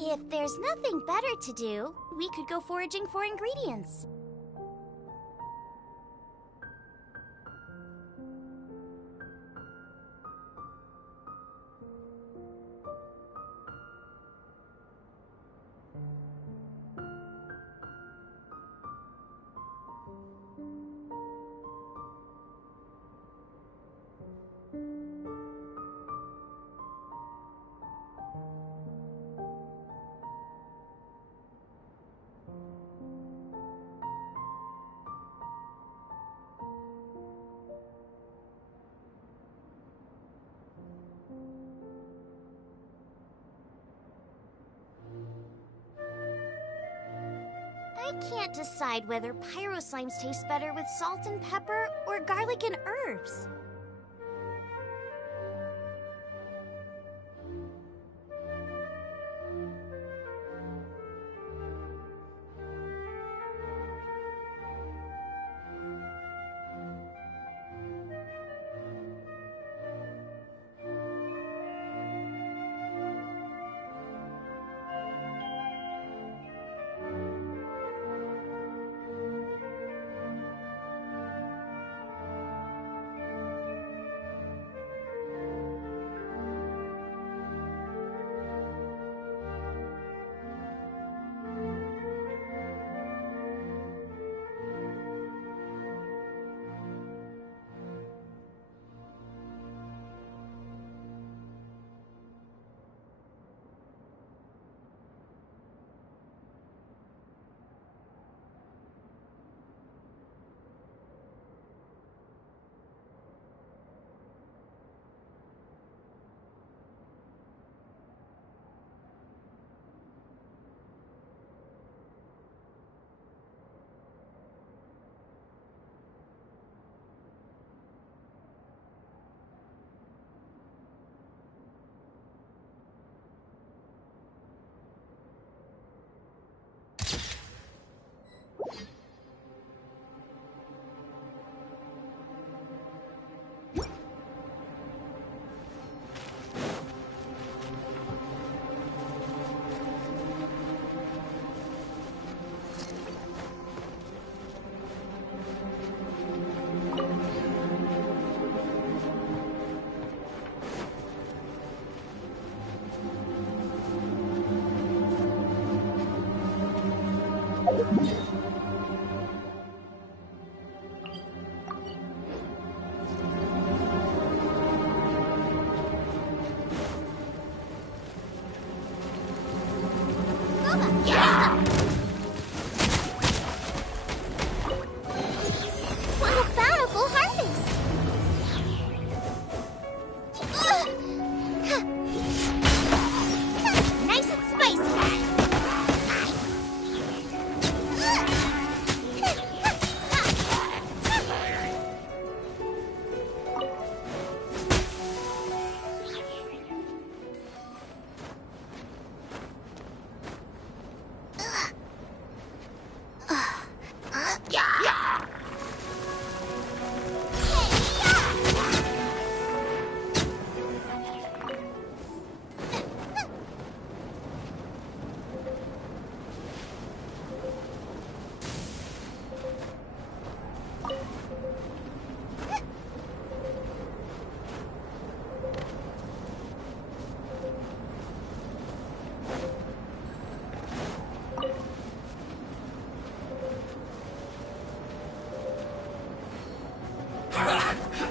If there's nothing better to do, we could go foraging for ingredients. I can't decide whether pyro slimes taste better with salt and pepper or garlic and herbs.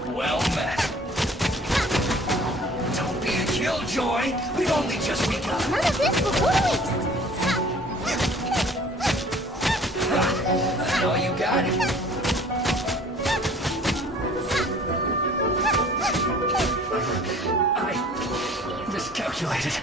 Well met. Don't be a killjoy. We've only just begun. None of this will go to waste. I know you got it. I miscalculated.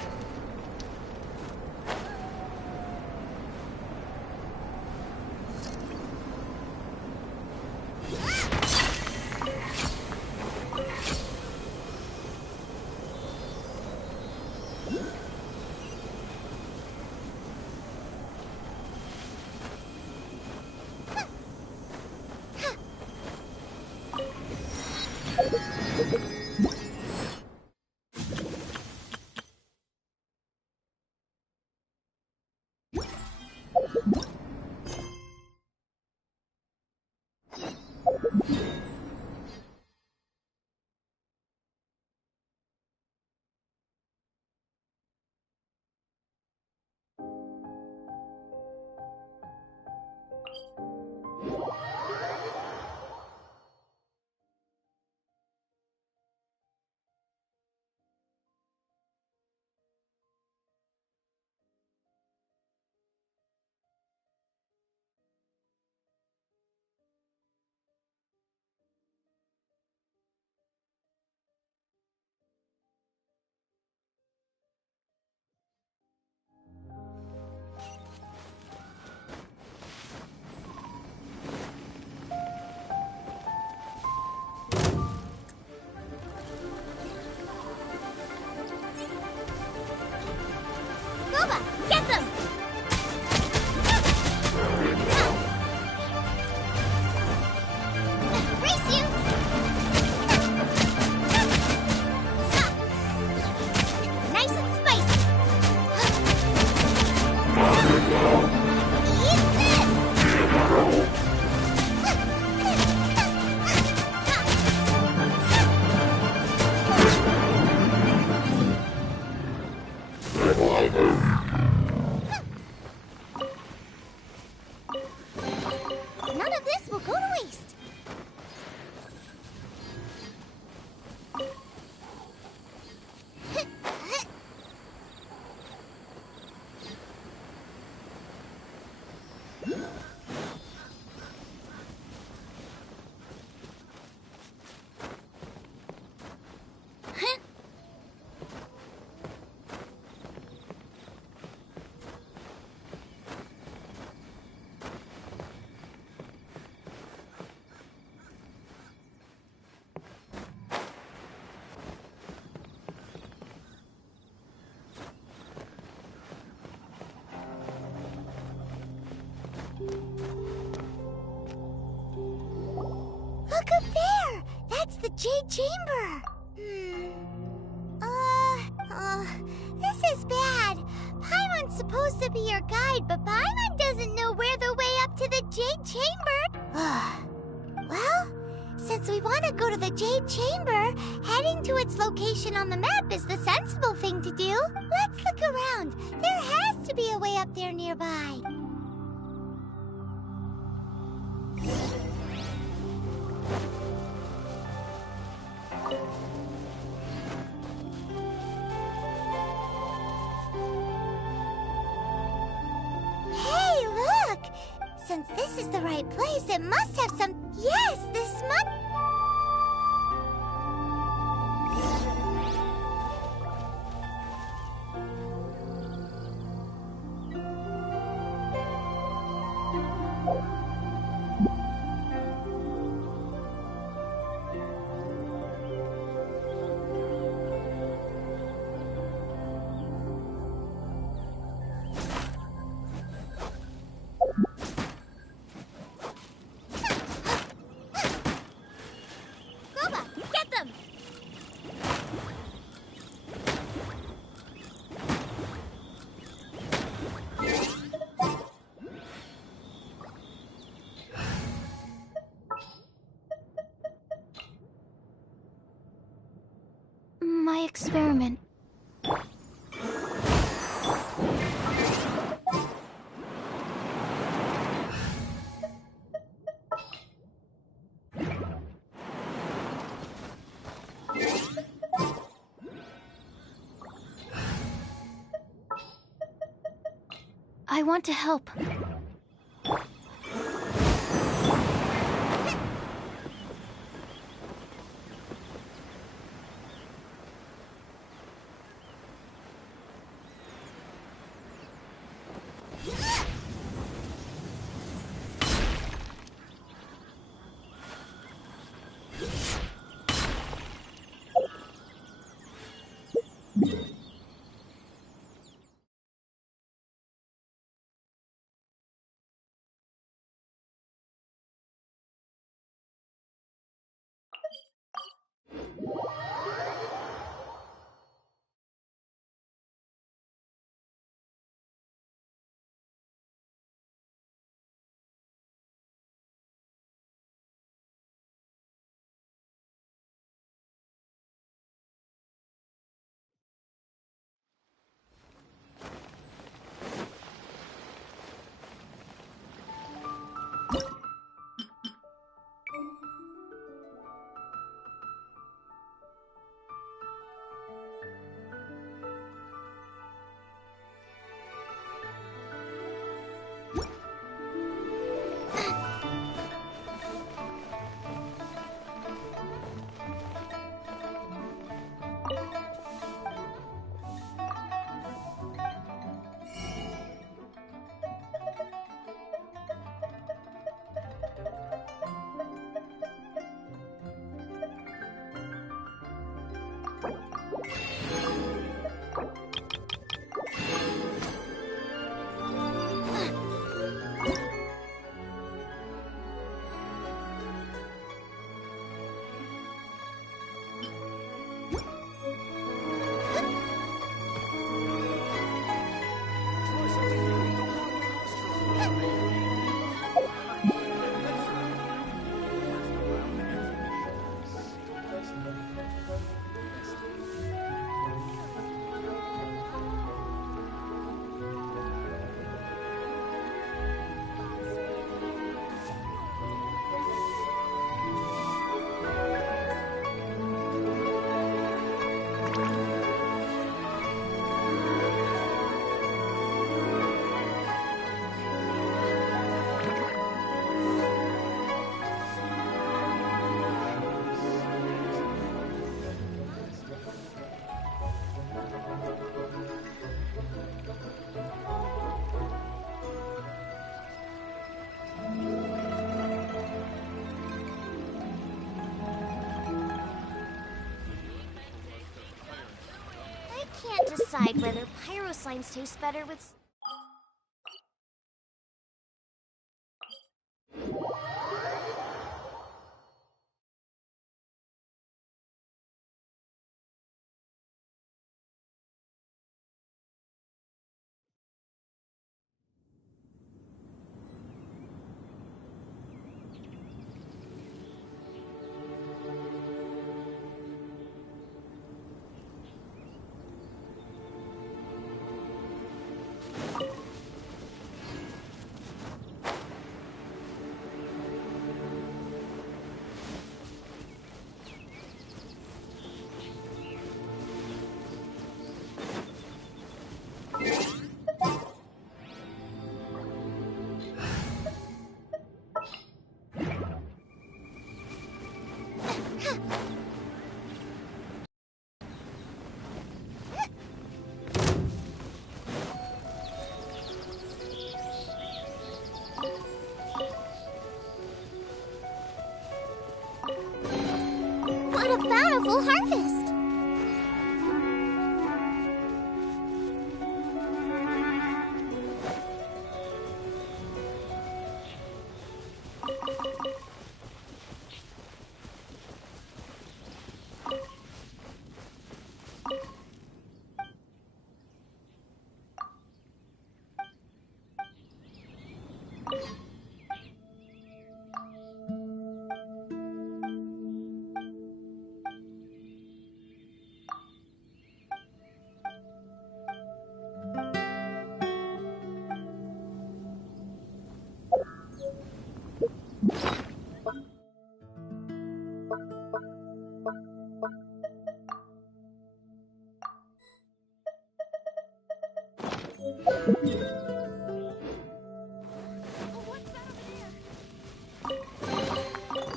Jade Chamber. This is bad. Paimon's supposed to be your guide, but Paimon doesn't know where the way up to the Jade Chamber. Well, since we want to go to the Jade Chamber, heading to its location on the map is the sensible thing to do. Let's look around. There has to be a way up there nearby. Hey, look! Since this is the right place, it must have some... Yes, this must... Get them! My experiment. I want to help. Can't decide whether pyro slimes taste better with... bountiful harvest.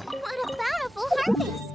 What a bountiful harvest!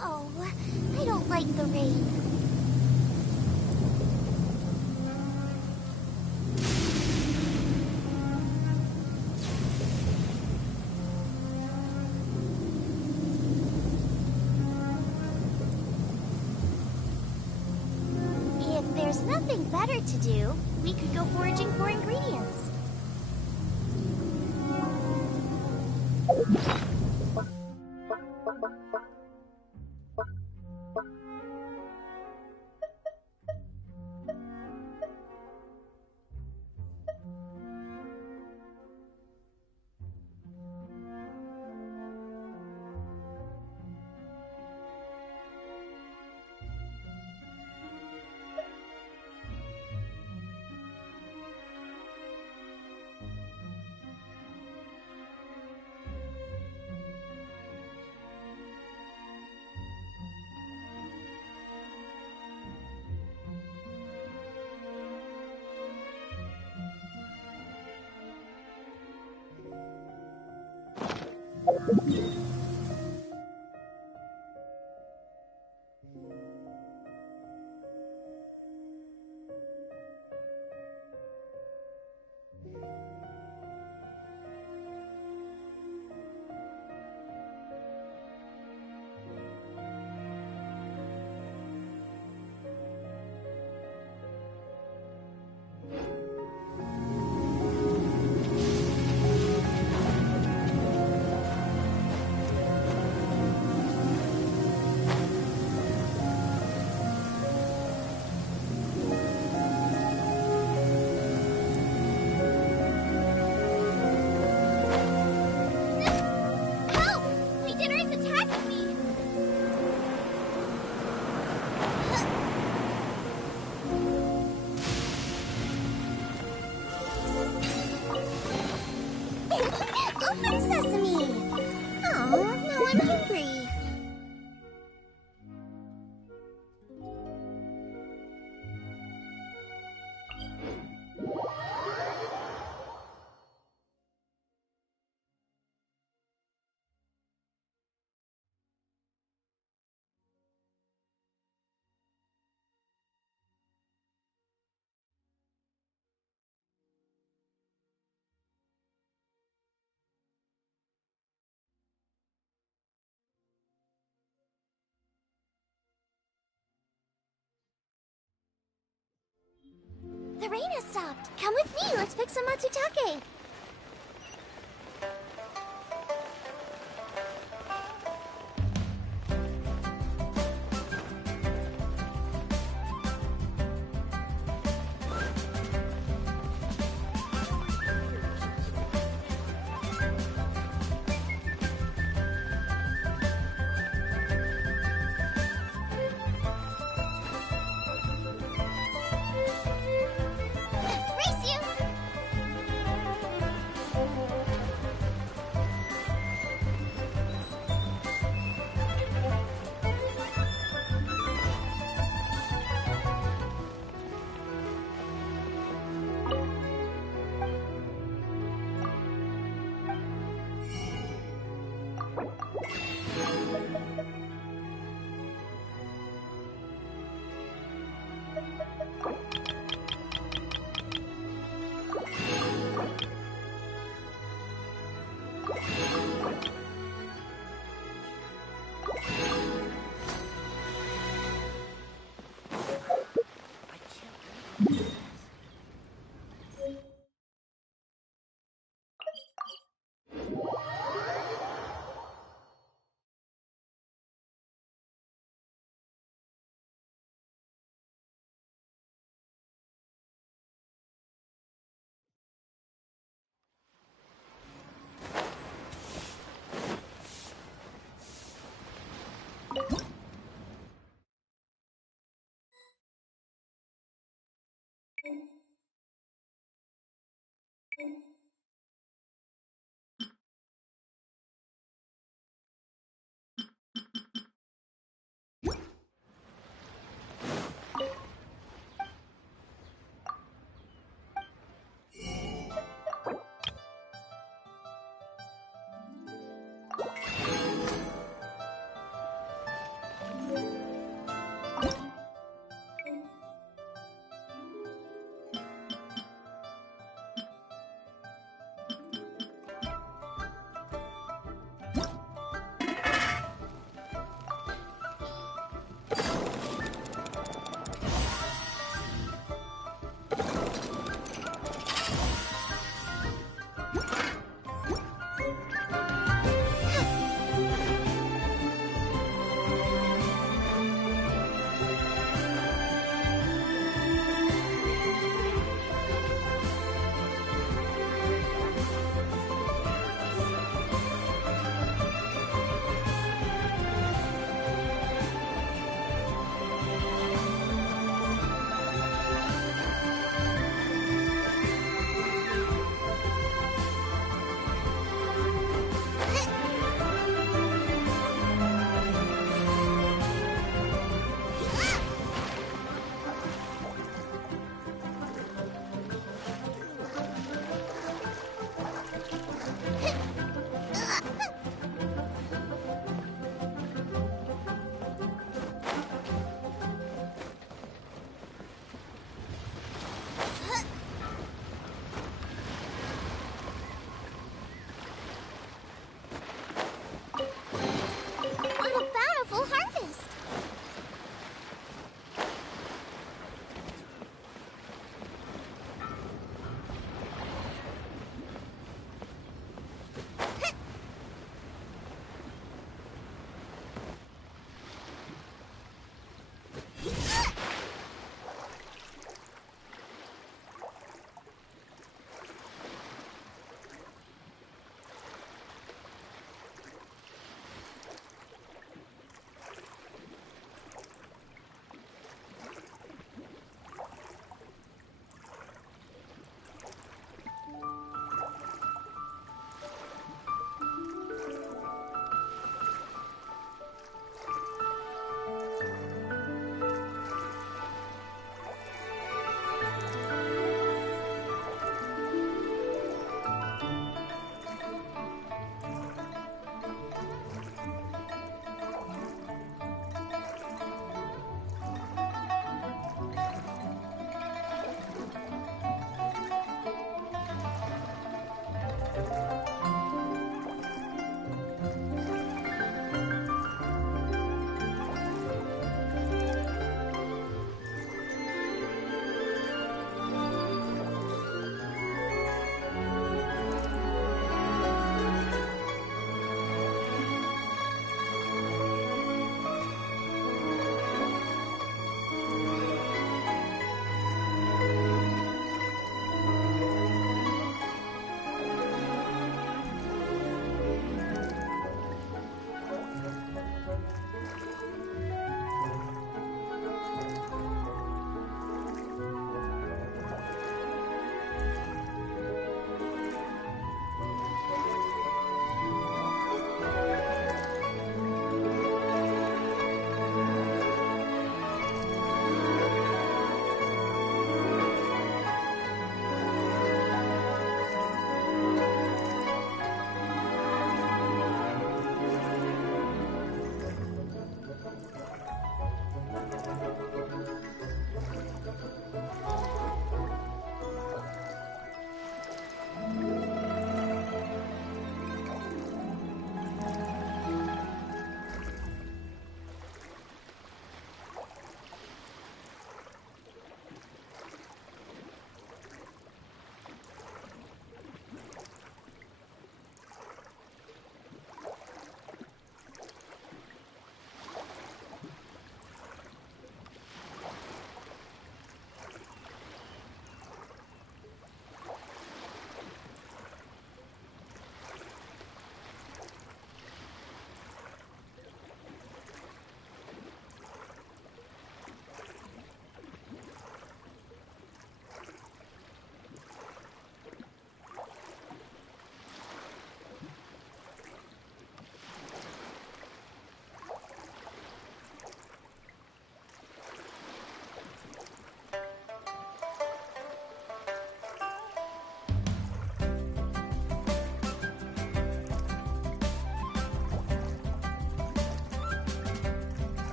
Oh, I don't like the rain. If there's nothing better to do, we could go foraging for ingredients. The rain has stopped. Come with me, let's pick some matsutake.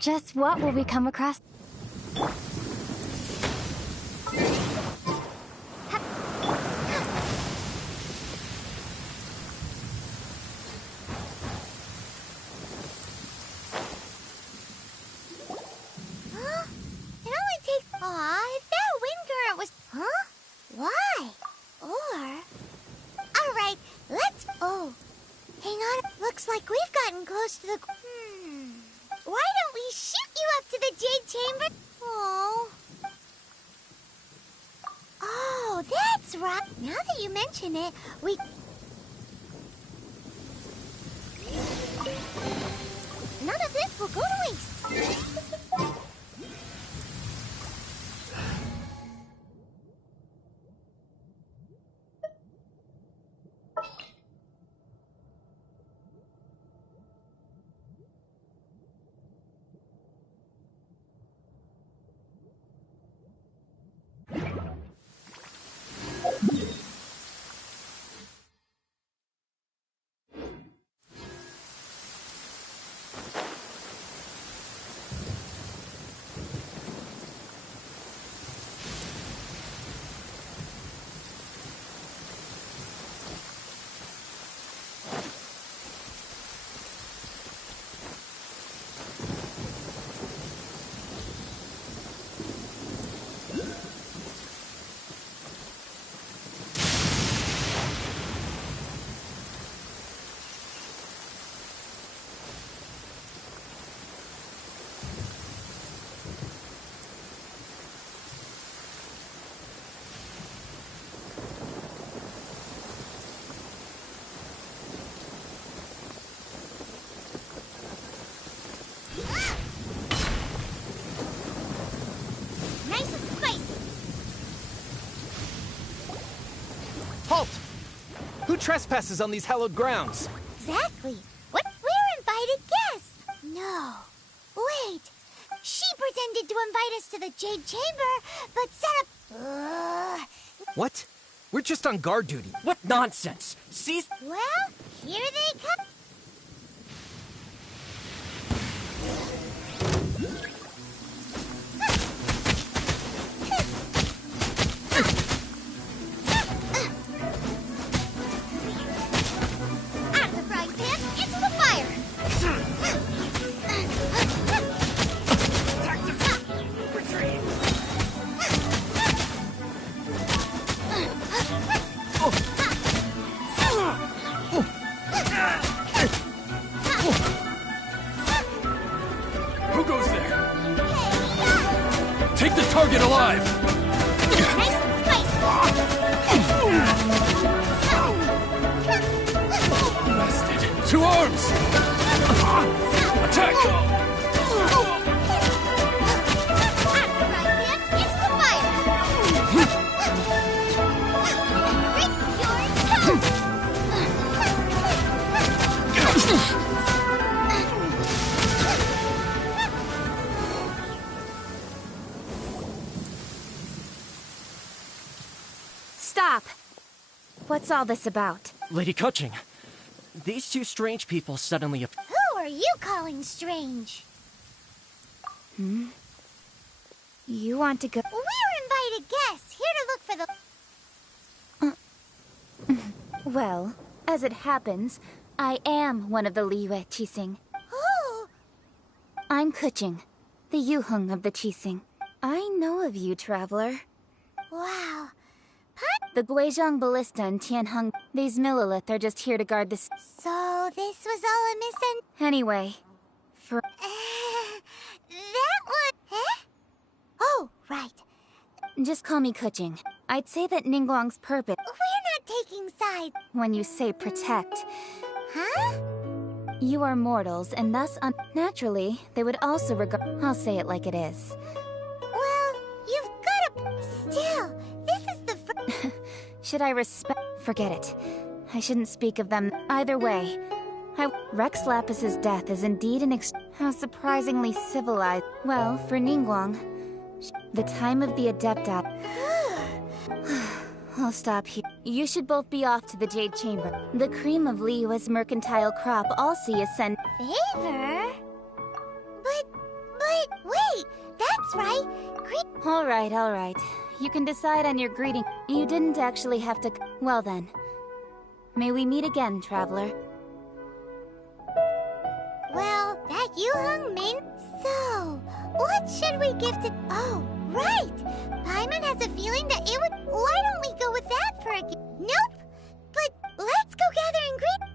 Just what will we come across? Huh? It only takes... Aw, if that wind current was... Huh? Why? Or... Alright, let's... Oh. Hang on. Looks like we've gotten close to the... Why don't we shoot you up to the Jade Chamber? Oh. Oh, that's right. Now that you mention it, we... None of this will go to waste. trespasses on these hallowed grounds? Exactly. What? We're invited guests. No. Wait. She pretended to invite us to the Jade Chamber, but set up... What? We're just on guard duty. What nonsense! See? Well, here they come. Out of the frying pan, into the fire. Retreat! Who goes there? Take the target alive! Nice and spicy. Blasted! To arms! Attack! Out of the frying pan, into the fire. Break your toast. Stop! What's all this about? Lady Kuching, these two strange people suddenly Who are you calling strange? You want to go? We're invited guests, here to look for the... Well, as it happens, I am one of the Liyue Qixing. Who? I'm Kuching, the Yuheng of the Qixing. I know of you, traveler. Wow. The Guizhong Ballista and Tianheng. These Millilith are just here to guard this. So this was all a Anyway, for that one... Huh? Oh, right. just call me Kuching. I'd say that Ningguang's purpose, We're not taking sides. when you say protect, Huh? you are mortals, and thus naturally, they would also regard. I'll say it like it is. Well, you've gotta... Still, this is the first... Should I respect? Forget it. I shouldn't speak of them. Either way, Rex Lapis's death is indeed an how surprisingly civilized. Well, for Ningguang, the time of the Adeptat. I'll stop here. You should both be off to the Jade Chamber. The cream of Liyue's mercantile crop all see ascend. Favor? But, wait, that's right. All right. You can decide on your greeting. You didn't actually have to. Well then. May we meet again, traveler. Well, that Yuheng main... So, what should we give to... Oh, right! Paimon has a feeling that it would... Why don't we go with that for a... Nope! But let's go gather and greet...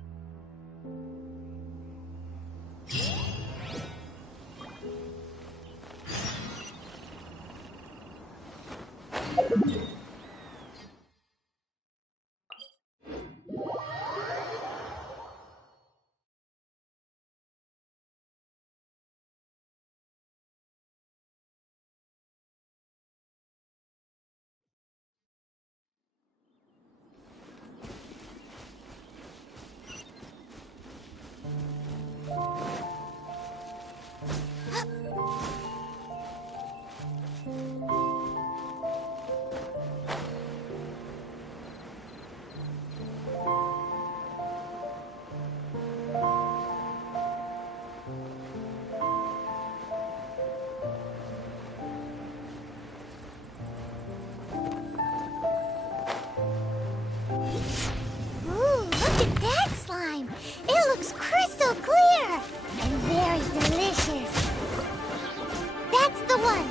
Ooh, look at that slime! It looks crystal clear! And very delicious! That's the one!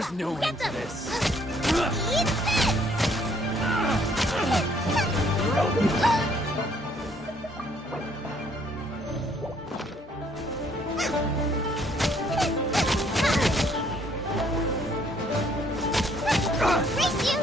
There's no end to this. Eat this! Race you!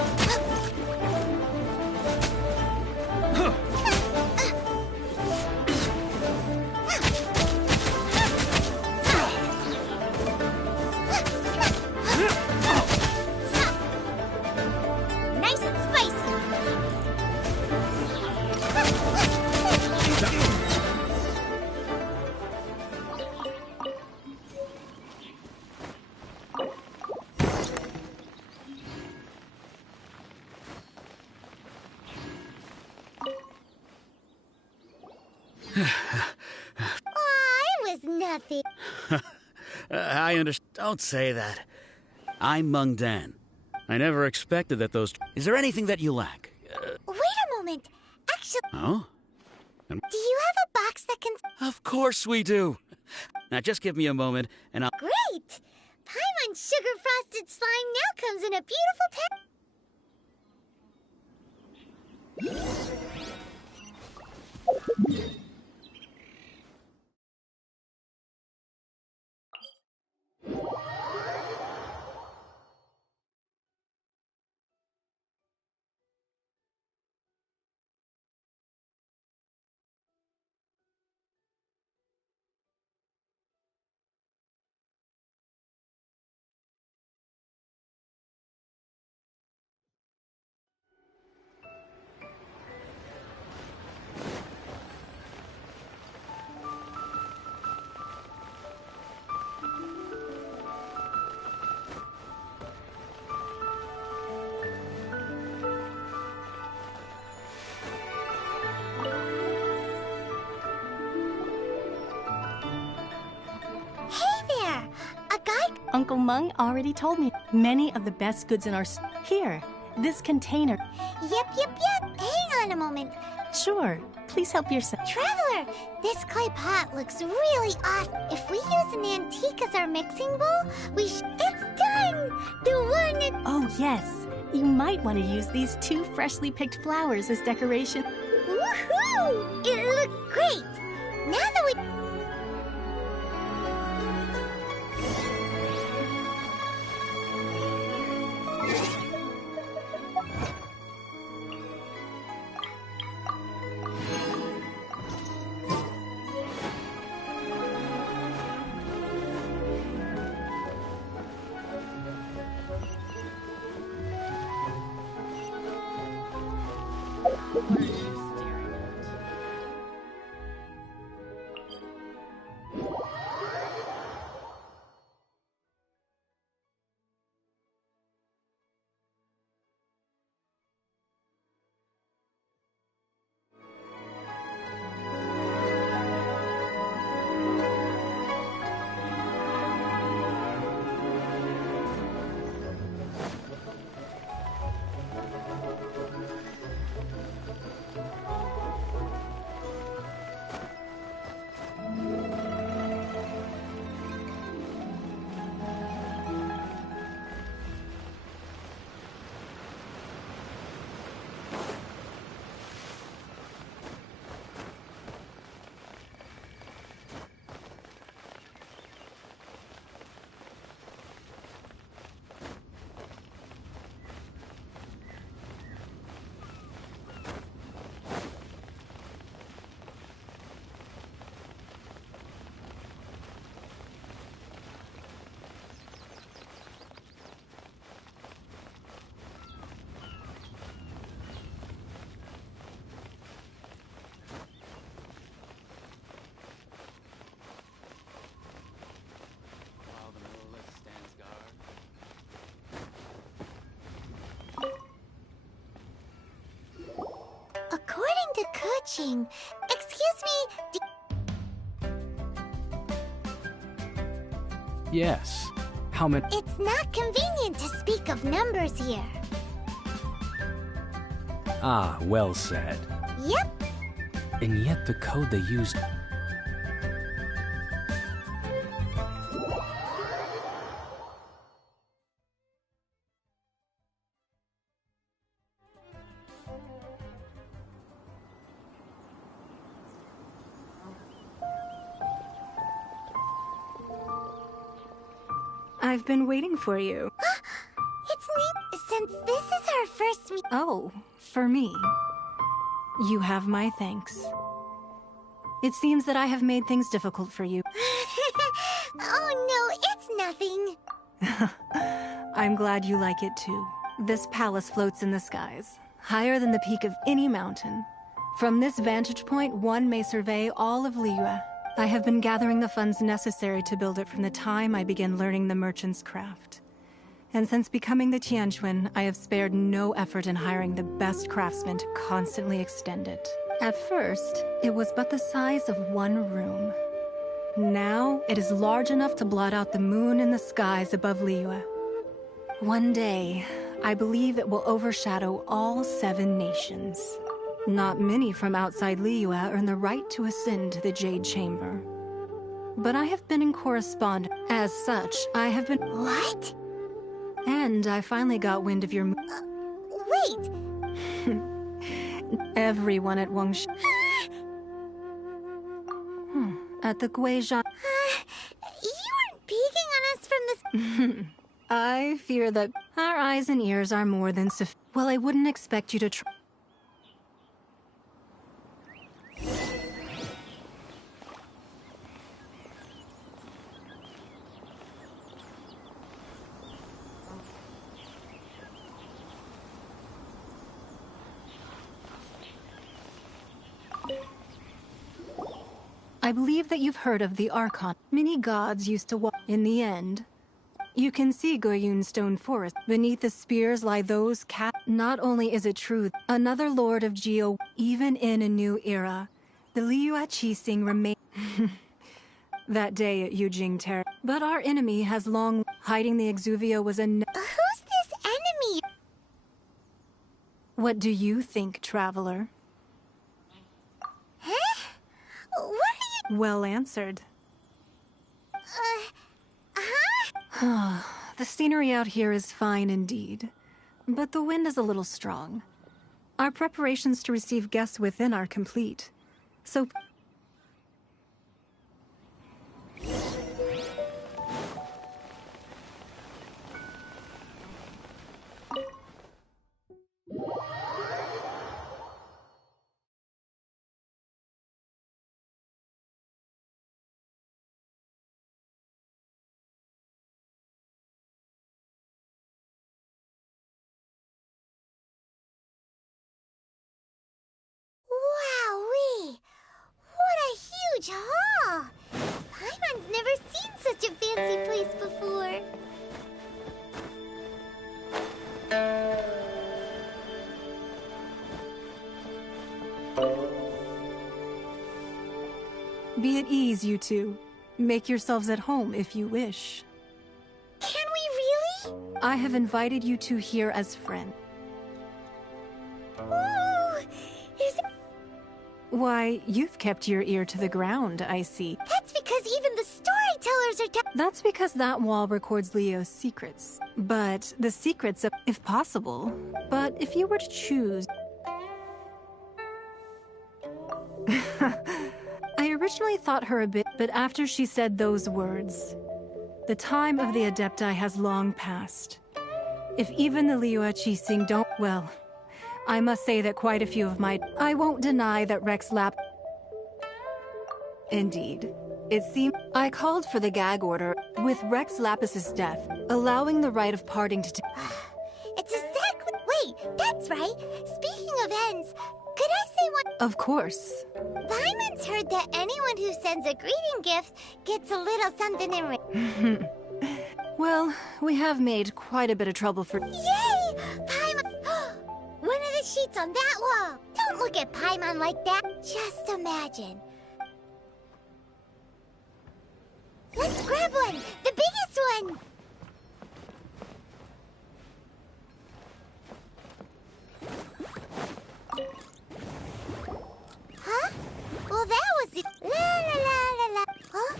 Nice and spicy. It was nothing. I understand. Don't say that. I'm Meng Dan. I never expected that those... Is there anything that you lack? Wait a moment. Actually, Oh? do you have a box that can... Of course we do. Now just give me a moment, and I'll... Great! Paimon sugar frosted slime now comes in a beautiful pack. Uncle Meng already told me many of the best goods in our here. This container. Yep. Hang on a moment. Sure. Please help yourself. Traveler, this clay pot looks really awesome. If we use an antique as our mixing bowl, it's done! The one... Oh, yes. You might want to use these 2 freshly picked flowers as decoration. Woohoo! It looked great! Now that we... According to Kuching, excuse me, Yes. How many? it's not convenient to speak of numbers here. Ah, well said. Yep, And yet the code they used... I've been waiting for you. It's neat since this is our first meet. Oh, for me. You have my thanks. It seems that I have made things difficult for you. Oh no, it's nothing. I'm glad you like it too. This palace floats in the skies, higher than the peak of any mountain. From this vantage point, one may survey all of Liyue. I have been gathering the funds necessary to build it from the time I began learning the merchant's craft. And since becoming the Tianquan, I have spared no effort in hiring the best craftsmen to constantly extend it. At first, it was but the size of one room. Now, it is large enough to blot out the moon in the skies above Liyue. One day, I believe it will overshadow all 7 nations. Not many from outside Liyue earn the right to ascend to the Jade Chamber. But I have been in correspondence. As such, I have been— What? And I finally got wind of your— Wait! Everyone at Wangshi— At the Guizhan— You weren't peeking on us from this— I fear that our eyes and ears are more than sufficient. Well, I wouldn't expect you to try. I believe that you've heard of the Archon. Many gods used to walk. In the end, you can see Goyun Stone Forest. Beneath the spears lie those cat. Not only is it true, another lord of Geo, even in a new era, the Liyue Qixing remain. That day at Yujing Terrace. But our enemy has long. Hiding the Exuvia was a. Who's this enemy? What do you think, traveler? Huh? What are you— Well answered. The scenery out here is fine indeed, but the wind is a little strong. Our preparations to receive guests within are complete, so... Wowee! What a huge hall! Paimon's never seen such a fancy place before. Be at ease, you two. Make yourselves at home if you wish. Can we really? I have invited you two here as friends. Ooh! Is it— Why, you've kept your ear to the ground, I see. That's because even the storytellers are— That's because that wall records Leo's secrets. But the secrets, if possible. But if you were to choose... I originally thought her a bit, but after she said those words, the time of the Adepti has long passed. If even the Liyue Qixing don't, well, I must say that quite a few of my... I won't deny that Rex Lap... Indeed. It seemed... I called for the gag order with Rex Lapis's death, allowing the right of parting to... It's exactly— Wait, that's right! Speaking of ends, could I say one— Of course. Paimon's heard that anyone who sends a greeting gift gets a little something in return. Well, we have made quite a bit of trouble for... Yay! Paimon! One of the sheets on that wall! Don't look at Paimon like that! Just imagine. Let's grab one! The biggest one! Huh? Well, that was it. La la la la la. Huh?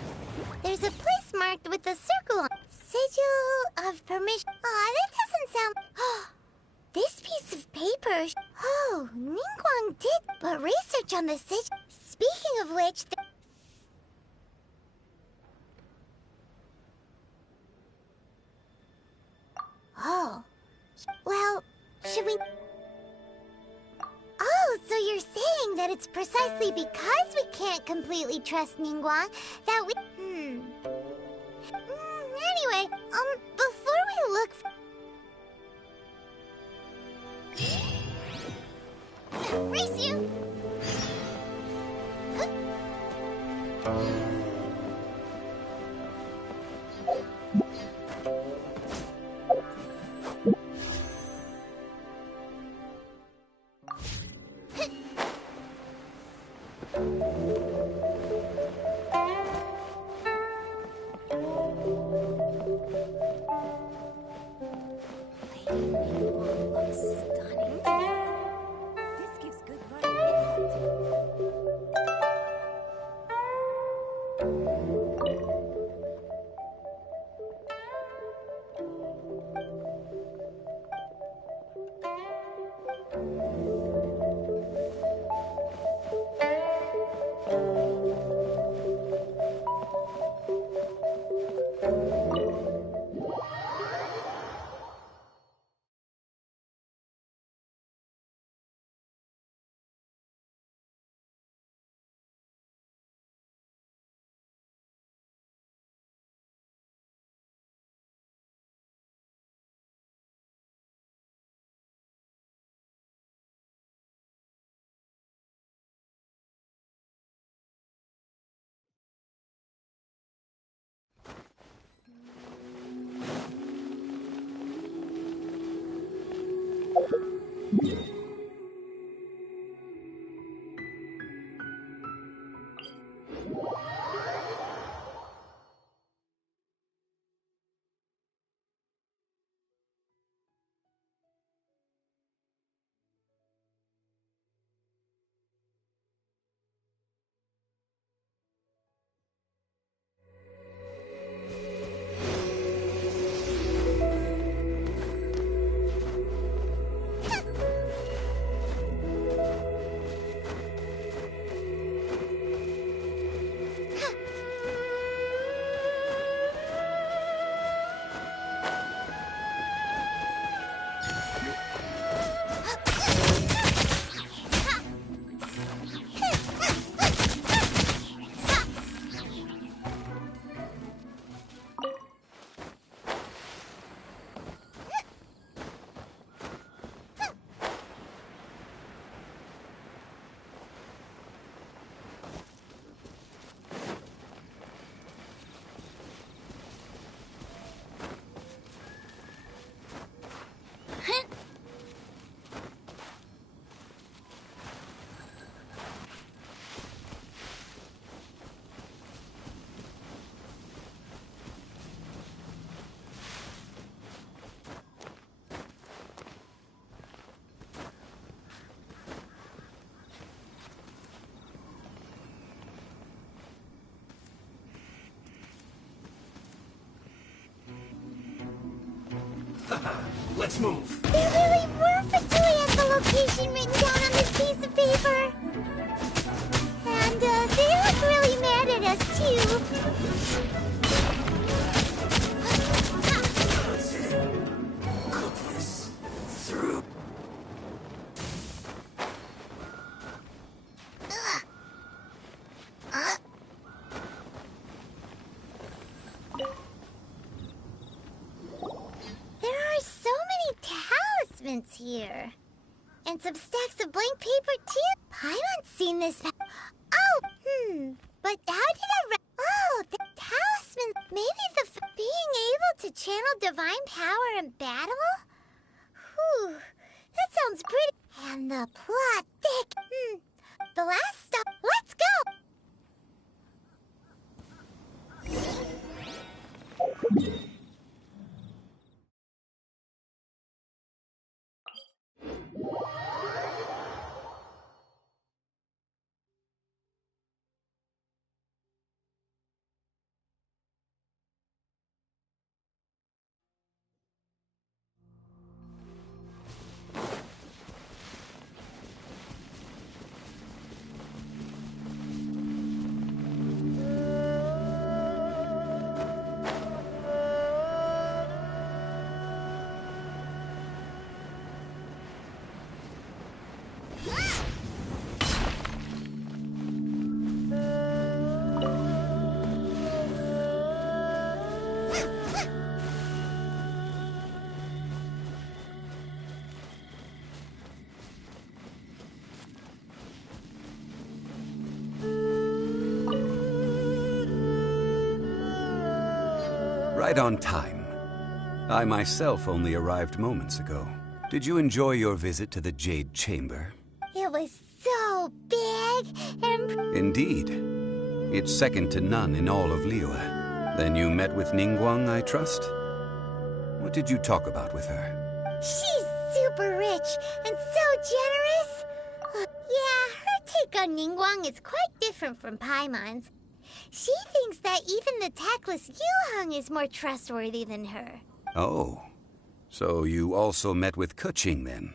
There's a place marked with a circle on. Sigil of permission. Aw, that doesn't sound... This piece of paper... Oh, Ningguang did but research on the sigil. Speaking of which... it's precisely because we can't completely trust Ningguang that we... Anyway, before we look for... Race you! Let's move. There really were Fatui at the location written down on this piece of paper. And, they look really mad at us, too. Cook this through. Here. And some stacks of blank paper, too. Paimon's seen this. Oh, But how did Oh, the talisman. Maybe being able to channel divine power in battle? Whew. That sounds pretty. And the plot thick. The last stop. Let's go. Right on time. I myself only arrived moments ago. Did you enjoy your visit to the Jade Chamber? It was so big and... Indeed. It's second to none in all of Liyue. Then you met with Ningguang, I trust? What did you talk about with her? She's super rich and so generous. Yeah, her take on Ningguang is quite different from Paimon's. She thinks that even the tactless Yuheng is more trustworthy than her. Oh. So you also met with Keqing then?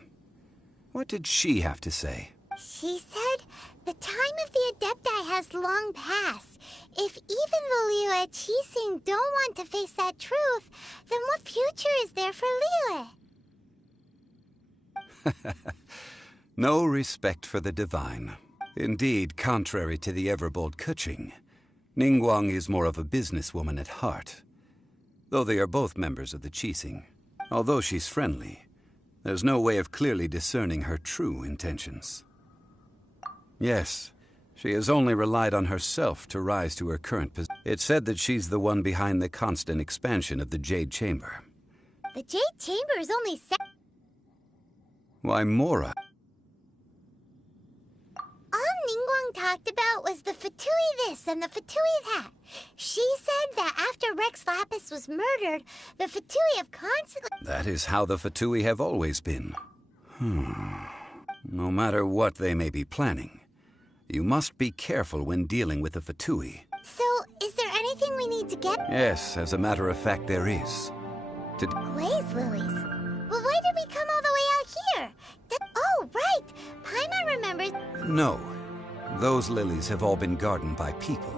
What did she have to say? She said the time of the Adepti has long passed. If even the Liyue Qixing don't want to face that truth, then what future is there for Liyue? No respect for the divine. Indeed, contrary to the ever-bold Keqing, Ningguang is more of a businesswoman at heart. Though they are both members of the Qixing. Although she's friendly, there's no way of clearly discerning her true intentions. Yes, she has only relied on herself to rise to her current position. It's said that she's the one behind the constant expansion of the Jade Chamber. The Jade Chamber is only Why, Mora? All Ningguang talked about was the Fatui this and the Fatui that. She said that after Rex Lapis was murdered, the Fatui have constantly... That is how the Fatui have always been. No matter what they may be planning, you must be careful when dealing with the Fatui. So, is there anything we need to get? Yes, as a matter of fact, there is. Glaze lilies? Well, why did we come all the way out here? Oh, right! Paimon remembers... No. Those lilies have all been gardened by people.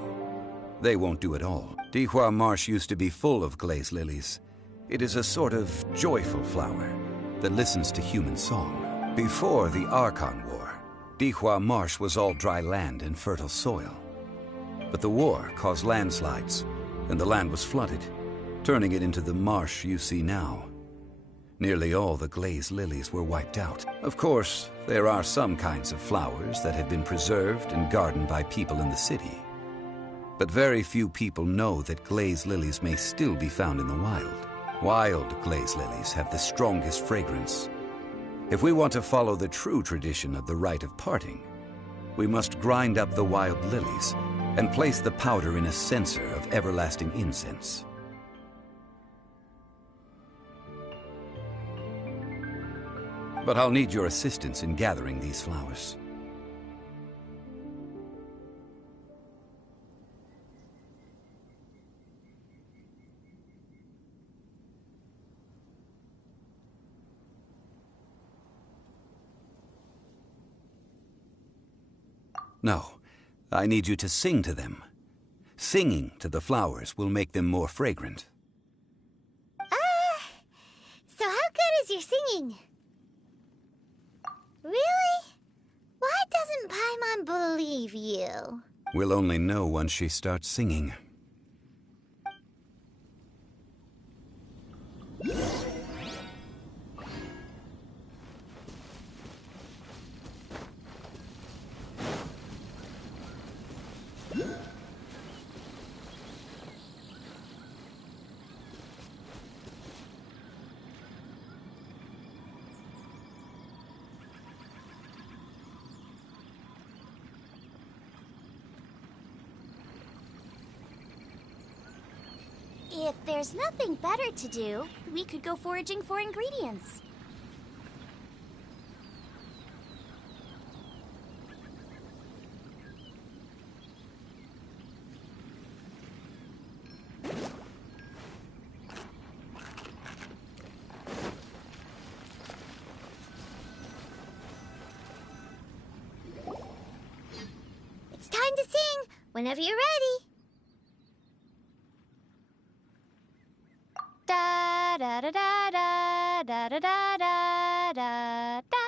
They won't do it all. Dihua Marsh used to be full of glaze lilies. It is a sort of joyful flower that listens to human song. Before the Archon War, Dihua Marsh was all dry land and fertile soil. But the war caused landslides, and the land was flooded, turning it into the marsh you see now. Nearly all the glaze lilies were wiped out. Of course, there are some kinds of flowers that have been preserved and gardened by people in the city. But very few people know that glaze lilies may still be found in the wild. Wild glaze lilies have the strongest fragrance. If we want to follow the true tradition of the rite of parting, we must grind up the wild lilies and place the powder in a censer of everlasting incense. But I'll need your assistance in gathering these flowers. No, I need you to sing to them. Singing to the flowers will make them more fragrant. So how good is your singing? Really? Why doesn't Paimon believe you? We'll only know once she starts singing. If there's nothing better to do, we could go foraging for ingredients. It's time to sing, whenever you're ready. Da da da da da da da da da da da.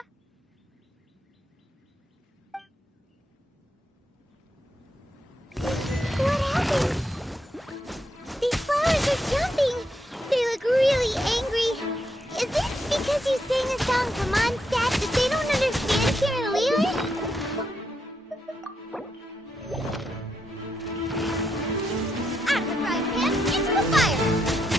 What happened? These flowers are jumping. They look really angry. Is it because you sang a song to Mondstadt that they don't understand here in Liyue? Out of the frying pan, into the fire!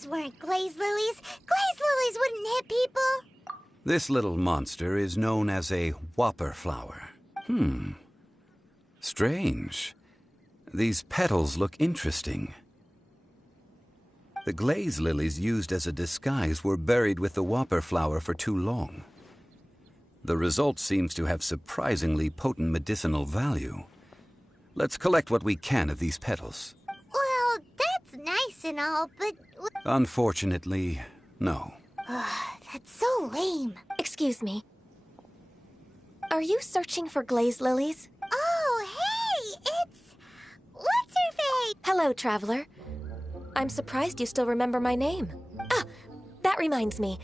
Those weren't glaze lilies. Glaze lilies wouldn't hit people. This little monster is known as a whopper flower. Strange. These petals look interesting. The glaze lilies used as a disguise were buried with the whopper flower for too long. The result seems to have surprisingly potent medicinal value. Let's collect what we can of these petals. Well, that's nice and all, but... Unfortunately, no. That's so lame. Excuse me. Are you searching for glaze lilies? Oh, hey! It's... What's her face? Hello, traveler. I'm surprised you still remember my name. Ah, that reminds me.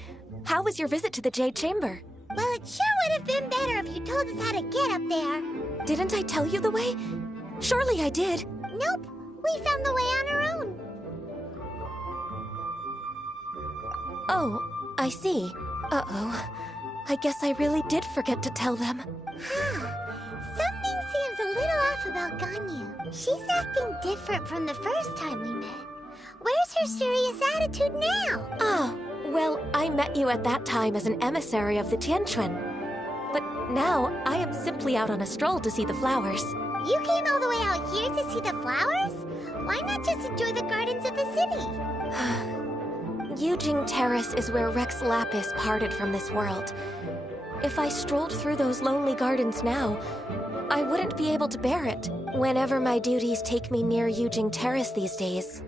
How was your visit to the Jade Chamber? Well, it sure would have been better if you told us how to get up there. Didn't I tell you the way? Surely I did. Nope. We found the way on our own. Oh, I see. Uh-oh. I guess I really did forget to tell them. Something seems a little off about Ganyu. She's acting different from the first time we met. Where's her serious attitude now? Ah, well, I met you at that time as an emissary of the Tianquan. But now, I am simply out on a stroll to see the flowers. You came all the way out here to see the flowers? Why not just enjoy the gardens of the city? Yujing Terrace is where Rex Lapis parted from this world. If I strolled through those lonely gardens now, I wouldn't be able to bear it. Whenever my duties take me near Yujing Terrace these days,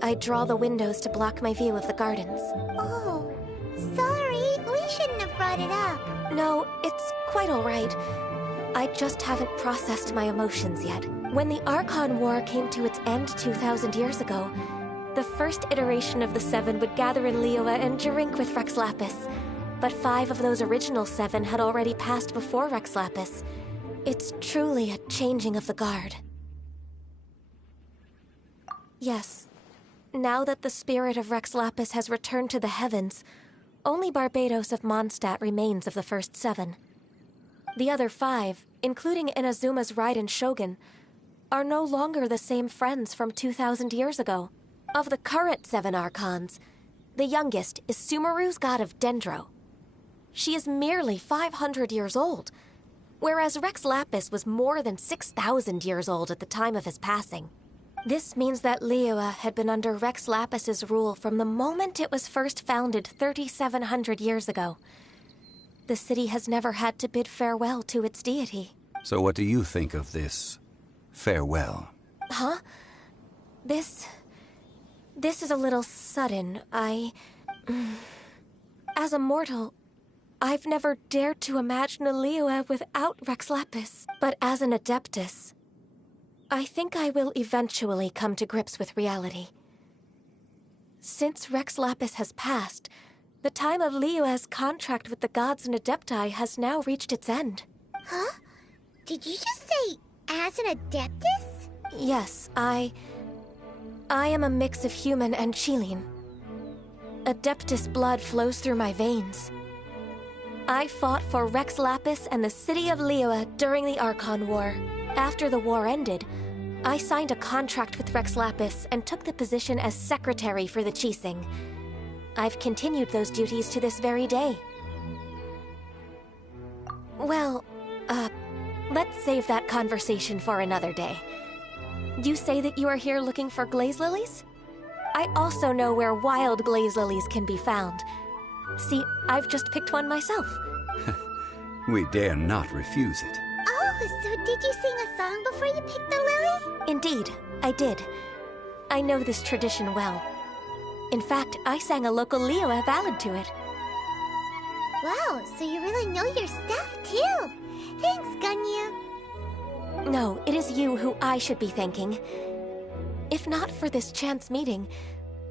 I draw the windows to block my view of the gardens. Oh, sorry. We shouldn't have brought it up. No, it's quite all right. I just haven't processed my emotions yet. When the Archon War came to its end 2,000 years ago, the first iteration of the Seven would gather in Liyue and drink with Rex Lapis. But 5 of those original 7 had already passed before Rex Lapis. It's truly a changing of the guard. Yes. Now that the spirit of Rex Lapis has returned to the heavens, only Barbados of Mondstadt remains of the first 7. The other 5, including Inazuma's Raiden Shogun, are no longer the same friends from 2,000 years ago. Of the current 7 Archons, the youngest is Sumeru's god of Dendro. She is merely 500 years old, whereas Rex Lapis was more than 6,000 years old at the time of his passing. This means that Liyue had been under Rex Lapis's rule from the moment it was first founded 3,700 years ago. The city has never had to bid farewell to its deity. So what do you think of this farewell? Huh? This is a little sudden. As a mortal, I've never dared to imagine a Liyue without Rex Lapis. But as an Adeptus, I think I will eventually come to grips with reality. Since Rex Lapis has passed, the time of Liyue's contract with the gods and Adepti has now reached its end. Huh? Did you just say, as an Adeptus? Yes, I am a mix of human and Childe. Adeptus blood flows through my veins. I fought for Rex Lapis and the city of Liyue during the Archon War. After the war ended, I signed a contract with Rex Lapis and took the position as secretary for the Qixing. I've continued those duties to this very day. Well, let's save that conversation for another day. You say that you are here looking for glaze lilies? I also know where wild glaze lilies can be found. See, I've just picked one myself. We dare not refuse it. Oh, so did you sing a song before you picked the lily? Indeed, I did. I know this tradition well. In fact, I sang a local Liyue ballad to it. Wow, so you really know your stuff, too. Thanks, Ganyu. No, it is you who I should be thanking. If not for this chance meeting,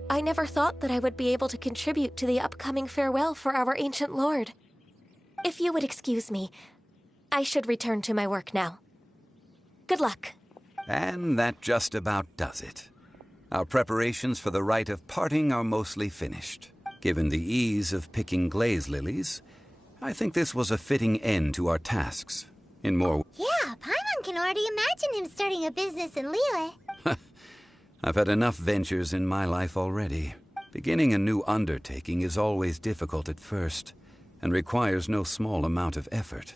I never thought that I would be able to contribute to the upcoming farewell for our ancient lord. If you would excuse me, I should return to my work now. Good luck. And that just about does it. Our preparations for the rite of parting are mostly finished. Given the ease of picking glaze lilies, I think this was a fitting end to our tasks. In more... Yeah, Paimon can already imagine him starting a business in Liyue. I've had enough ventures in my life already. Beginning a new undertaking is always difficult at first, and requires no small amount of effort.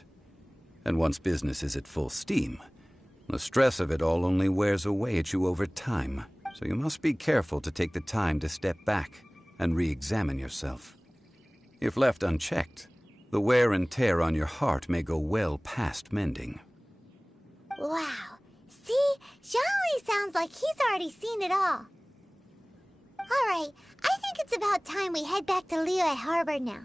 And once business is at full steam, the stress of it all only wears away at you over time, so you must be careful to take the time to step back and re-examine yourself. If left unchecked, the wear and tear on your heart may go well past mending. Wow. See? Xiangling sounds like he's already seen it all. Alright, I think it's about time we head back to Liyue Harbor now.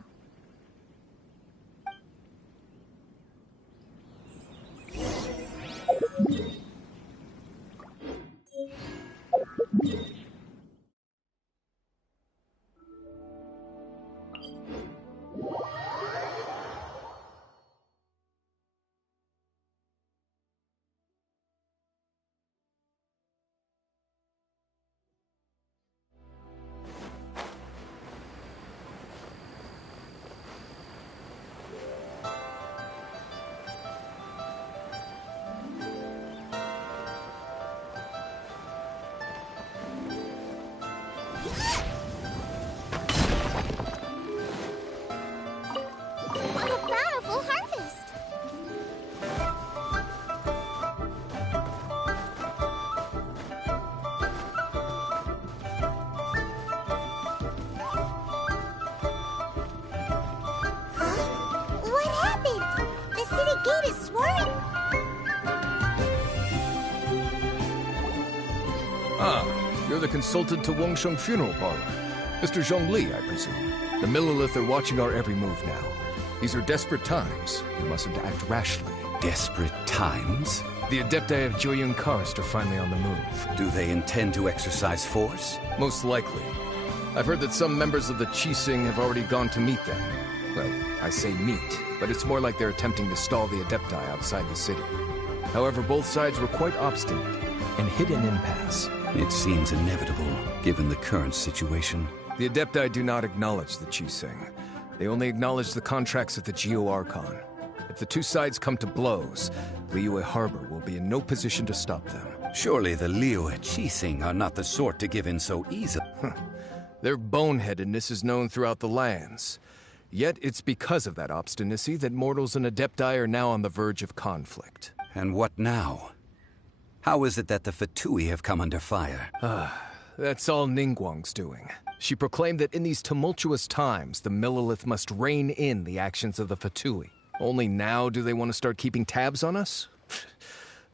What a bountiful harvest! Huh? What happened? The city gate is swarming. Ah, you're the consultant to Wangsheng Funeral Parlor. Mr. Zhongli, I presume. The Millilith are watching our every move now. These are desperate times. We mustn't act rashly. Desperate times? The Adepti of Joyun Karst are finally on the move. Do they intend to exercise force? Most likely. I've heard that some members of the Qixing have already gone to meet them. Well, I say meet, but it's more like they're attempting to stall the Adepti outside the city. However, both sides were quite obstinate and hit an impasse. It seems inevitable, given the current situation. The Adepti do not acknowledge the Qixing. They only acknowledge the contracts of the Geo-Archon. If the two sides come to blows, Liyue Harbor will be in no position to stop them. Surely the Liyue Qixing are not the sort to give in so easily. Their boneheadedness is known throughout the lands. Yet it's because of that obstinacy that mortals and Adepti are now on the verge of conflict. And what now? How is it that the Fatui have come under fire? That's all Ningguang's doing. She proclaimed that in these tumultuous times, the Millilith must rein in the actions of the Fatui. Only now do they want to start keeping tabs on us?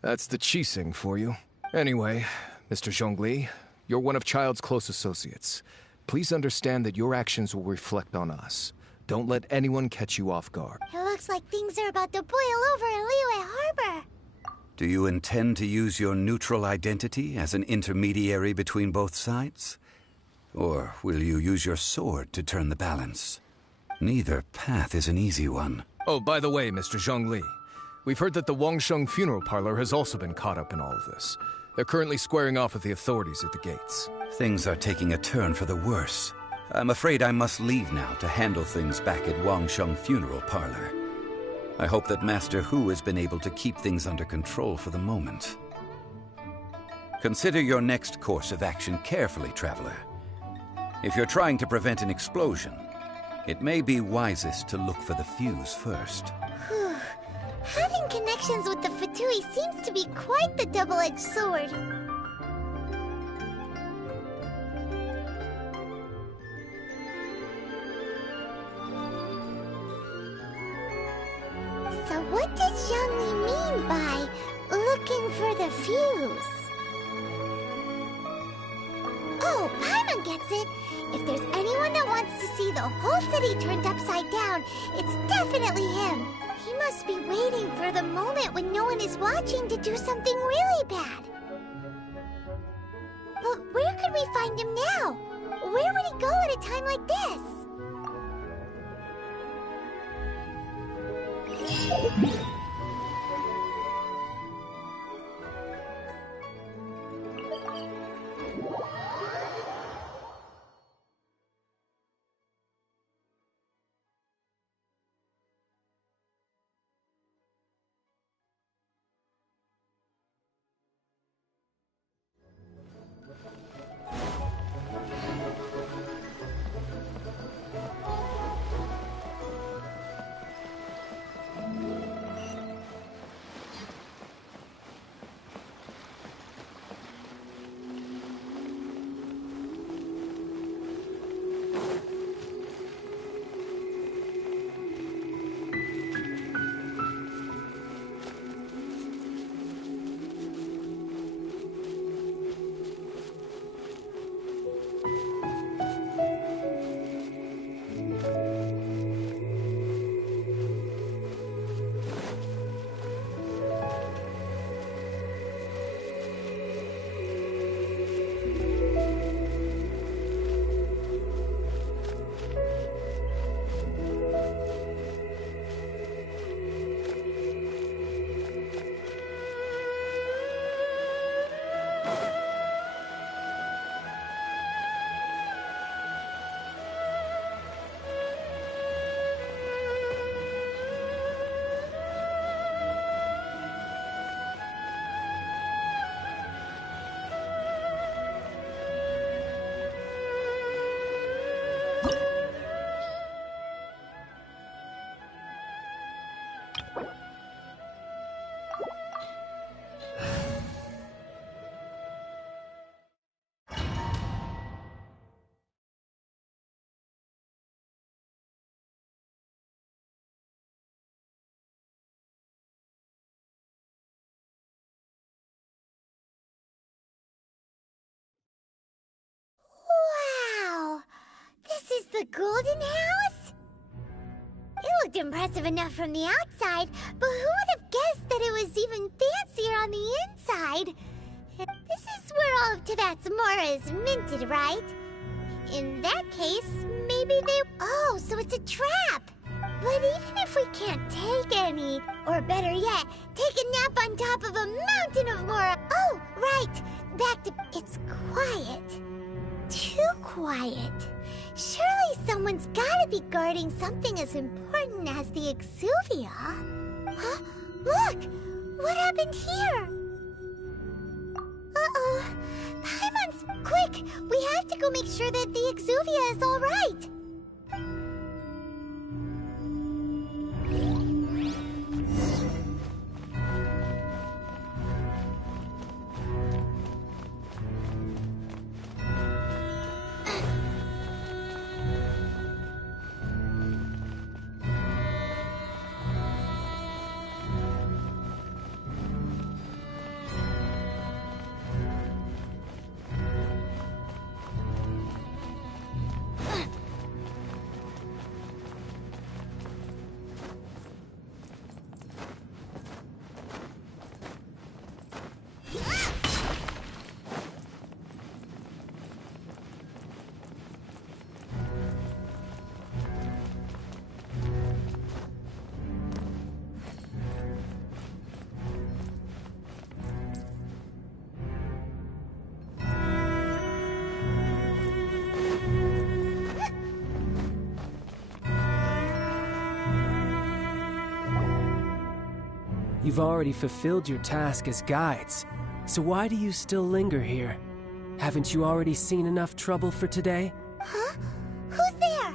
That's the Qixing for you. Anyway, Mr. Zhongli, you're one of Childe's close associates. Please understand that your actions will reflect on us. Don't let anyone catch you off guard. It looks like things are about to boil over in Liyue Harbor. Do you intend to use your neutral identity as an intermediary between both sides? Or will you use your sword to turn the balance? Neither path is an easy one. Oh, by the way, Mr. Zhongli, we've heard that the Wangsheng Funeral Parlor has also been caught up in all of this. They're currently squaring off with the authorities at the gates. Things are taking a turn for the worse. I'm afraid I must leave now to handle things back at Wangsheng Funeral Parlor. I hope that Master Hu has been able to keep things under control for the moment. Consider your next course of action carefully, Traveler. If you're trying to prevent an explosion, it may be wisest to look for the fuse first. Whew. Having connections with the Fatui seems to be quite the double-edged sword. So what does Xiangling mean by looking for the fuse? Oh, Paimon gets it! If there's anyone that wants to see the whole city turned upside down, it's definitely him. He must be waiting for the moment when no one is watching to do something really bad. But where could we find him now? Where would he go at a time like this? golden house? It looked impressive enough from the outside, but who would have guessed that it was even fancier on the inside? This is where all of Teyvat's mora is minted, right? In that case, maybe they... Oh, so it's a trap! But even if we can't take any, or better yet, take a nap on top of a mountain of mora... Oh, right! Back to... It's quiet. Too quiet. Surely someone's gotta be guarding something as important as the Exuvia. Huh? Look! What happened here? Uh-oh. Paimon's... Quick! We have to go make sure that the Exuvia is alright! You've already fulfilled your task as guides, so why do you still linger here? Haven't you already seen enough trouble for today? Huh? Who's there?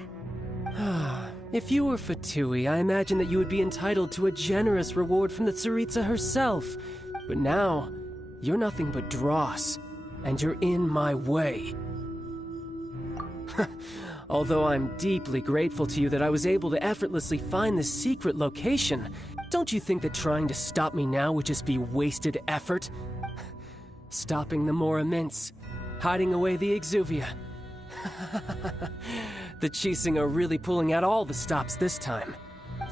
If you were Fatui, I imagine that you would be entitled to a generous reward from the Tsaritsa herself. But now, you're nothing but dross, and you're in my way. Although I'm deeply grateful to you that I was able to effortlessly find this secret location, don't you think that trying to stop me now would just be wasted effort? Stopping the Mora Mints, hiding away the Exuvia. The Chising are really pulling out all the stops this time.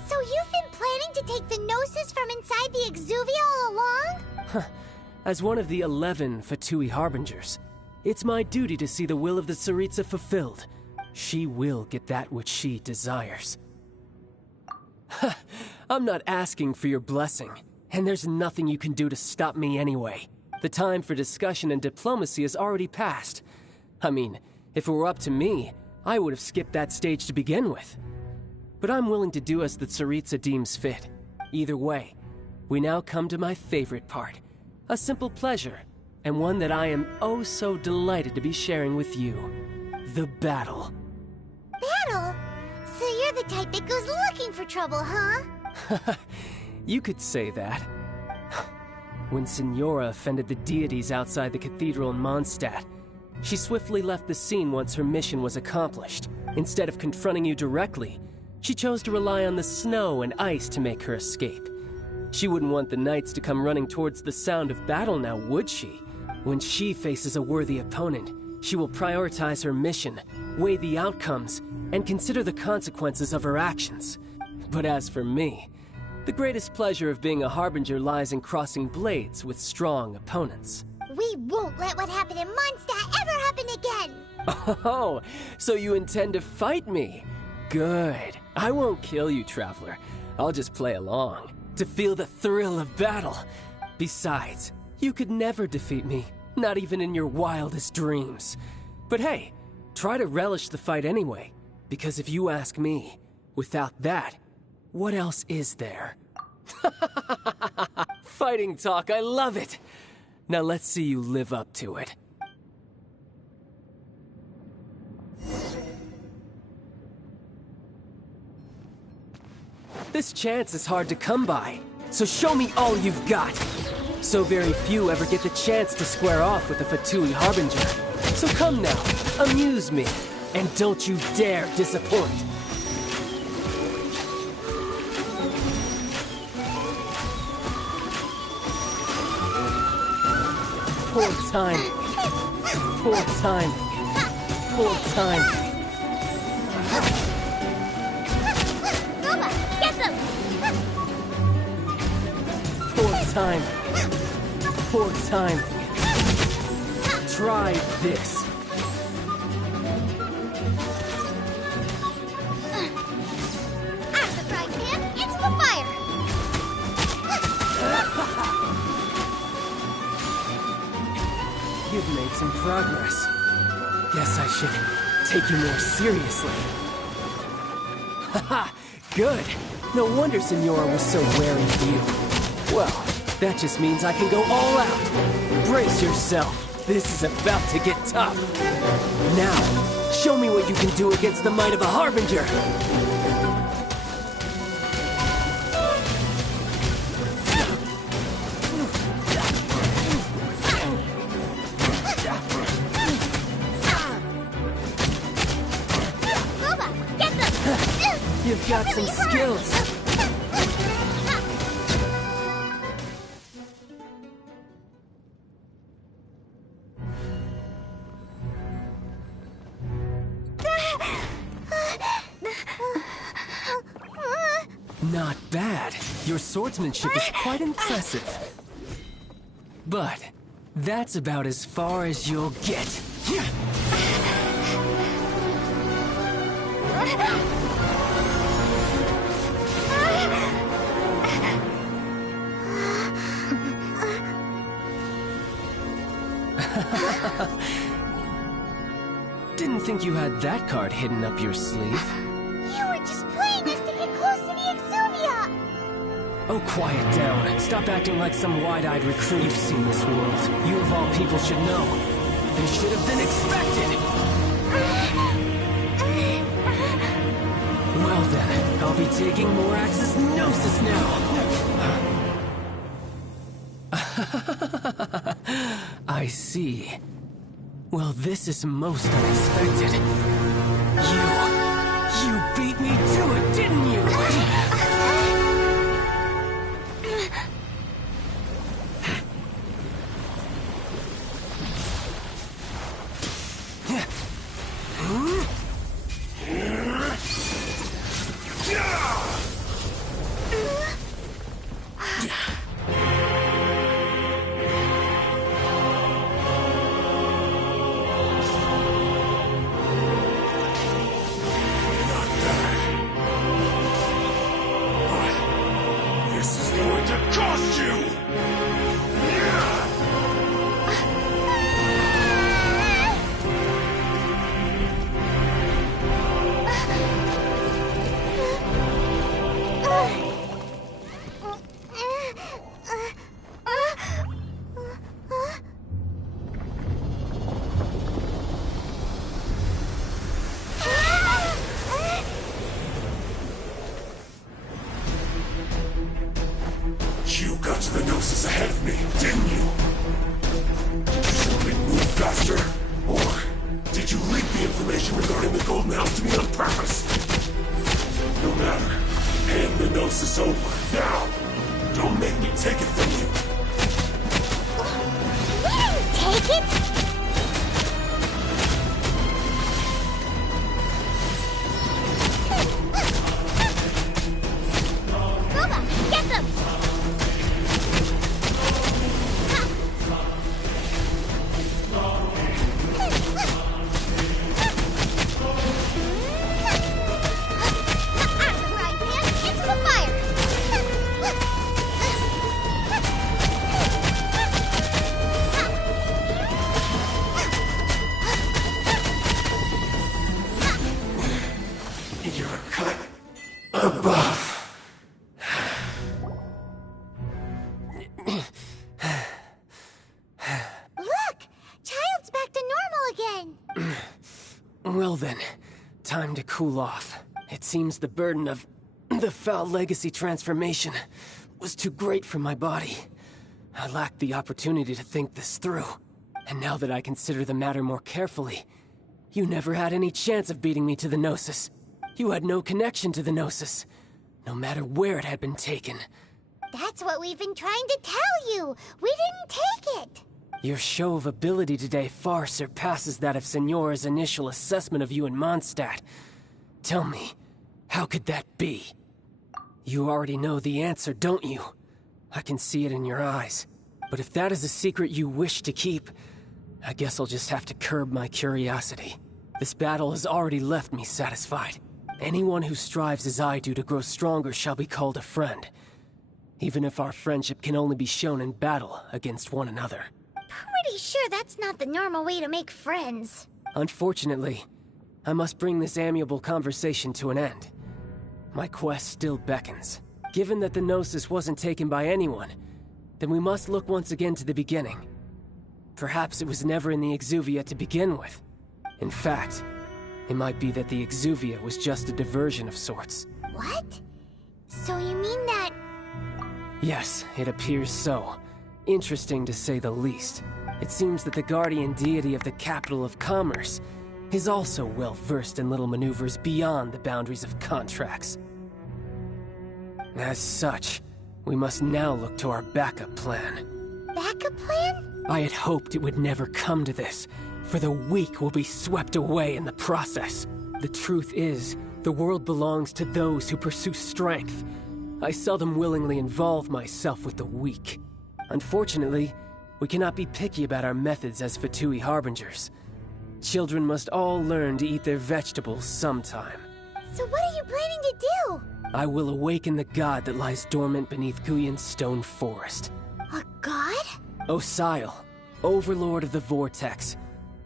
So you've been planning to take the Gnosis from inside the Exuvia all along? As one of the 11 Fatui Harbingers, it's my duty to see the will of the Tsaritsa fulfilled. She will get that which she desires. I'm not asking for your blessing, and there's nothing you can do to stop me anyway. The time for discussion and diplomacy has already passed. I mean, if it were up to me, I would have skipped that stage to begin with. But I'm willing to do as the Tsaritsa deems fit. Either way, we now come to my favorite part. A simple pleasure, and one that I am oh so delighted to be sharing with you. The battle. Battle? So you're the type that goes looking for trouble, huh? You could say that. When Signora offended the deities outside the cathedral in Mondstadt, she swiftly left the scene once her mission was accomplished. Instead of confronting you directly, she chose to rely on the snow and ice to make her escape. She wouldn't want the knights to come running towards the sound of battle now, would she? When she faces a worthy opponent, she will prioritize her mission, weigh the outcomes, and consider the consequences of her actions. But as for me, the greatest pleasure of being a Harbinger lies in crossing blades with strong opponents. We won't let what happened in Mondstadt ever happen again! Oh, so you intend to fight me? Good. I won't kill you, Traveler. I'll just play along, to feel the thrill of battle. Besides, you could never defeat me, not even in your wildest dreams. But hey, try to relish the fight anyway, because if you ask me, without that, what else is there? Fighting talk, I love it! Now let's see you live up to it. This chance is hard to come by, so show me all you've got! So very few ever get the chance to square off with a Fatui Harbinger. So come now, amuse me, and don't you dare disappoint! Poor timing. Poor timing. Poor timing. Goba, get them! Poor time. Poor time. Try this. Out the frying pan, into the fire! You've made some progress. Guess I should take you more seriously. Haha, good. No wonder Signora was so wary of you. Well, that just means I can go all out. Brace yourself. This is about to get tough. Now, show me what you can do against the might of a Harbinger. You've got some skills. Not bad. Your swordsmanship is quite impressive. But that's about as far as you'll get. Didn't think you had that card hidden up your sleeve. You were just playing us to get close to the Exuvia! Oh, quiet down. Stop acting like some wide-eyed recruit. You've seen this world. You of all people should know. This should have been expected! Well then, I'll be taking more Axis Gnosis now! I see. Well, this is most unexpected. You beat me to it, didn't you? Well then, time to cool off. It seems the burden of the foul legacy transformation was too great for my body. I lacked the opportunity to think this through. And now that I consider the matter more carefully, you never had any chance of beating me to the Gnosis. You had no connection to the Gnosis, no matter where it had been taken. That's what we've been trying to tell you! We didn't take it! Your show of ability today far surpasses that of Signora's initial assessment of you in Mondstadt. Tell me, how could that be? You already know the answer, don't you? I can see it in your eyes. But if that is a secret you wish to keep, I guess I'll just have to curb my curiosity. This battle has already left me satisfied. Anyone who strives as I do to grow stronger shall be called a friend. Even if our friendship can only be shown in battle against one another. Pretty sure that's not the normal way to make friends. Unfortunately, I must bring this amiable conversation to an end. My quest still beckons. Given that the Gnosis wasn't taken by anyone, then we must look once again to the beginning. Perhaps it was never in the Exuvia to begin with. In fact, it might be that the Exuvia was just a diversion of sorts. What? So you mean that... Yes, it appears so. Interesting to say the least. It seems that the guardian deity of the capital of commerce is also well versed in little maneuvers beyond the boundaries of contracts. As such, we must now look to our backup plan. Backup plan? I had hoped it would never come to this, for the weak will be swept away in the process. The truth is, the world belongs to those who pursue strength. I seldom willingly involve myself with the weak. Unfortunately, we cannot be picky about our methods as Fatui Harbingers. Children must all learn to eat their vegetables sometime. So what are you planning to do? I will awaken the god that lies dormant beneath Guyon's stone forest. A god? Osial, overlord of the Vortex,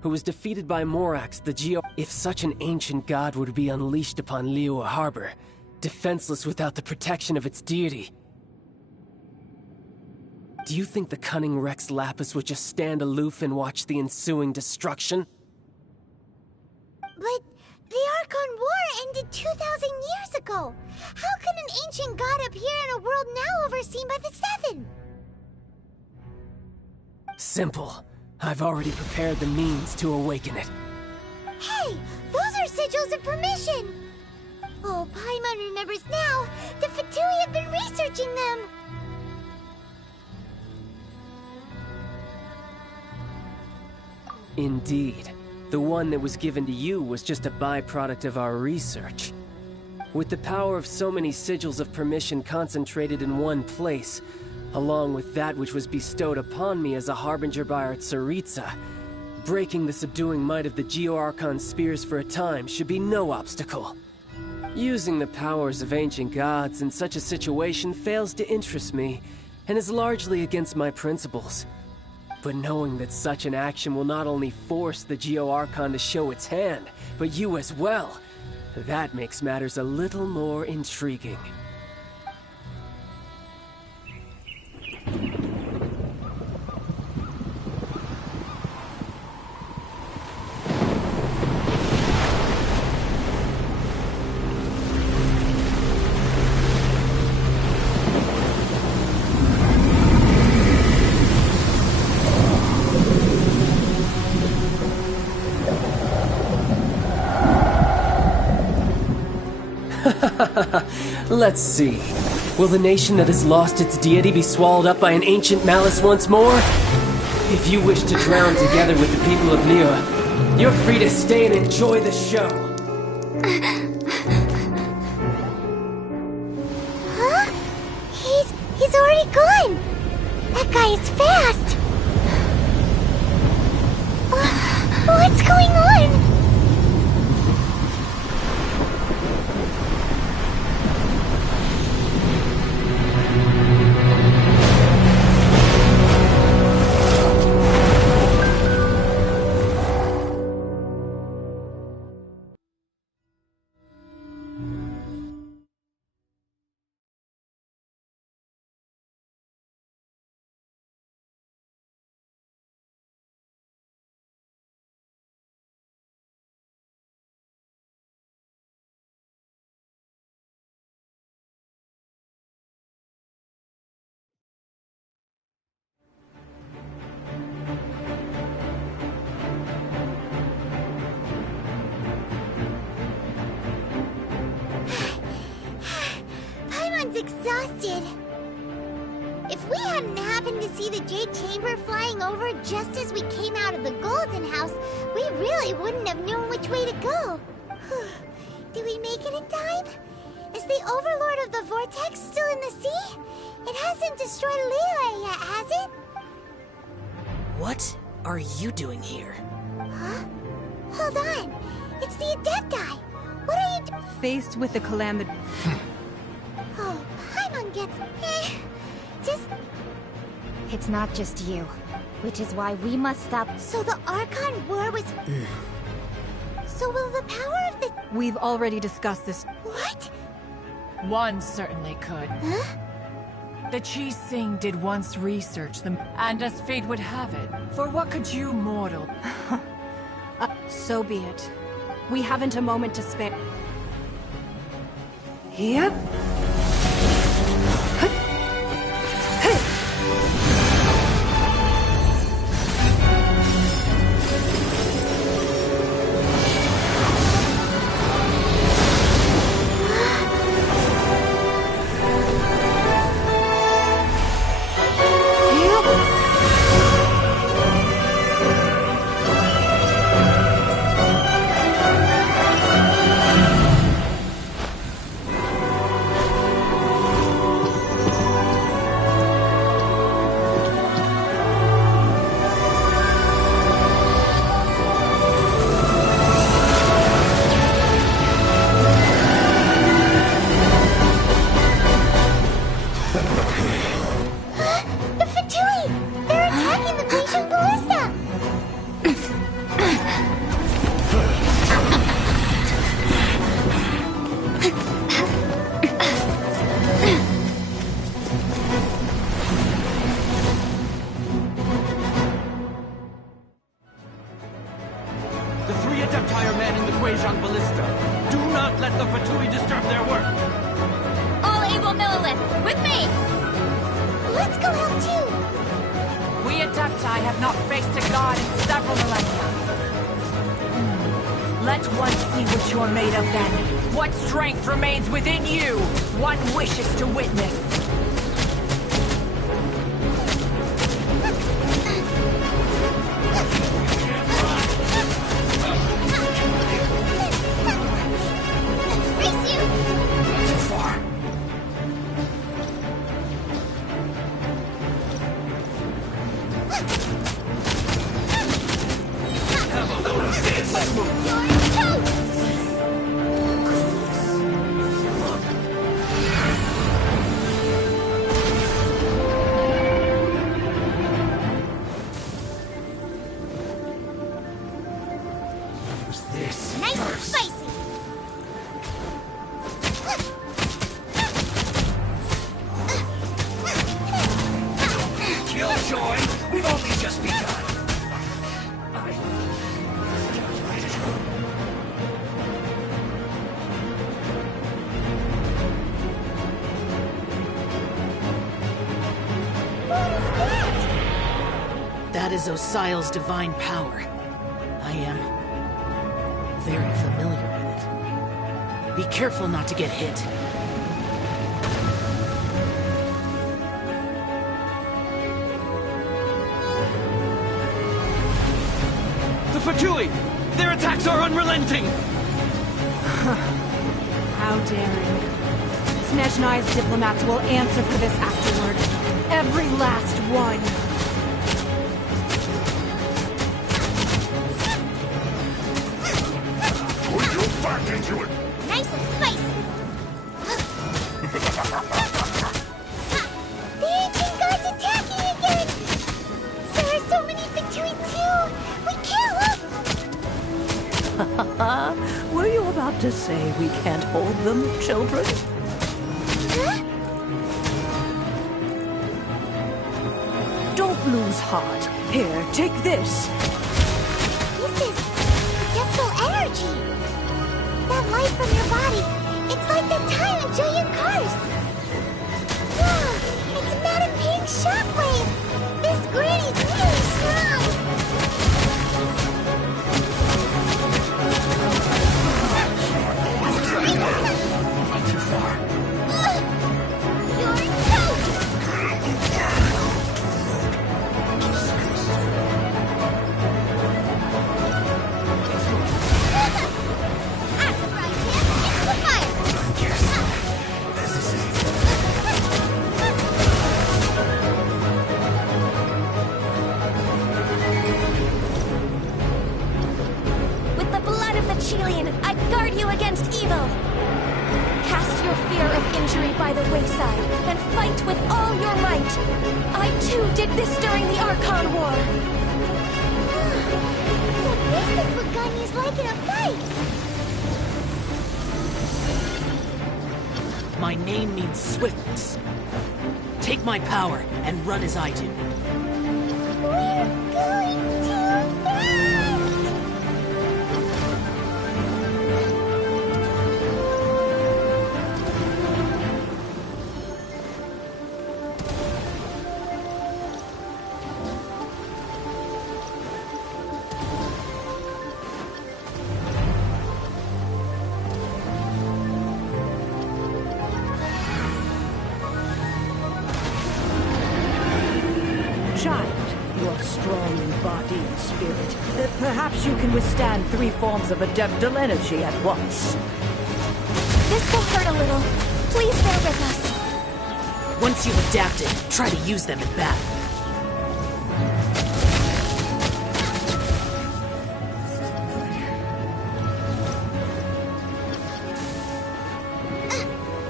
who was defeated by Morax, the Geo... If such an ancient god were to be unleashed upon Liyue Harbor, defenseless without the protection of its deity, do you think the cunning Rex Lapis would just stand aloof and watch the ensuing destruction? But the Archon War ended 2,000 years ago. How can an ancient god appear in a world now overseen by the Seven? Simple. I've already prepared the means to awaken it. Hey, those are sigils of permission! Oh, Paimon remembers now. The Fatui have been researching them. Indeed. The one that was given to you was just a byproduct of our research. With the power of so many sigils of permission concentrated in one place, along with that which was bestowed upon me as a harbinger by our Tsaritsa, breaking the subduing might of the Geo-Archon spears for a time should be no obstacle. Using the powers of ancient gods in such a situation fails to interest me, and is largely against my principles. But knowing that such an action will not only force the Geo-Archon to show its hand, but you as well, that makes matters a little more intriguing. Let's see. Will the nation that has lost its deity be swallowed up by an ancient malice once more? If you wish to drown together with the people of Liyue, you're free to stay and enjoy the show. Huh? He's already gone. That guy is fast. What's going on? Exhausted. If we hadn't happened to see the Jade Chamber flying over just as we came out of the Golden House, we really wouldn't have known which way to go. Did we make it in time? Is the Overlord of the Vortex still in the sea? It hasn't destroyed Liyue yet, has it? What are you doing here? Huh? Hold on. It's the Adepti. What are you Faced with the calamity. Oh, Paimon gets... just... It's not just you, which is why we must stop. So the Archon War was... So will the power of the... We've already discussed this. What? One certainly could. Huh? The Qi did once research them, and as fate would have it, for what could you, mortal? So be it. We haven't a moment to spare. Yep. Osial's divine power. I am very familiar with it. Be careful not to get hit. The Fatui! Their attacks are unrelenting! How daring. Snezhnai's diplomats will answer for this afterward. Every last one. Into it. Nice and spicy. The ancient god's attacking again. There are so many Fatui too. We can't look. Were you about to say we can't hold them, children? Huh? Don't lose heart. Here, take this. This is forgetful energy. That light from your body, it's like that time in Julian Karst. Whoa, it's Madame Ping's shockwave. This granny's really strong. Not too far. You're toast. Right here. guard you against evil. Cast your fear of injury by the wayside, and fight with all your might. I too did this during the Archon War. So this is what Ganya's like in a fight! My name means swiftness. Take my power and run as I do. We're going too fast! Child, you are strong in body and spirit. Perhaps you can withstand 3 forms of adeptal energy at once. This will hurt a little. Please bear with us. Once you've adapted, try to use them in battle.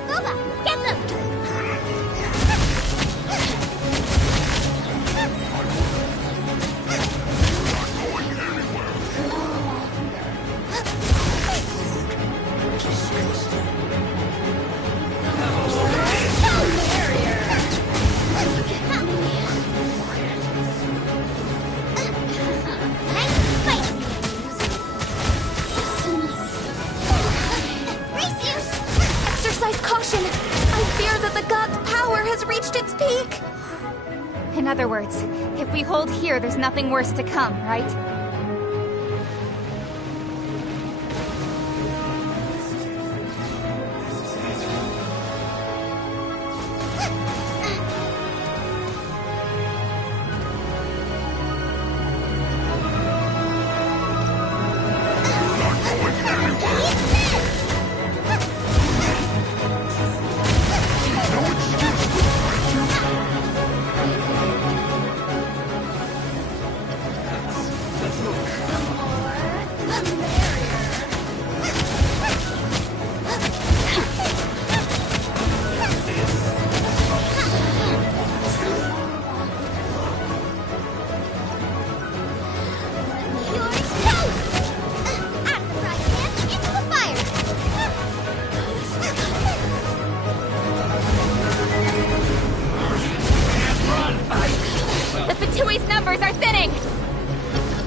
Boba, get them! Exercise caution. I fear that the god's power has reached its peak. In other words, if we hold here, there's nothing worse to come, right?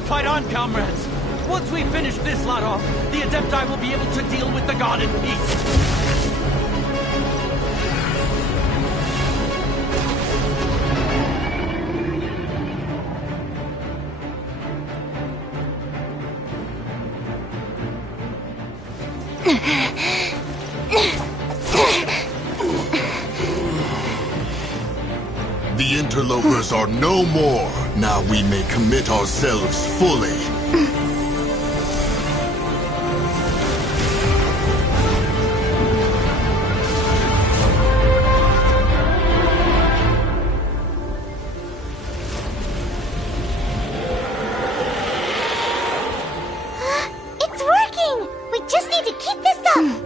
Fight on, comrades! Once we finish this lot off, the Adepti will be able to deal with the god in peace. The interlopers are no more. Now we may commit ourselves fully. It's working! We just need to keep this up!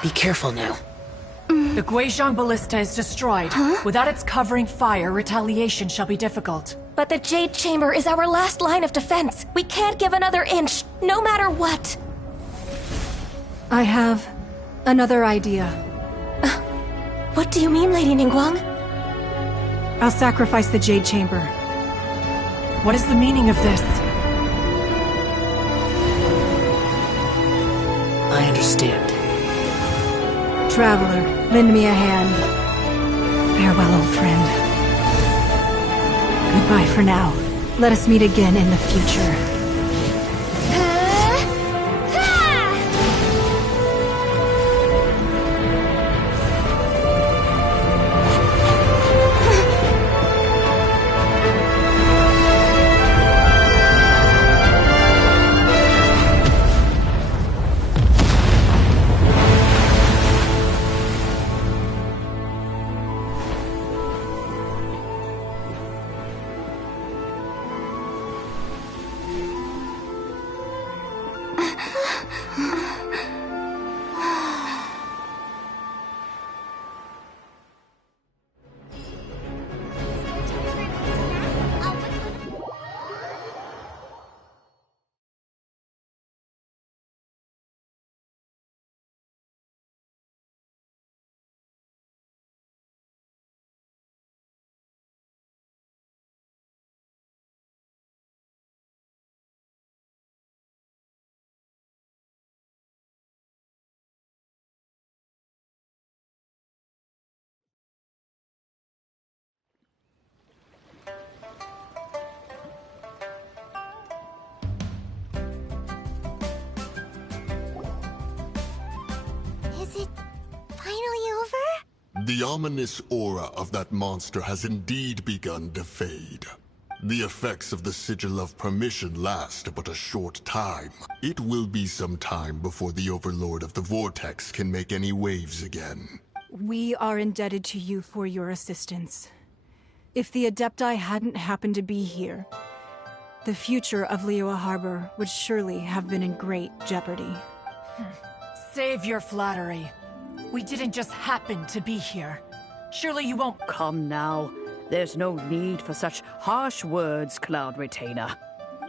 Be careful now. The Guizhong Ballista is destroyed. Without its covering fire, retaliation shall be difficult. But the Jade Chamber is our last line of defense. We can't give another inch, no matter what. I have another idea. What do you mean, Lady Ningguang? I'll sacrifice the Jade Chamber. What is the meaning of this? understand. Traveler, lend me a hand. Farewell, old friend. Goodbye for now. Let us meet again in the future. The ominous aura of that monster has indeed begun to fade. The effects of the Sigil of Permission last but a short time. It will be some time before the Overlord of the Vortex can make any waves again. We are indebted to you for your assistance. If the Adepti hadn't happened to be here, the future of Liyue Harbor would surely have been in great jeopardy. Save your flattery. We didn't just happen to be here. Surely you won't— Come now. There's no need for such harsh words, Cloud Retainer.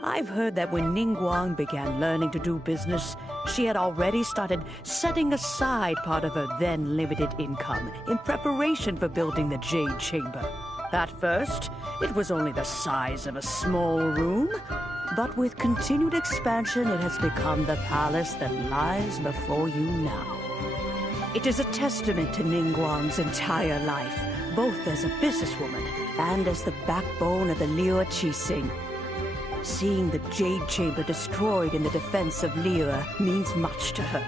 I've heard that when Ningguang began learning to do business, she had already started setting aside part of her then limited income in preparation for building the Jade Chamber. At first, it was only the size of a small room, but with continued expansion, it has become the palace that lies before you now. It is a testament to Ningguang's entire life, both as a businesswoman and as the backbone of the Liyue Qixing. Seeing the Jade Chamber destroyed in the defense of Liyue means much to her.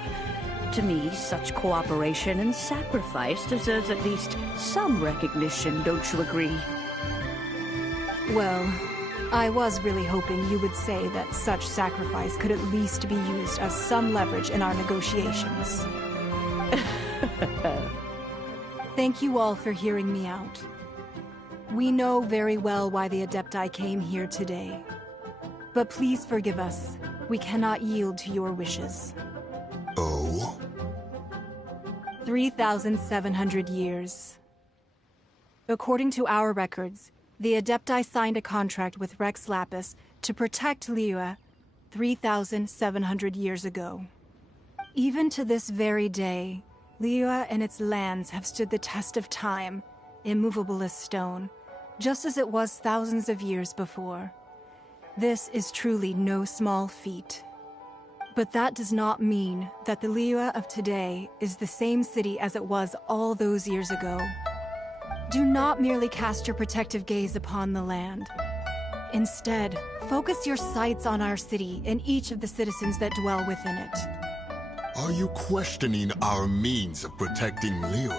To me, such cooperation and sacrifice deserves at least some recognition, don't you agree? Well, I was really hoping you would say that such sacrifice could at least be used as some leverage in our negotiations. Thank you all for hearing me out. We know very well why the Adepti came here today. But please forgive us. We cannot yield to your wishes. Oh? 3,700 years. According to our records, the Adepti signed a contract with Rex Lapis to protect Liyue 3,700 years ago. Even to this very day, Liyue and its lands have stood the test of time, immovable as stone, just as it was thousands of years before. This is truly no small feat. But that does not mean that the Liyue of today is the same city as it was all those years ago. Do not merely cast your protective gaze upon the land. Instead, focus your sights on our city and each of the citizens that dwell within it. Are you questioning our means of protecting Liyue?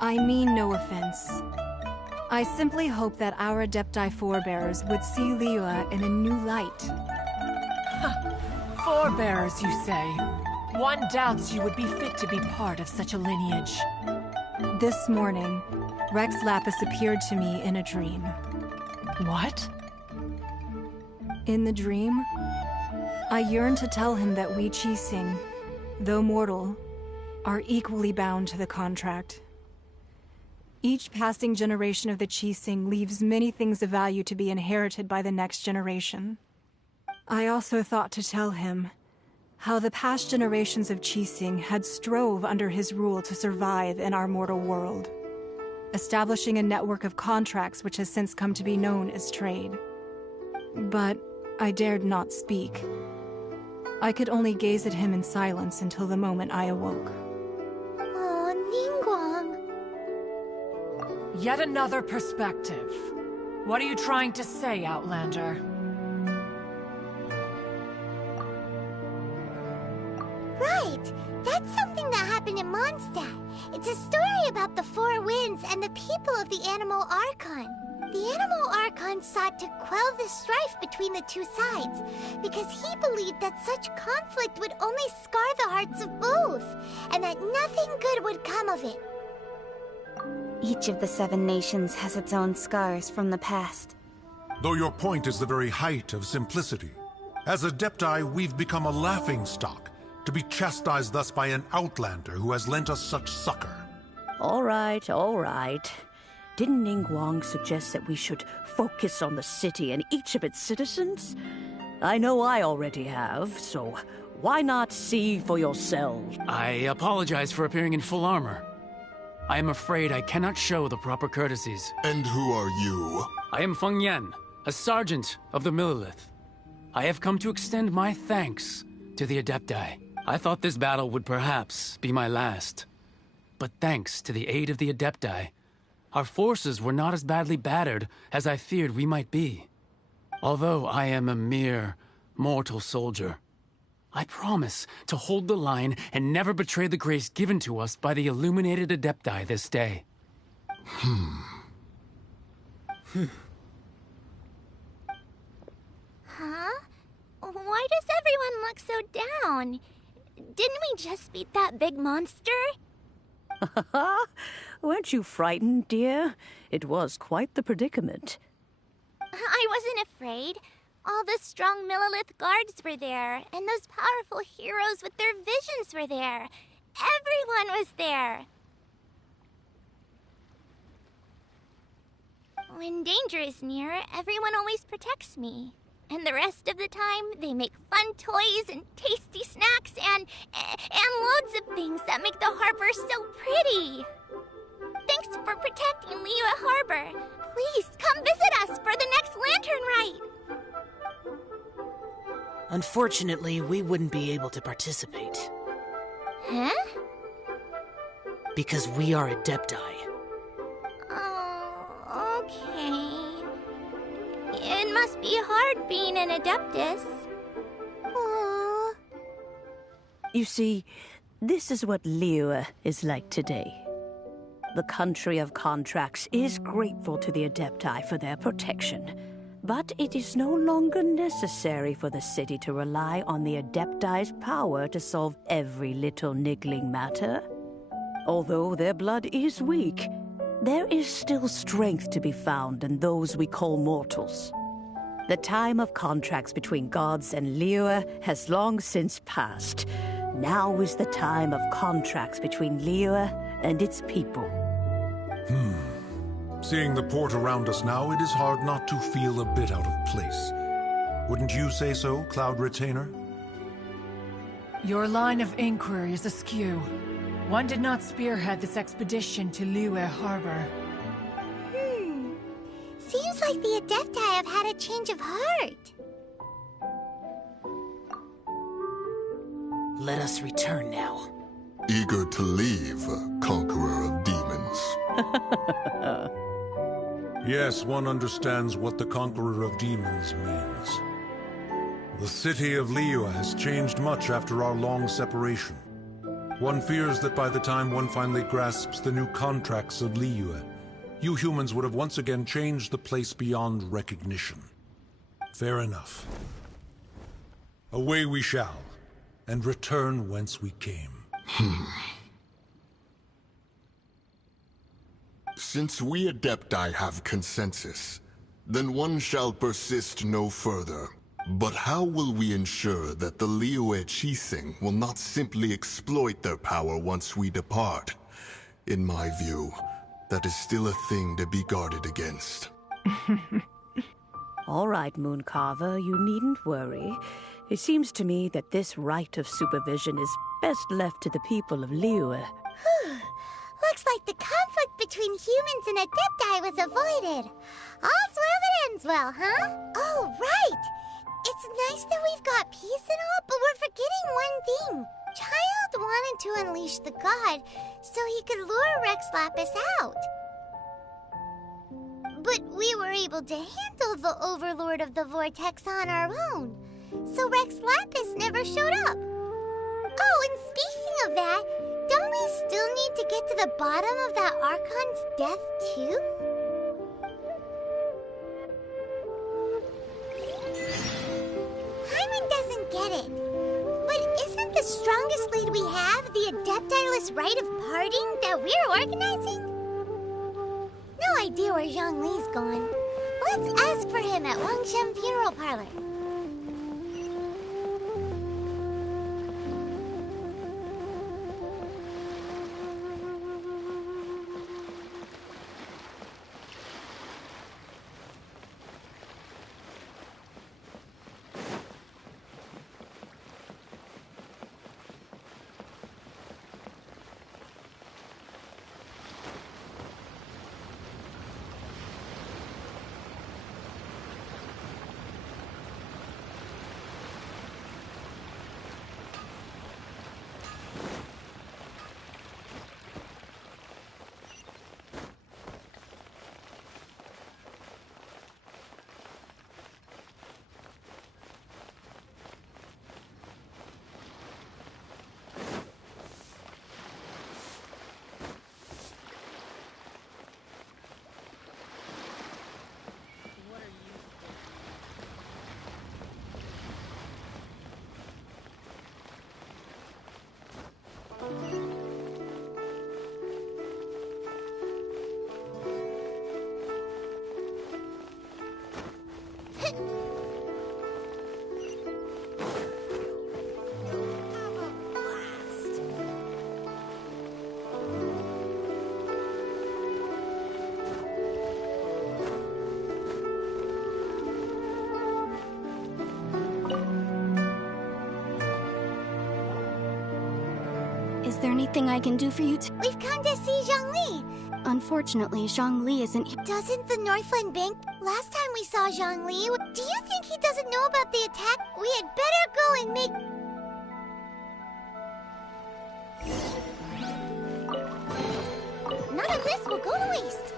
I mean no offense. I simply hope that our Adepti forebears would see Liyue in a new light. Forebears, you say? One doubts you would be fit to be part of such a lineage. This morning, Rex Lapis appeared to me in a dream. What? In the dream, I yearned to tell him that we Qixing, though mortal, are equally bound to the contract. Each passing generation of the Qixing leaves many things of value to be inherited by the next generation. I also thought to tell him how the past generations of Qixing had strove under his rule to survive in our mortal world, establishing a network of contracts which has since come to be known as trade. But I dared not speak. I could only gaze at him in silence until the moment I awoke. Oh, Ningguang. Yet another perspective. What are you trying to say, Outlander? Right! That's something that happened in Mondstadt. It's a story about the Four Winds and the people of the Animal Archon. The Animal Archon sought to quell the strife between the two sides, because he believed that such conflict would only scar the hearts of both, and that nothing good would come of it. Each of the 7 nations has its own scars from the past. Though your point is the very height of simplicity. As Adepti, we've become a laughingstock, to be chastised thus by an outlander who has lent us such succor. All right, all right. Didn't Ningguang suggest that we should focus on the city and each of its citizens? I know I already have, so why not see for yourselves? I apologize for appearing in full armor. I am afraid I cannot show the proper courtesies. And who are you? I am Feng Yan, a sergeant of the Millelith. I have come to extend my thanks to the Adepti. I thought this battle would perhaps be my last. But thanks to the aid of the Adepti, our forces were not as badly battered as I feared we might be. Although I am a mere mortal soldier, I promise to hold the line and never betray the grace given to us by the illuminated Adepti this day. Huh? Why does everyone look so down? Didn't we just beat that big monster? Weren't you frightened, dear? It was quite the predicament. I wasn't afraid. All the strong Millelith guards were there, and those powerful heroes with their visions were there. Everyone was there. When danger is near, everyone always protects me. And the rest of the time, they make fun toys and tasty snacks and loads of things that make the harbor so pretty. Thanks for protecting Liyue Harbor. Please come visit us for the next lantern rite. Unfortunately, we wouldn't be able to participate. Huh? Because we are Adepti. Oh, okay. It must be hard being an Adeptus. Aww. You see, this is what Liyue is like today. The country of contracts is grateful to the Adepti for their protection, but it is no longer necessary for the city to rely on the Adepti's power to solve every little niggling matter. Although their blood is weak, there is still strength to be found in those we call mortals. The time of contracts between gods and Liyue has long since passed. Now is the time of contracts between Liyue and its people. Seeing the port around us now, it is hard not to feel a bit out of place. Wouldn't you say so, Cloud Retainer? Your line of inquiry is askew. One did not spearhead this expedition to Liyue Harbor. Seems like the Adepti have had a change of heart. Let us return now. Eager to leave, Conqueror of Demons. Yes, one understands what the Conqueror of Demons means. The city of Liyue has changed much after our long separation. One fears that by the time one finally grasps the new contracts of Liyue, you humans would have once again changed the place beyond recognition. Fair enough. Away we shall, and return whence we came. Since we Adepti have consensus, then one shall persist no further. But how will we ensure that the Liyue Qixing will not simply exploit their power once we depart? In my view, that is still a thing to be guarded against. All right, Mooncarver, you needn't worry. It seems to me that this right of supervision is best left to the people of Liyue. Looks like the conflict between humans and Adepti was avoided. All's well that ends well, huh? Oh, right! It's nice that we've got peace and all, but we're forgetting one thing. Childe wanted to unleash the god so he could lure Rex Lapis out. But we were able to handle the Overlord of the Vortex on our own, so Rex Lapis never showed up. Oh, and speaking of that, don't we still need to get to the bottom of that Archon's death, too? Paimon doesn't get it. But isn't the strongest lead we have the Adeptiless Rite of Parting that we're organizing? No idea where Xiangling's gone. Let's ask for him at Wangshen Funeral Parlor. Is there anything I can do for you? We've come to see Zhongli. Unfortunately, Zhongli isn't here. Doesn't the Northland Bank? Last time we saw Zhongli, do you think he doesn't know about the attack? We had better go and make... None of this will go to waste.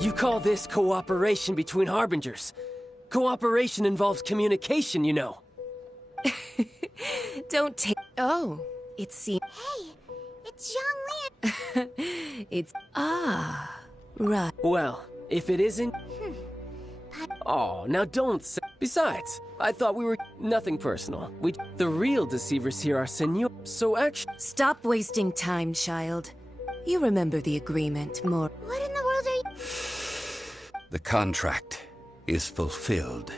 You call this cooperation between Harbingers? Cooperation involves communication, you know. Don't take... Oh, it seems... Hey, it's Xiangling. It's... Ah, right. Well, if it isn't... Oh, now don't say... Besides, I thought we were... Nothing personal. The real deceivers here are Senor... So actually... Stop wasting time, child. You remember the agreement, more... What in the world are you... The contract is fulfilled.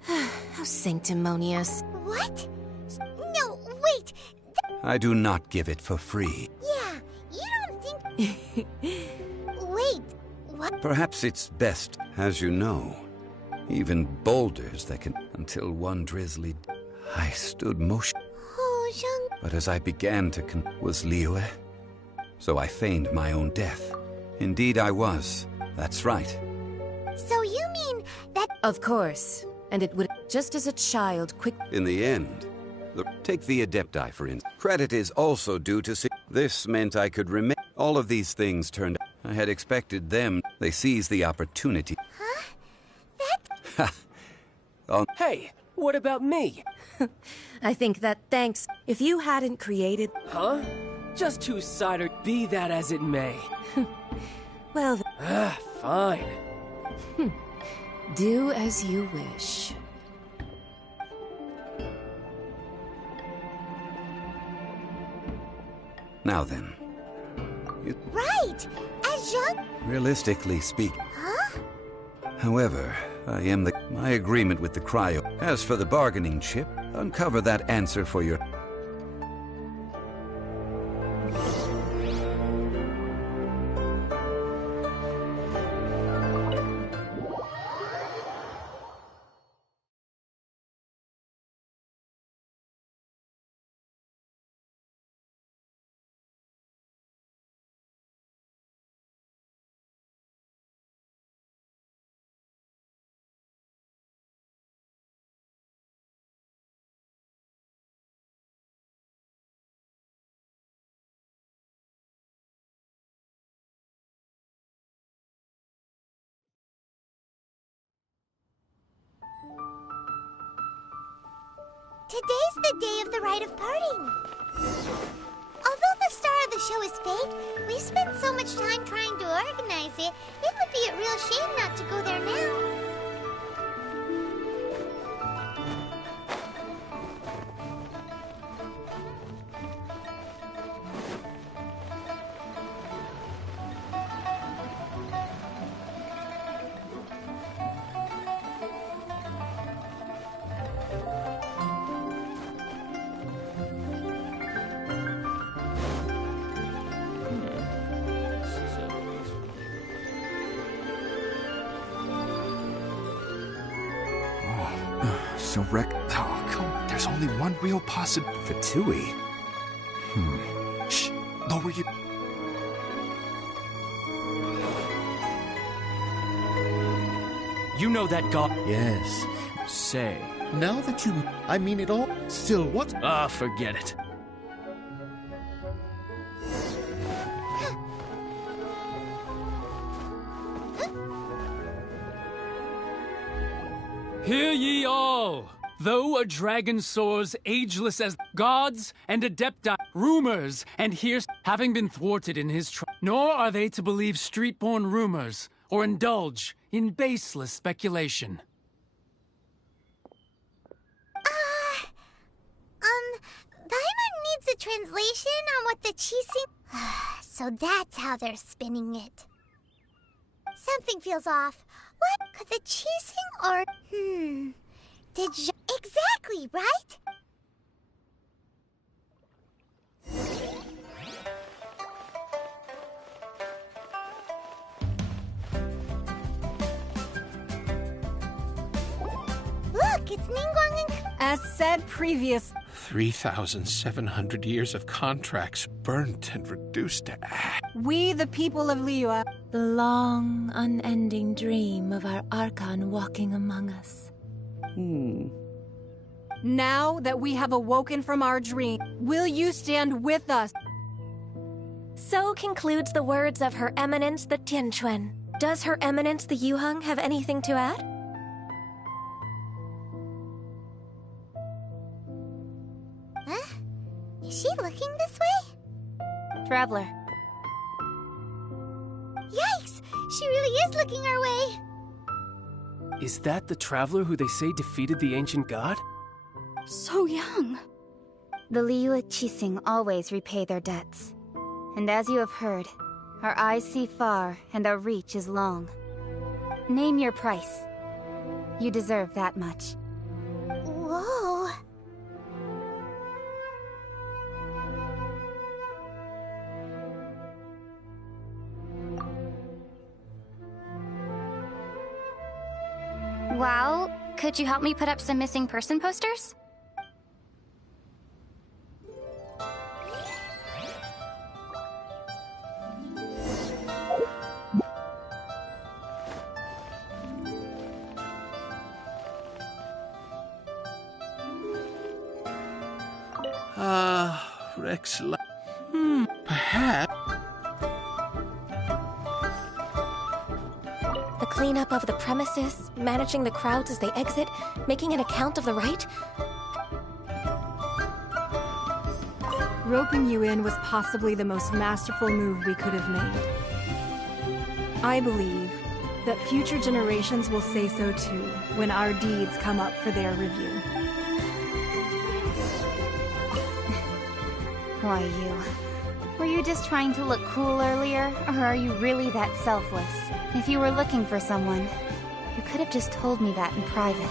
How sanctimonious. What? No, wait. I do not give it for free. Yeah, you don't think... Wait, what? Perhaps it's best, as you know. Even boulders that can... Until one drizzly... I stood motion. Oh, Zhang... But as I began to was Liyue. So I feigned my own death. Indeed I was. That's right. So you mean that... Of course. And it would... Just as a child, quick... In the end, take the Adepti for instance. Credit is also due to... This meant I could remain. All of these things turned out. I had expected them. They seized the opportunity. Hey, what about me? I think that thanks. If you hadn't created... Huh? Just two-sider, be that as it may. Well... Fine. Do as you wish. Now then. Right! As young... Realistically speaking. Huh? However, my agreement with the cryo. As for the bargaining chip, uncover that answer for your... Today's the day of the rite of parting. Although the star of the show is fake, we've spent so much time trying to organize it, it would be a real shame not to go there now. So oh, come. There's only one real Fatui. Shh. Lower your... You know that god... Yes. Say. Now that you... I mean it all. Still, what? Forget it. Hear ye all! Though a dragon soars ageless as gods and adepti, rumors and hears having been thwarted in his nor are they to believe street-born rumors or indulge in baseless speculation. Paimon needs a translation on what the Qixing... So that's how they're spinning it. Something feels off. What? Could the Qixing or... Did you... Exactly, right? Look, it's Ningguang and... As said previous... 3,700 years of contracts burnt and reduced to ash. We, the people of Liyue... The long, unending dream of our Archon walking among us. Now that we have awoken from our dream, will you stand with us? So concludes the words of Her Eminence the Tianquan. Does Her Eminence the Yuheng have anything to add? Huh? Is she looking this way? Traveler. Yikes! She really is looking our way! Is that the traveler who they say defeated the ancient god? So young. The Liyue Qixing always repay their debts. And as you have heard, our eyes see far and our reach is long. Name your price. You deserve that much. Whoa. Well, could you help me put up some missing person posters? Rex... Perhaps. The cleanup of the premises, managing the crowds as they exit, making an account of the rite? Roping you in was possibly the most masterful move we could have made. I believe that future generations will say so too when our deeds come up for their review. Why, you? Were you just trying to look cool earlier, or are you really that selfless? If you were looking for someone, you could have just told me that in private.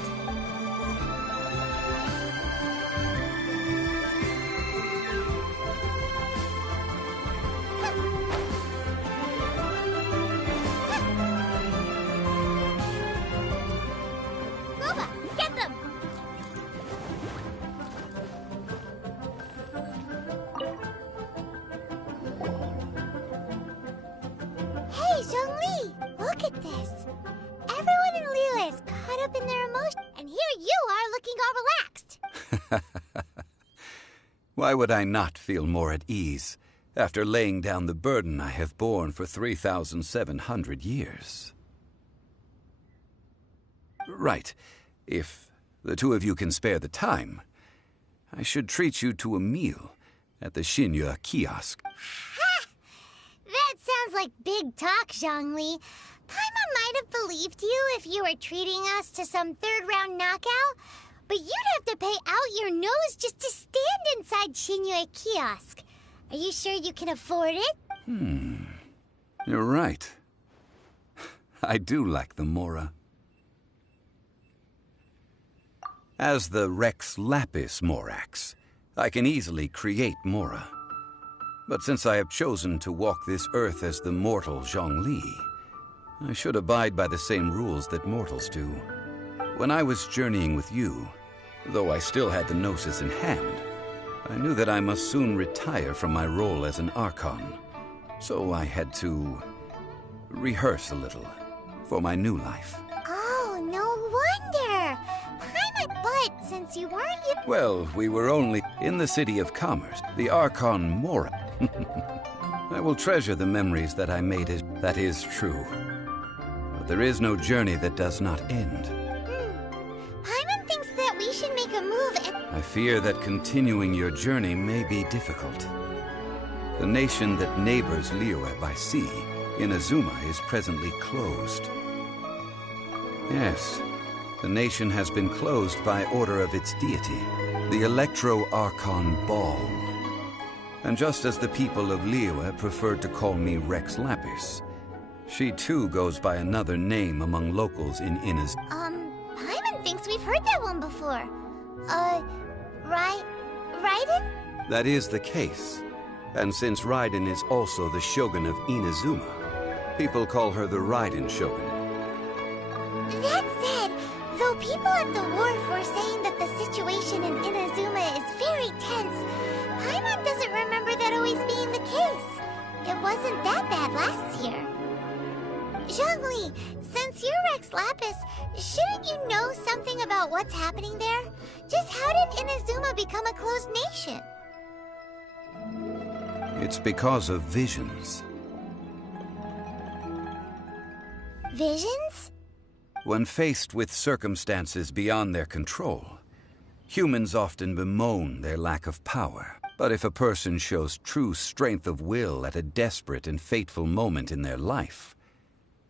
Hey, Xiangling! Look at this! Everyone in Liyue is caught up in their emotions, and here you are looking all relaxed! Why would I not feel more at ease after laying down the burden I have borne for 3,700 years? Right. If the two of you can spare the time, I should treat you to a meal at the Shenhe kiosk. That sounds like big talk, Xiangling. Paimon might have believed you if you were treating us to some third-round knockout, but you'd have to pay out your nose just to stand inside Shenhe kiosk. Are you sure you can afford it? You're right. I do lack the Mora. As the Rex Lapis Morax, I can easily create Mora. But since I have chosen to walk this earth as the mortal Zhongli, I should abide by the same rules that mortals do. When I was journeying with you, though I still had the Gnosis in hand, I knew that I must soon retire from my role as an Archon. So I had to rehearse a little for my new life. Oh, no wonder! Paimon, but since you weren't... Well, we were only in the city of commerce, the Archon Mora. I will treasure the memories that I made that is true. But there is no journey that does not end. Paimon thinks that we should make a move and... I fear that continuing your journey may be difficult. The nation that neighbors Liyue by sea, Inazuma, is presently closed. Yes, the nation has been closed by order of its deity, the Electro-Archon Ball. And just as the people of Liyue preferred to call me Rex Lapis, she too goes by another name among locals in Inazuma. Paimon thinks we've heard that one before. Raiden? That is the case. And since Raiden is also the Shogun of Inazuma, people call her the Raiden Shogun. That said, though people at the wharf were saying that the situation in Inazuma is very tense, Paimon doesn't remember that always being the case. It wasn't that bad last year. Xiangling, since you're Rex Lapis, shouldn't you know something about what's happening there? Just how did Inazuma become a closed nation? It's because of visions. Visions? When faced with circumstances beyond their control, humans often bemoan their lack of power. But if a person shows true strength of will at a desperate and fateful moment in their life,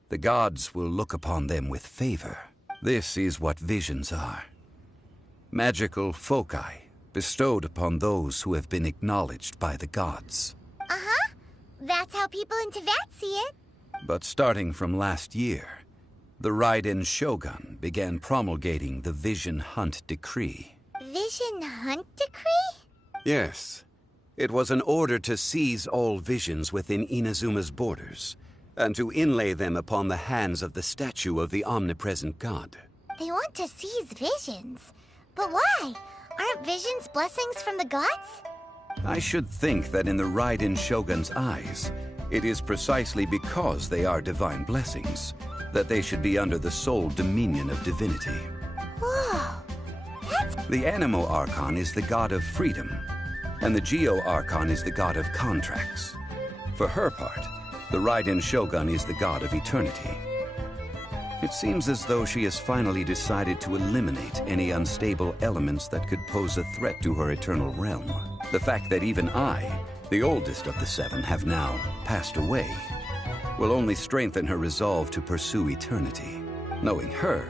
the gods will look upon them with favor. This is what visions are. Magical foci bestowed upon those who have been acknowledged by the gods. Uh-huh. That's how people in Teyvat see it. But starting from last year, the Raiden Shogun began promulgating the Vision Hunt Decree. Vision Hunt Decree? Yes. It was an order to seize all visions within Inazuma's borders, and to inlay them upon the hands of the statue of the omnipresent god. They want to seize visions. But why? Aren't visions blessings from the gods? I should think that in the Raiden Shogun's eyes, it is precisely because they are divine blessings that they should be under the sole dominion of divinity. Whoa, that's... The Anemo Archon is the god of freedom, and the Geo-Archon is the god of contracts. For her part, the Raiden Shogun is the god of eternity. It seems as though she has finally decided to eliminate any unstable elements that could pose a threat to her eternal realm. The fact that even I, the oldest of the seven, have now passed away, will only strengthen her resolve to pursue eternity. Knowing her,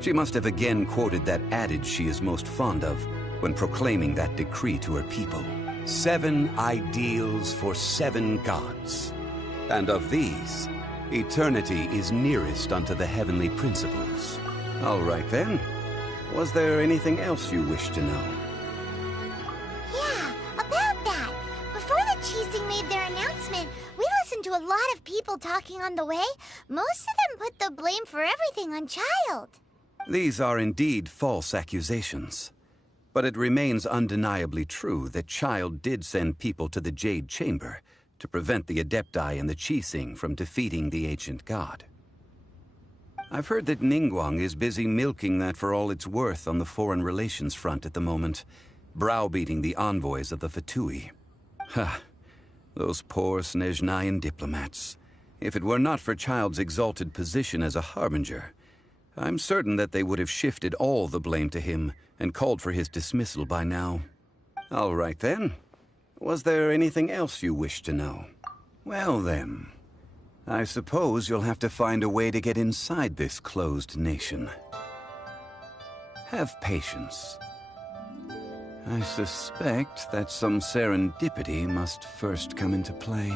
she must have again quoted that adage she is most fond of when proclaiming that decree to her people. 7 ideals for 7 gods. And of these, eternity is nearest unto the heavenly principles. All right then. Was there anything else you wish to know? Yeah, about that. Before the Qixing made their announcement, we listened to a lot of people talking on the way. Most of them put the blame for everything on Childe. These are indeed false accusations. But it remains undeniably true that Childe did send people to the Jade Chamber to prevent the Adepti and the Qixing from defeating the ancient god. I've heard that Ningguang is busy milking that for all it's worth on the foreign relations front at the moment, browbeating the envoys of the Fatui. Ha! Those poor Snezhnayan diplomats. If it were not for Childe's exalted position as a harbinger, I'm certain that they would have shifted all the blame to him and called for his dismissal by now. All right then. Was there anything else you wish to know? Well then, I suppose you'll have to find a way to get inside this closed nation. Have patience. I suspect that some serendipity must first come into play.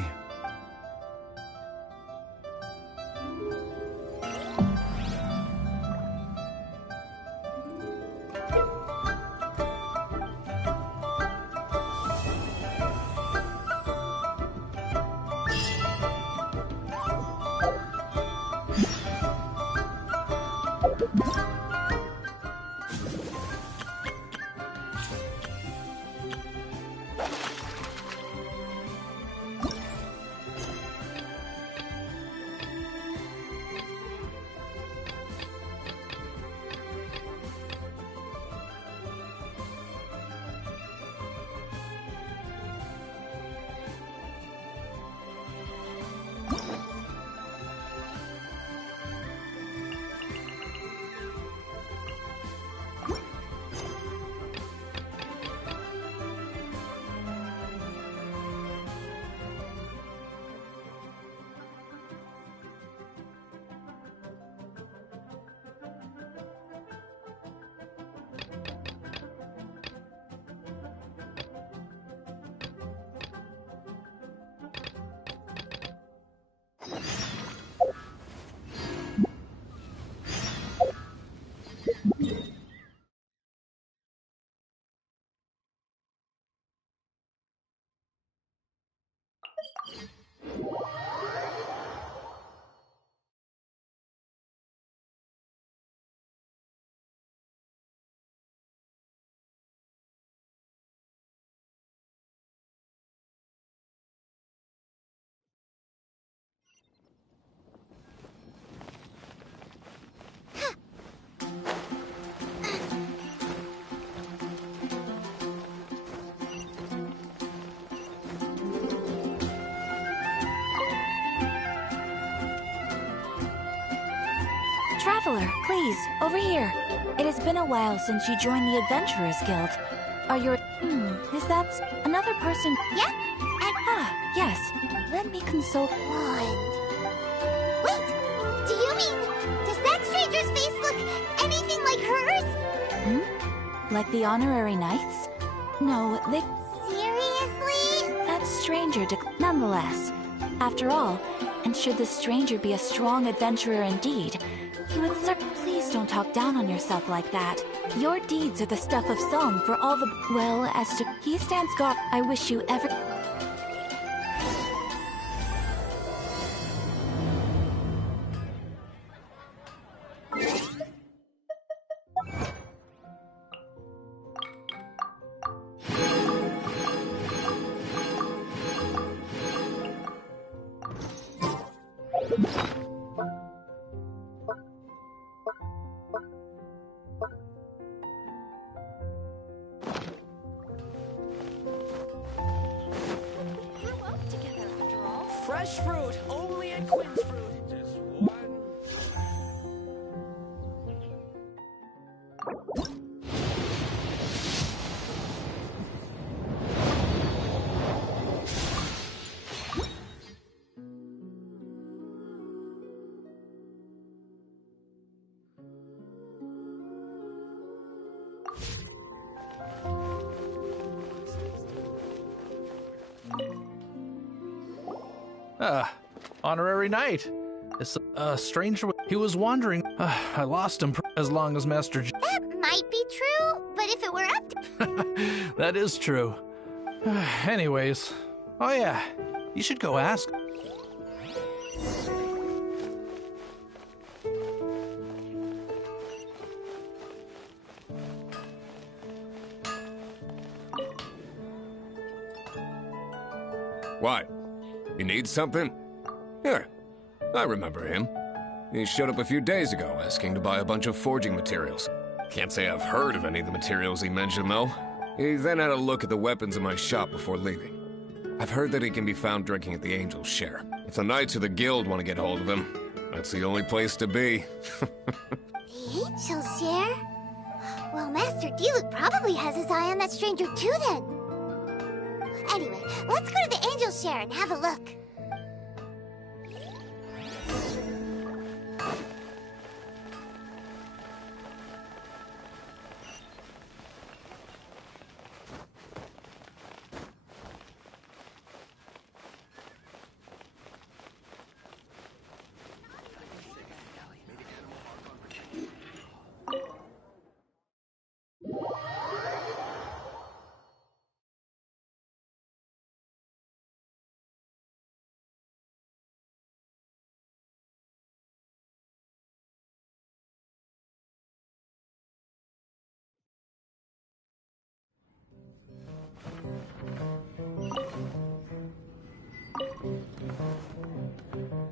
Traveler, please, over here. It has been a while since you joined the Adventurers Guild. Are your... is that another person? Yeah, and... yes. Let me consult... Wait, do you mean... does that stranger's face look anything like hers? Like the Honorary Knights? No, they... Seriously? That stranger nonetheless. After all, and should the stranger be a strong adventurer indeed, he would please don't talk down on yourself like that. Your deeds are the stuff of song for all the... Well, as to... He stands guard. I wish you ever... fresh fruit, only at Quinn's Fruit. Just one. Honorary knight. It's a stranger. He was wandering. I lost him as long as Master That might be true, but if it were up to... That is true. Anyways. Oh yeah, you should go ask. What? You need something? Here, I remember him. He showed up a few days ago asking to buy a bunch of forging materials. Can't say I've heard of any of the materials he mentioned, though. He then had a look at the weapons in my shop before leaving. I've heard that he can be found drinking at the Angel's Share. If the Knights of the Guild want to get hold of him, that's the only place to be. The Angel's Share? Well, Master Diluc probably has his eye on that stranger too, then. Anyway, let's go to the Angel's Share and have a look.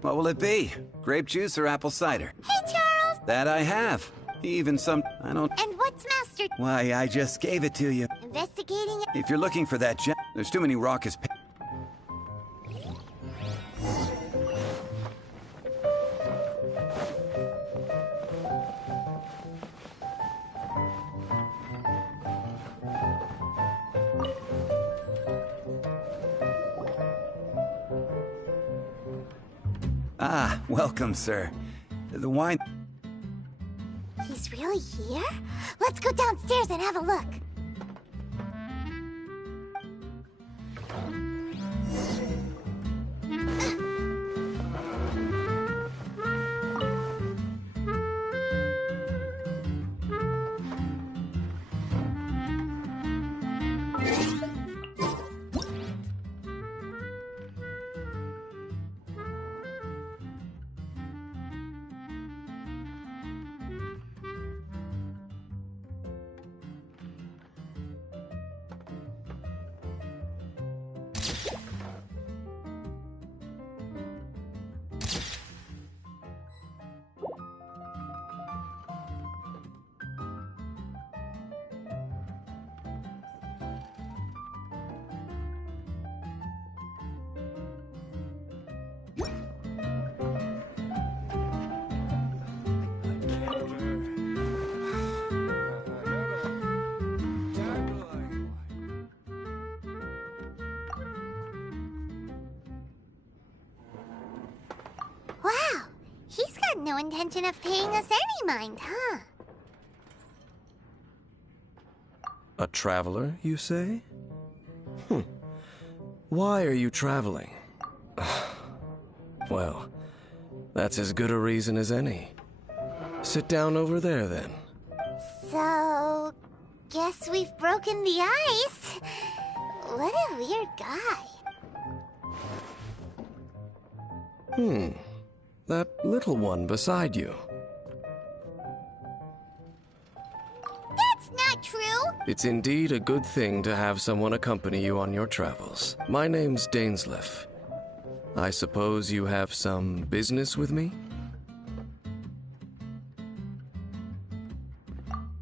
What will it be? Grape juice or apple cider? Hey, Charles! That I have. Even some... I don't... And what's Master... Why, I just gave it to you. Investigating it? If you're looking for that gem... There's too many raucous... Ah, welcome, sir. The wine... He's really here? Let's go downstairs and have a look. Wow, he's got no intention of paying us any mind, huh? A traveler, you say? Why are you traveling? Well, that's as good a reason as any. Sit down over there, then. So, guess we've broken the ice. What a weird guy. That little one beside you. That's not true! It's indeed a good thing to have someone accompany you on your travels. My name's Dainsleif. I suppose you have some business with me?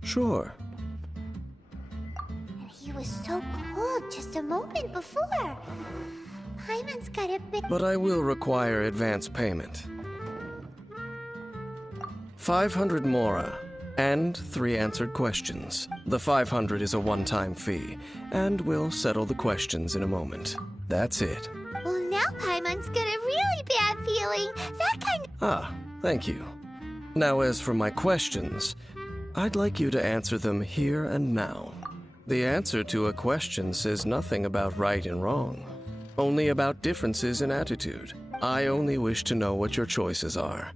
Sure. And he was so cold just a moment before. Paimon's got a bit. But I will require advance payment. 500 mora, and 3 answered questions. The 500 is a one-time fee, and we'll settle the questions in a moment. That's it. Well, now Paimon's got a really bad feeling. That kind of... Ah, thank you. Now, as for my questions, I'd like you to answer them here and now. The answer to a question says nothing about right and wrong, only about differences in attitude. I only wish to know what your choices are.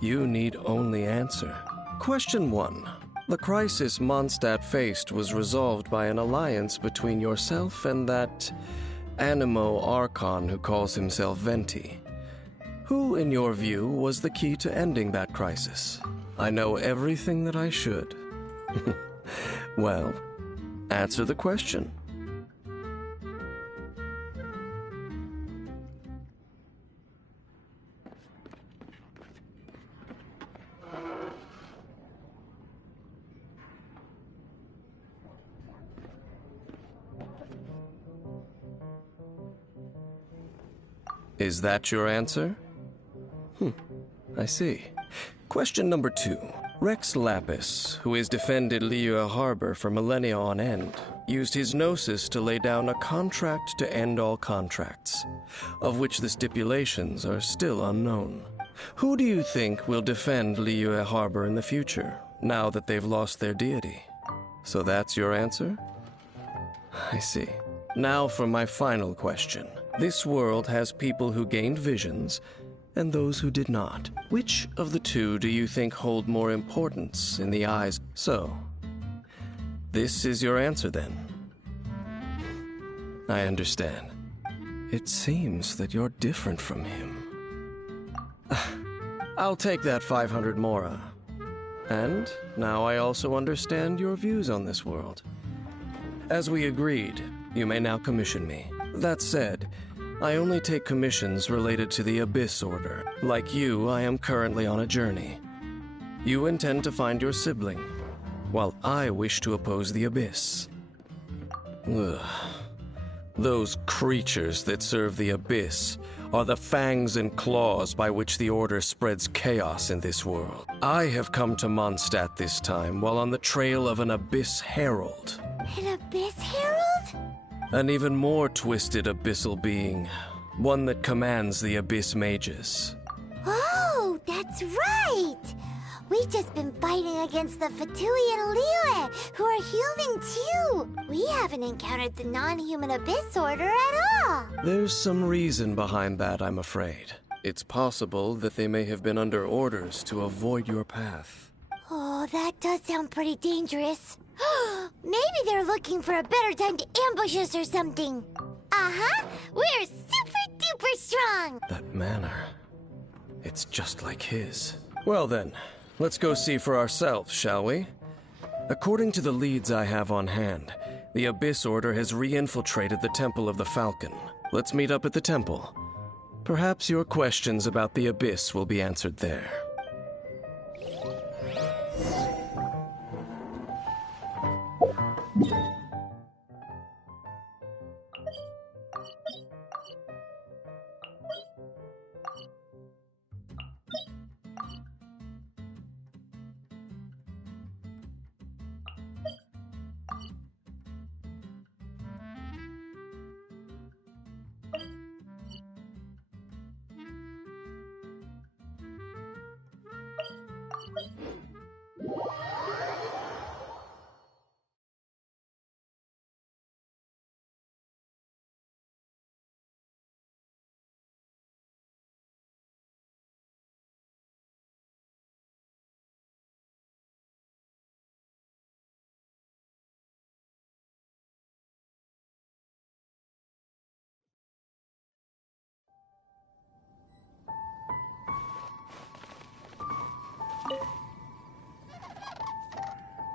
You need only answer. Question 1. The crisis Mondstadt faced was resolved by an alliance between yourself and that Animo Archon who calls himself Venti. Who, in your view, was the key to ending that crisis? I know everything that I should. Well, answer the question. Is that your answer? I see. Question number 2. Rex Lapis, who has defended Liyue Harbor for millennia on end, used his gnosis to lay down a contract to end all contracts, of which the stipulations are still unknown. Who do you think will defend Liyue Harbor in the future, now that they've lost their deity? So that's your answer? I see. Now for my final question. This world has people who gained visions, and those who did not. Which of the two do you think hold more importance in the eyes? So, this is your answer then. I understand. It seems that you're different from him. I'll take that 500 mora. And now I also understand your views on this world. As we agreed, you may now commission me. That said, I only take commissions related to the Abyss Order. Like you, I am currently on a journey. You intend to find your sibling, while I wish to oppose the Abyss. Ugh. Those creatures that serve the Abyss are the fangs and claws by which the Order spreads chaos in this world. I have come to Mondstadt this time while on the trail of an Abyss Herald. An Abyss Herald? An even more twisted abyssal being, one that commands the Abyss Mages. Oh, that's right! We've just been fighting against the Fatui and Liyue, who are human too! We haven't encountered the non-human Abyss Order at all! There's some reason behind that, I'm afraid. It's possible that they may have been under orders to avoid your path. Oh, that does sound pretty dangerous. Maybe they're looking for a better time to ambush us or something. Uh-huh! We're super duper strong! That manner, it's just like his. Well then, let's go see for ourselves, shall we? According to the leads I have on hand, the Abyss Order has re-infiltrated the Temple of the Falcon. Let's meet up at the temple. Perhaps your questions about the Abyss will be answered there.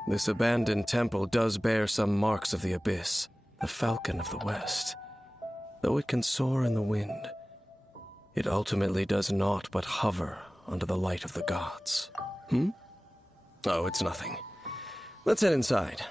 This abandoned temple does bear some marks of the Abyss, the Falcon of the West. Though it can soar in the wind, it ultimately does naught but hover under the light of the gods. Oh, it's nothing. Let's head inside.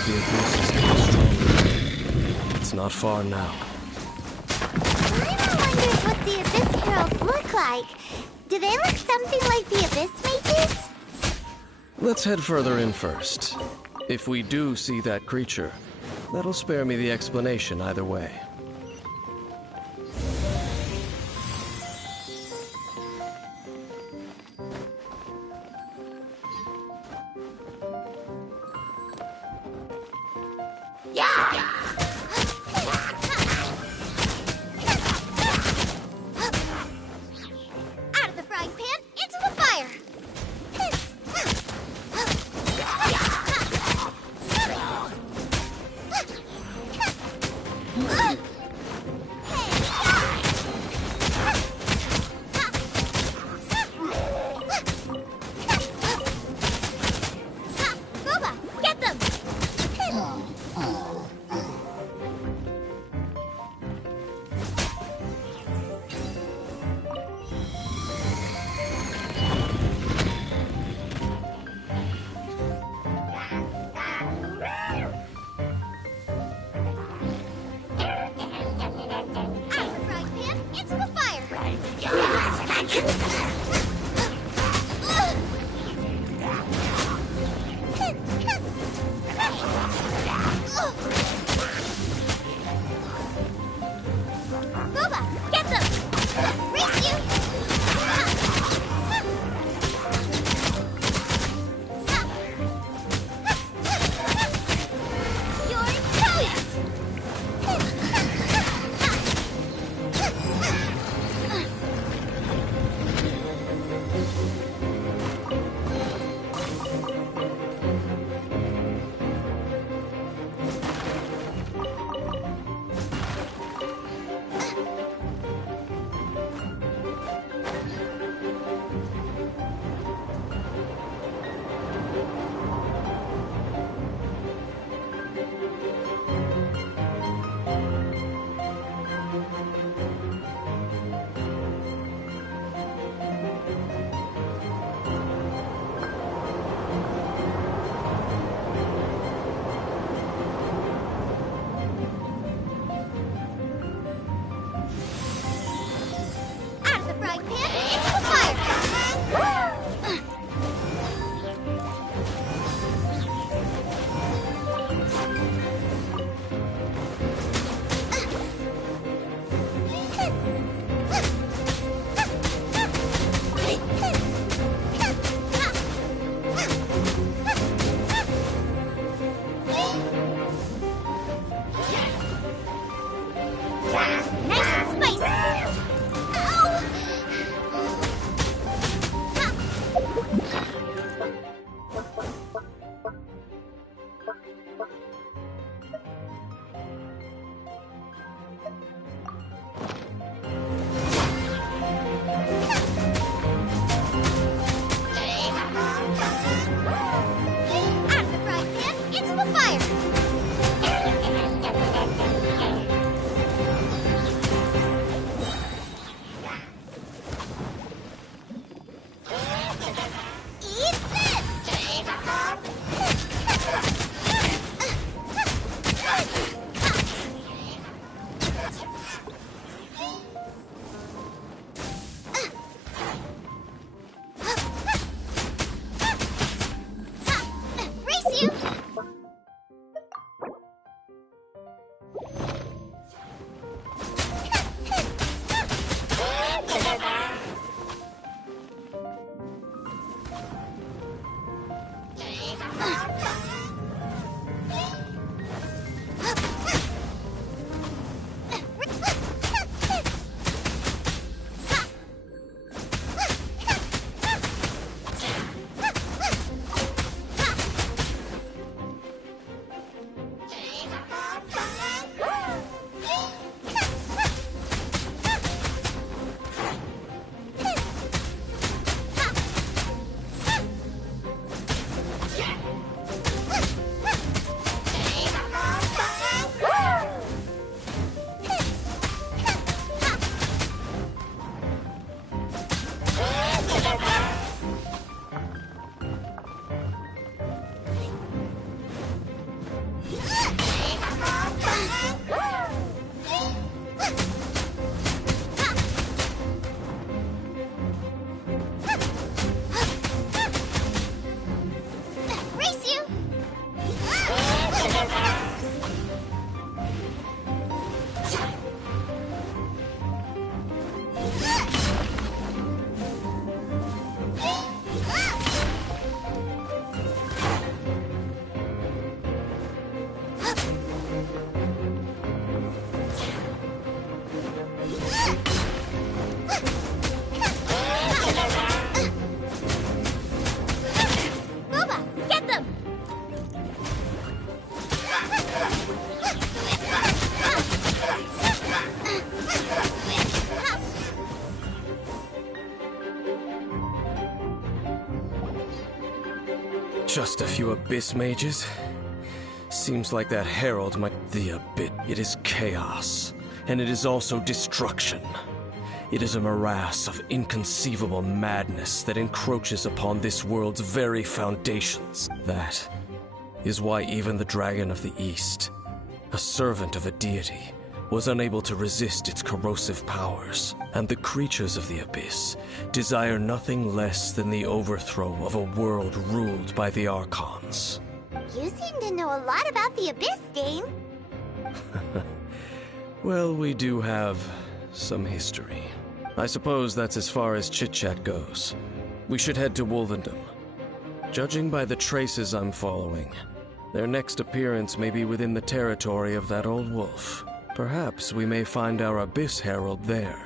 that the abyss is getting stronger. It's not far now. Paimon wonders what the Abyss Heralds look like. Do they look something like the Abyss Mages? Let's head further in first. If we do see that creature, that'll spare me the explanation either way. Out of the frying pan, into the fire! Boba, get them! Out of the frying pan, into the fire! Boba, get them! Race you! You're toast! Just a few abyss mages? Seems like that herald might... The abyss. It is chaos, and it is also destruction. It is a morass of inconceivable madness that encroaches upon this world's very foundations. That is why even the Dragon of the East, a servant of a deity, was unable to resist its corrosive powers. And the creatures of the Abyss desire nothing less than the overthrow of a world ruled by the Archons. You seem to know a lot about the Abyss, Dane. Well, we do have some history. I suppose that's as far as chit-chat goes. We should head to Wolvendom. Judging by the traces I'm following, their next appearance may be within the territory of that old wolf. Perhaps we may find our Abyss Herald there.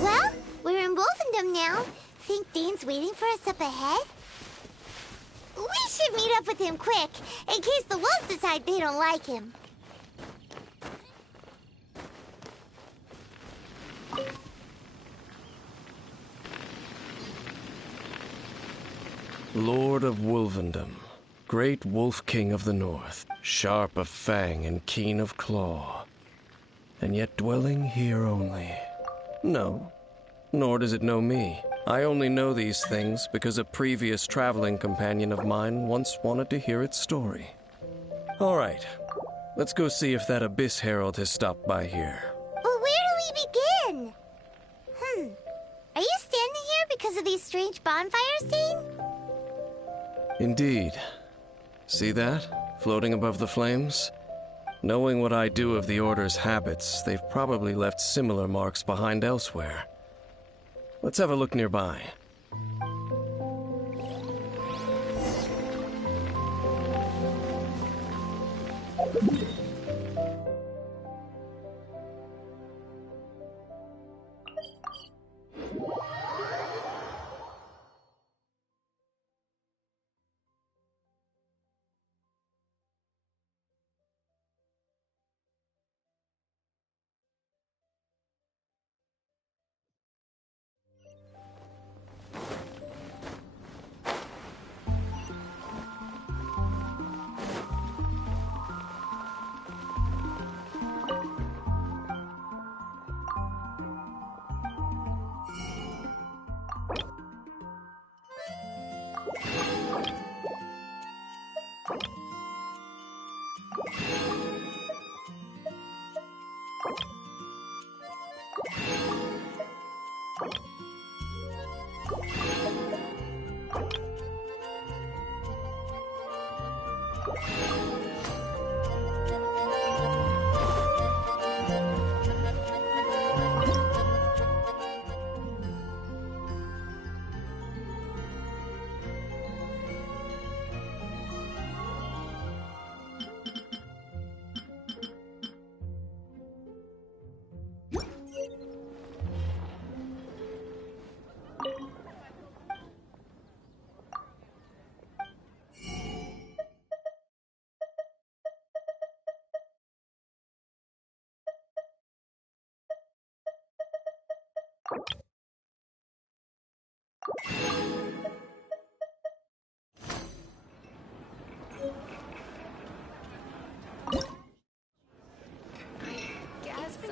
Well, we're in Wolfendom now. Think Dane's waiting for us up ahead? We should meet up with him quick, in case the wolves decide they don't like him. Lord of Wolvendom, great Wolf King of the North, sharp of fang and keen of claw, and yet dwelling here only. No, nor does it know me. I only know these things because a previous traveling companion of mine once wanted to hear its story. All right, let's go see if that Abyss Herald has stopped by here. But where do we begin? Are you standing here because of these strange bonfires, Dane? Indeed. See that? Floating above the flames? Knowing what I do of the Order's habits, they've probably left similar marks behind elsewhere. Let's have a look nearby.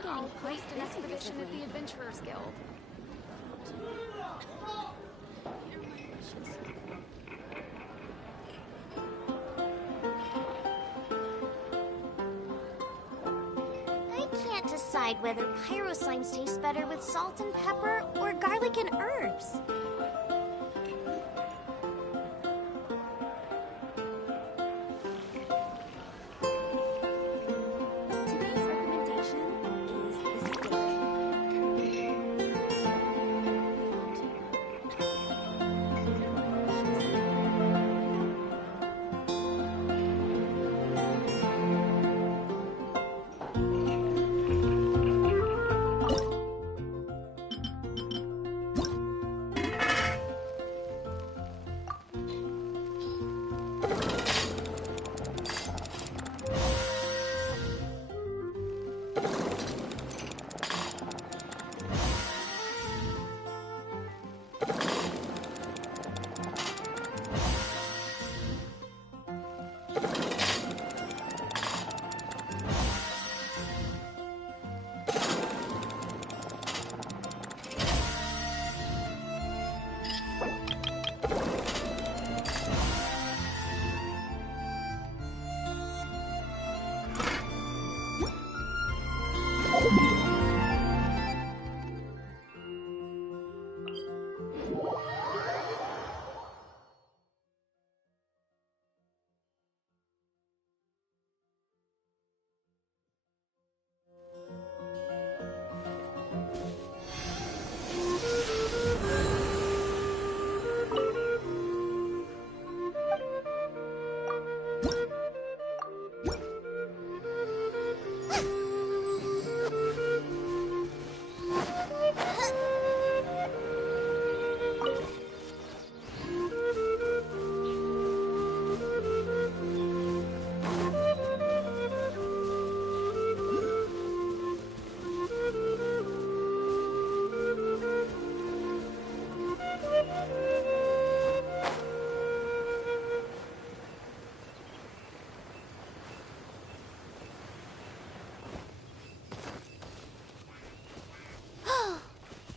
I'll post an expedition at the Adventurers Guild. I can't decide whether pyro slimes taste better with salt and pepper or garlic and herbs.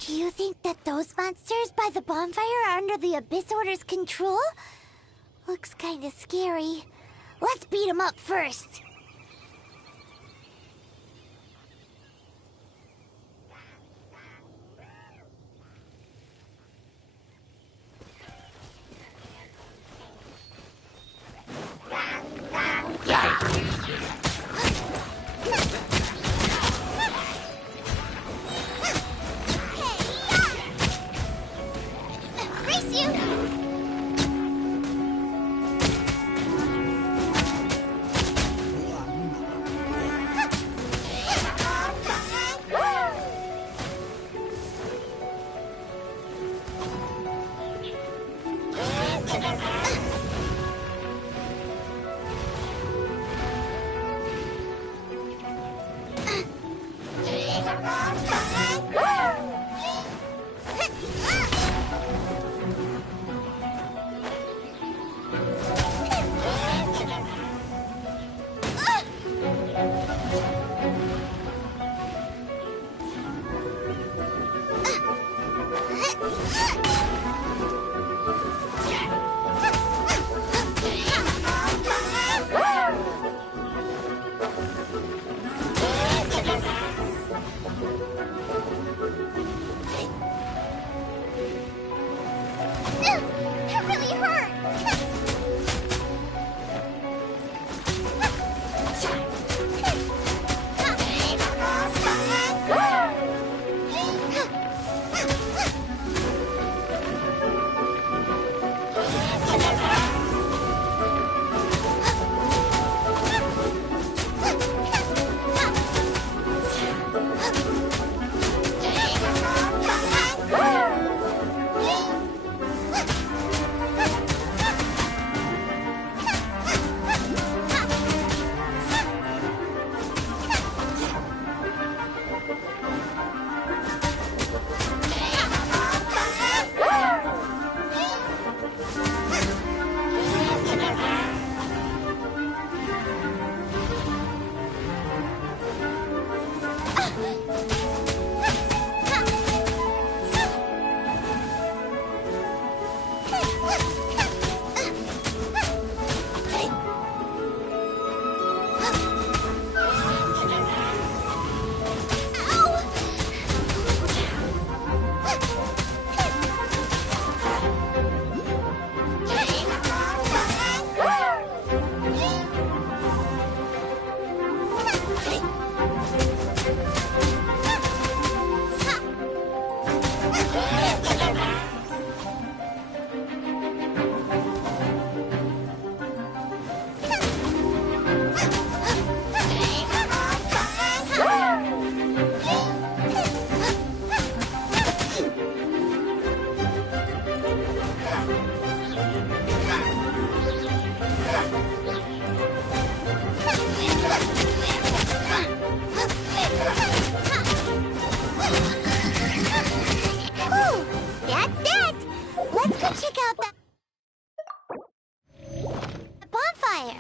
Do you think that those monsters by the bonfire are under the Abyss Order's control? Looks kinda scary. Let's beat them up first. Go check out that bonfire.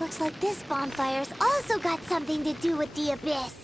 Looks like this bonfire's also got something to do with the abyss.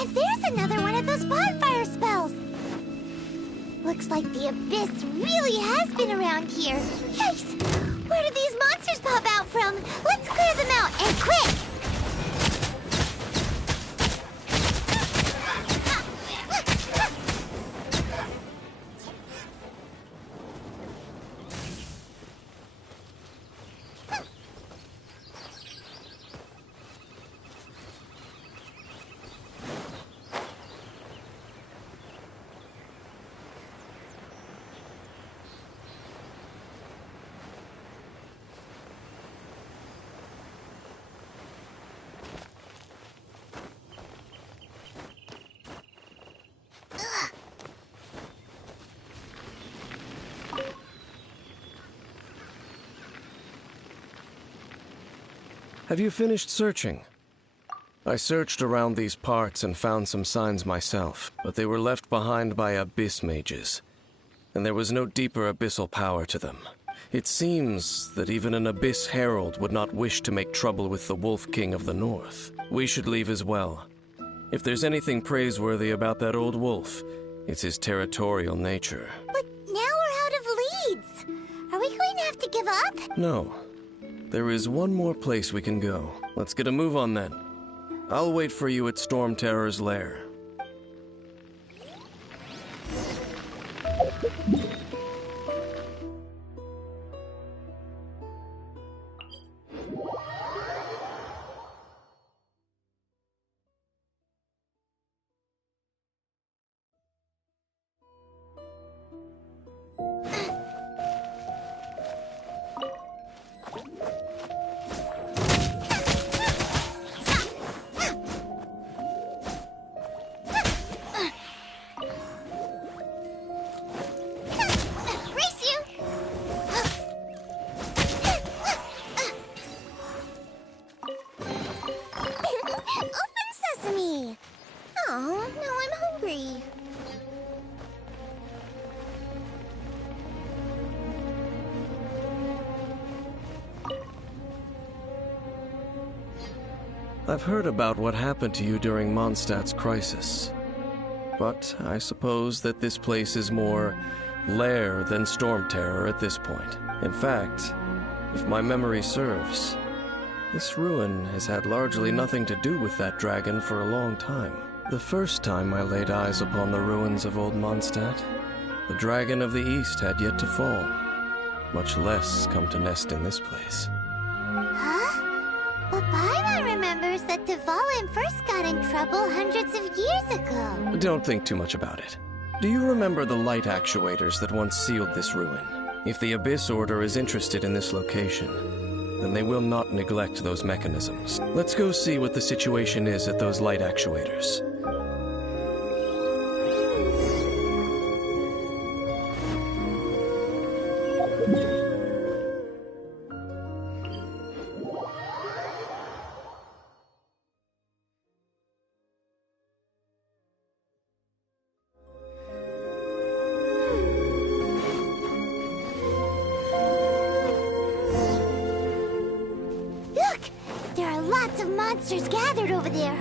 And there's another one of those bonfire spells! Looks like the abyss really has been around here. Yikes! Where did these monsters pop out from? Let's clear them out, and quick! Have you finished searching? I searched around these parts and found some signs myself, but they were left behind by abyss mages, and there was no deeper abyssal power to them. It seems that even an abyss herald would not wish to make trouble with the Wolf King of the North. We should leave as well. If there's anything praiseworthy about that old wolf, it's his territorial nature. But now we're out of leads. Are we going to have to give up? No. There is one more place we can go. Let's get a move on then. I'll wait for you at Storm Terror's lair. I've heard about what happened to you during Mondstadt's crisis. But I suppose that this place is more lair than Storm Terror at this point. In fact, if my memory serves, this ruin has had largely nothing to do with that dragon for a long time. The first time I laid eyes upon the ruins of old Mondstadt, the dragon of the East had yet to fall, much less come to nest in this place. Huh? But Paimon remembers that Dvalin first got in trouble hundreds of years ago. Don't think too much about it. Do you remember the light actuators that once sealed this ruin? If the Abyss Order is interested in this location, then they will not neglect those mechanisms. Let's go see what the situation is at those light actuators. Monsters gathered over there.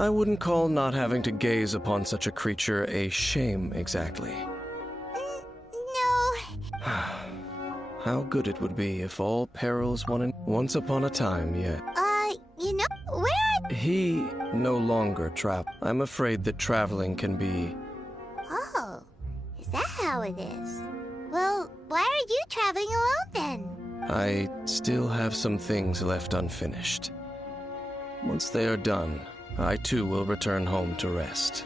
I wouldn't call not having to gaze upon such a creature a shame, exactly. No. How good it would be if all perils once upon a time, yet. You know, where He no longer travel. I'm afraid that traveling can be... Oh, is that how it is? Well, why are you traveling alone then? I still have some things left unfinished. Once they are done, I too will return home to rest.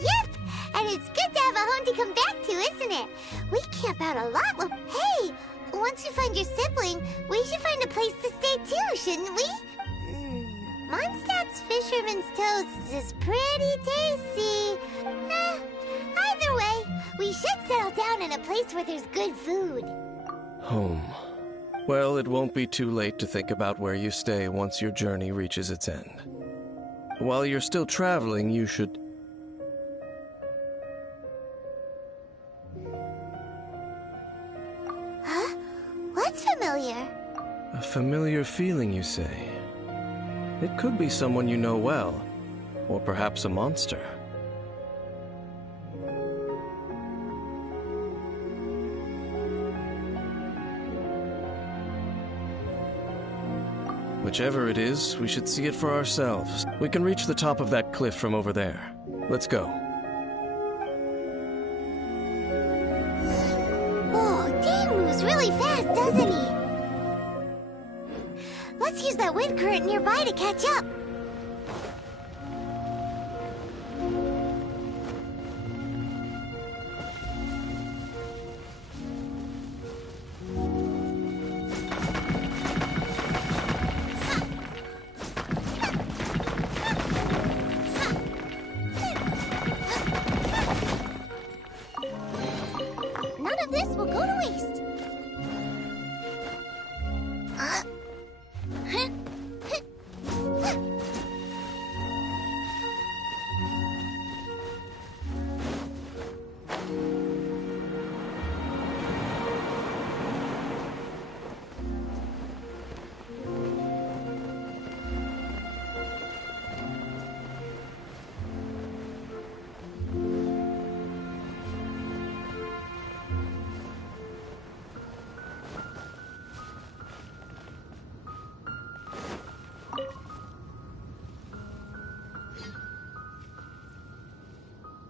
Yep, and it's good to have a home to come back to, isn't it? We camp out a lot. Well, hey, once you find your sibling, we should find a place to stay too, shouldn't we? Mondstadt's fisherman's toast is pretty tasty. Either way, we should settle down in a place where there's good food. Home. Well, it won't be too late to think about where you stay once your journey reaches its end. While you're still traveling, you should... Huh? What's familiar? A familiar feeling, you say? It could be someone you know well, or perhaps a monster. Whichever it is, we should see it for ourselves. We can reach the top of that cliff from over there. Let's go. Oh, Dane moves really fast, doesn't he? Let's use that wind current nearby to catch up. None of this will go to waste.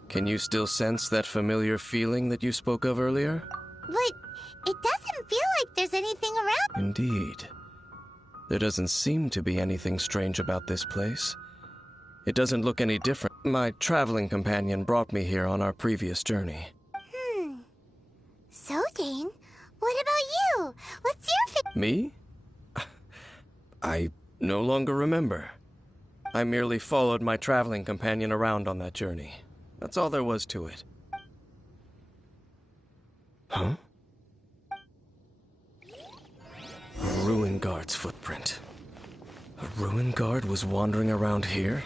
Can you still sense that familiar feeling that you spoke of earlier? But it doesn't feel like there's anything around. Indeed. There doesn't seem to be anything strange about this place. It doesn't look any different. My traveling companion brought me here on our previous journey. So, Dane, what about you? What's your Me? I no longer remember. I merely followed my traveling companion around on that journey. That's all there was to it. Huh? A ruin guard's footprint. A ruin guard was wandering around here?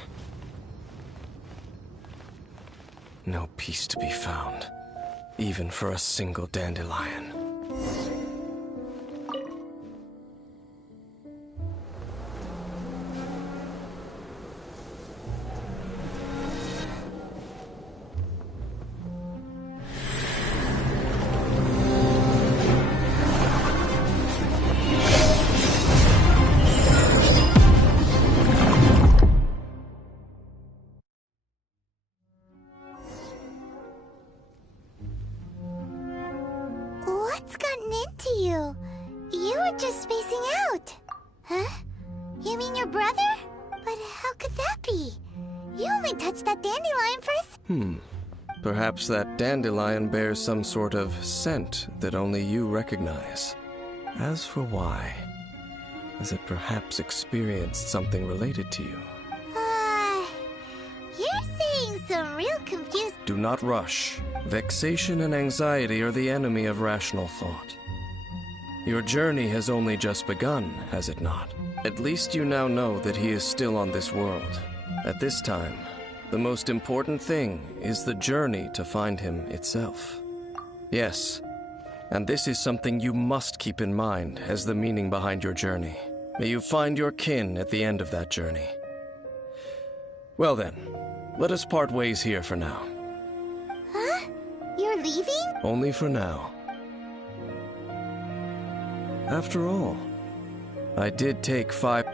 No peace to be found, even for a single dandelion. What's gotten into you? You were just spacing out. Huh? You mean your brother? But how could that be? You only touched that dandelion for Perhaps that dandelion bears some sort of scent that only you recognize. As for why, has it perhaps experienced something related to you? You're saying some real confused... Do not rush. Vexation and anxiety are the enemy of rational thought. Your journey has only just begun, has it not? At least you now know that he is still on this world. At this time, the most important thing is the journey to find him itself. Yes, and this is something you must keep in mind as the meaning behind your journey. May you find your kin at the end of that journey. Well then, let us part ways here for now. Huh? You're leaving? Only for now. After all, I did take 5...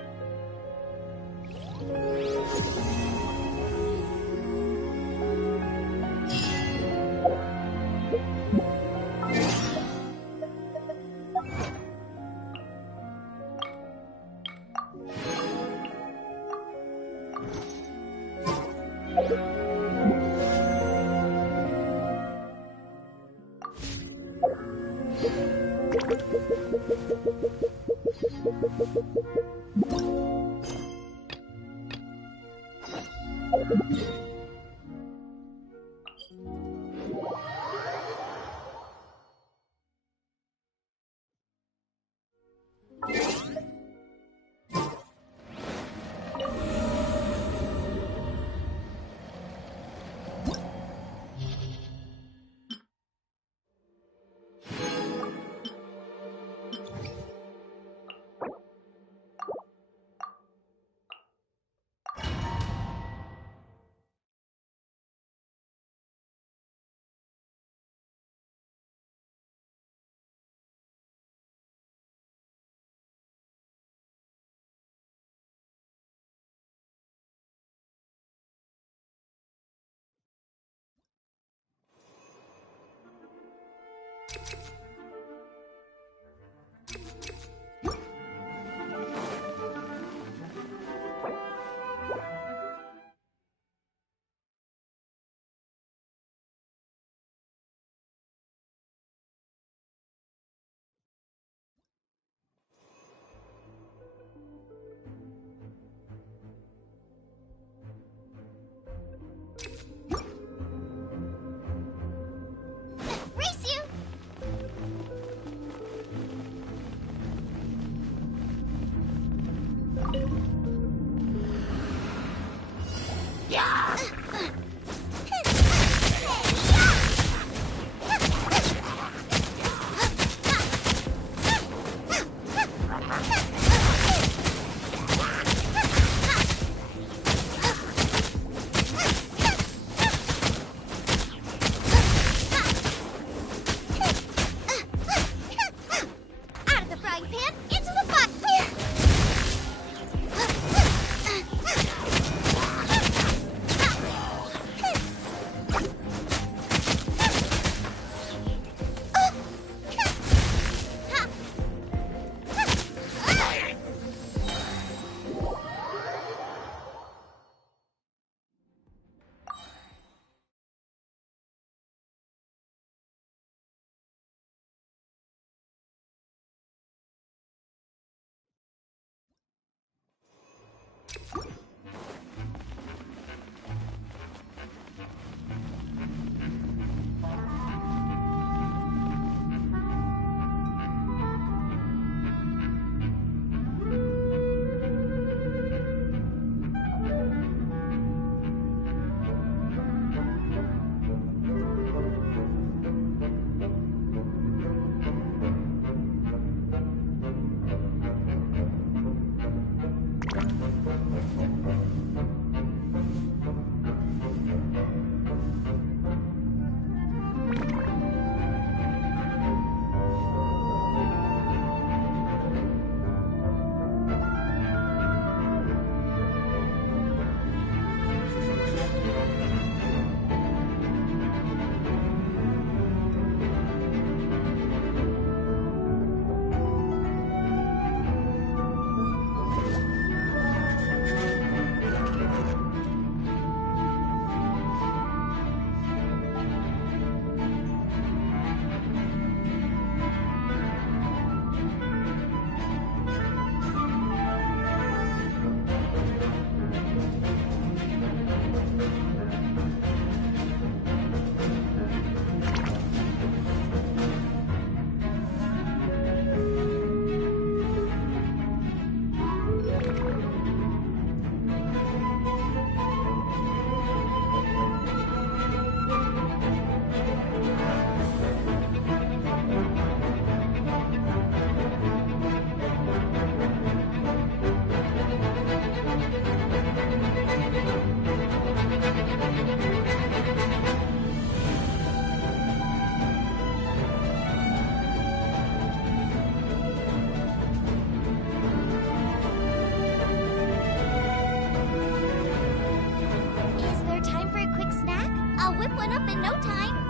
in no time.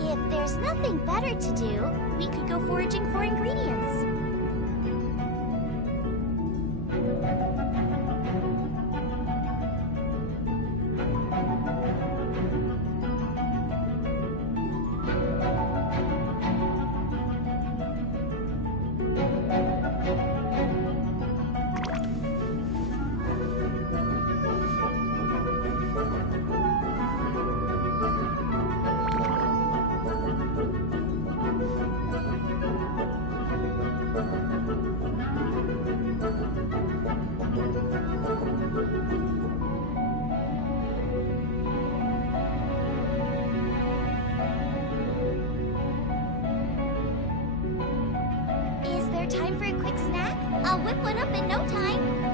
If there's nothing better to do, we could go foraging for ingredients. Time for a quick snack? I'll whip one up in no time.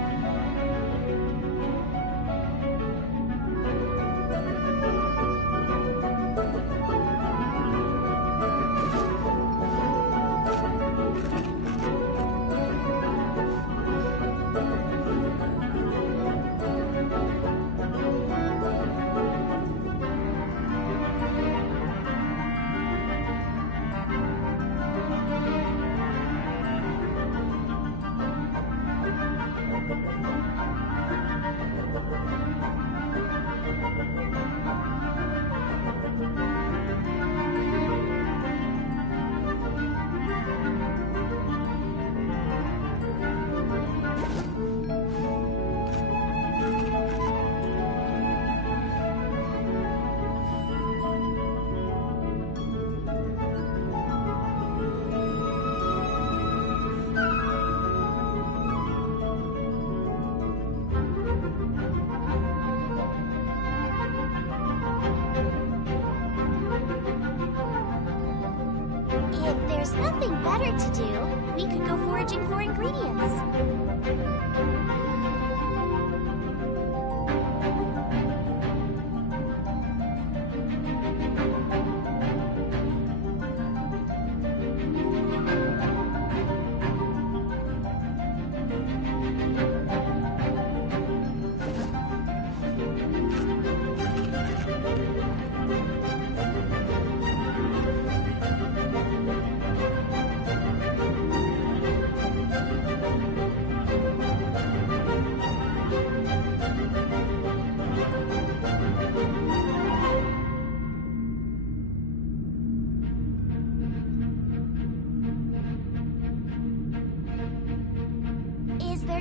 If there's nothing better to do, we could go foraging for ingredients.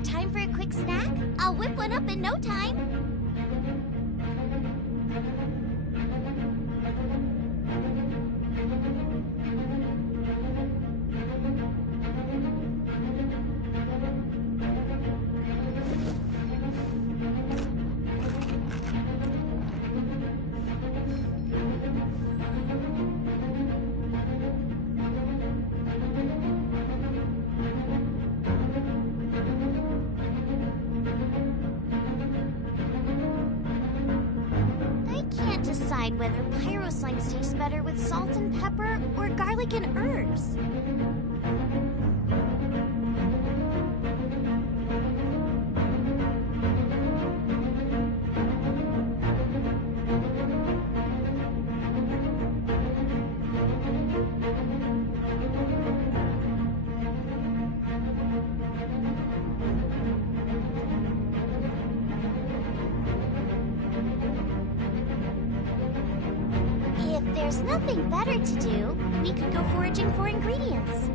time for a quick snack? I'll whip one up in no time. Decide whether pyro slimes taste better with salt and pepper or garlic and herbs. If there's nothing better to do, we could go foraging for ingredients.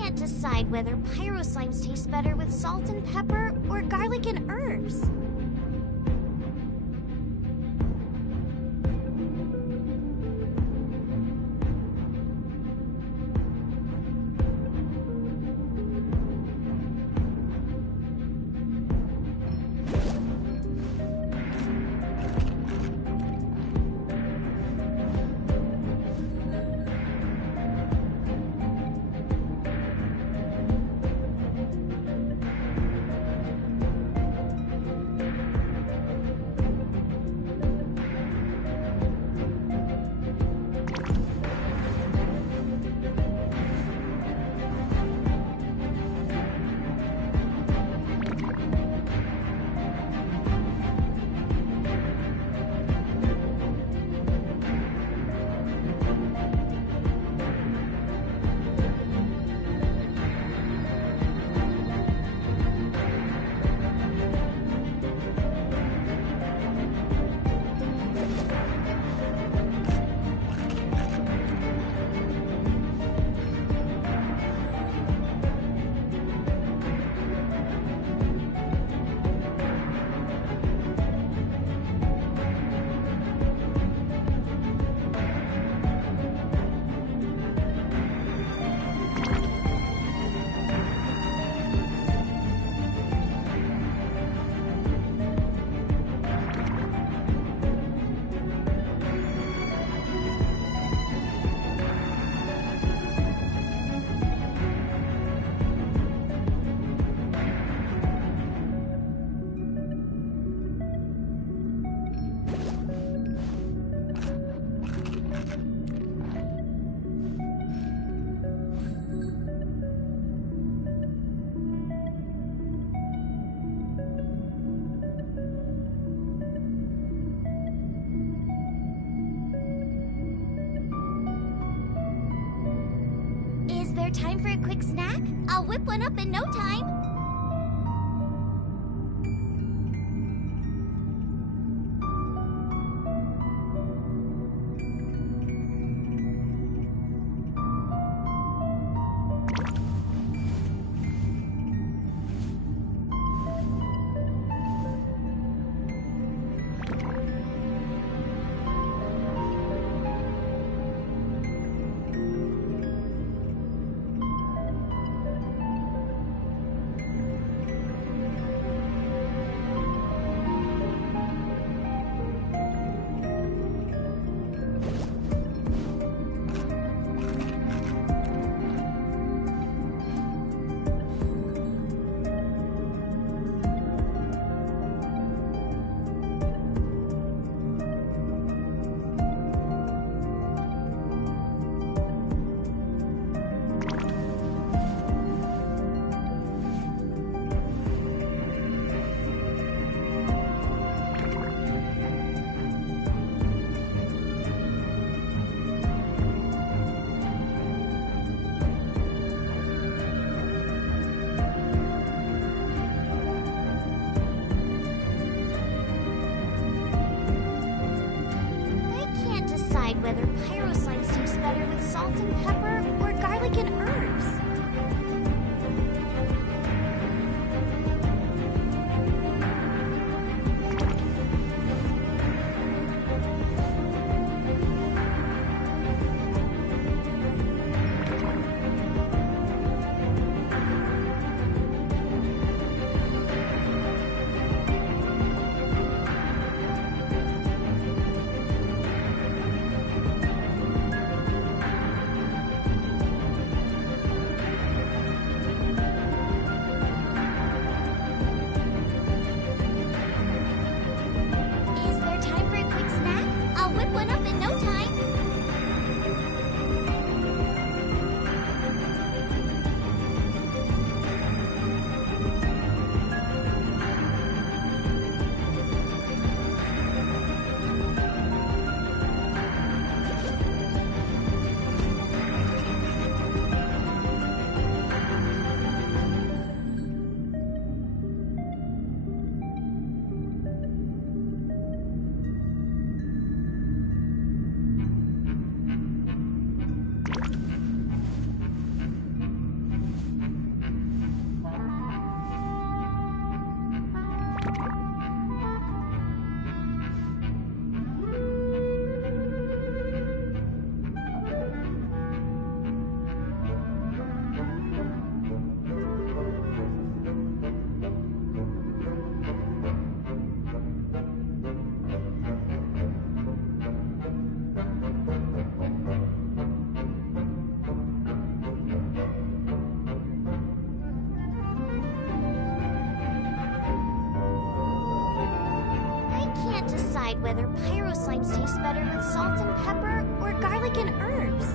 Can't decide whether pyro slimes taste better with salt and pepper or garlic and herbs. time for a quick snack? I'll whip one up in no time. Whether pyro slimes taste better with salt and pepper or garlic and herbs. Whether pyro slimes taste better with salt and pepper or garlic and herbs.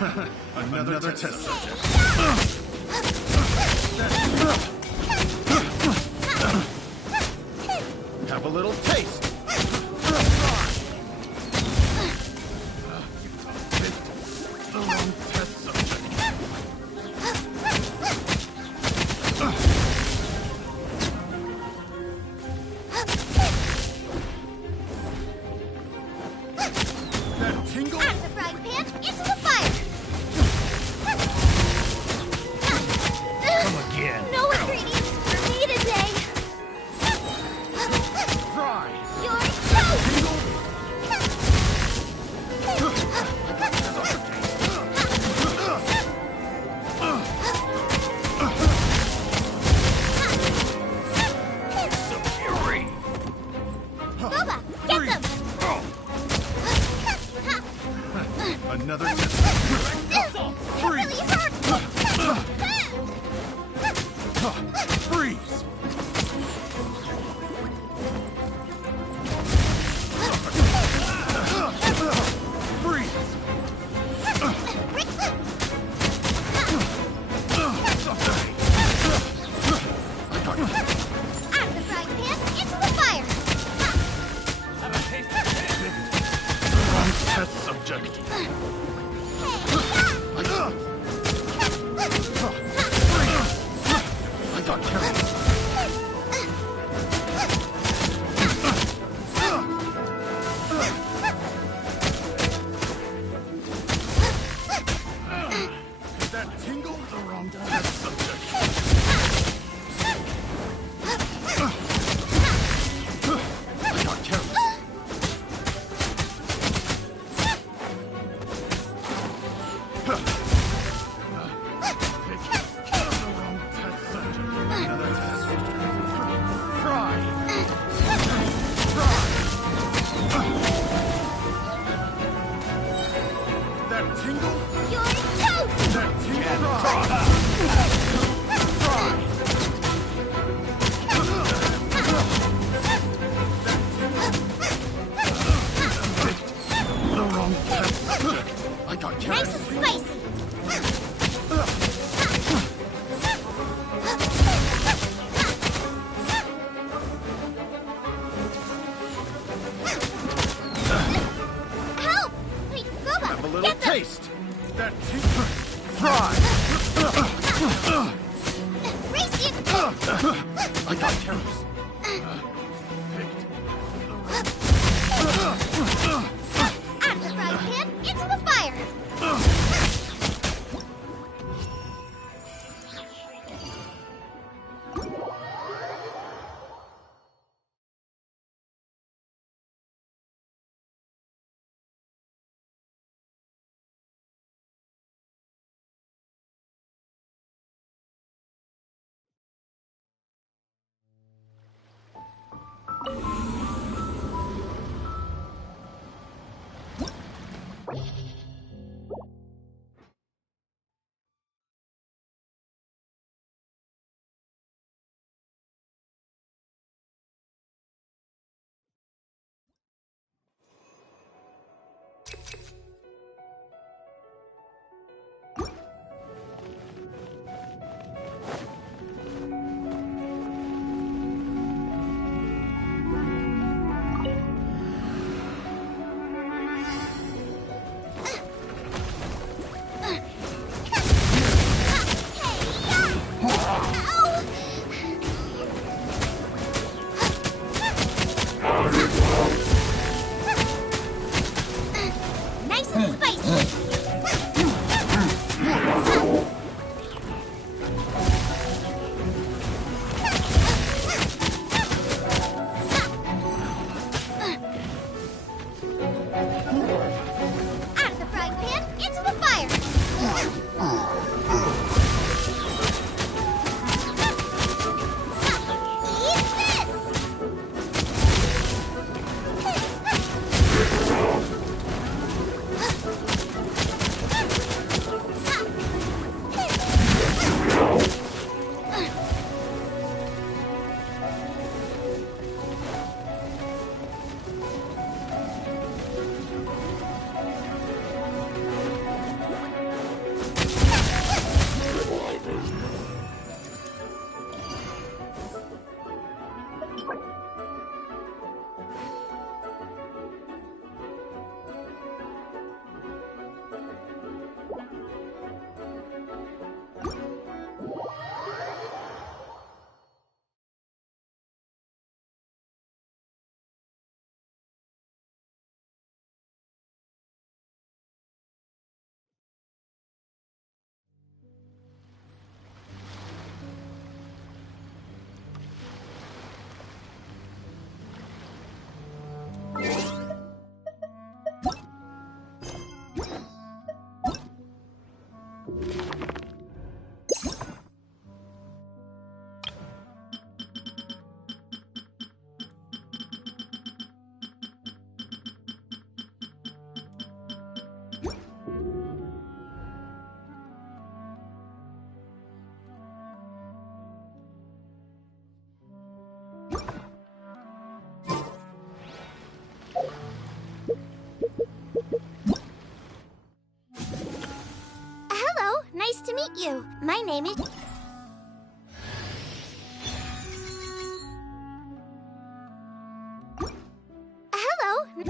Another test subject. Have a little taste. The wrong test subject. That tingle? Out of the frying pan, into the fire! Come again. No ingredients for me today! Fry. You're toast! Fury. Boba, get them! Another test. It really hurts! Freeze. Out of the frying pan, into the fire! Wrong test subject. I got carried. Did that tingle? The wrong test subject. I got carried. I got carried. Nice and spicy! Help! Wait, Boba, Have a little get them! taste. That tingle. Fry. Race you! I got carried. Out of the frying pan, into the fire! meet you. My name is... Hello.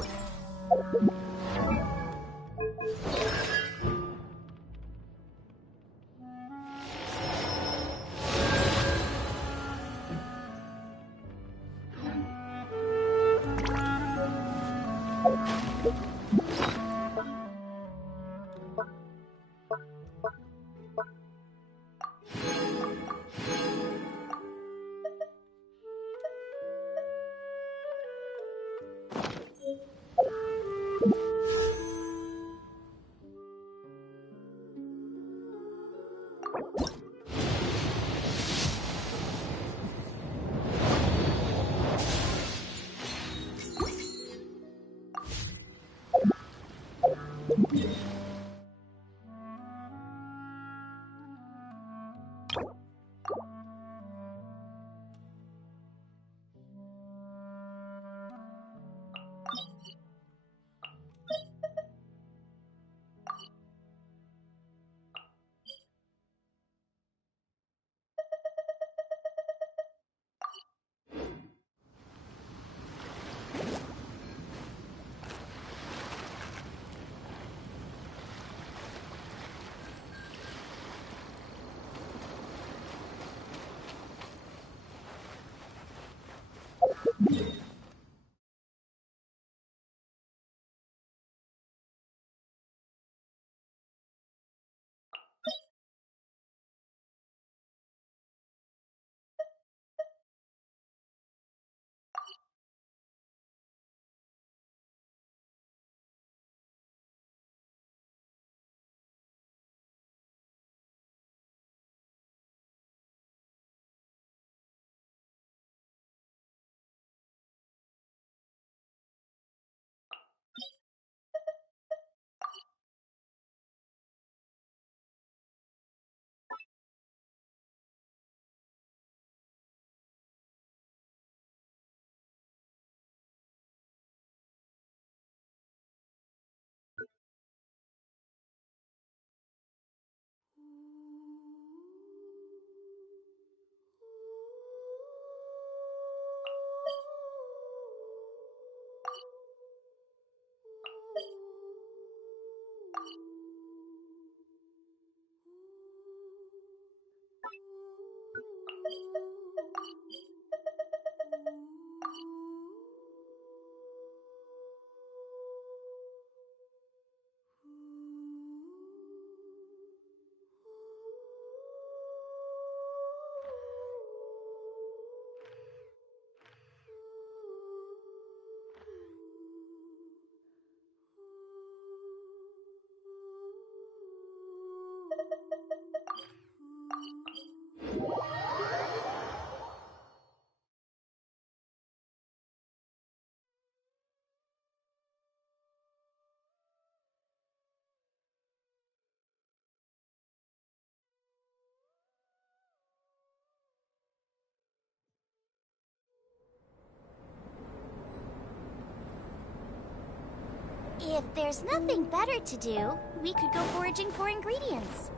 If there's nothing better to do, we could go foraging for ingredients.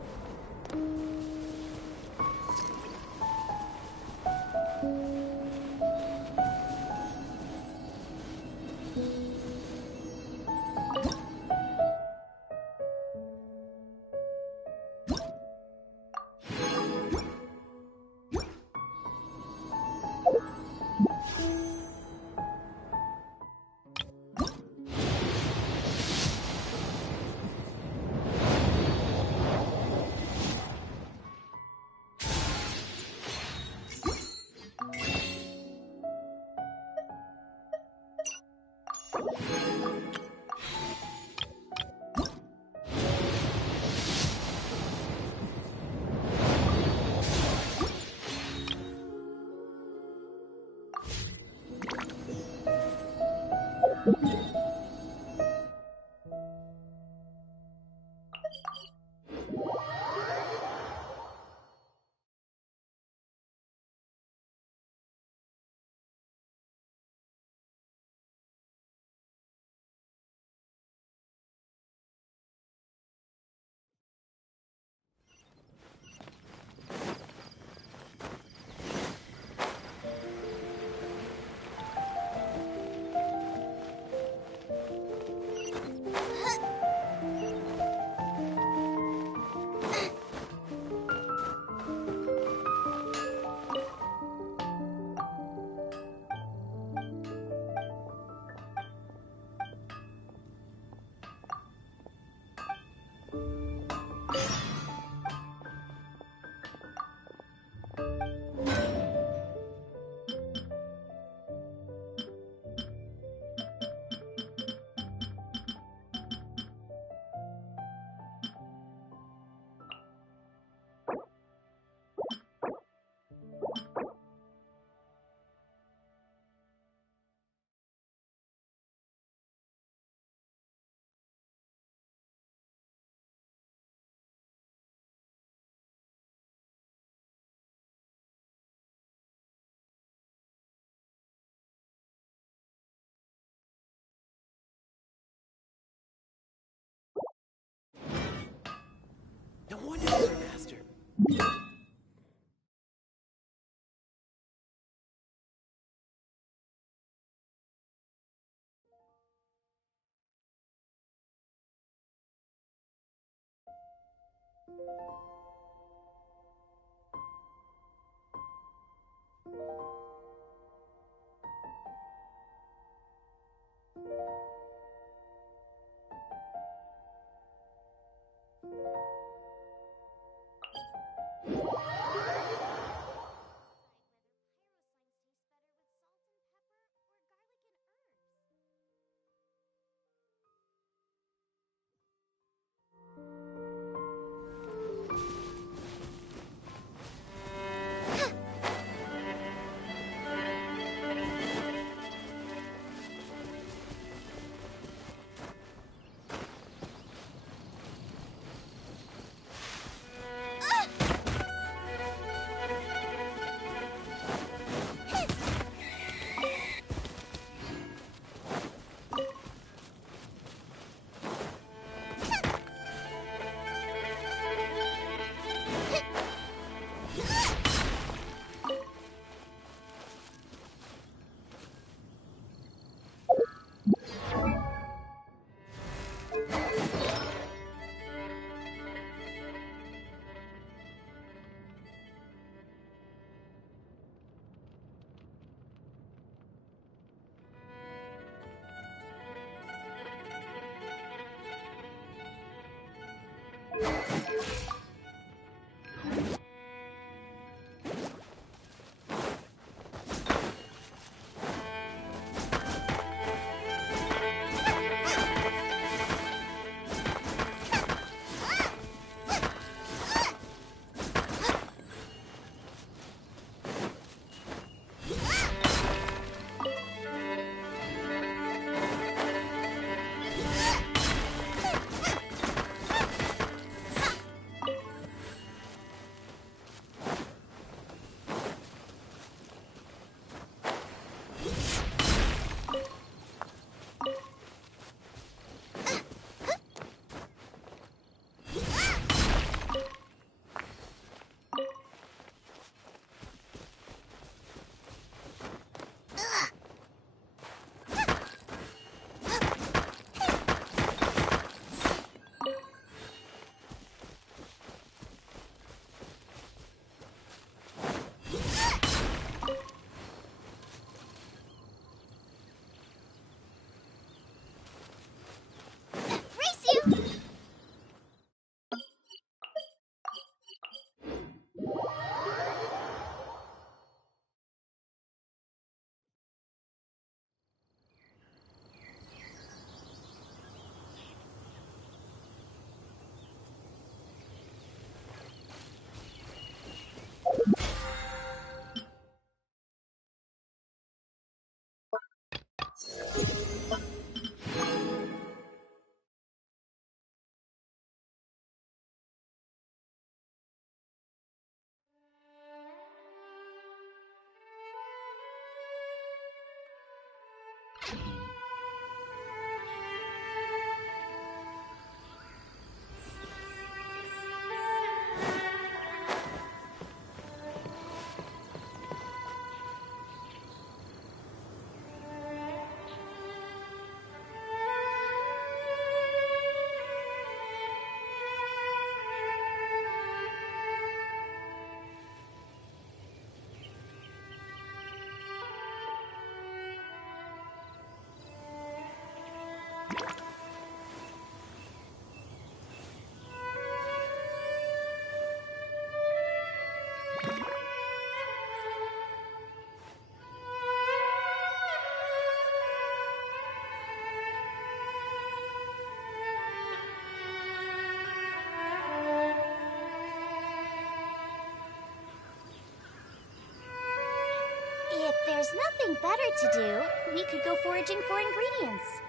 If there's nothing better to do, we could go foraging for ingredients.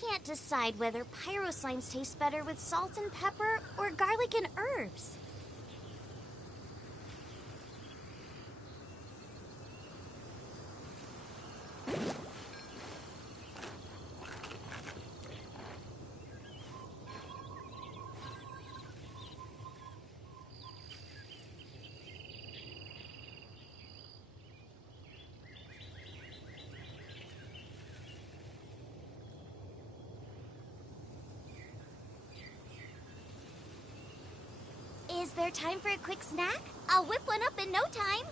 can't decide whether pyro slimes taste better with salt and pepper or garlic and herbs. Is there time for a quick snack? I'll whip one up in no time.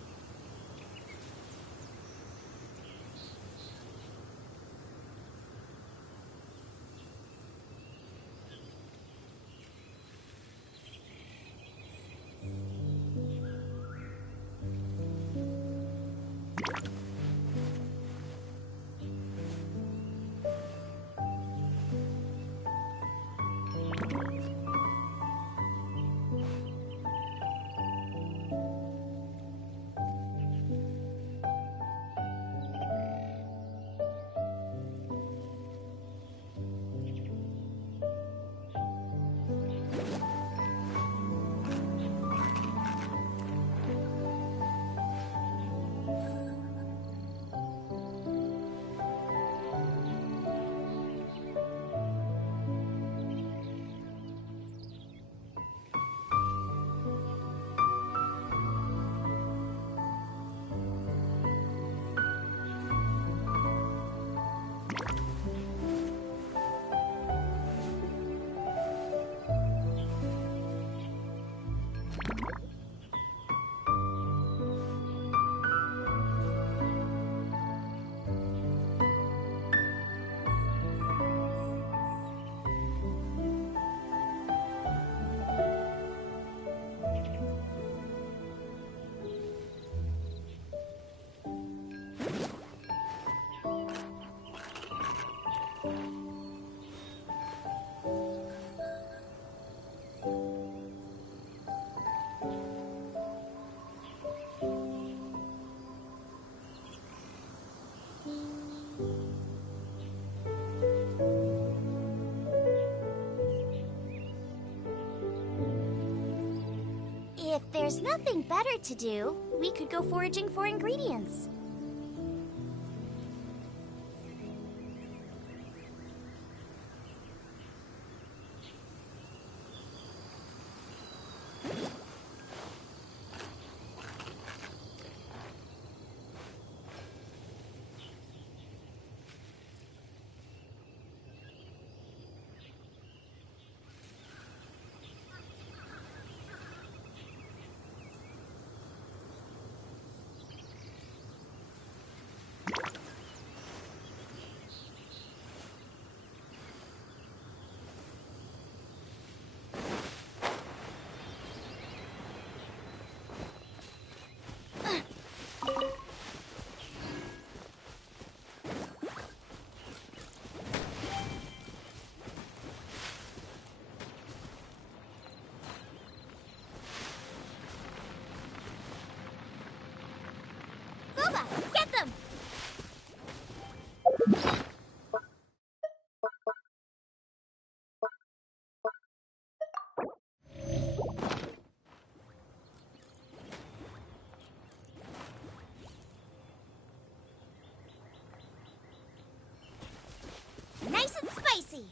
If there's nothing better to do, we could go foraging for ingredients. Get them! Nice and spicy!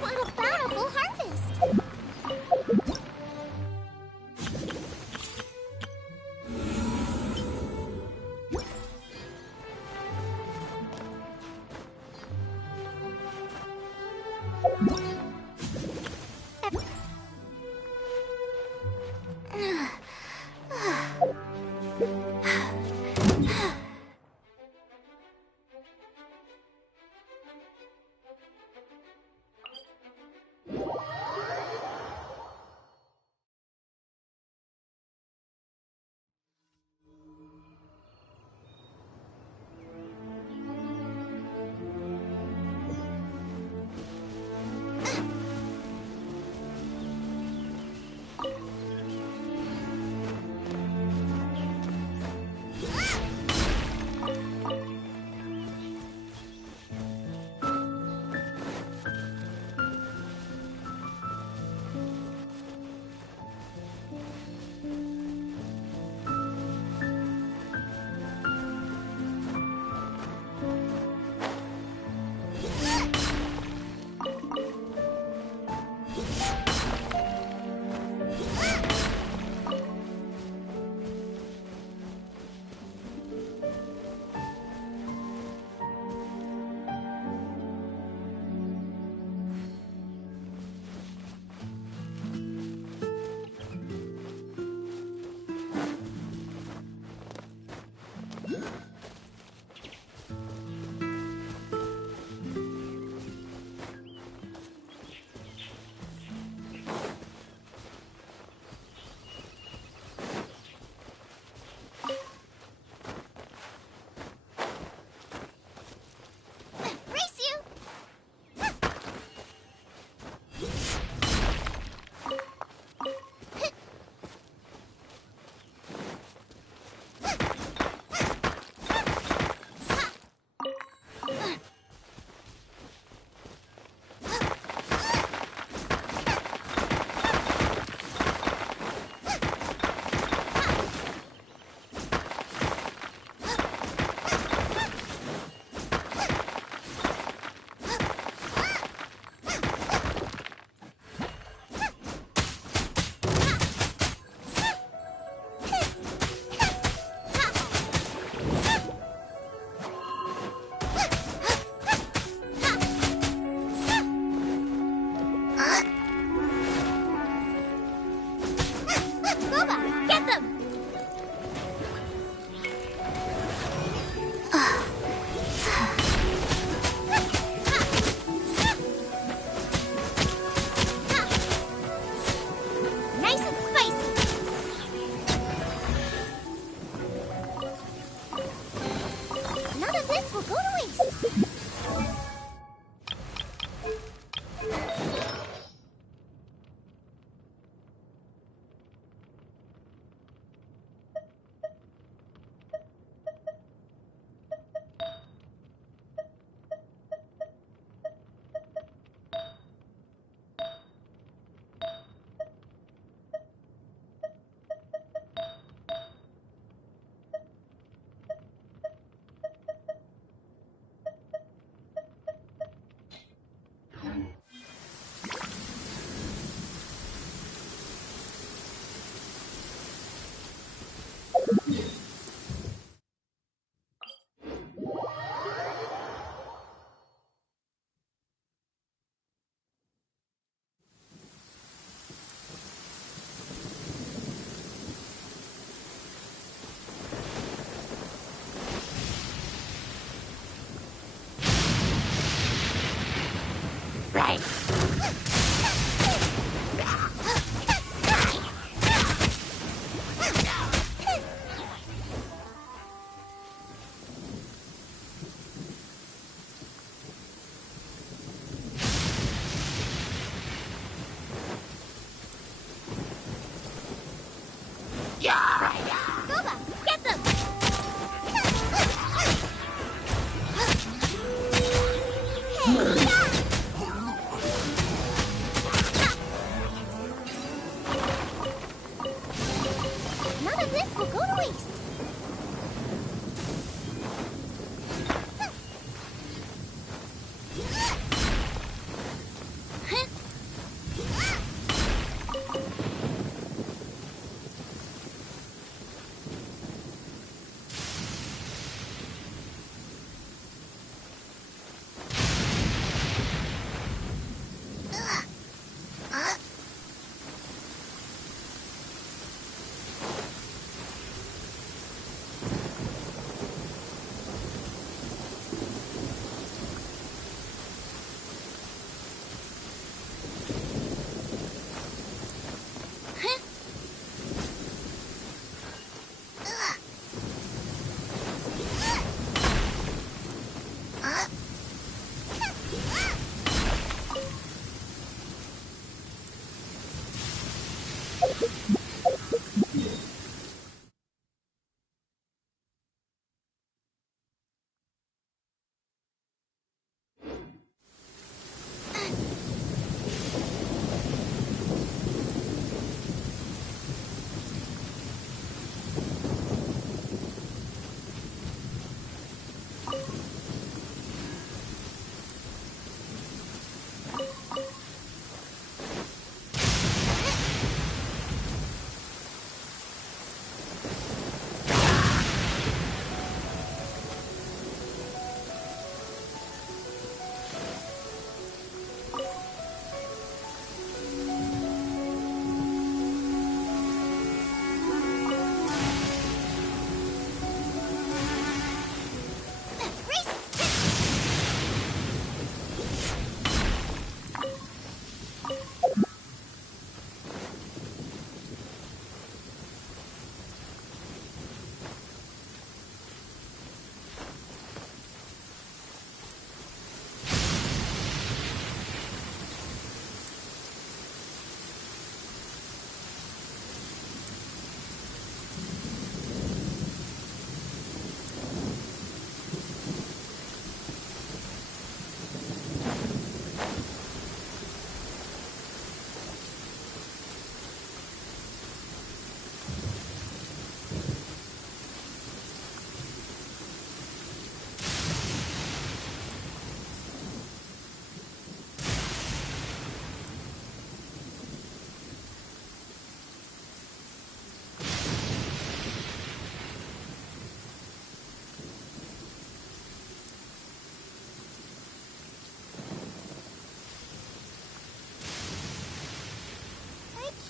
What a bountiful harvest! Ah!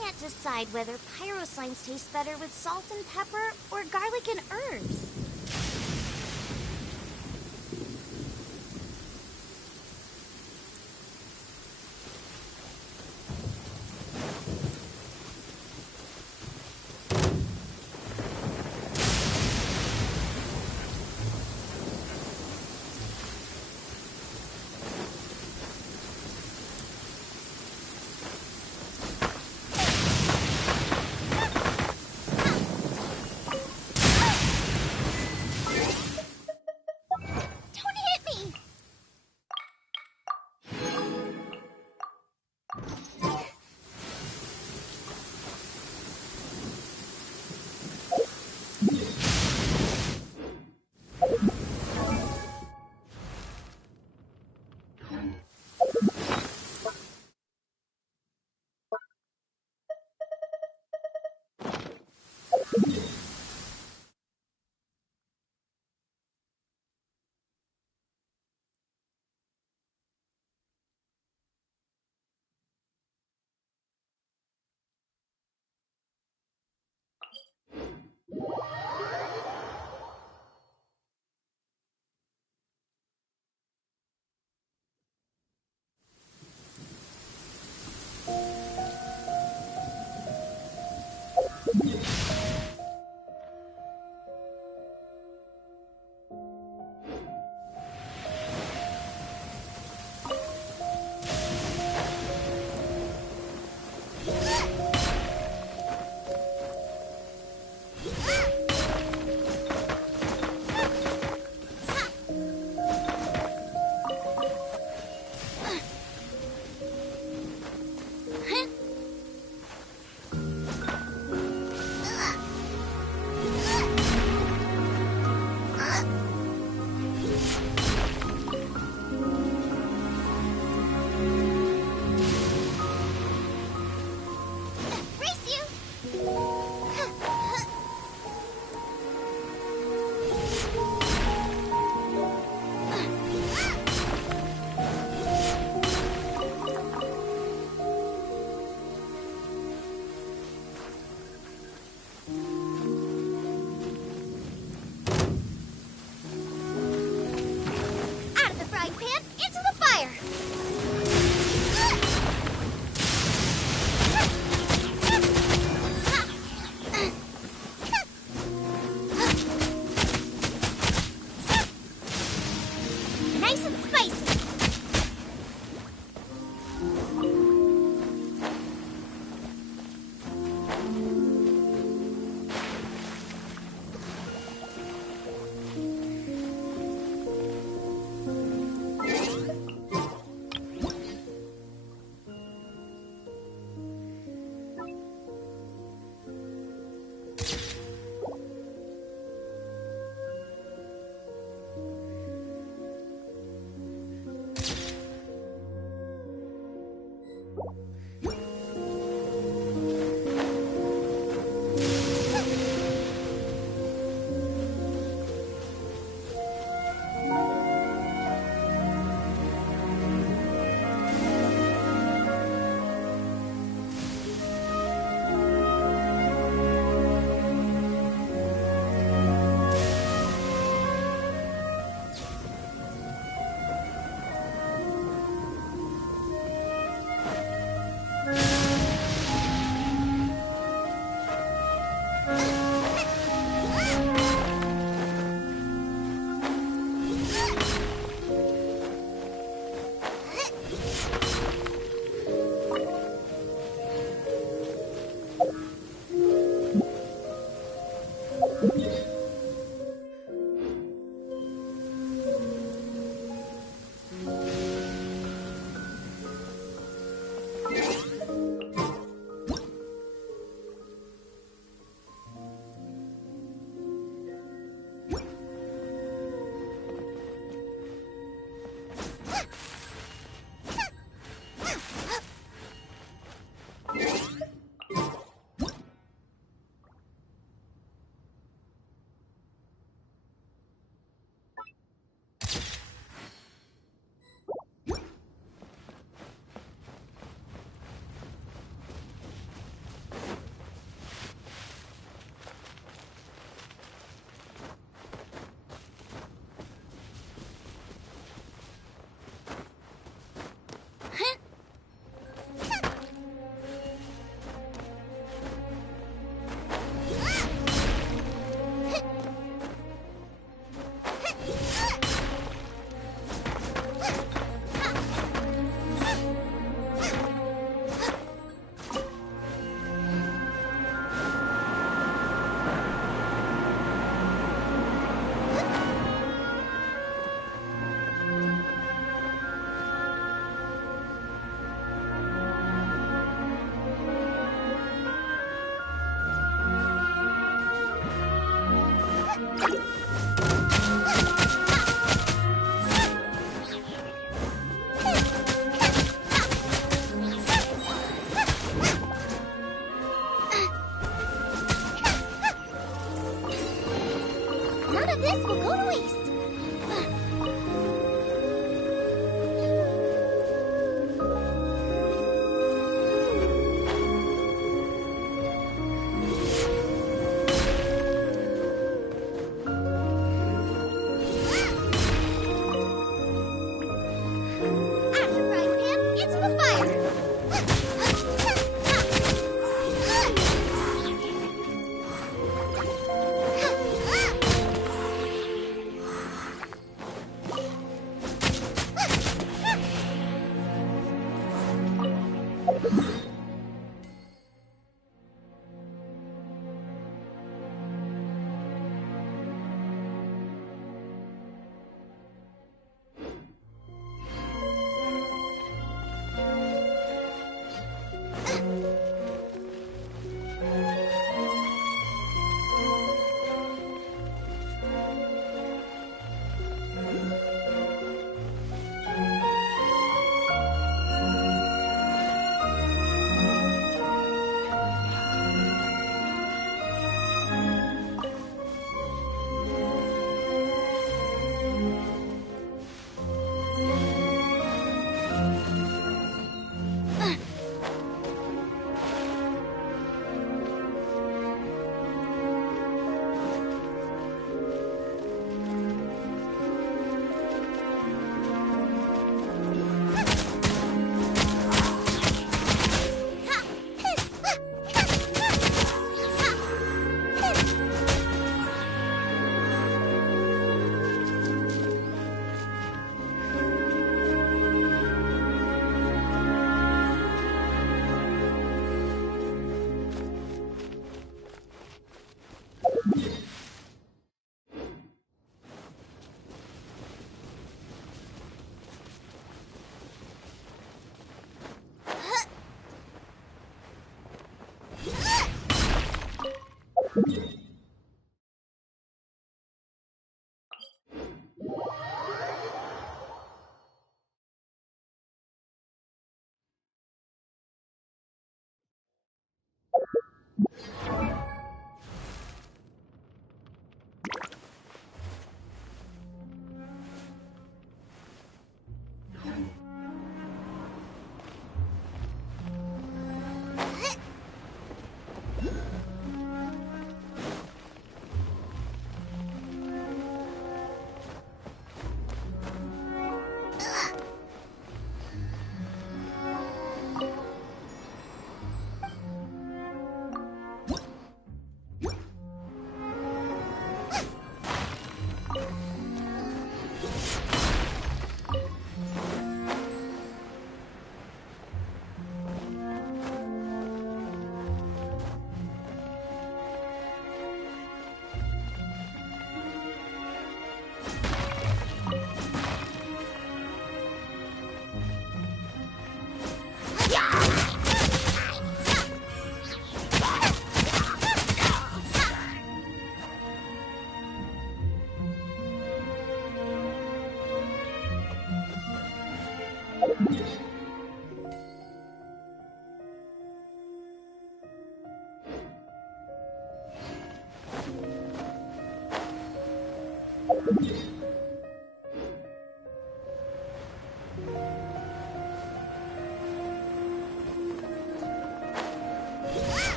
Can't decide whether pyroslimes taste better with salt and pepper or garlic and herbs.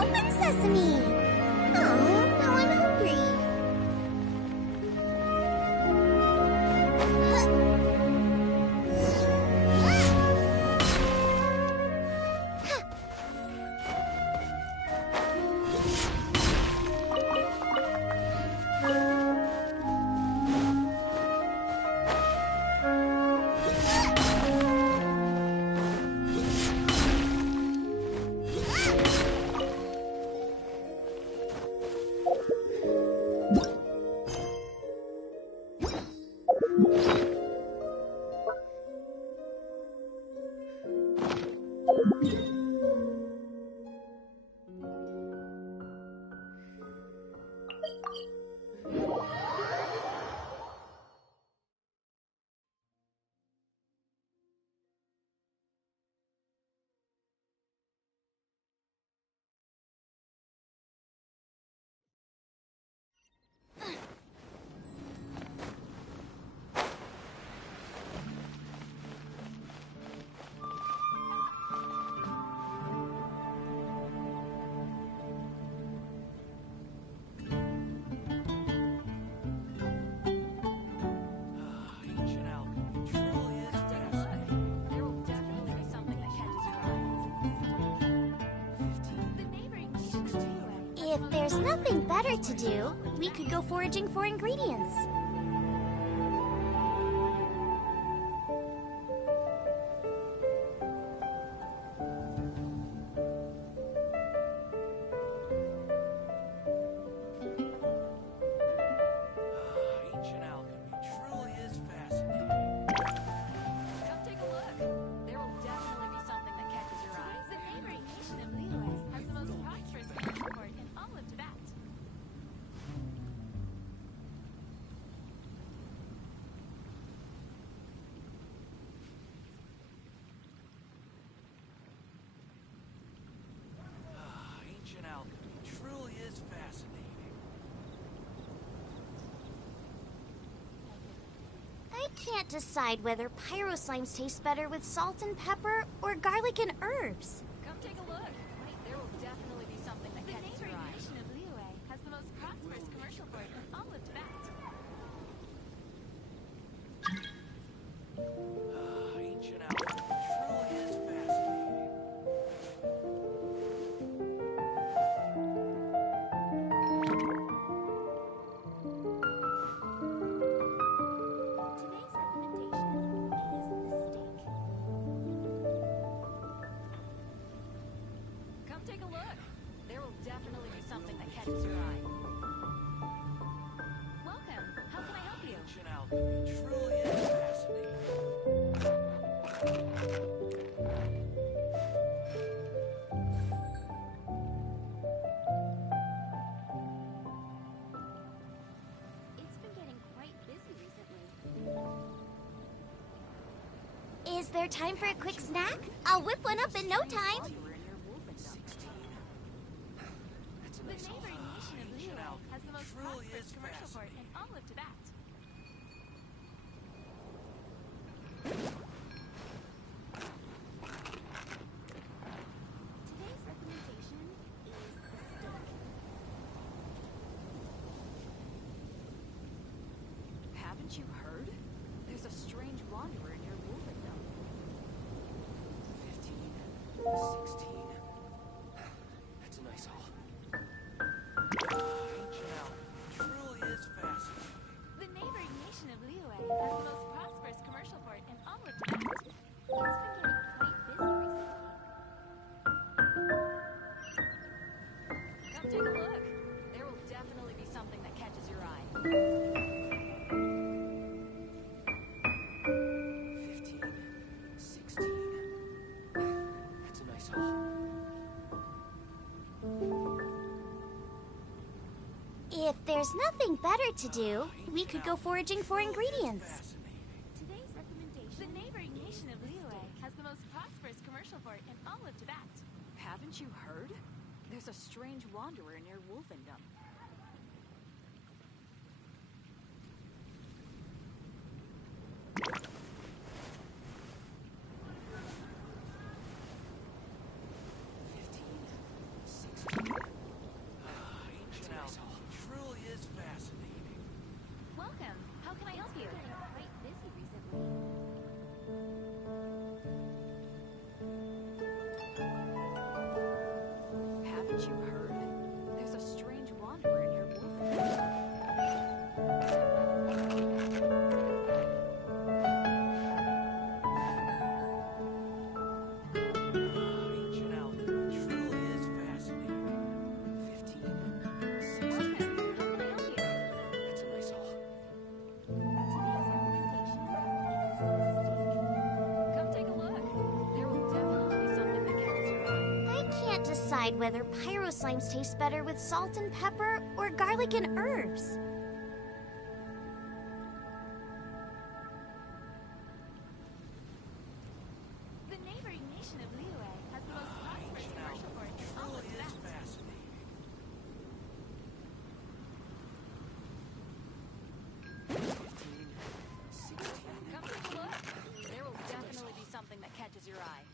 Open sesame! Oh, now I'm hungry. there's nothing better to do, we could go foraging for ingredients. Ancient alchemy truly is fascinating. Come take a look. There will definitely be something that catches your eye. The neighboring nation of Liyue has the most prosperous commercial port in all of Tibet. Ancient alchemy truly is fascinating. I can't decide whether pyro slimes taste better with salt and pepper or garlic and herbs. Come take a look. There will definitely be something that The catches your neighboring eye. nation of Liyue has the most prosperous commercial port in all of Tibet. Ancient alchemy truly is fascinating. Today's recommendation is the steak. Come take a look. There will definitely be something that catches your eye. Welcome. How can I help you? Ancient alchemy truly is fascinating. It's been getting quite busy recently. Is there time for a quick snack? I'll whip one up in no time. The neighboring nation of Liyue has the most truly prosperous is commercial port in all of Tibet. Today's recommendation is the steak. Haven't you heard? There's a strange wanderer near Wolfendom. 15, 16. That's a nice haul. Ancient alchemy truly is fascinating. The neighboring nation of Liyue has the most prosperous commercial port in all of Tibet. It's been getting quite busy recently. Come take a look. There will definitely be something that catches your eye. 15, 16. That's a nice haul. If there's nothing better to do, we could go foraging for ingredients. Today's recommendation. The neighboring nation of Liyue has the most prosperous commercial port in all of Tibet. Haven't you heard? There's a strange wanderer near Wolfendom. Ancient alchemy truly is fascinating. Welcome. How can I help you? It's been getting quite busy recently. Haven't you heard? There's a strange wanderer near Wolfendom. Ancient alchemy truly is fascinating. 15, 16. Welcome. How can I help you? That's a nice haul. Come take a look. There will definitely be something that catches your eye. I can't decide whether pyro slimes taste better with salt and pepper or garlic and herbs. The neighboring nation of Liyue has the most prosperous Ancient commercial port alchemy in all of truly is Tibet. fascinating. 15, 16. Come take a look. There will definitely be something that catches your eye.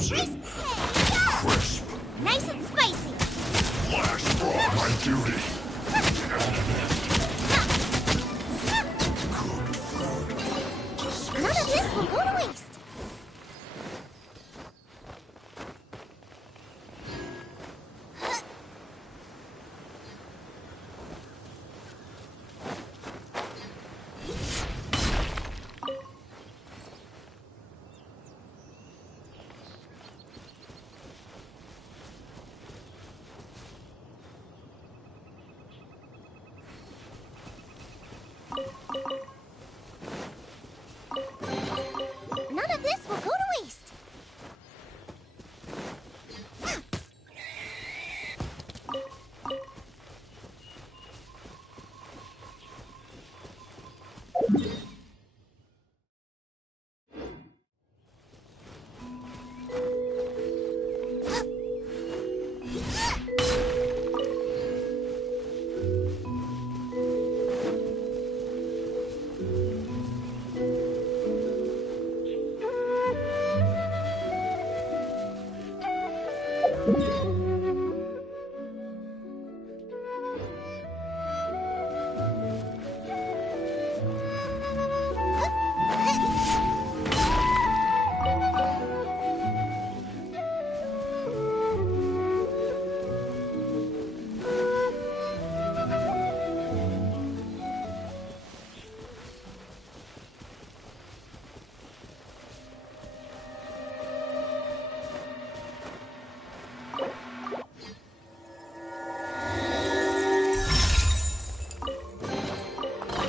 Frozen. Crisp. Nice and spicy. Flash brought my duty. None of this will go to waste. None of this will go to waste.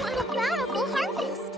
What a bountiful harvest!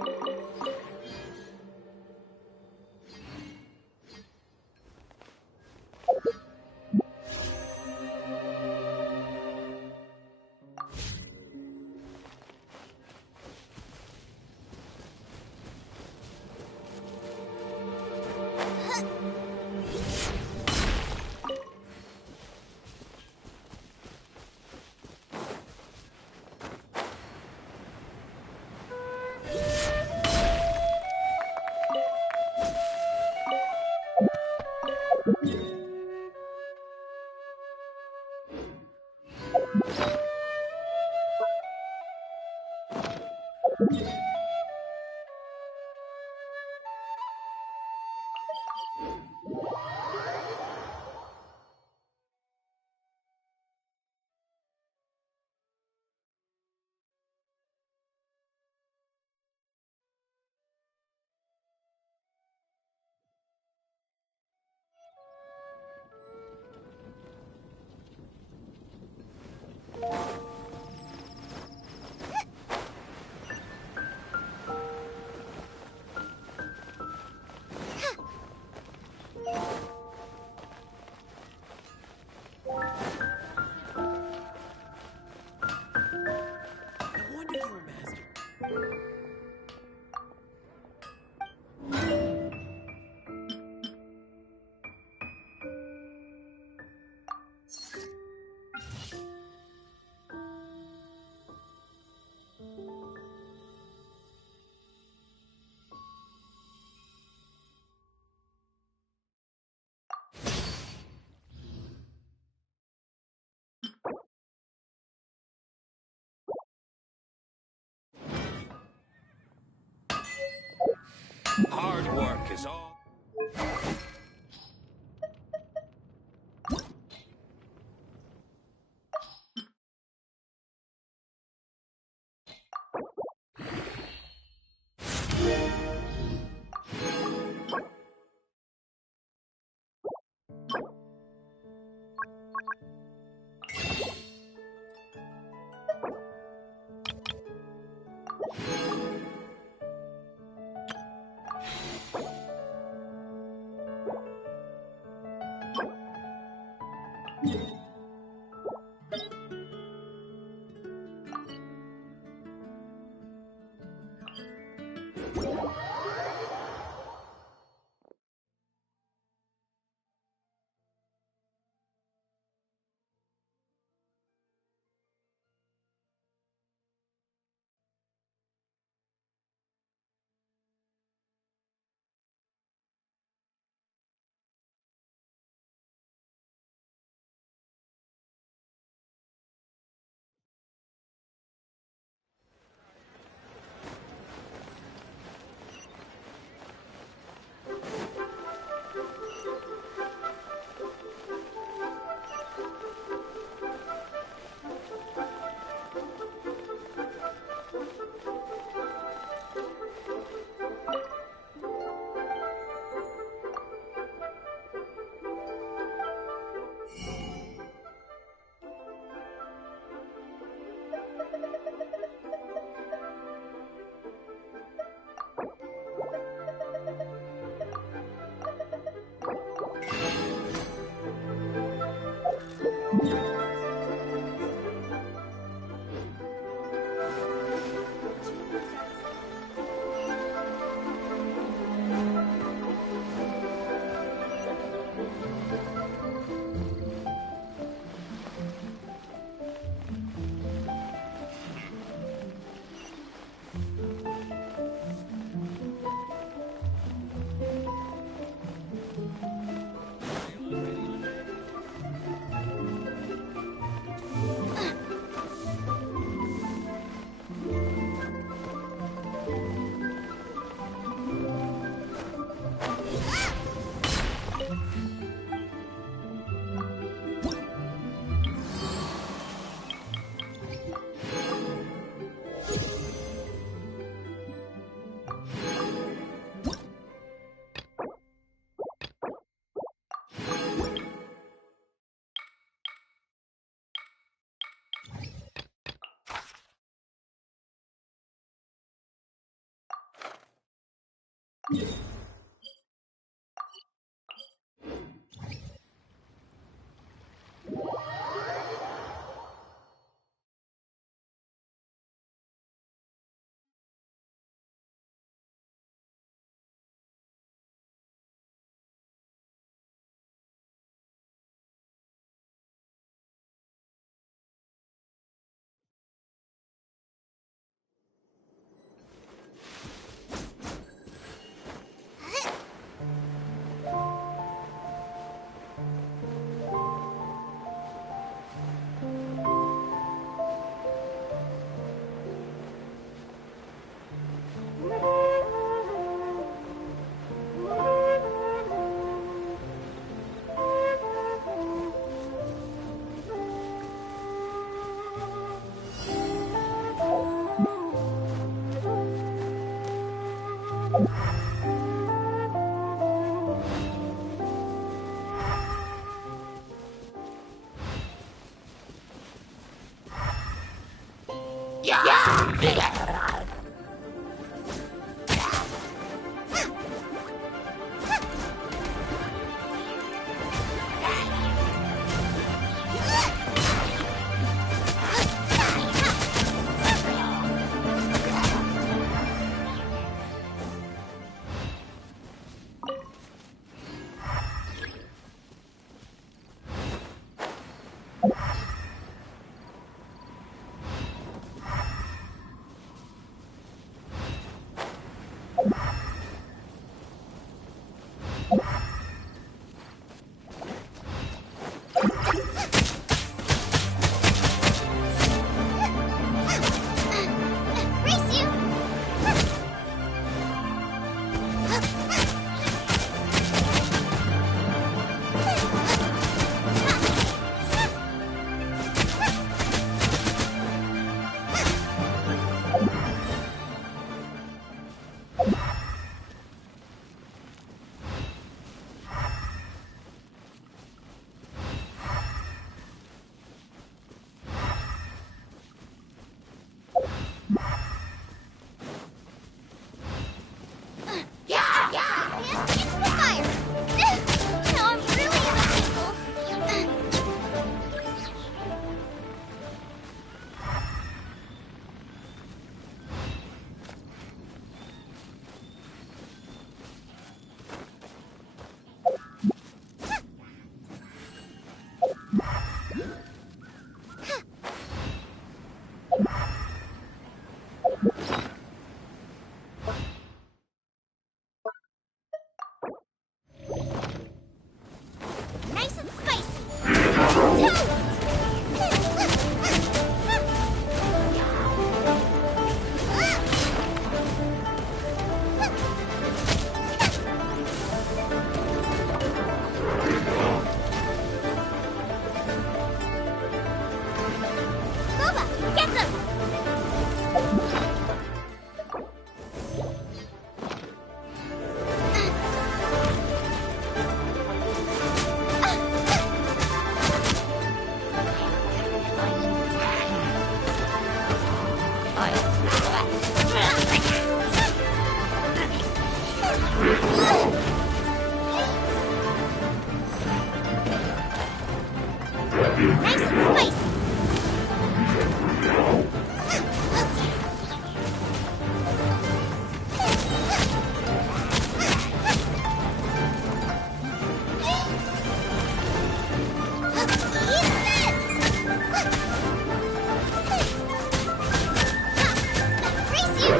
Now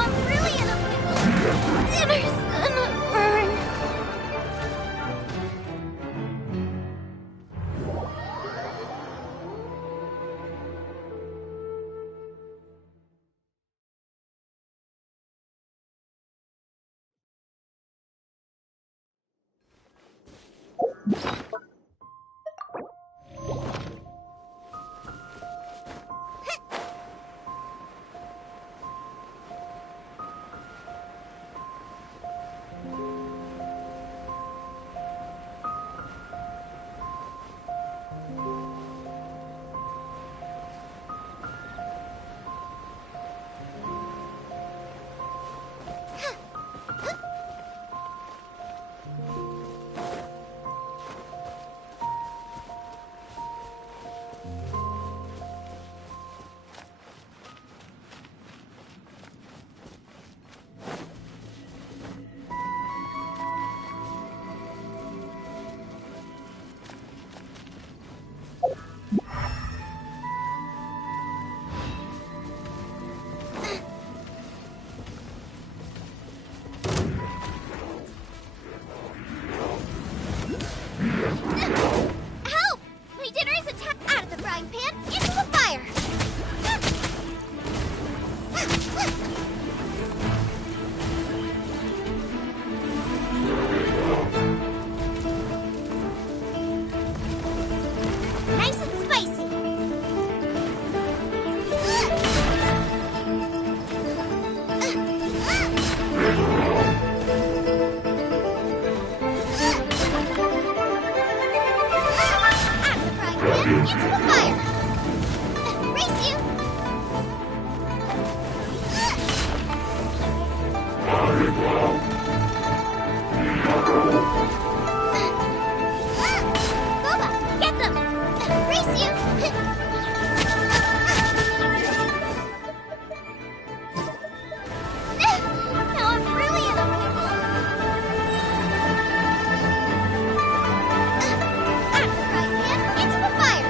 I'm really in a pickle. Dinner's gonna burn. Help! My dinner is attacked out of the frying pan into the fire. Nice and spicy. Out of the frying pan into the fire. Race you. Boba, get them. Race you. Now I'm really in a pickle. Out of the frying pan into the fire.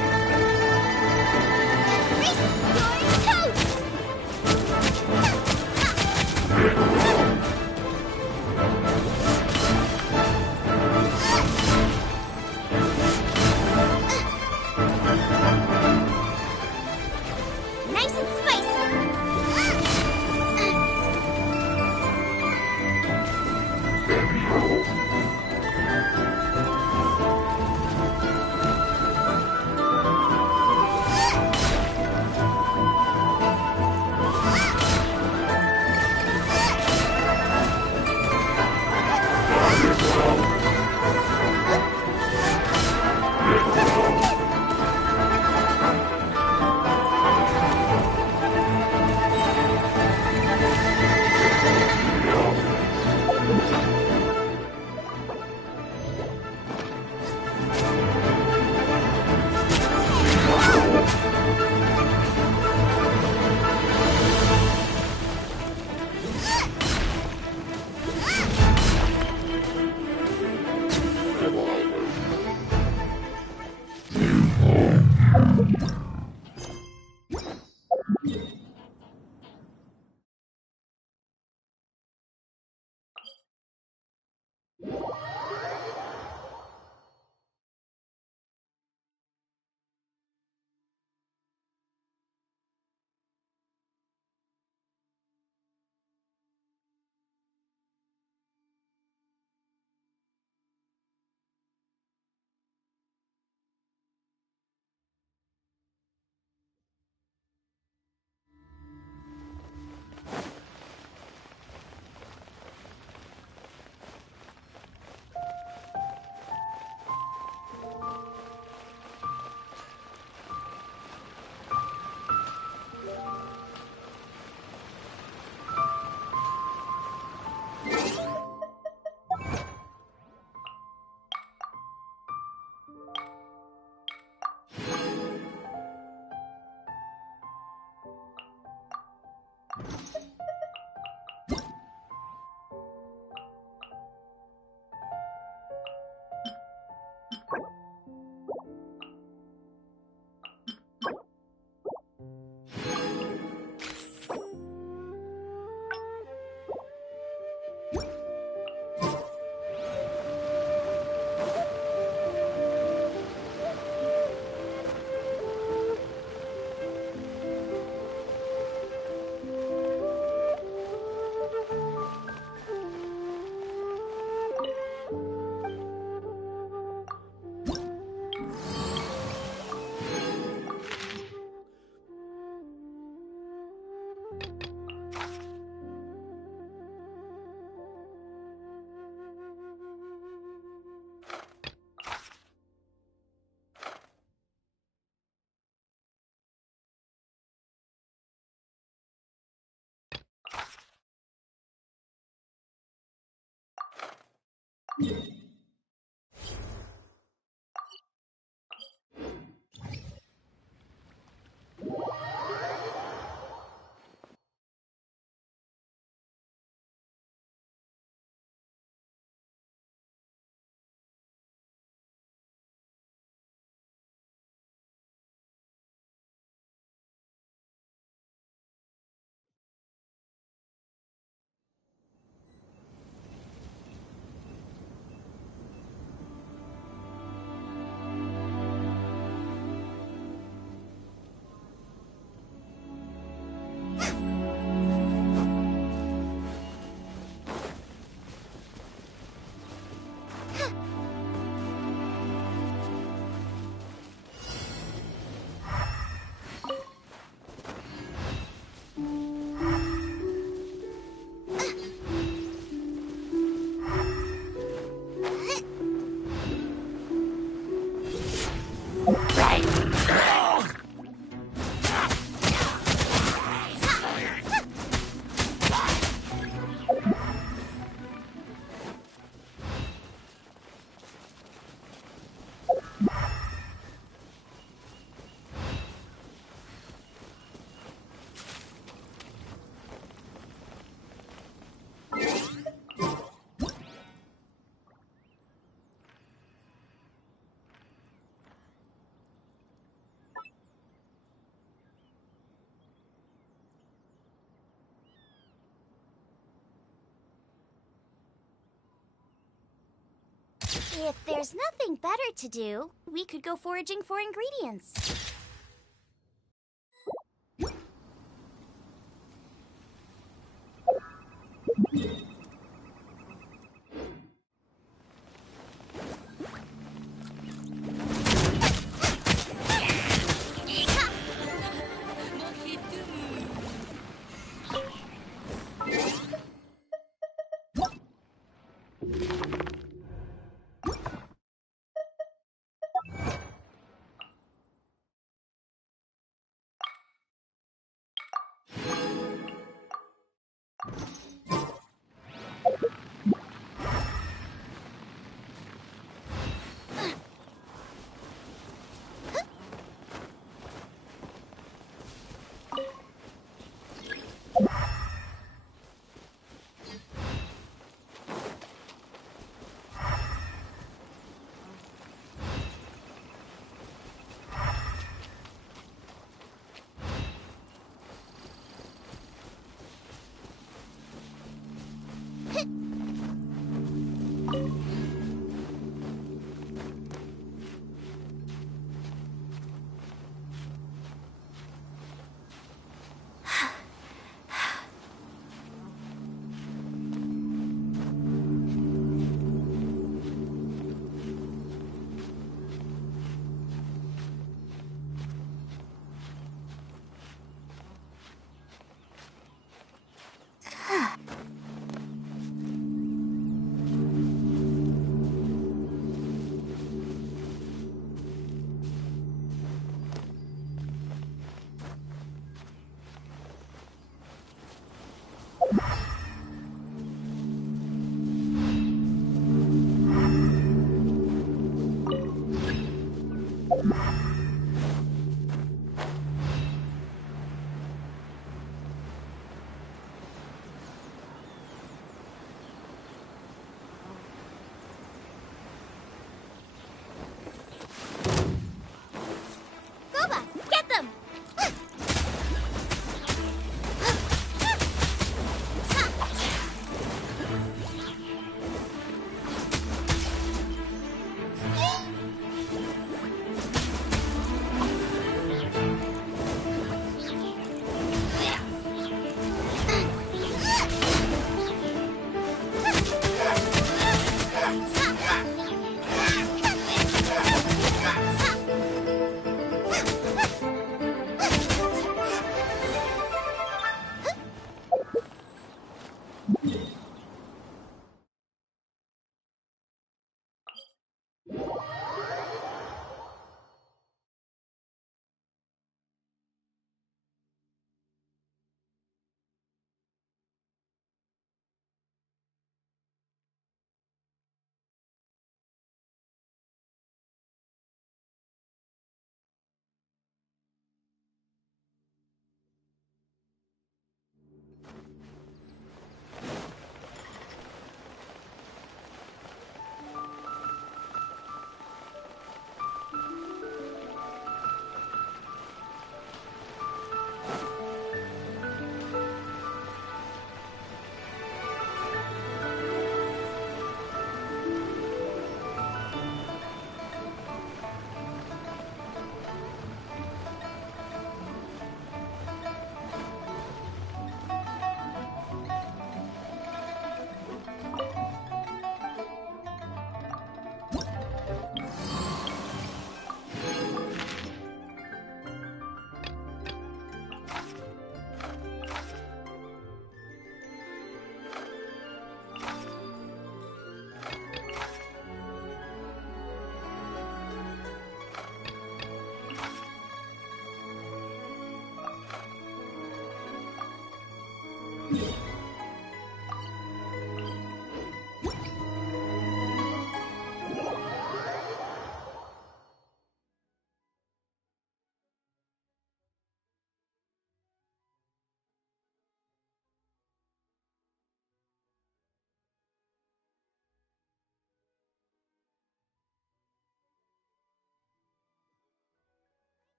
If there's nothing better to do, we could go foraging for ingredients.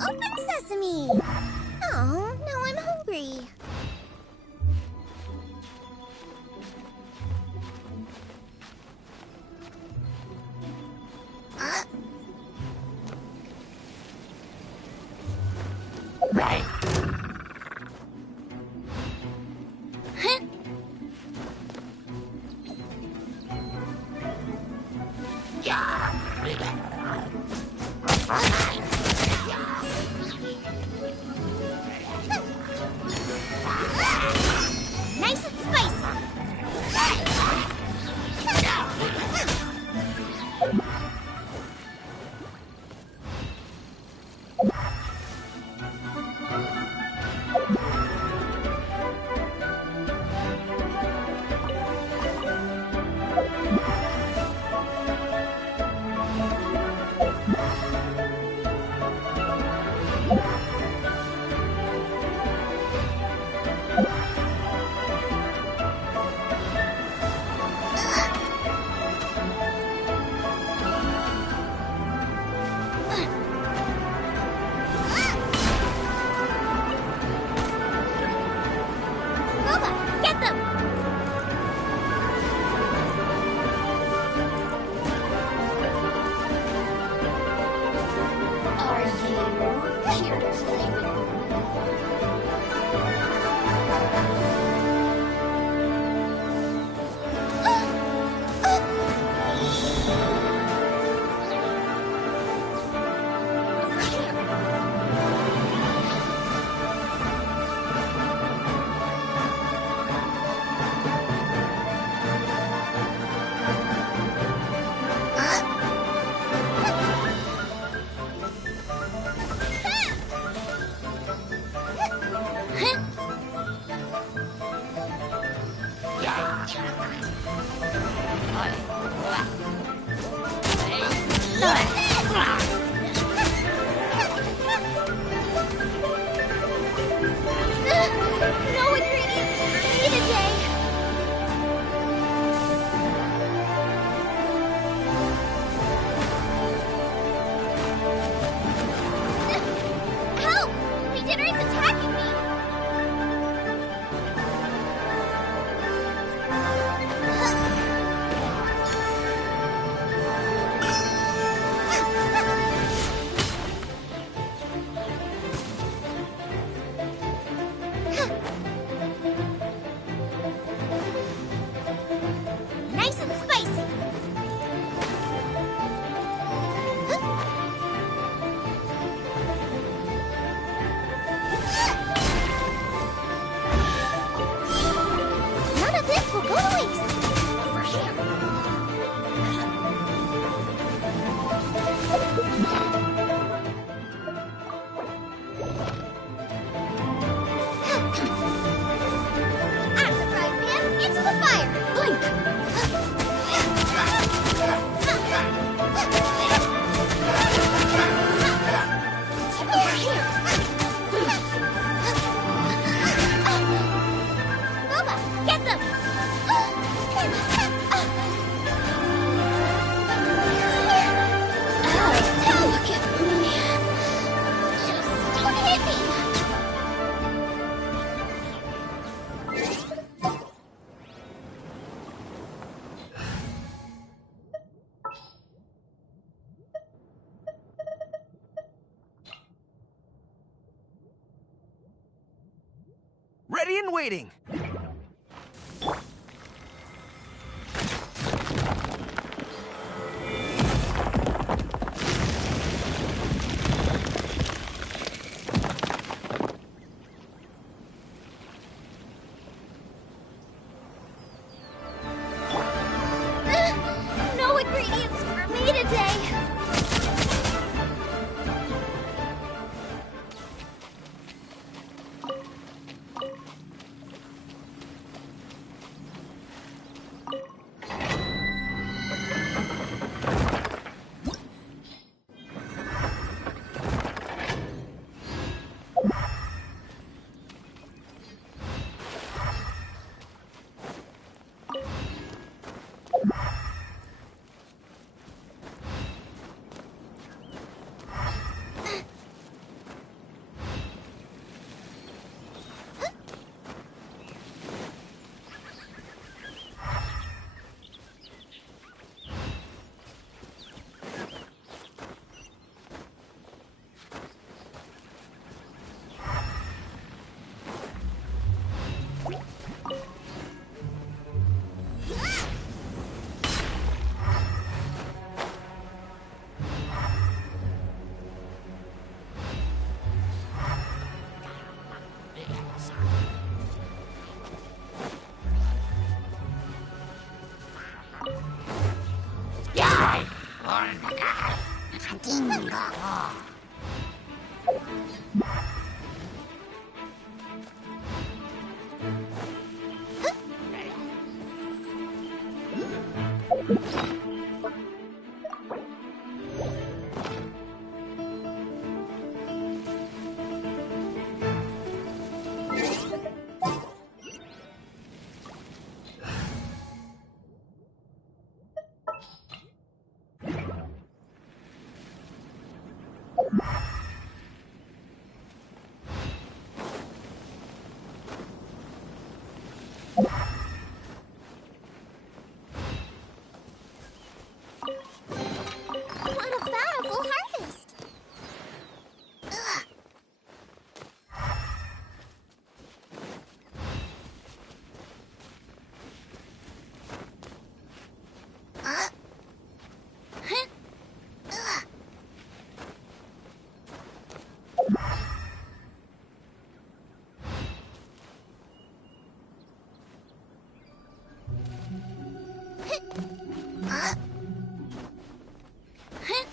Open sesame! Oh, now I'm hungry. Nice and spicy. in waiting. No ingredients for me today. What a bountiful harvest! Ugh. Huh? Ugh. Huh?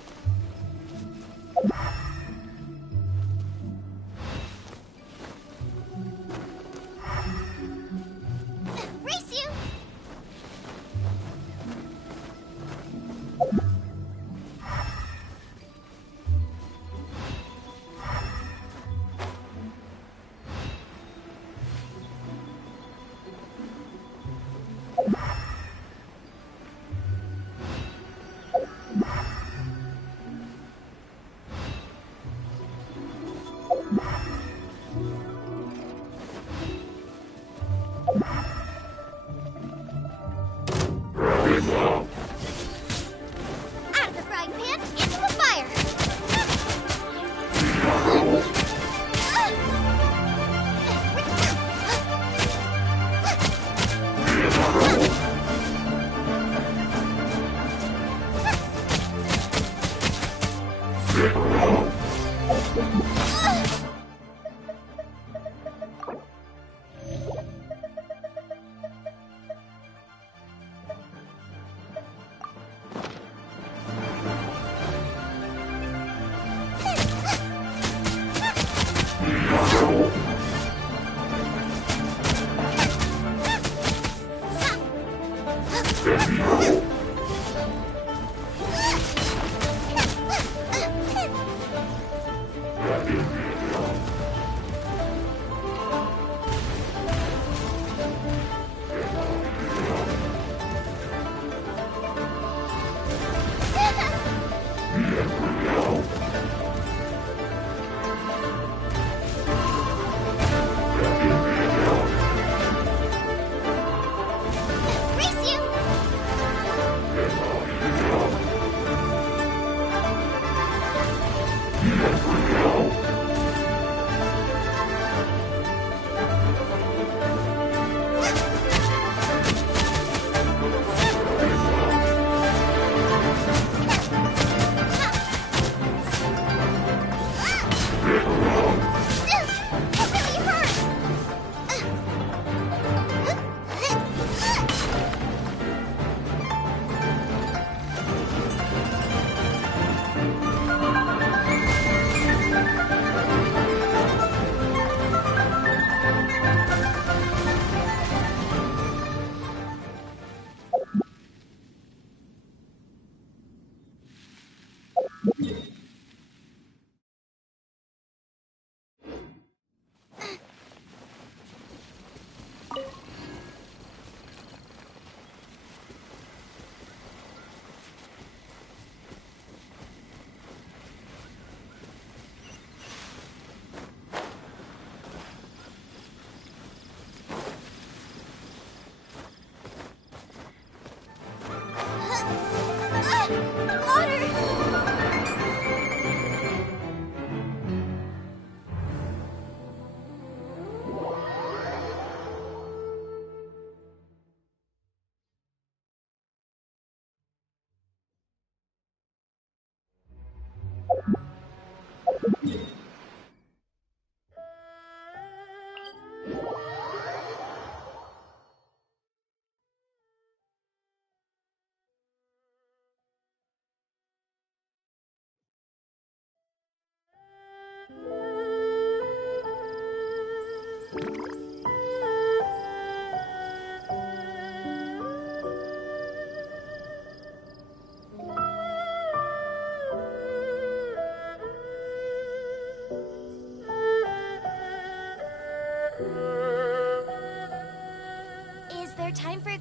Race you! Out of the frying pan, into the fire!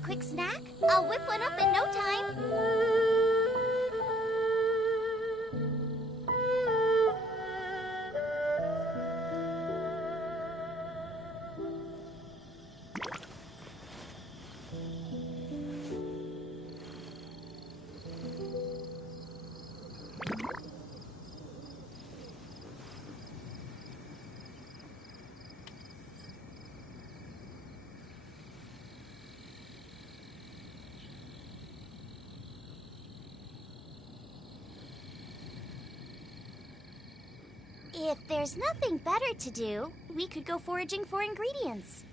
quick snack? I'll whip one up in no time. If there's nothing better to do, we could go foraging for ingredients.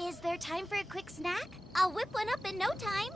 Is there time for a quick snack? I'll whip one up in no time.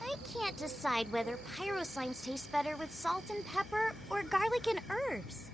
I can't decide whether pyro slimes taste better with salt and pepper or garlic and herbs.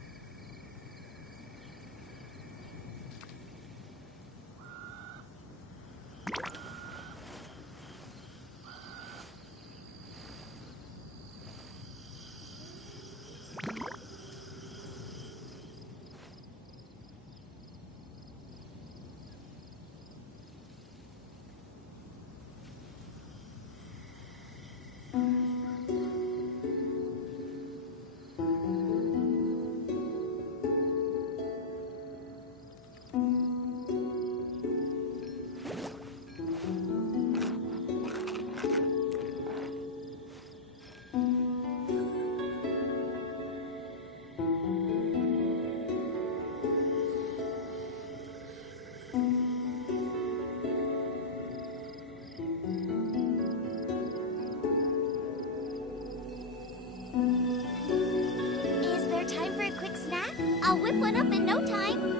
Is there time for a quick snack? I'll whip one up in no time.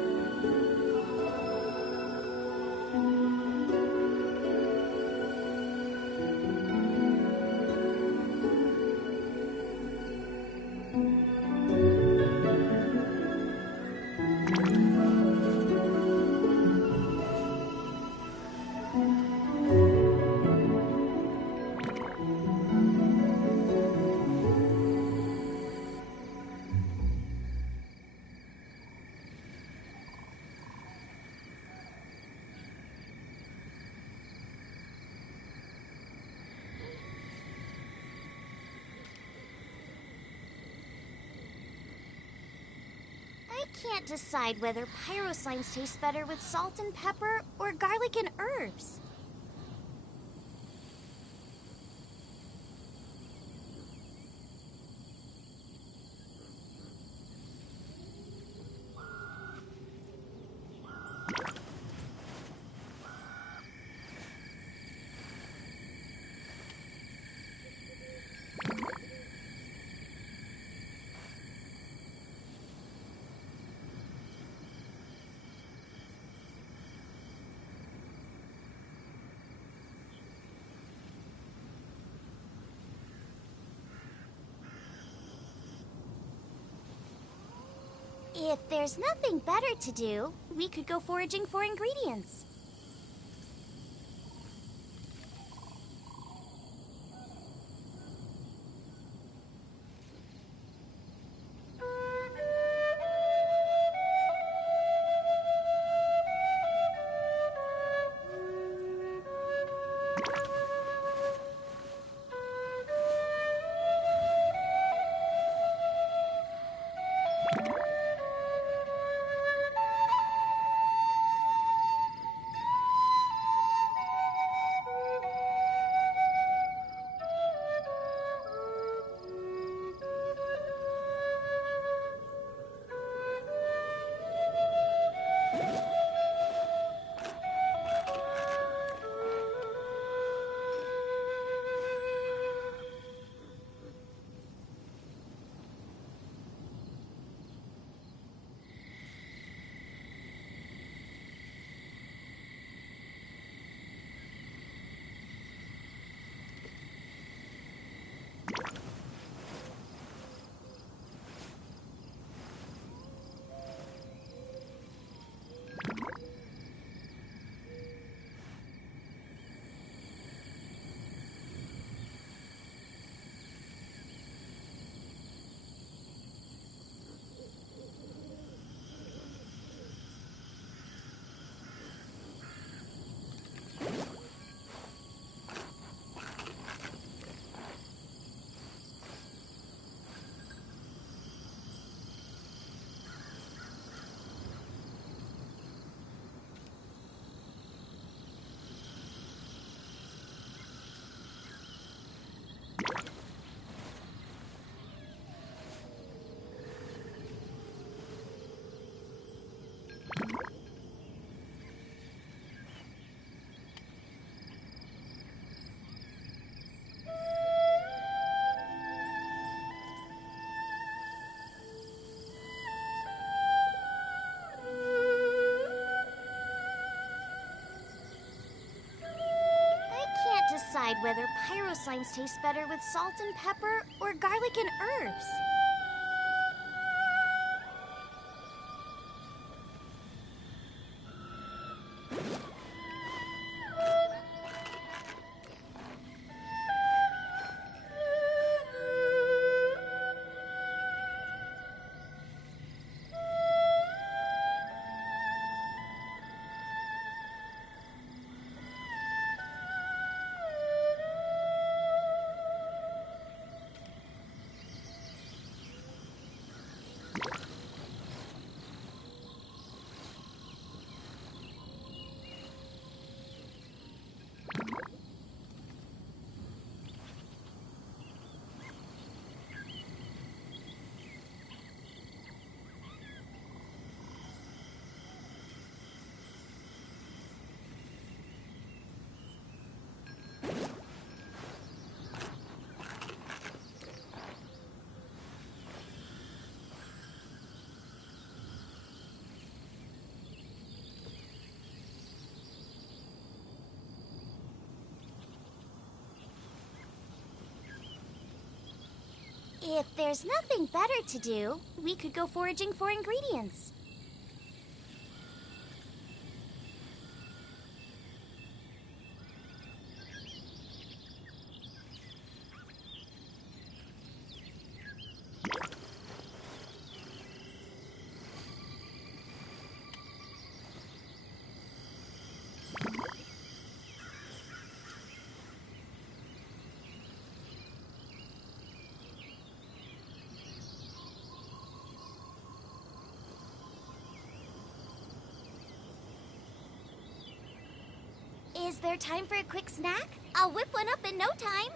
I can't decide whether pyro slimes taste better with salt and pepper or garlic and herbs. If there's nothing better to do, we could go foraging for ingredients. Decide whether pyro slimes taste better with salt and pepper or garlic and herbs. If there's nothing better to do, we could go foraging for ingredients. Is there time for a quick snack? I'll whip one up in no time.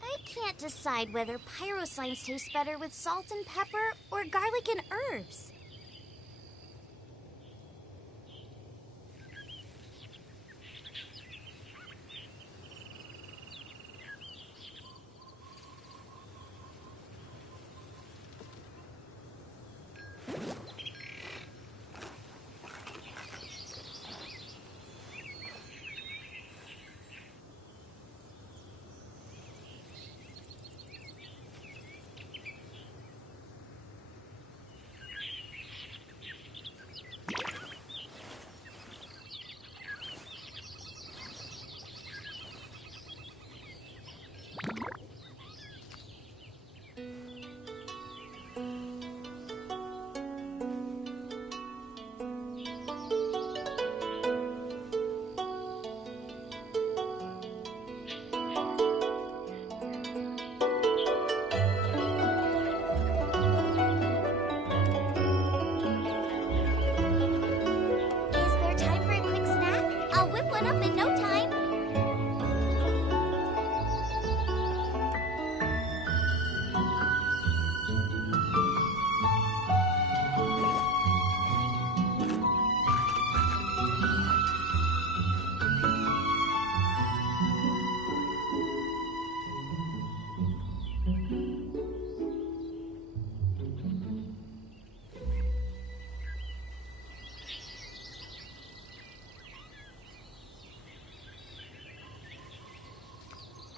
I can't decide whether pyro slimes taste better with salt and pepper or garlic and herbs.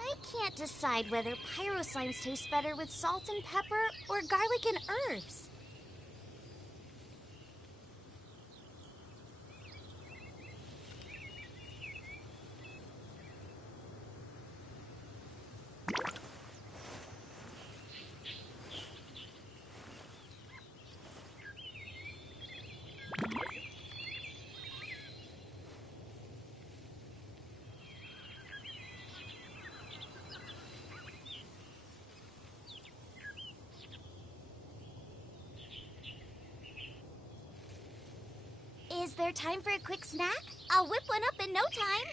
I can't decide whether pyro slimes taste better with salt and pepper or garlic and herbs. Is there time for a quick snack? I'll whip one up in no time.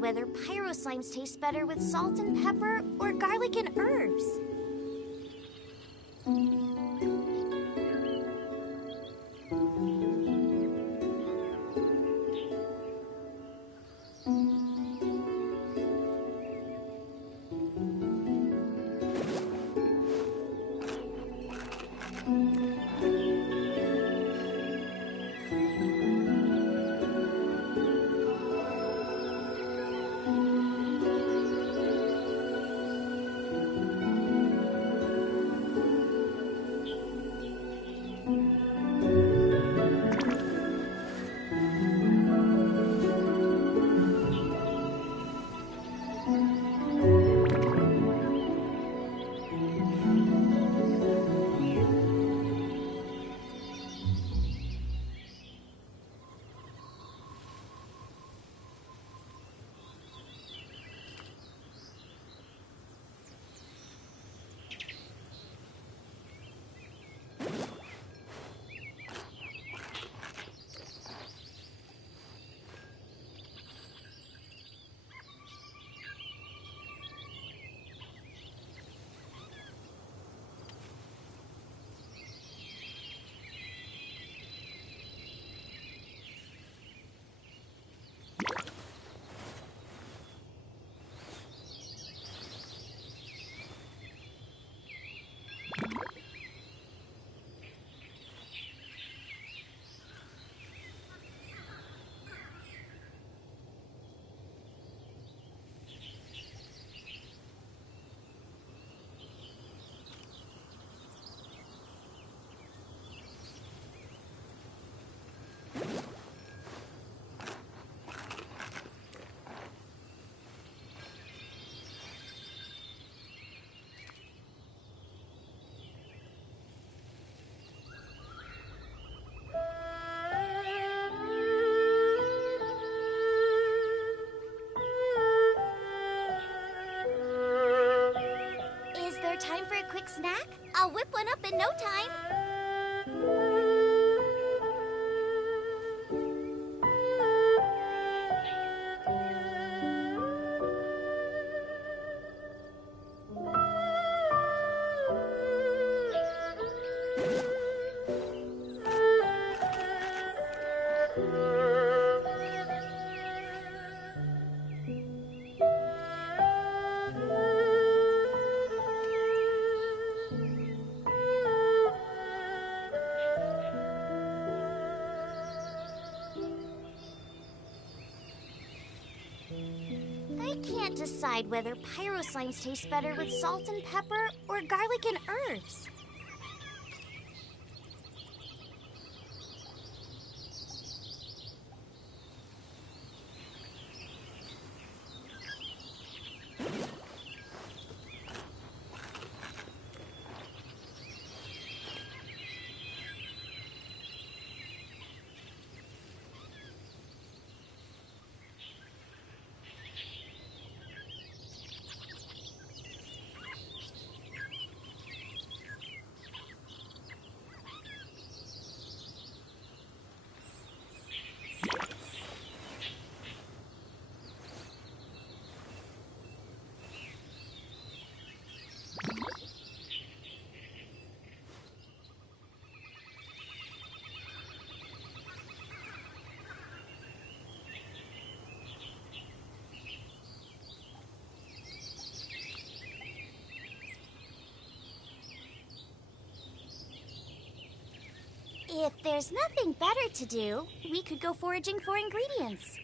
decide whether pyro slimes taste better with salt and pepper or garlic and herbs. Time for a quick snack? I'll whip one up in no time. I can't decide whether pyro slimes taste better with salt and pepper or garlic and herbs. If there's nothing better to do, we could go foraging for ingredients.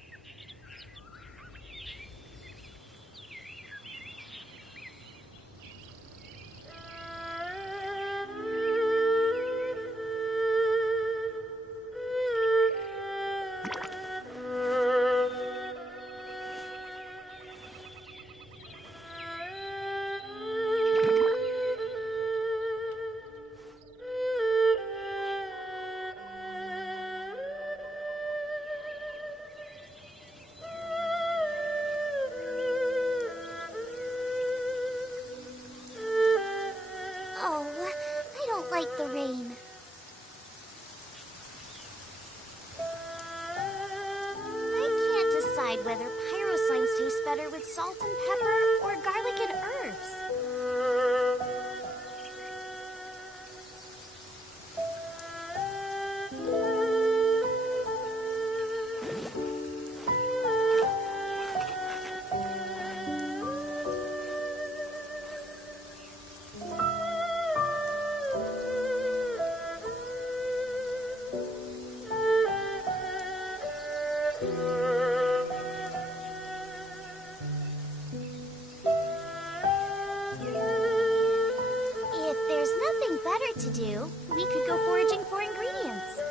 The rain. I can't decide whether pyro slimes taste wanted to do, we could go foraging for ingredients.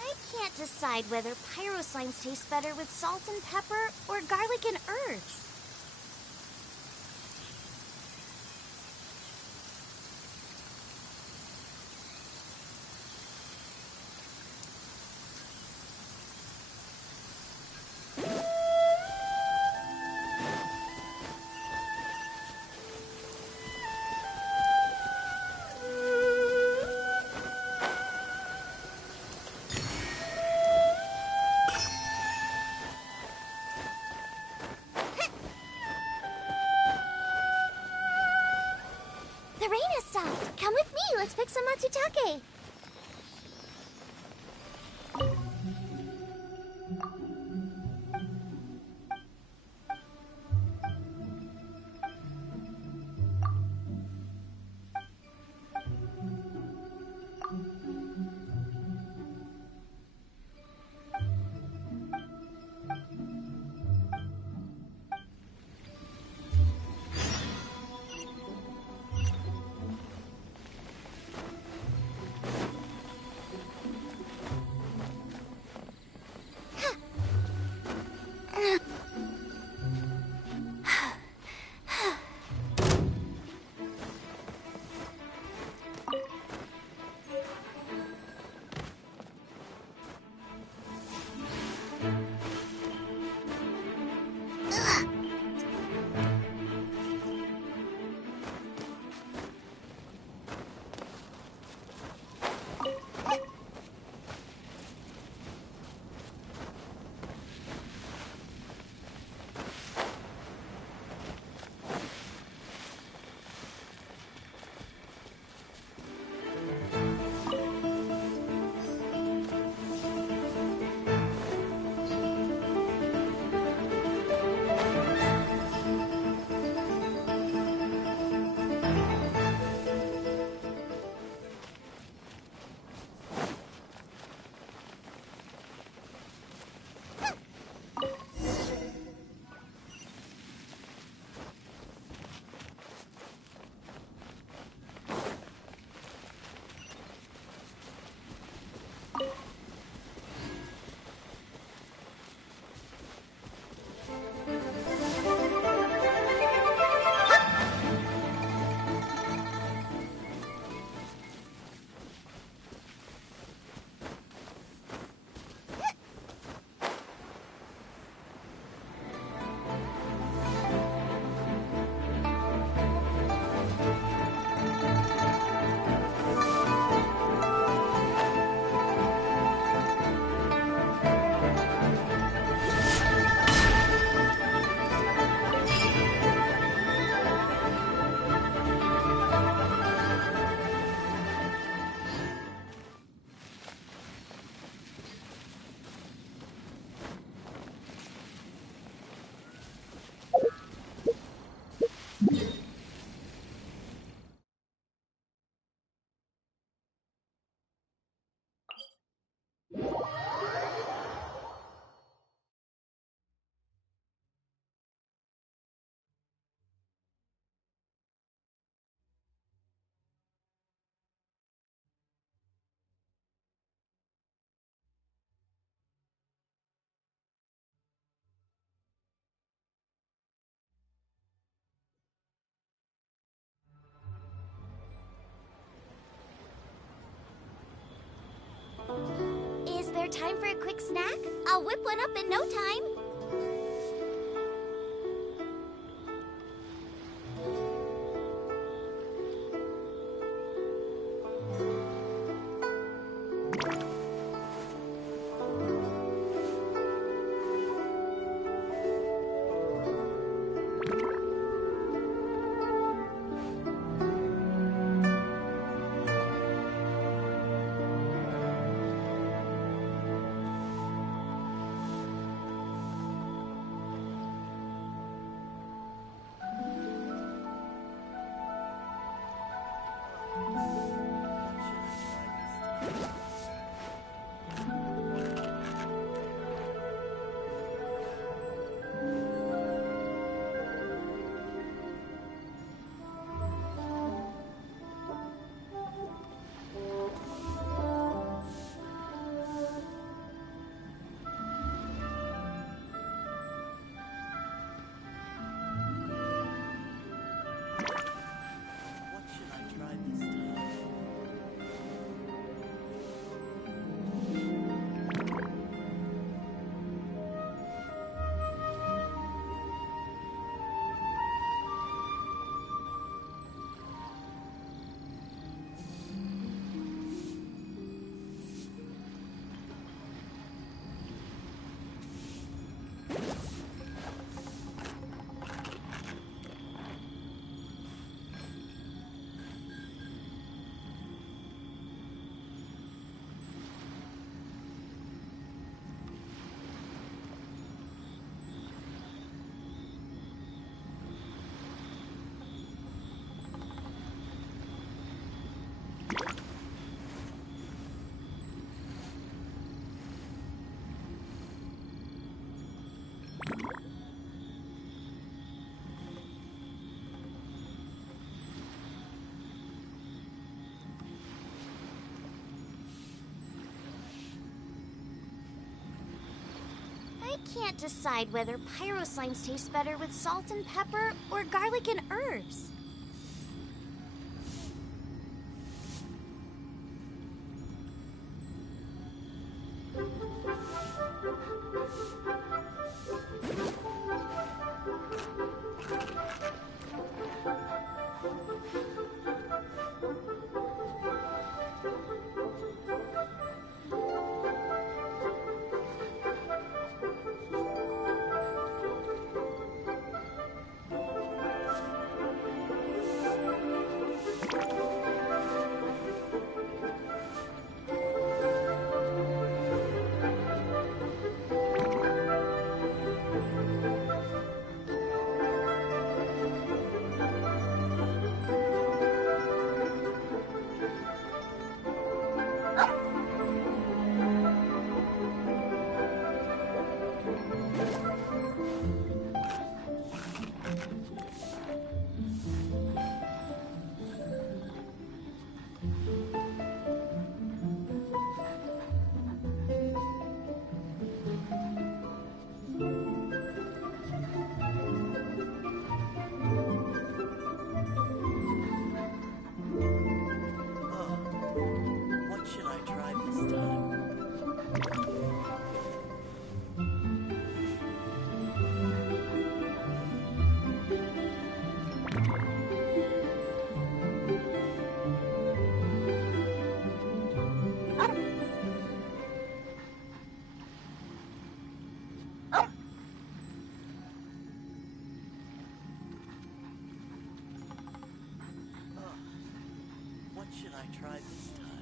I can't decide whether pyroslimes taste better with salt and pepper or garlic and herbs. The rain has stopped. Come with me. Let's pick some matsutake. time for a quick snack? I'll whip one up in no time. I can't decide whether pyro slimes taste better with salt and pepper or garlic and herbs.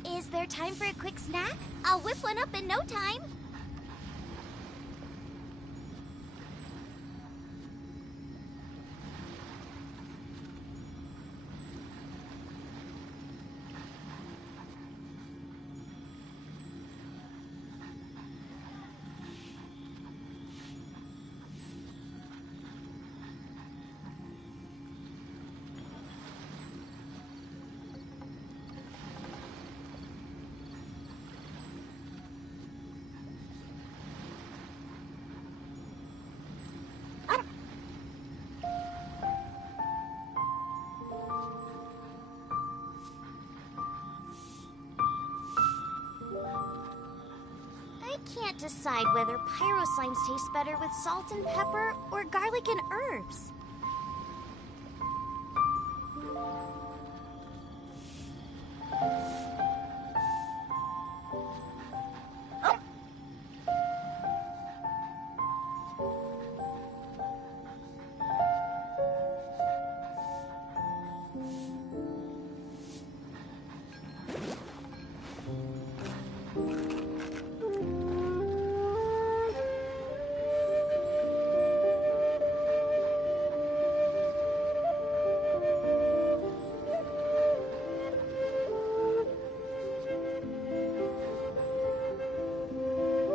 Is there time for a quick snack? I'll whip one up in no time. can't decide whether pyro slimes taste better with salt and pepper or garlic and herbs.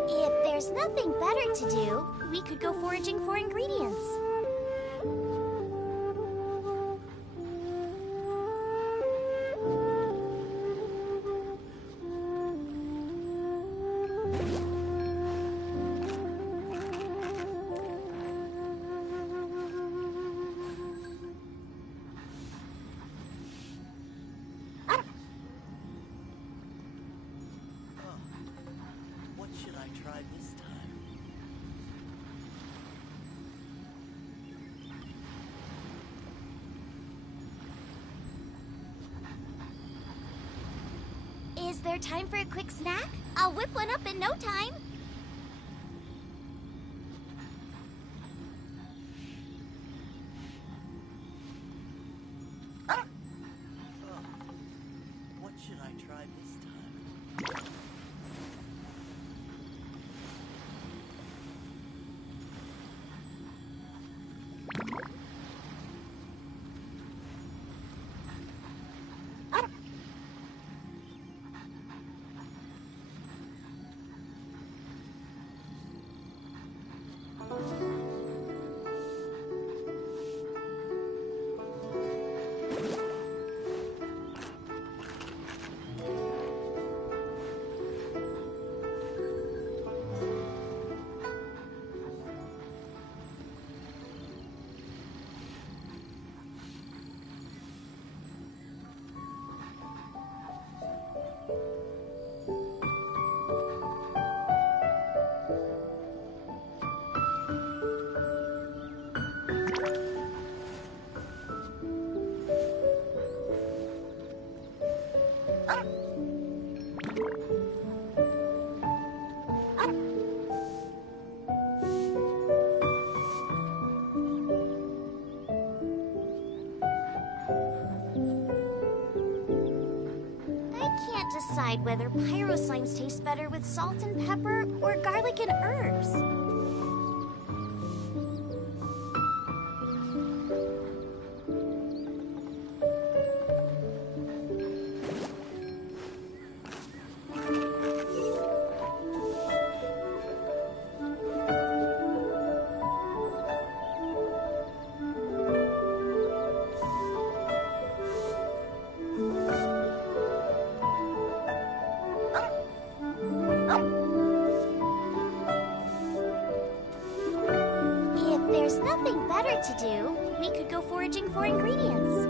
If there's nothing better to do, we could go foraging for ingredients. What should I try this time? Is there time for a quick snack? I'll whip one up in no time. What should I try this time? Decide whether pyro slimes taste better with salt and pepper or garlic and herbs. If there's nothing better to do, we could go foraging for ingredients.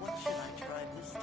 What should I try this time?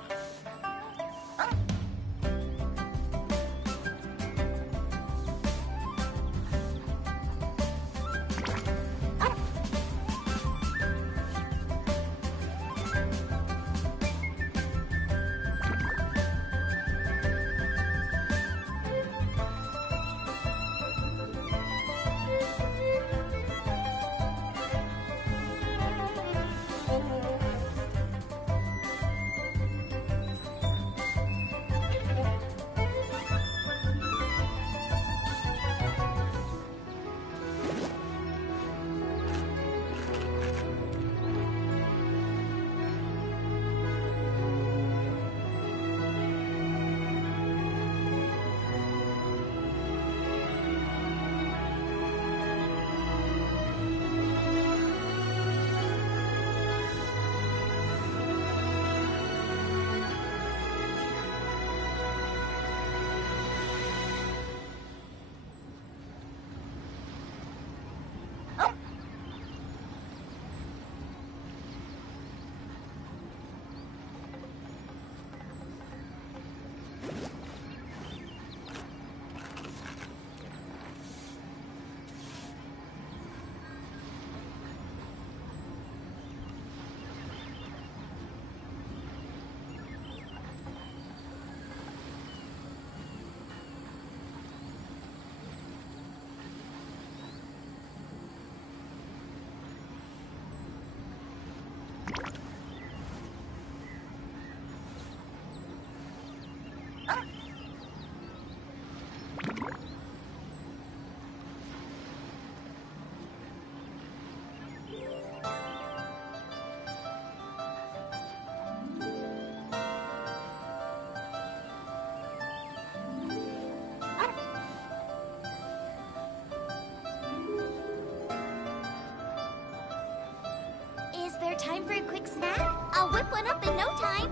whip one up in no time.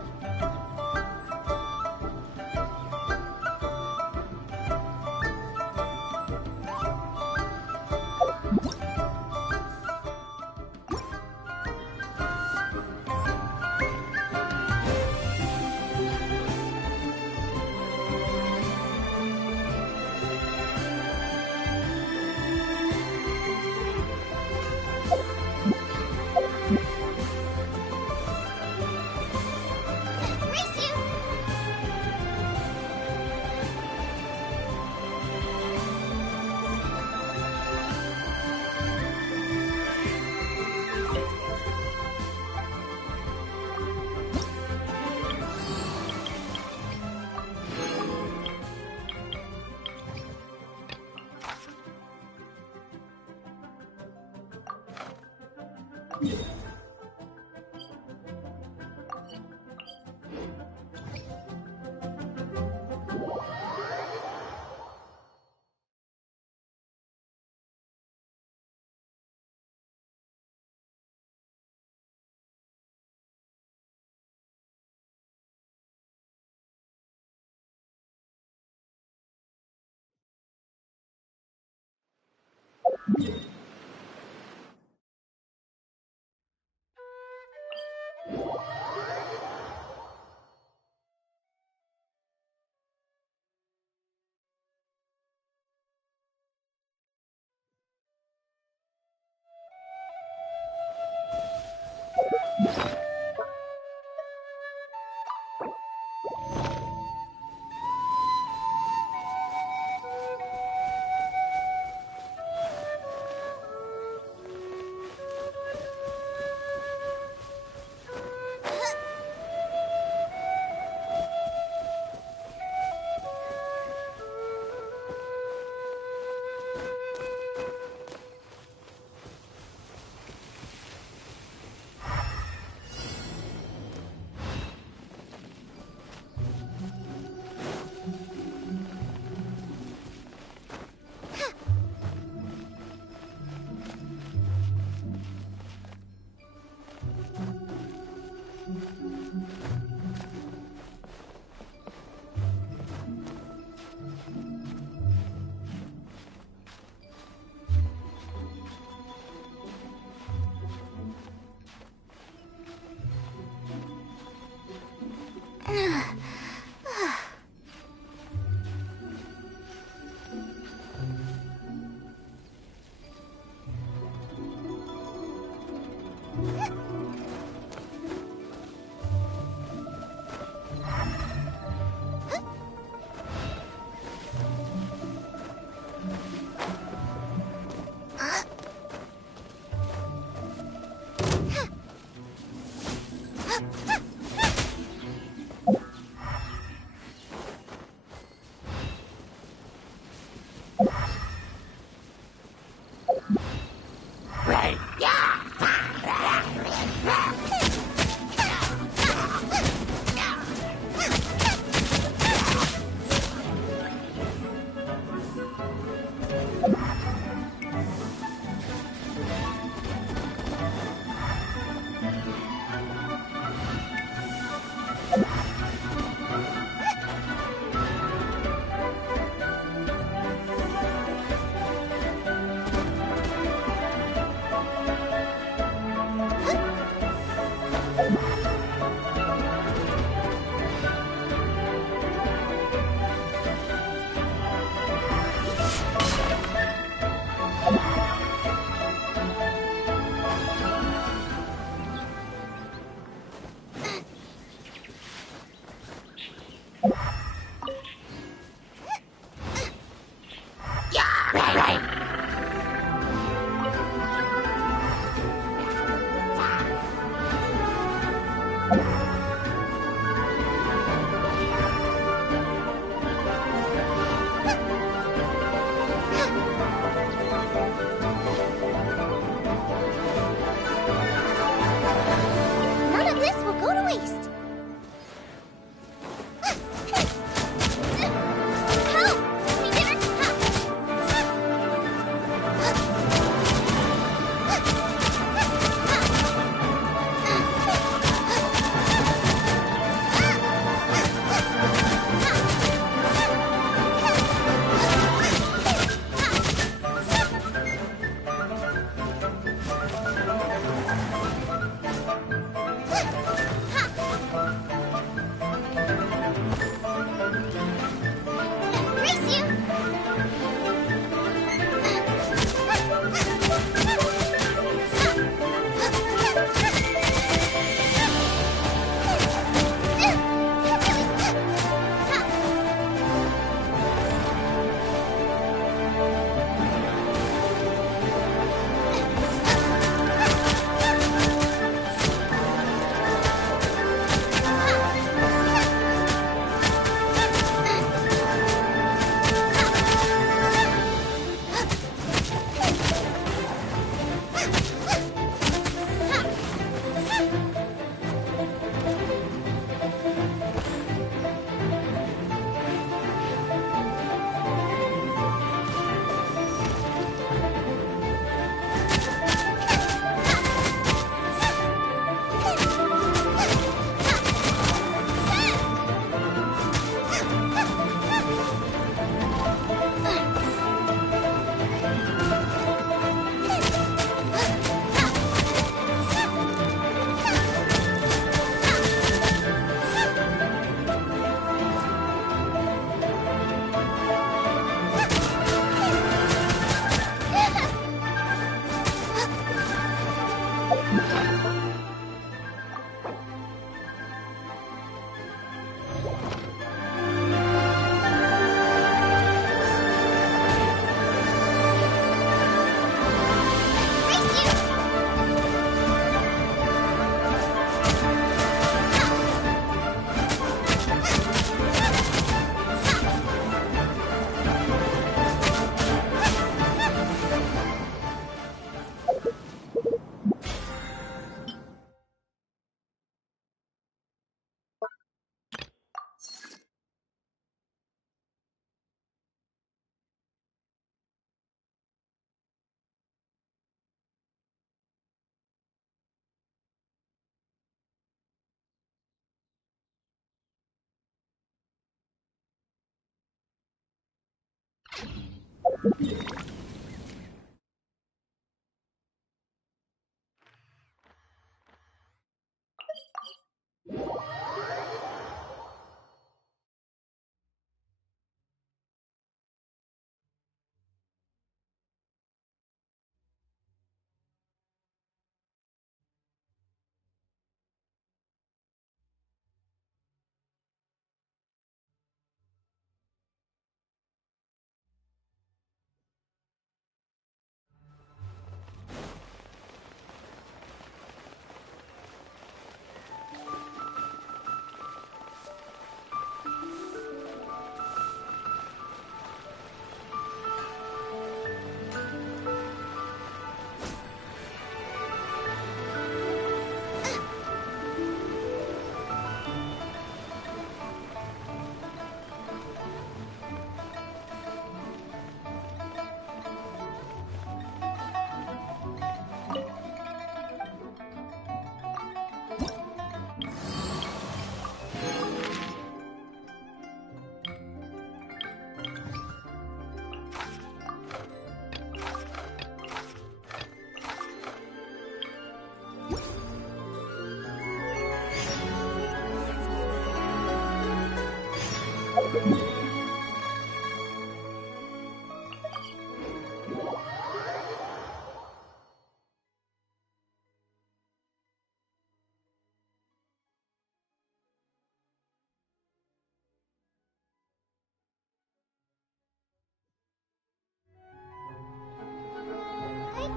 I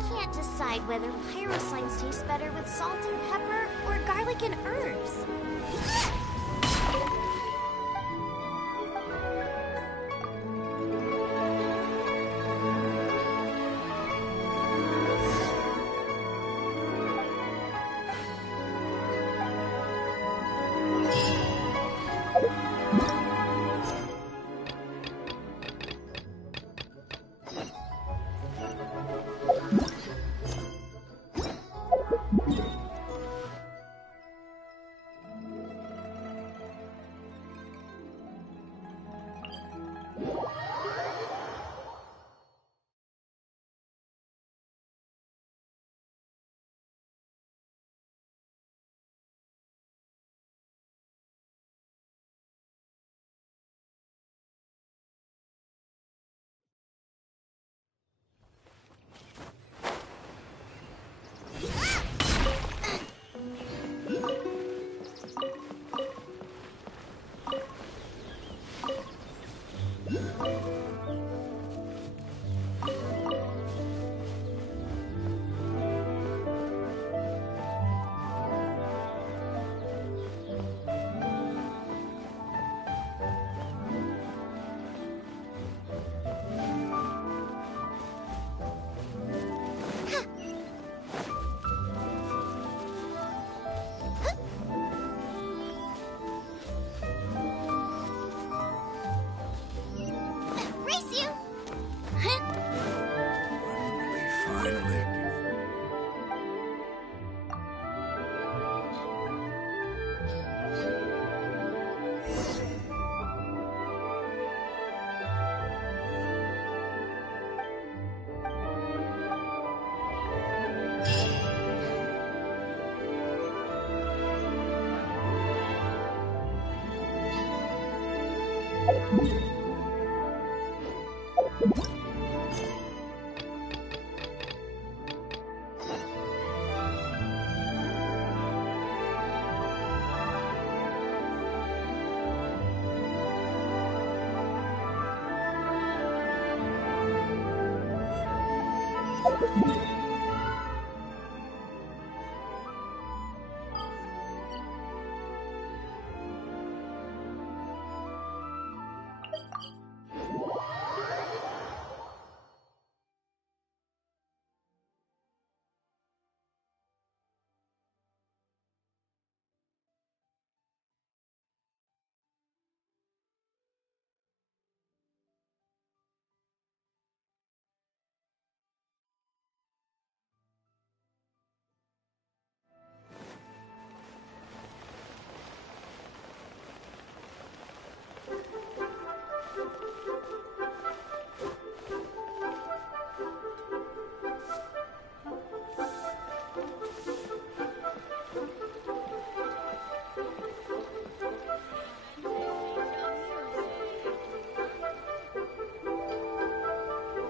can't decide whether pyrosigns taste better with salt and pepper or garlic and herbs.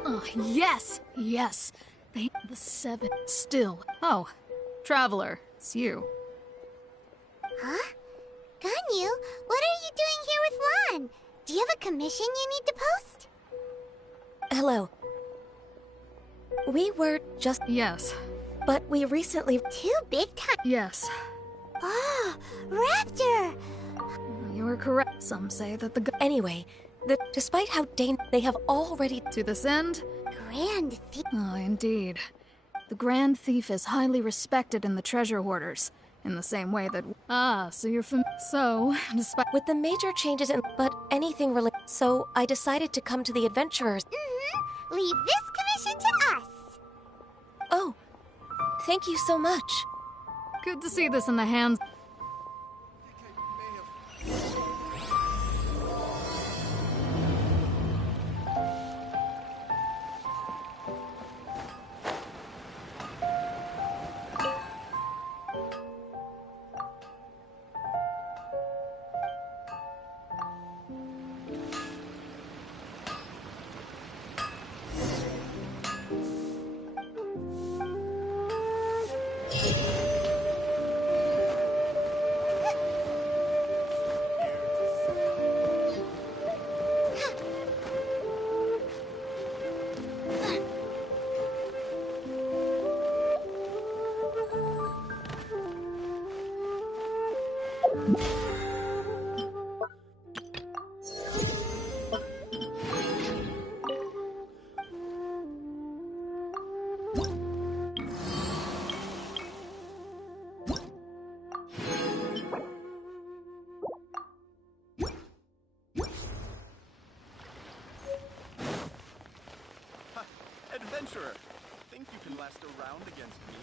Oh, yes! Yes! The 7 still. Oh, Traveler, it's you. Huh? Ganyu, what are you doing here with Lan? Do you have a commission you need to post? Hello. We were just... Yes. But we recently... Too big time? Yes. Oh, Raptor! You were correct. Some say that the... Anyway, despite how they have already... To this end? Grand Thief... Oh, indeed. The Grand Thief is highly respected in the treasure hoarders, in the same way that... Ah, so you're So, despite... With the major changes in... But anything related... So, I decided to come to the adventurers... Mm-hmm. Leave this commission to us! Oh, thank you so much. Good to see this in the hands... sorcerer. Think you can last a round against me?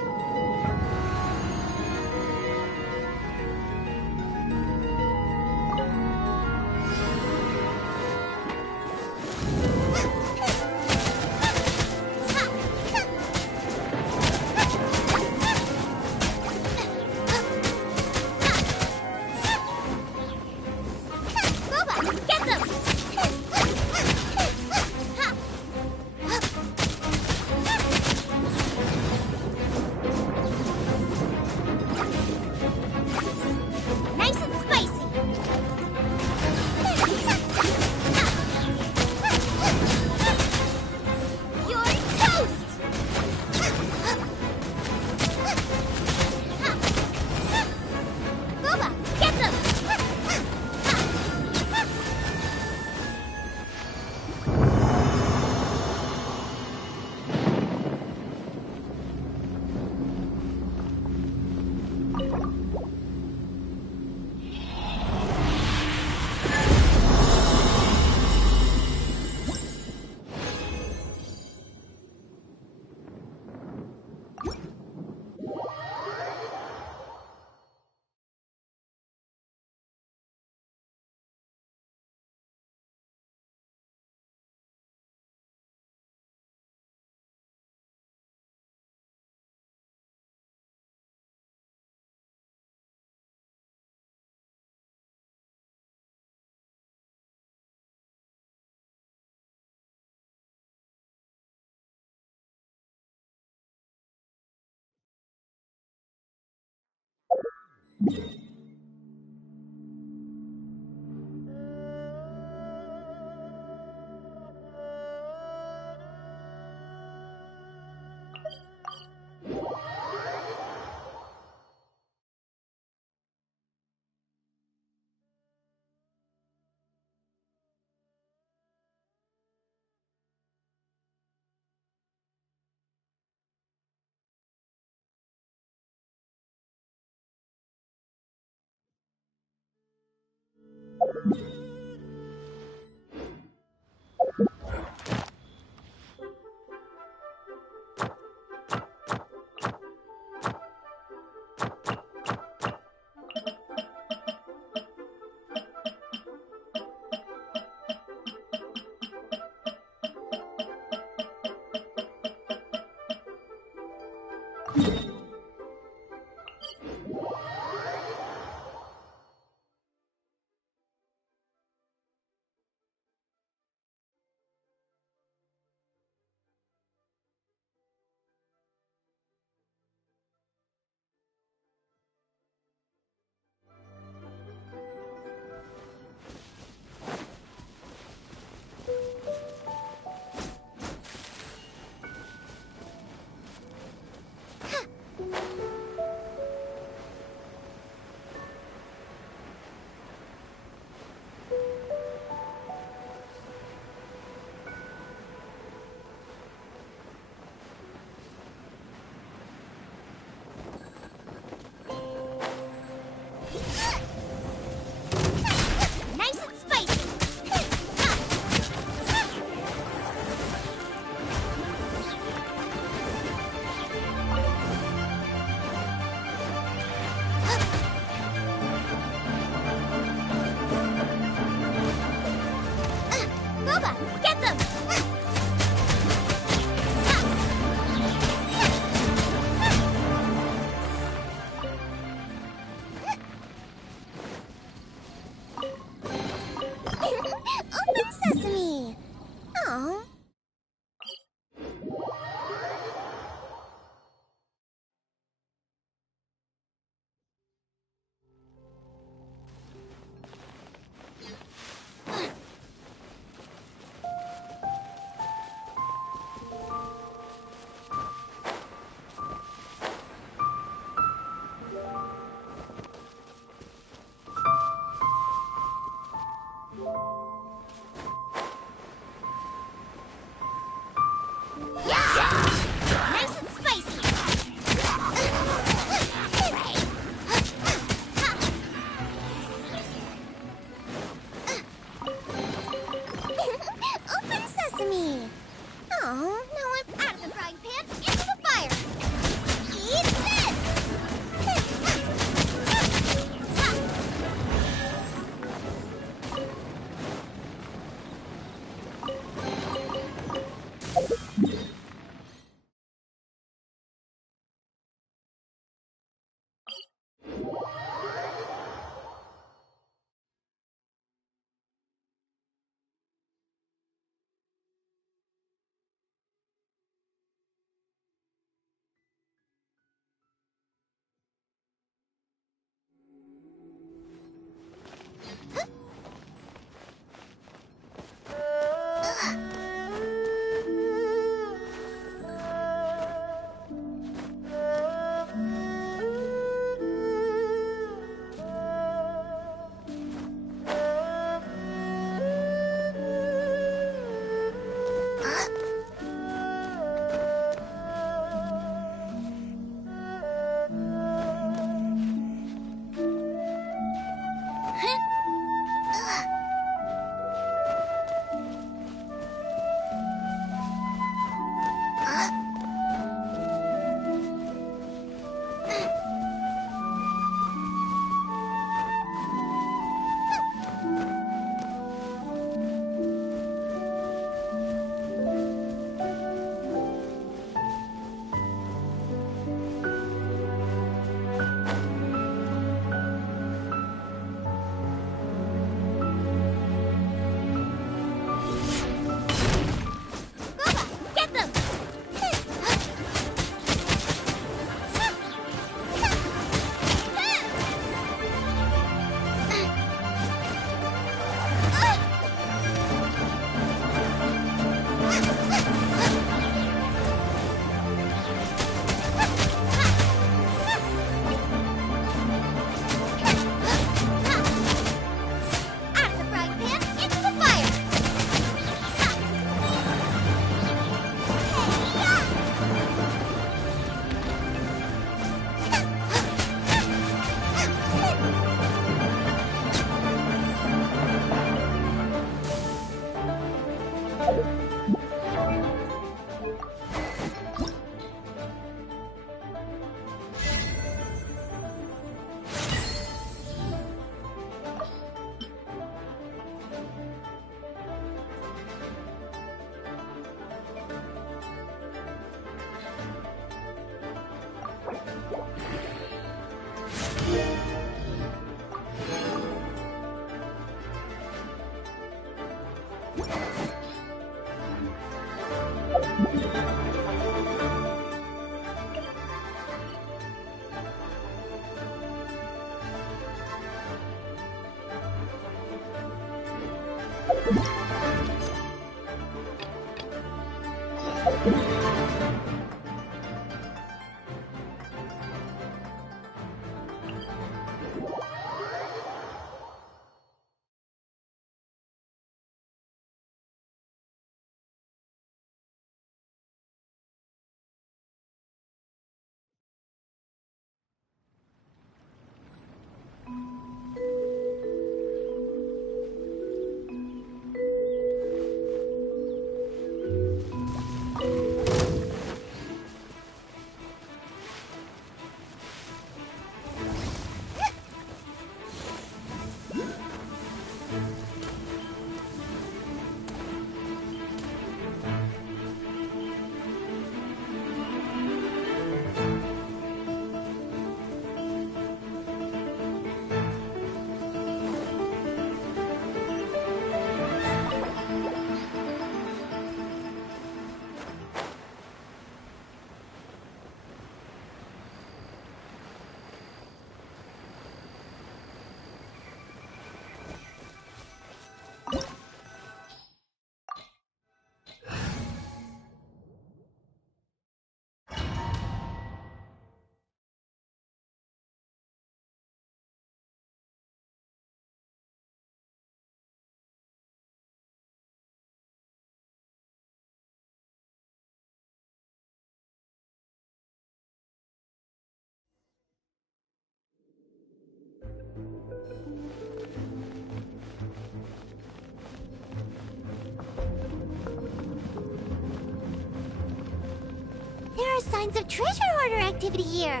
There are signs of treasure hoarder activity here.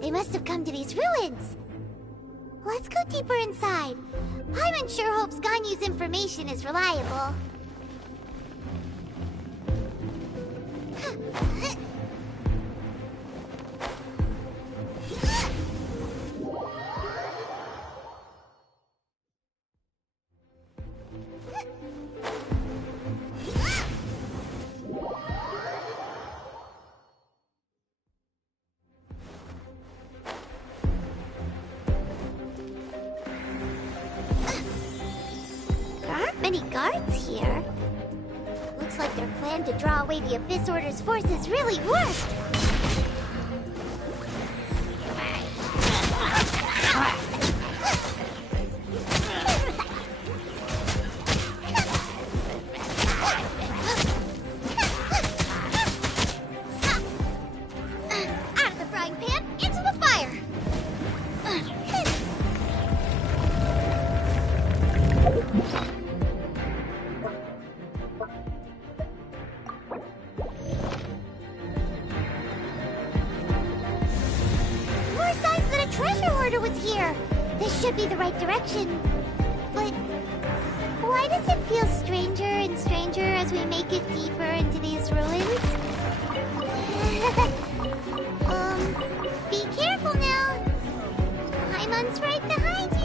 They must have come to these ruins. Let's go deeper inside. Paimon sure hopes Ganyu's information is reliable. Many guards here. Looks like their plan to draw away the Abyss Order's forces really worked. Out of the frying pan, into the fire! This should be the right direction. But why does it feel stranger and stranger as we make it deeper into these ruins? Be careful now. Paimon's right behind you.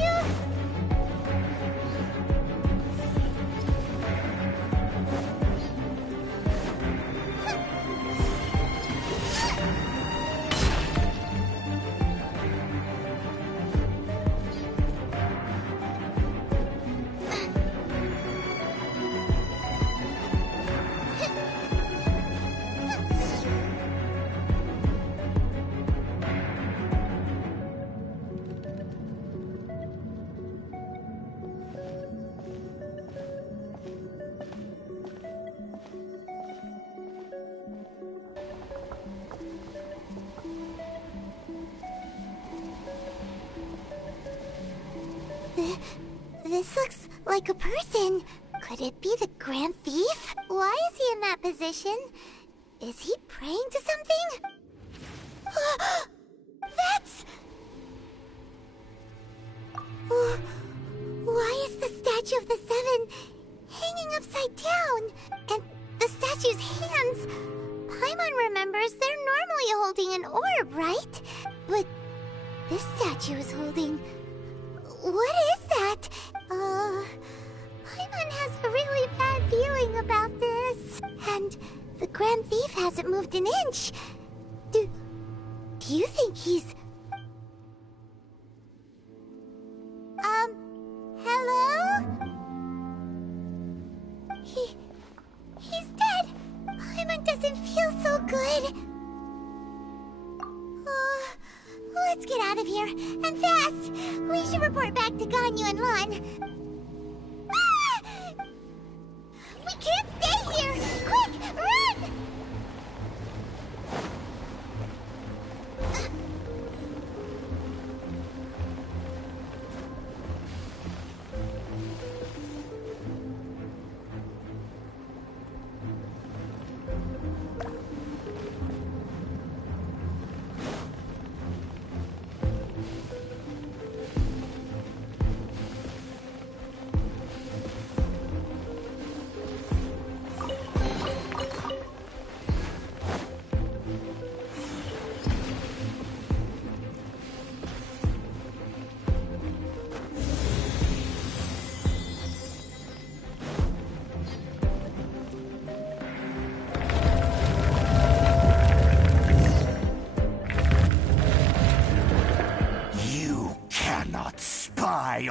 This looks like a person. Could it be the Grand Thief? Why is he in that position? Is he praying to something? That's... Why is the statue of the Seven hanging upside down? And the statue's hands... Paimon remembers they're normally holding an orb, right? But this statue is holding... What is that? Paimon has a really bad feeling about this. And the Grand Thief hasn't moved an inch. Do you think he's... Hello? so good. Let's get out of here, and fast! We should report back to Ganyu and Lan. Ah! We can't stay here! Quick, run!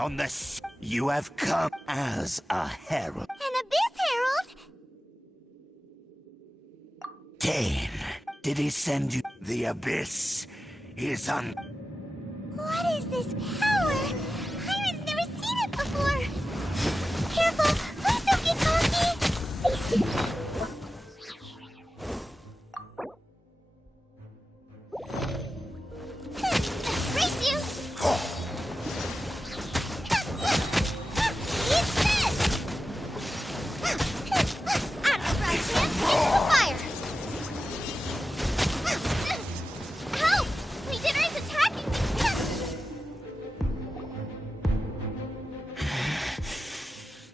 On this, you have come as a herald. An Abyss Herald? Dane, did he send you? The Abyss is un... What is this power? Hyman's never seen it before. Careful, please don't get cocky. Race you!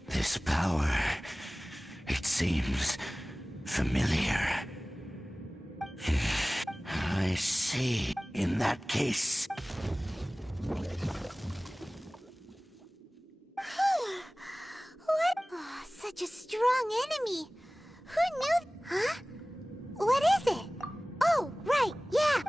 This power, it seems familiar. I see. In that case... What? Oh, such a strong enemy. Who knew? Huh? What is it? Oh, right, yeah.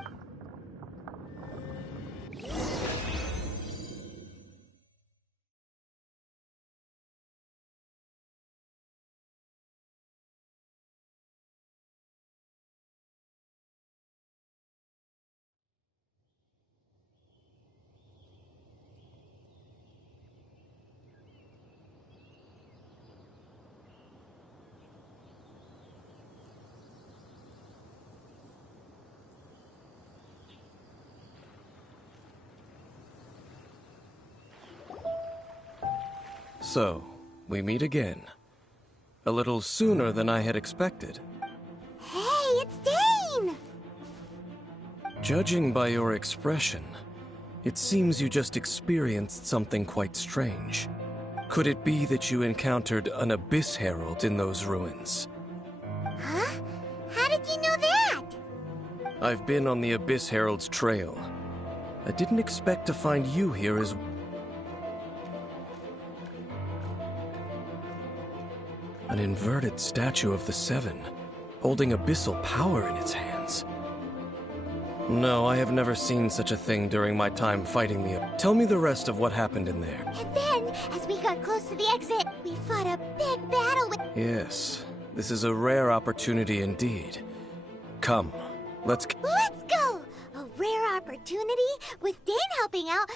So, we meet again. A little sooner than I had expected. Hey, it's Dane! Judging by your expression, it seems you just experienced something quite strange. Could it be that you encountered an Abyss Herald in those ruins? Huh? How did you know that? I've been on the Abyss Herald's trail. I didn't expect to find you here as... An inverted statue of the Seven, holding abyssal power in its hands. No, I have never seen such a thing during my time fighting the... Tell me the rest of what happened in there. And then, as we got close to the exit, we fought a big battle with... Yes, this is a rare opportunity indeed. Come, let's go! A rare opportunity with Dane helping out.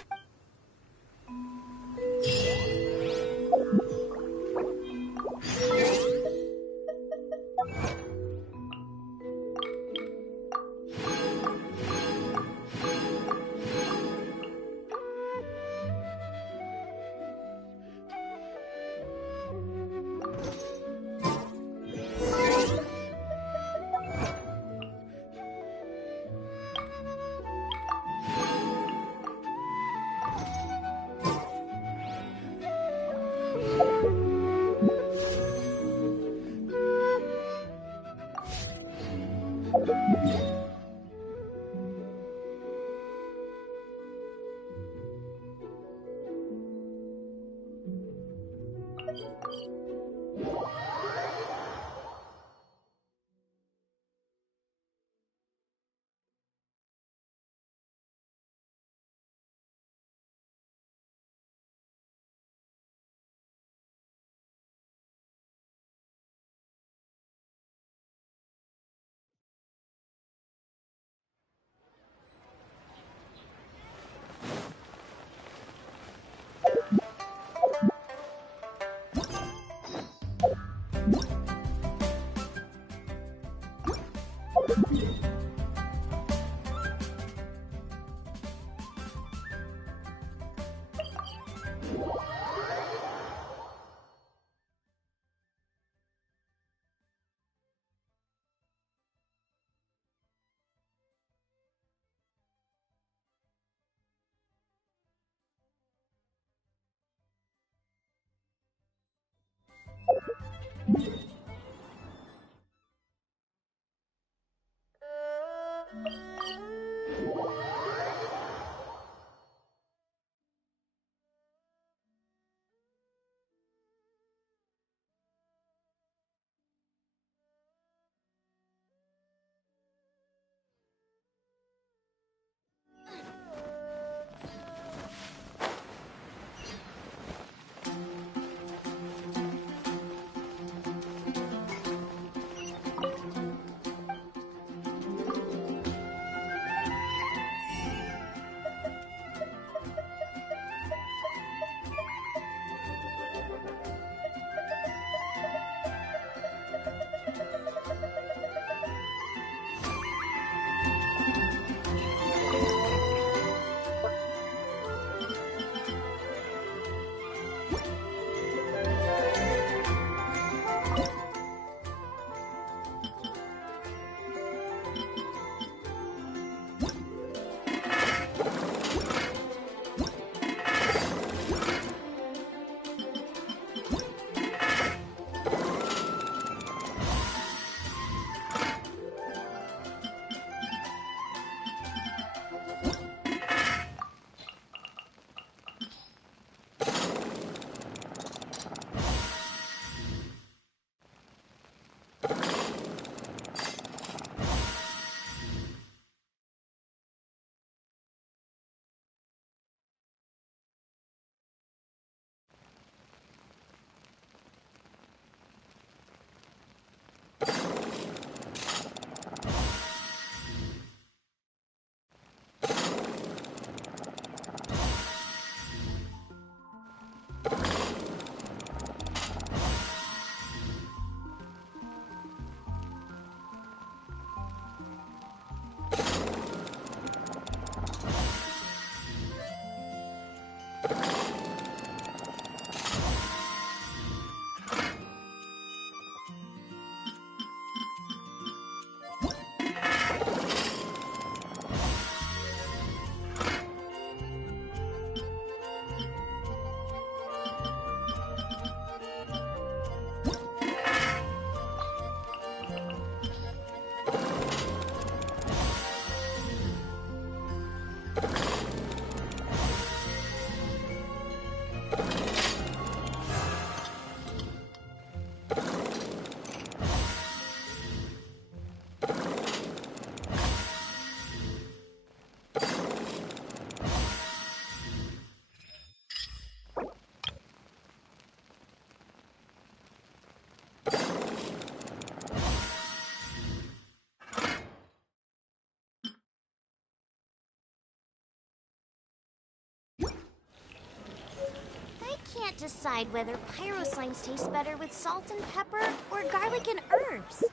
Can't decide whether pyro slimes taste better with salt and pepper or garlic and herbs.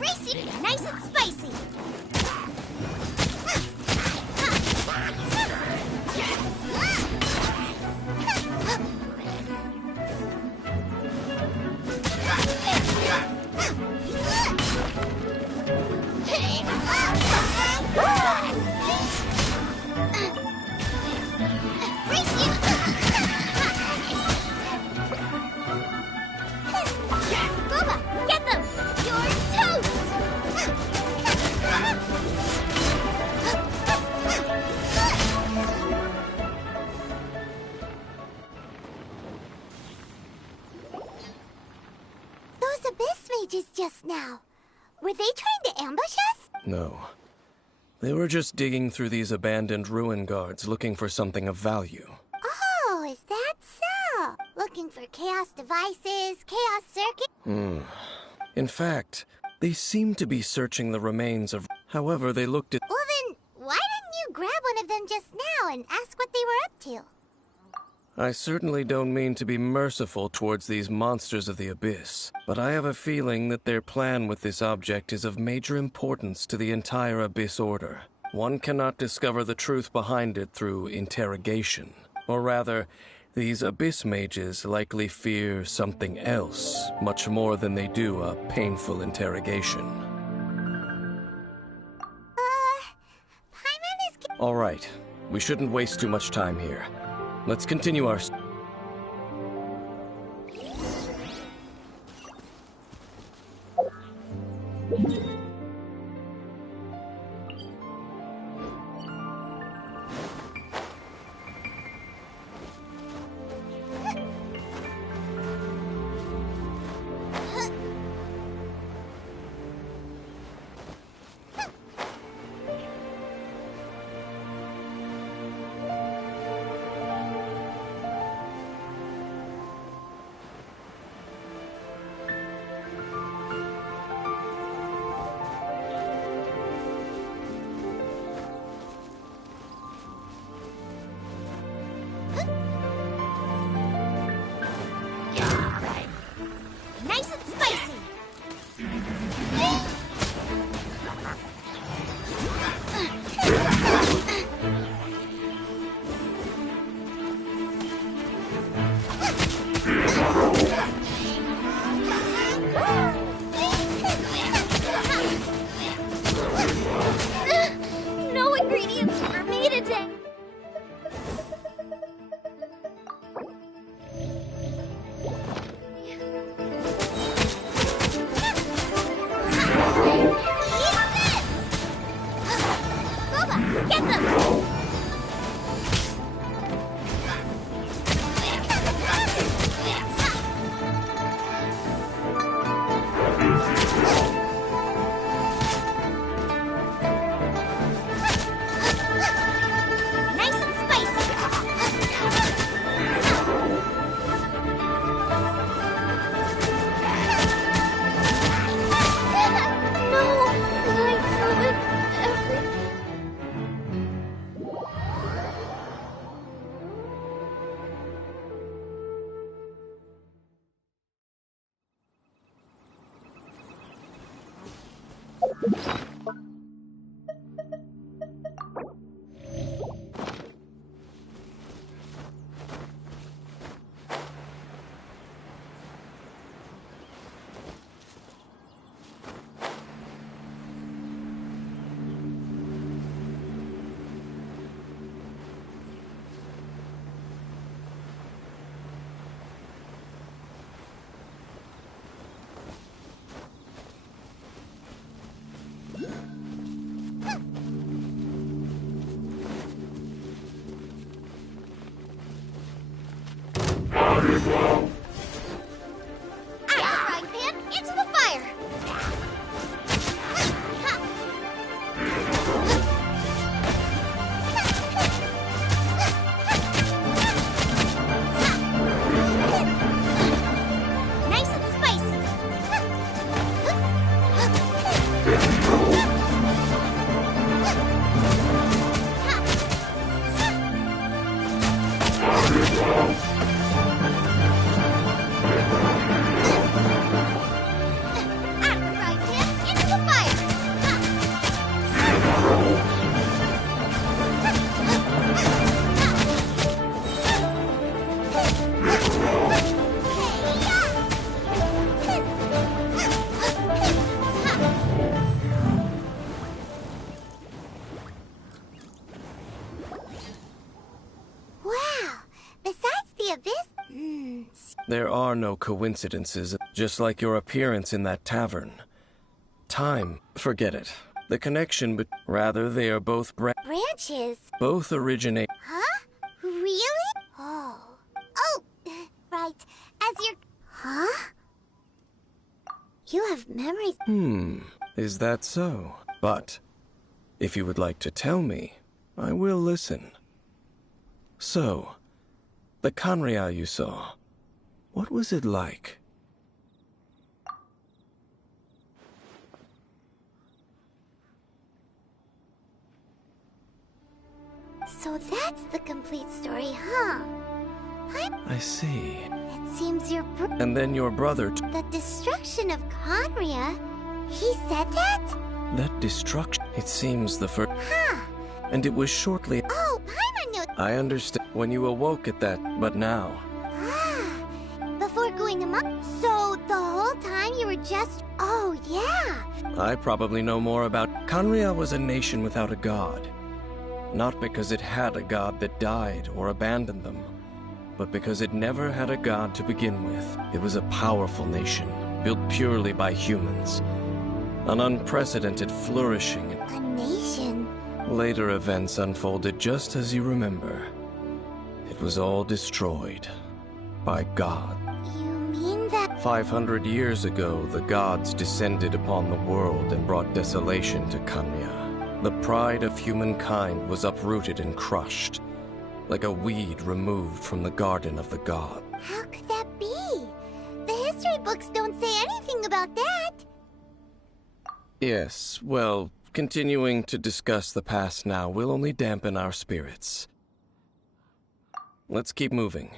Racy, nice and spicy. now? Were they trying to ambush us? No. They were just digging through these abandoned ruin guards looking for something of value. Oh, is that so? Looking for chaos devices, chaos circuit? In fact, they seemed to be searching the remains of... However, they looked at... Well then, why didn't you grab one of them just now and ask what they were up to? I certainly don't mean to be merciful towards these monsters of the Abyss, but I have a feeling that their plan with this object is of major importance to the entire Abyss Order. One cannot discover the truth behind it through interrogation. Or rather, these Abyss mages likely fear something else, much more than they do a painful interrogation. Paimon is... All right, we shouldn't waste too much time here. Let's continue our... Nice and spicy! No ingredients for me today! Get them! Nice and spicy! No! I ruined everything. Frying pan, into the fire! Nice and spicy! Frying pan, into the fire! Wow! Besides the abyss... There are no coincidences, just like your appearance in that tavern. Time, forget it. The connection, but rather they are both branches? both originate... Huh? Really? Oh. Oh! Right. As you're... Huh? You have memories. Is that so? But if you would like to tell me, I will listen. So, the Khaenri'ah you saw, what was it like? So that's the complete story, huh? I see. It seems your And then your brother the destruction of Khaenri'ah? He said that? That destruction. It seems the first. Huh. And it was shortly. Oh, Paimon knew. I understand when you awoke at that, but now. Before going amok. So the whole time you were just. Oh, yeah. I probably know more about. Khaenri'ah was a nation without a god. Not because it had a god that died or abandoned them, but because it never had a god to begin with. It was a powerful nation, built purely by humans. An unprecedented flourishing. A nation? Later events unfolded just as you remember. It was all destroyed by God. You mean that? 500 years ago, the gods descended upon the world and brought desolation to Khaenri'ah. The pride of humankind was uprooted and crushed, like a weed removed from the garden of the god. How could that be? The history books don't say anything about that. Yes, well, continuing to discuss the past now will only dampen our spirits. Let's keep moving.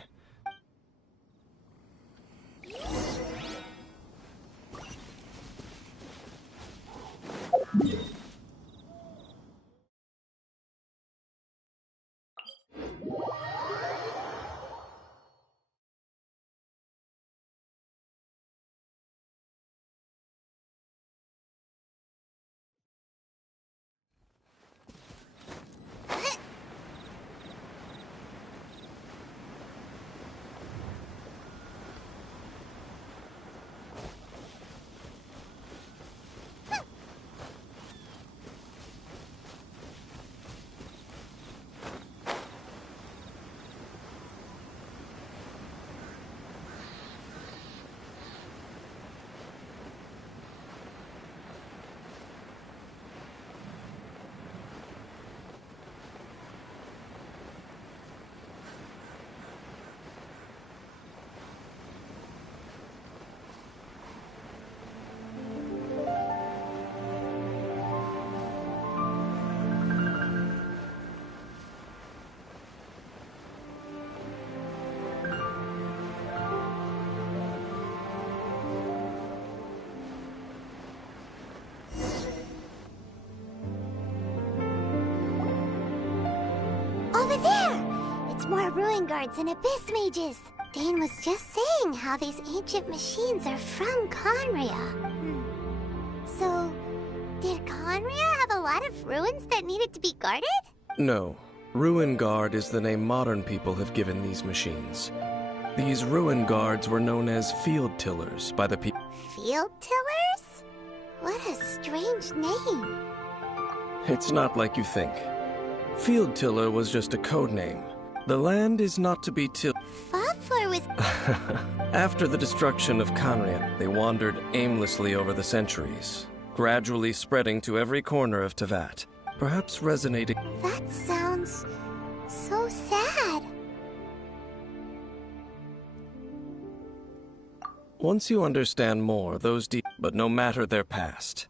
Over there! It's more ruin guards and abyss mages. Dane was just saying how these ancient machines are from Khaenri'ah. So, did Khaenri'ah have a lot of ruins that needed to be guarded? No. Ruin Guard is the name modern people have given these machines. These ruin guards were known as field tillers by the people. Field tillers? What a strange name. It's not like you think. Field tiller was just a code name. The land is not to be tilled. Faflor was... After the destruction of Khaenri'ah, they wandered aimlessly over the centuries, gradually spreading to every corner of Teyvat, perhaps resonating... That sounds so sad. Once you understand more, those but no matter their past.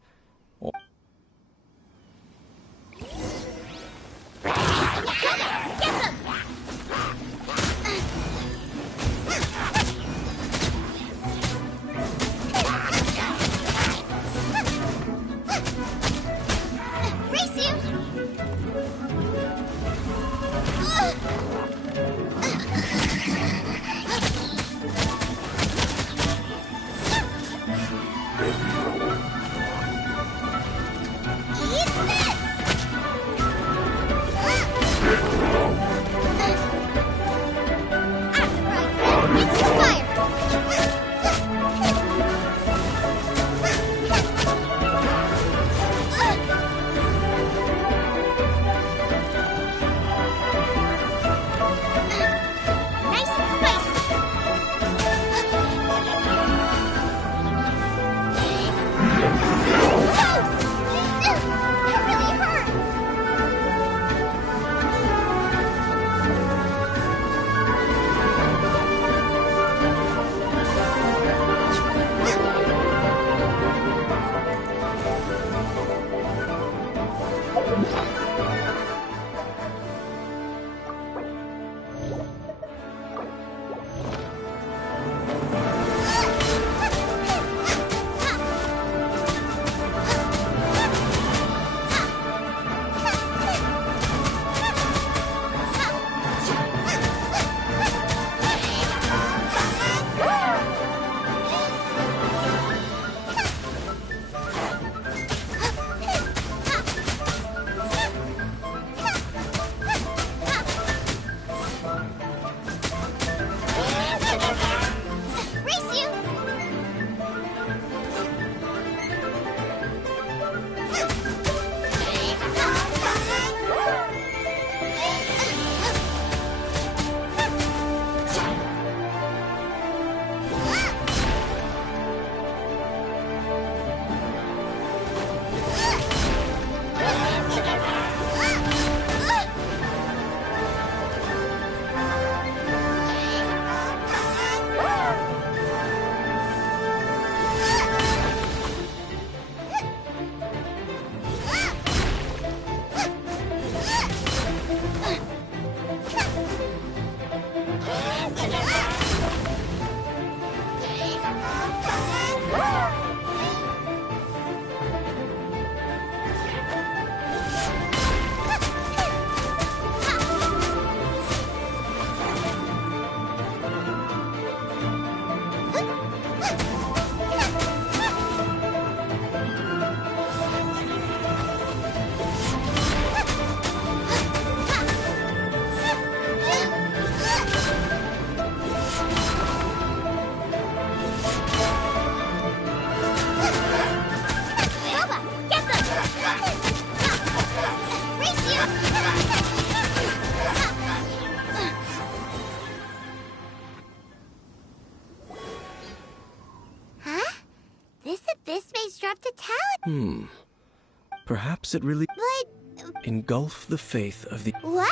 Perhaps it really... But... Engulf the faith of the... What?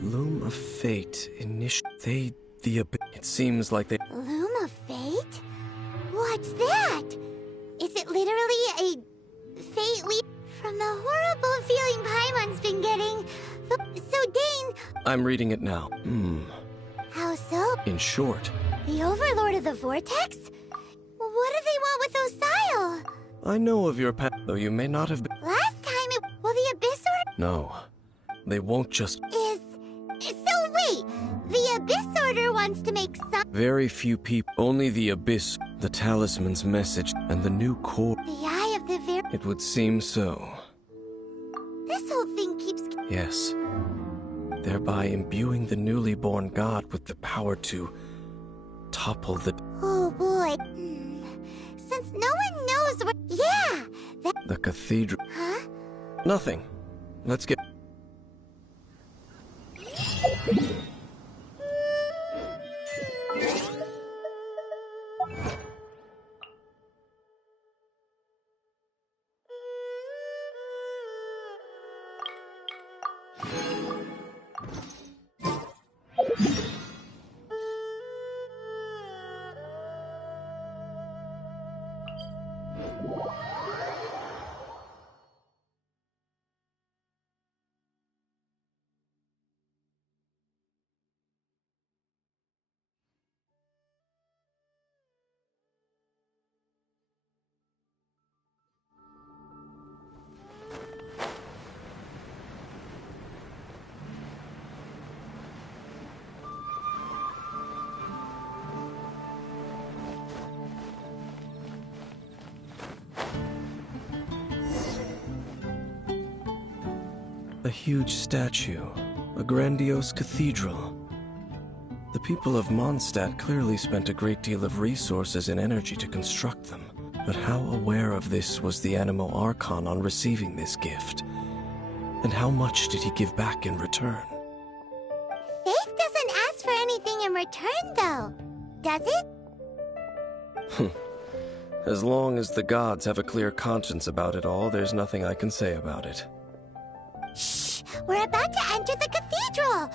Loom of fate, the abyss. It seems like they... Loom of fate? What's that? Is it literally a fate leap from the horrible feeling Paimon's been getting? So, Dane... I'm reading it now. How so? In short... The Overlord of the Vortex? What do they want with Osile? I know of your path, though you may not have been... Last time it... Will the Abyss Order... No. They won't just... So wait! The Abyss Order wants to make some... Very few people... Only the Abyss, the Talisman's message, and the new core... The Eye of the It would seem so. This whole thing keeps... Yes. Thereby imbuing the newly born god with the power to... topple the... Oh boy. Since no one knows what... Yeah! The cathedral... Huh? Nothing. Let's get... A huge statue, a grandiose cathedral. The people of Mondstadt clearly spent a great deal of resources and energy to construct them. But how aware of this was the Animo Archon on receiving this gift? And how much did he give back in return? Faith doesn't ask for anything in return, though. Does it? As long as the gods have a clear conscience about it all, there's nothing I can say about it. Shh! We're about to enter the cathedral!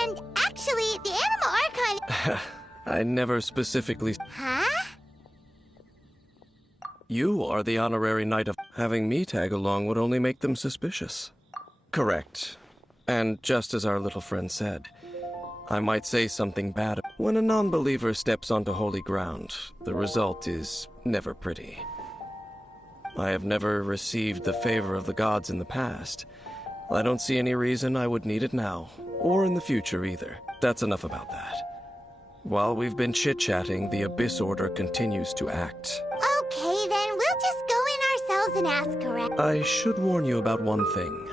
And actually, the Animo Archon... I never specifically... Huh? You are the honorary knight of... Having me tag along would only make them suspicious. Correct. And just as our little friend said, I might say something bad. When a non-believer steps onto holy ground, the result is never pretty. I have never received the favor of the gods in the past. I don't see any reason I would need it now, or in the future either. That's enough about that. While we've been chit-chatting, the Abyss Order continues to act. Okay, then we'll just go in ourselves and ask her. I should warn you about one thing.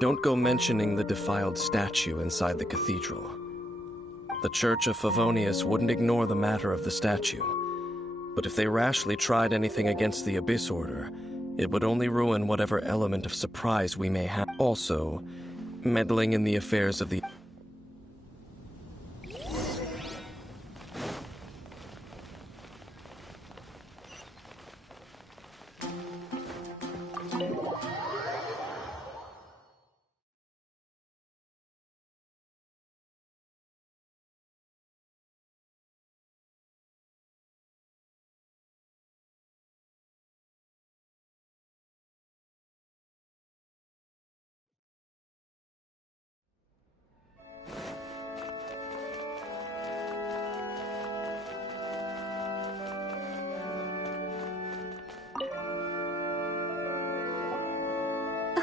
Don't go mentioning the defiled statue inside the cathedral. The Church of Favonius wouldn't ignore the matter of the statue. But if they rashly tried anything against the Abyss Order, it would only ruin whatever element of surprise we may have. Also, meddling in the affairs of the...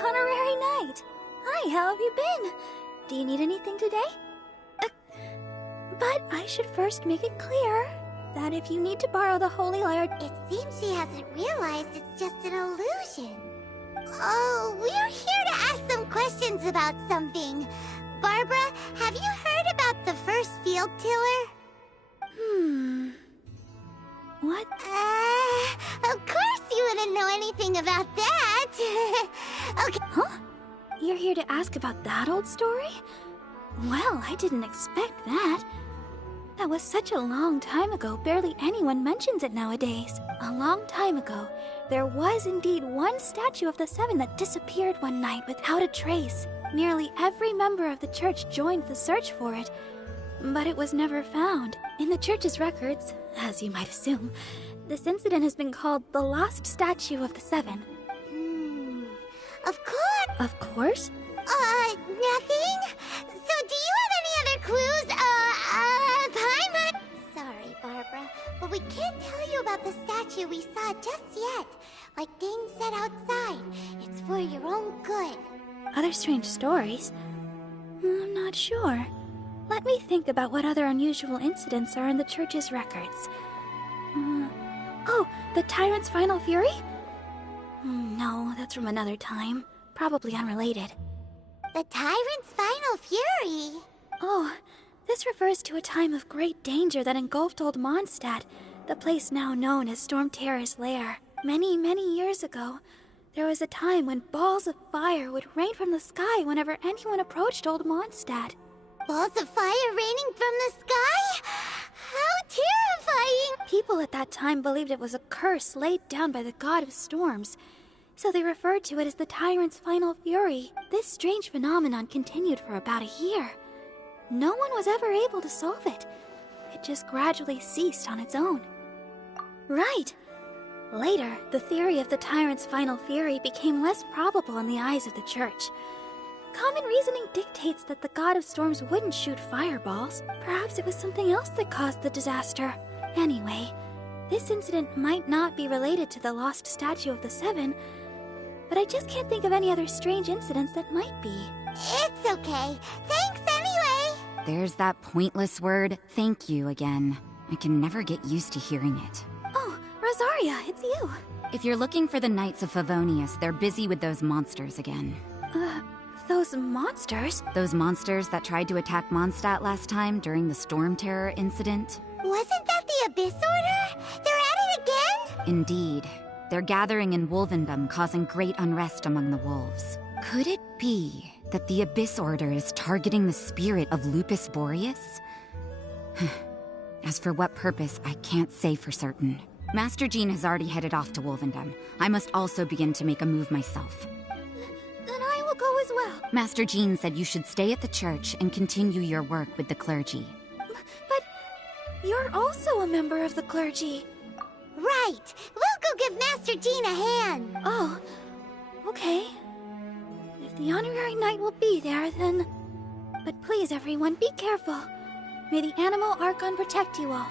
Honorary Knight! Hi, how have you been? Do you need anything today? But I should first make it clear that if you need to borrow the Holy Lyre... It seems she hasn't realized it's just an illusion. Oh, we're here to ask some questions about something. Barbara, have you heard about the first field tiller? What? Of course you wouldn't know anything about that. Okay. Huh? You're here to ask about that old story? Well, I didn't expect that. That was such a long time ago, barely anyone mentions it nowadays. A long time ago, there was indeed one statue of the Seven that disappeared one night without a trace. Nearly every member of the church joined the search for it, but it was never found. In the church's records, as you might assume, this incident has been called the Lost Statue of the Seven. Of course. Of course? Nothing? So do you have any other clues? Paimon? Sorry, Barbara, but we can't tell you about the statue we saw just yet. Like Dane said outside, it's for your own good. Other strange stories? I'm not sure. Let me think about what other unusual incidents are in the church's records. Oh, the Tyrant's Final Fury? No, that's from another time. Probably unrelated. The Tyrant's Final Fury? Oh, this refers to a time of great danger that engulfed Old Mondstadt, the place now known as Storm Terror's lair. Many, many years ago, there was a time when balls of fire would rain from the sky whenever anyone approached Old Mondstadt. Balls of fire raining from the sky? How terrifying! People at that time believed it was a curse laid down by the god of storms, so they referred to it as the Tyrant's Final Fury. This strange phenomenon continued for about a year. No one was ever able to solve it. It just gradually ceased on its own. Right. Later, the theory of the Tyrant's Final Fury became less probable in the eyes of the church. Common reasoning dictates that the god of storms wouldn't shoot fireballs. Perhaps it was something else that caused the disaster. Anyway, this incident might not be related to the lost statue of the Seven, but I just can't think of any other strange incidents that might be. It's okay. Thanks anyway. There's that pointless word, thank you, again. I can never get used to hearing it. Oh, Rosaria, it's you. If you're looking for the Knights of Favonius, they're busy with those monsters again. Those monsters? Those monsters that tried to attack Mondstadt last time during the Storm Terror incident? Wasn't that the Abyss Order? They're at it again? Indeed. They're gathering in Wolvendom, causing great unrest among the wolves. Could it be that the Abyss Order is targeting the spirit of Lupus Boreas? As for what purpose, I can't say for certain. Master Jean has already headed off to Wolvendom. I must also begin to make a move myself. Then I will go as well. Master Jean said you should stay at the church and continue your work with the clergy. But you're also a member of the clergy. Right. We'll go give Master Jean a hand. Oh, okay. If the honorary knight will be there, then... But please, everyone, be careful. May the Animal Archon protect you all.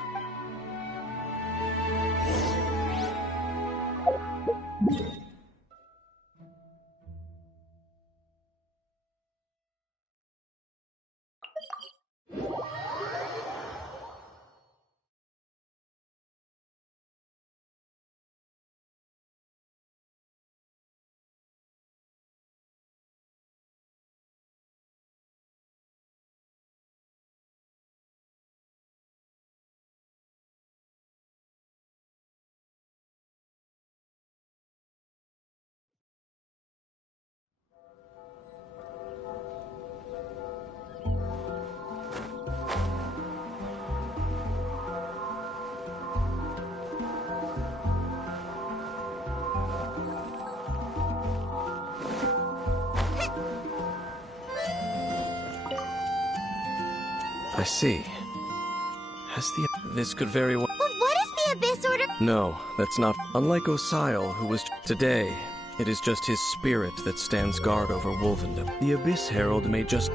I see. This could very well... But what is the Abyss Order? No, that's not... Unlike Osial, who was... Today, it is just his spirit that stands guard over Wolvendom. The Abyss Herald may just...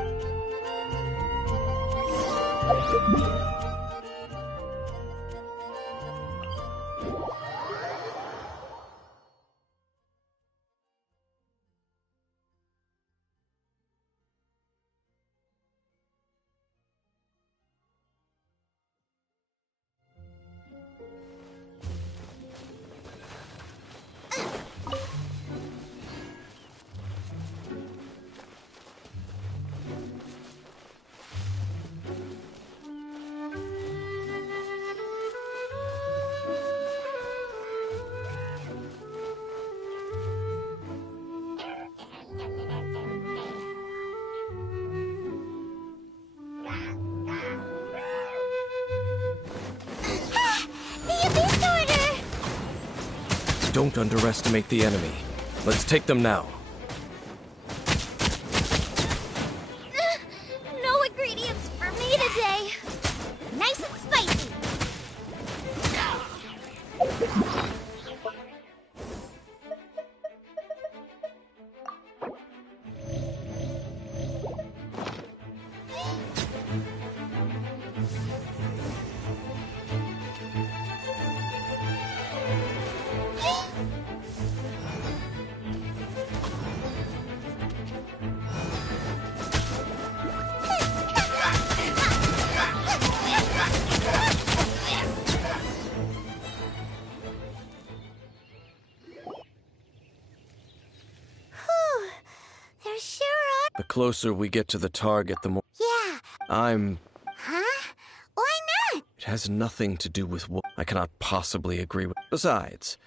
Don't underestimate the enemy. Let's take them now. No ingredients for me today. Nice and spicy. The closer we get to the target, the more... Yeah. Huh? Why not? It has nothing to do with what... I cannot possibly agree with... Besides,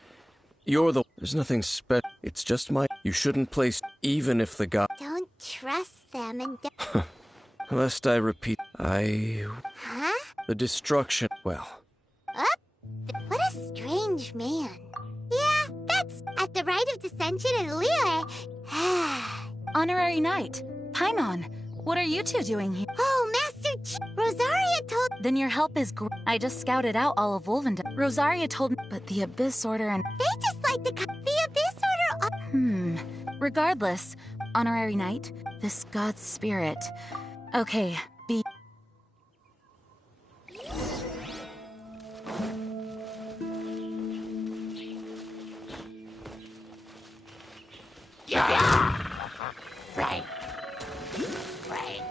you're the... There's nothing special. It's just my... You shouldn't place... Even if the god... Don't trust them and... Lest I repeat... Huh? The destruction... Well... What a strange man. Yeah, that's... At the rite of Ascension in Liyue... Honorary Knight, Paimon, what are you two doing here? Oh, Master Rosaria told... Then your help is I just scouted out all of Wolvendom. Rosaria told me... But the Abyss Order and... They just like the Abyss Order... Regardless, Honorary Knight, this god's spirit... Okay, be... Right. Right.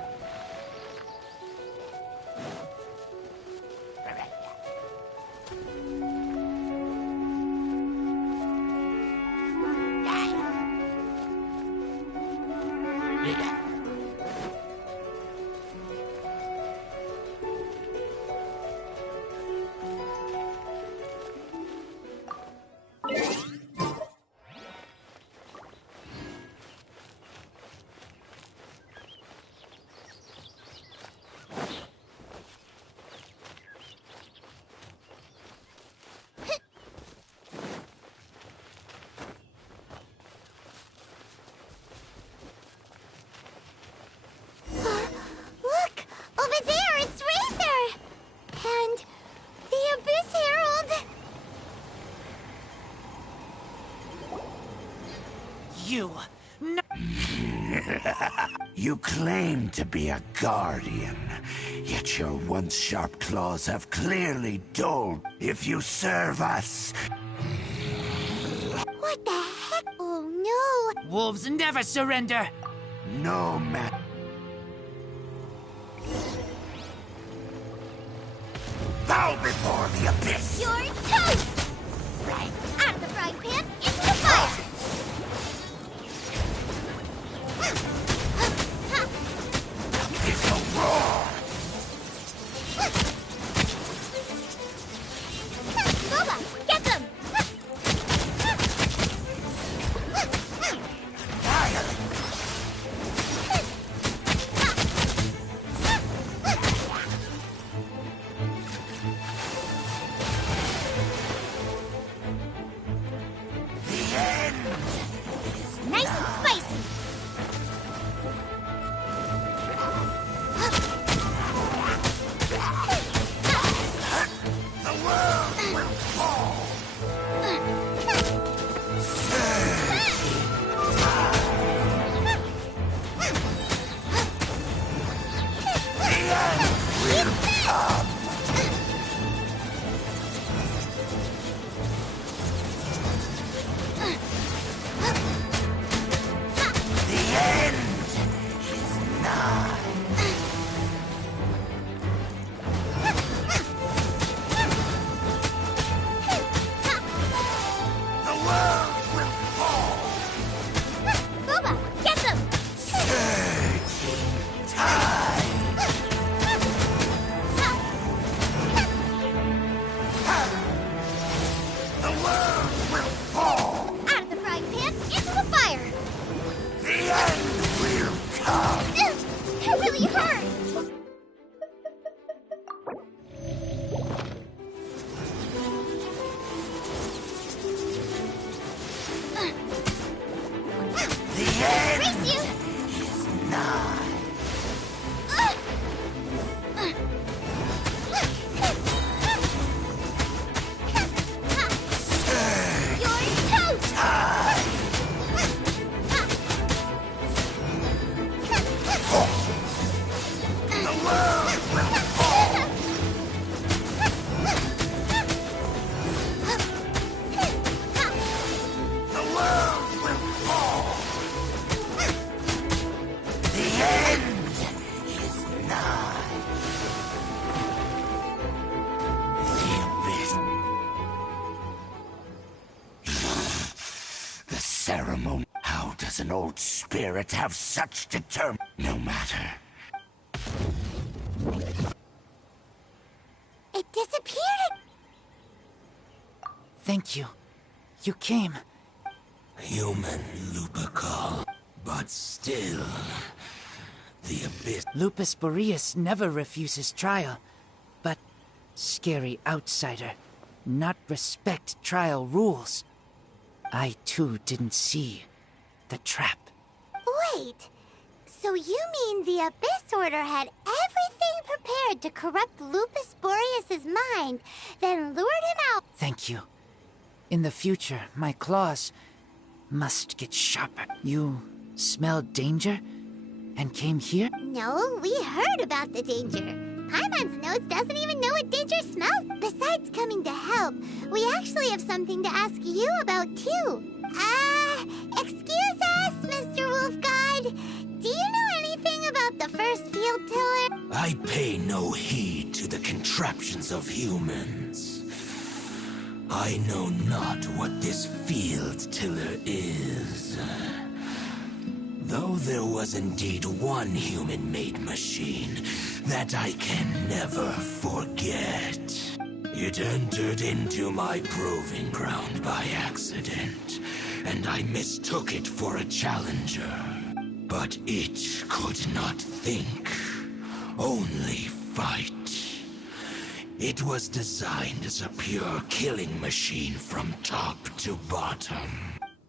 You claim to be a guardian, yet your once sharp claws have clearly dulled. If you serve us... What the heck? Oh no! Wolves never surrender! No man. Bow before the abyss! You're toast! Right. Out of the frying pan, into the fire! It's a roar! Boba, get them! Nice and spicy! The world will fall! The end will come! The end is nigh. The world will fall. Boba, get them! Surging tide. The world will fall. Out of the frying pan, into the fire! The end will come. It really hurt! The end Race you! is nigh. You're toast! The world will fall. The world will fall. The end is nigh. The abyss. The ceremony. How does an old spirit have such determination? No matter. It disappeared! Thank you. You came. Human Lupercal, but still, the abyss. Lupus Boreas never refuses trial, but scary outsider, not respect trial rules. I too didn't see the trap. Wait, so you mean the Abyss Order had everything prepared to corrupt Lupus Boreas' mind, then lured him out? Thank you. In the future, my claws must get sharper. You smelled danger and came here? No, we heard about the danger. Paimon's nose doesn't even know what danger smells. Besides coming to help, we actually have something to ask you about too. Excuse us, Mr. Wolf God. Do you know anything about the first field tiller? I pay no heed to the contraptions of humans. I know not what this field tiller is. Though there was indeed one human-made machine that I can never forget. It entered into my proving ground by accident, and I mistook it for a challenger. But it could not think, only fight. It was designed as a pure killing machine from top to bottom.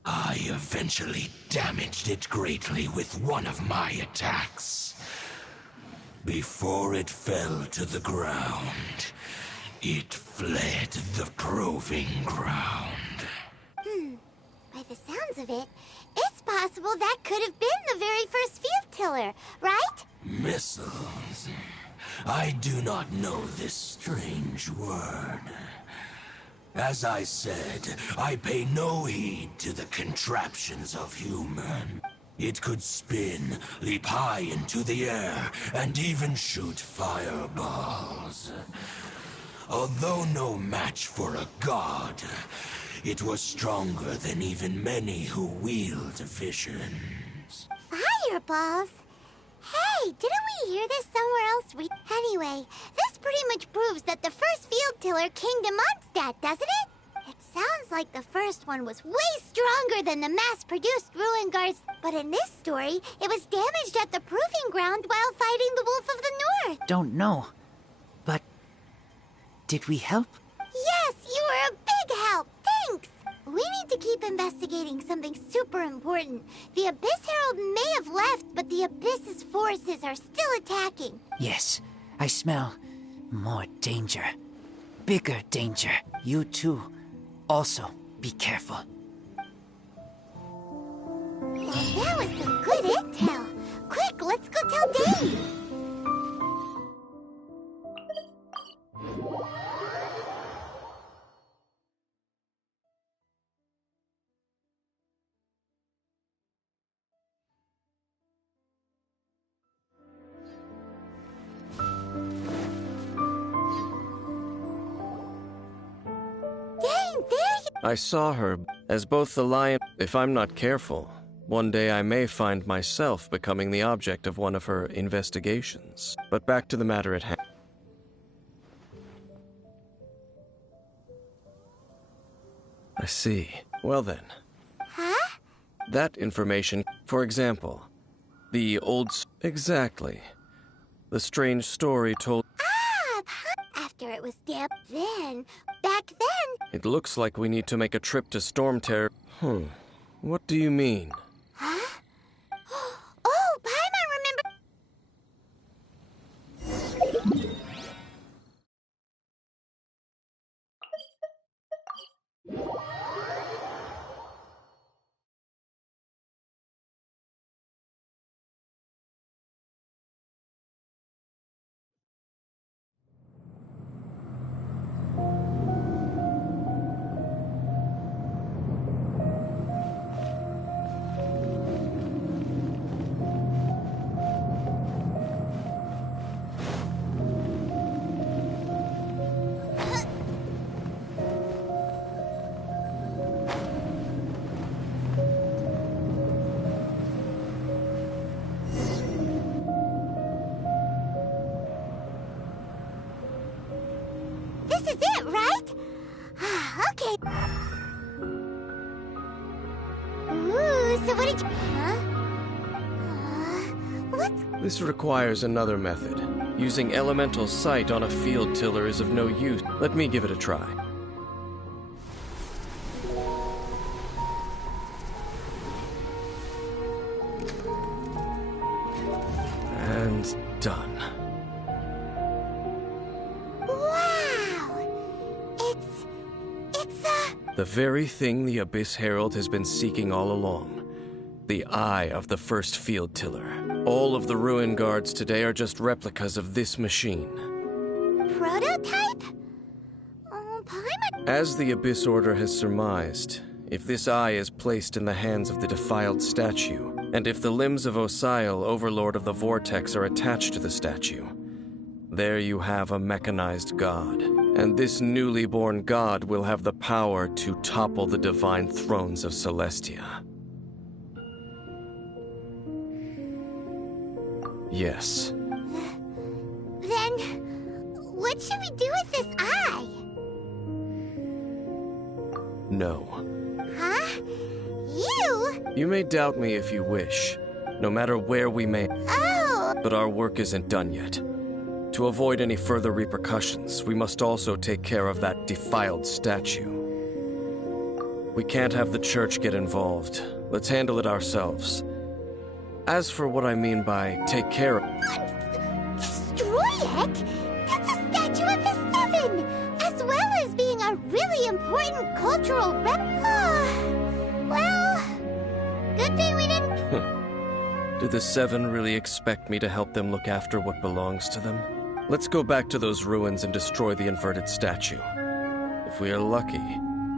I eventually damaged it greatly with one of my attacks. Before it fell to the ground, it fled the proving ground. By the sounds of it, it's possible that could have been the very first tiller, right? Missiles. I do not know this strange word. As I said, I pay no heed to the contraptions of human. It could spin, leap high into the air, and even shoot fireballs. Although no match for a god, it was stronger than even many who wield visions. Fireballs? Hey, didn't we hear this somewhere else? Anyway, this pretty much proves that the first field tiller came to Mondstadt, doesn't it? It sounds like the first one was way stronger than the mass-produced ruin guards, but in this story, it was damaged at the proving ground while fighting the Wolf of the North. Don't know. But did we help? Yes, you were a big help. Thanks. We need to keep investigating something super important. The Abyss Herald may have left, but the Abyss's forces are still attacking. Yes, I smell more danger. Bigger danger. You too. Also, be careful. Well, that was some good intel. Quick, let's go tell Dave. I saw her as both the lion. If I'm not careful, one day I may find myself becoming the object of one of her investigations. But back to the matter at hand. I see. Well then. Huh? That information, for example, the old... Exactly. The strange story told... After it was damp then. Back then. It looks like we need to make a trip to Stormterror. What do you mean? Huh? Oh, Paimon, remember... This is it, right? Okay. Ooh, so what did you... Huh? What's... This requires another method. Using elemental sight on a field tiller is of no use. Let me give it a try. And done. The very thing the Abyss Herald has been seeking all along. The eye of the first field tiller. All of the ruin guards today are just replicas of this machine. Prototype? Oh, Paimon... As the Abyss Order has surmised, if this eye is placed in the hands of the defiled statue, and if the limbs of Osial, Overlord of the Vortex, are attached to the statue, there you have a mechanized god. And this newly born god will have the power to topple the divine thrones of Celestia. Yes. Then, what should we do with this eye? No. Huh? You? You may doubt me if you wish, no matter where we may. Oh! But our work isn't done yet. To avoid any further repercussions, we must also take care of that defiled statue. We can't have the church get involved. Let's handle it ourselves. As for what I mean by take care of... Destroy it? That's a statue of the Seven! As well as being a really important cultural rep... Well... Good thing we didn't... Do the Seven really expect me to help them look after what belongs to them? Let's go back to those ruins and destroy the inverted statue. If we are lucky,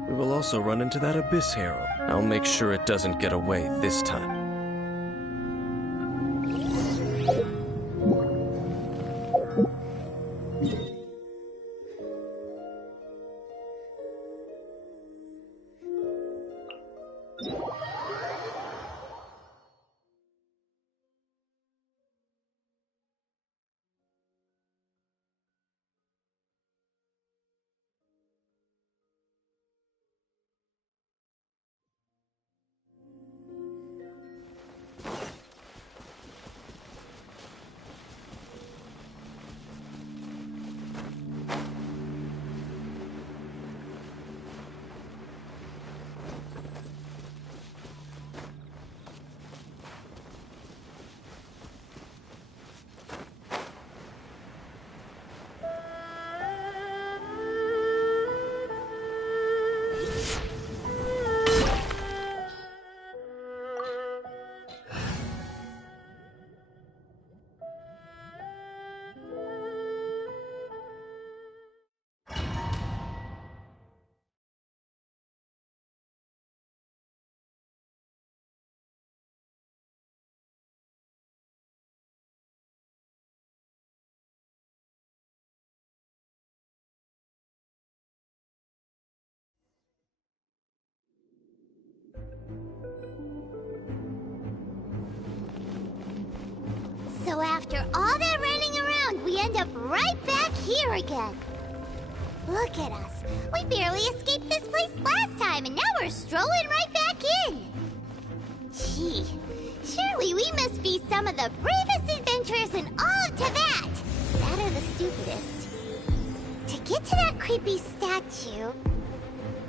we will also run into that Abyss Herald. I'll make sure it doesn't get away this time. So after all that running around, we end up right back here again. Look at us. We barely escaped this place last time, and now we're strolling right back in. Gee, surely we must be some of the bravest adventurers in all of Tibet. That or the stupidest. To get to that creepy statue,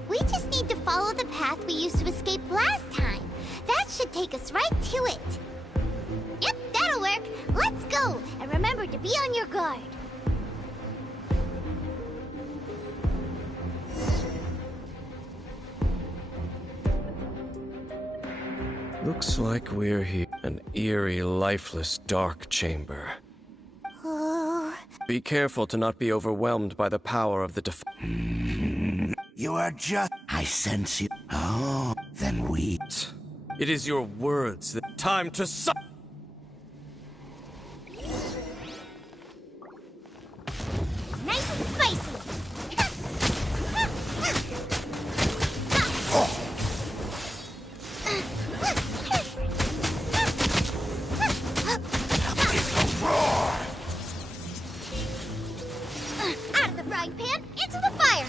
we just need to follow the path we used to escape last time. That should take us right to it. Yep, that'll work. Let's go, and remember to be on your guard. Looks like we're here. An eerie, lifeless, dark chamber. Oh. Be careful to not be overwhelmed by the power of the You are just... I sense you. Oh, then we... It is your words that... Time to su- Nice and spicy. Out of the frying pan, into the fire.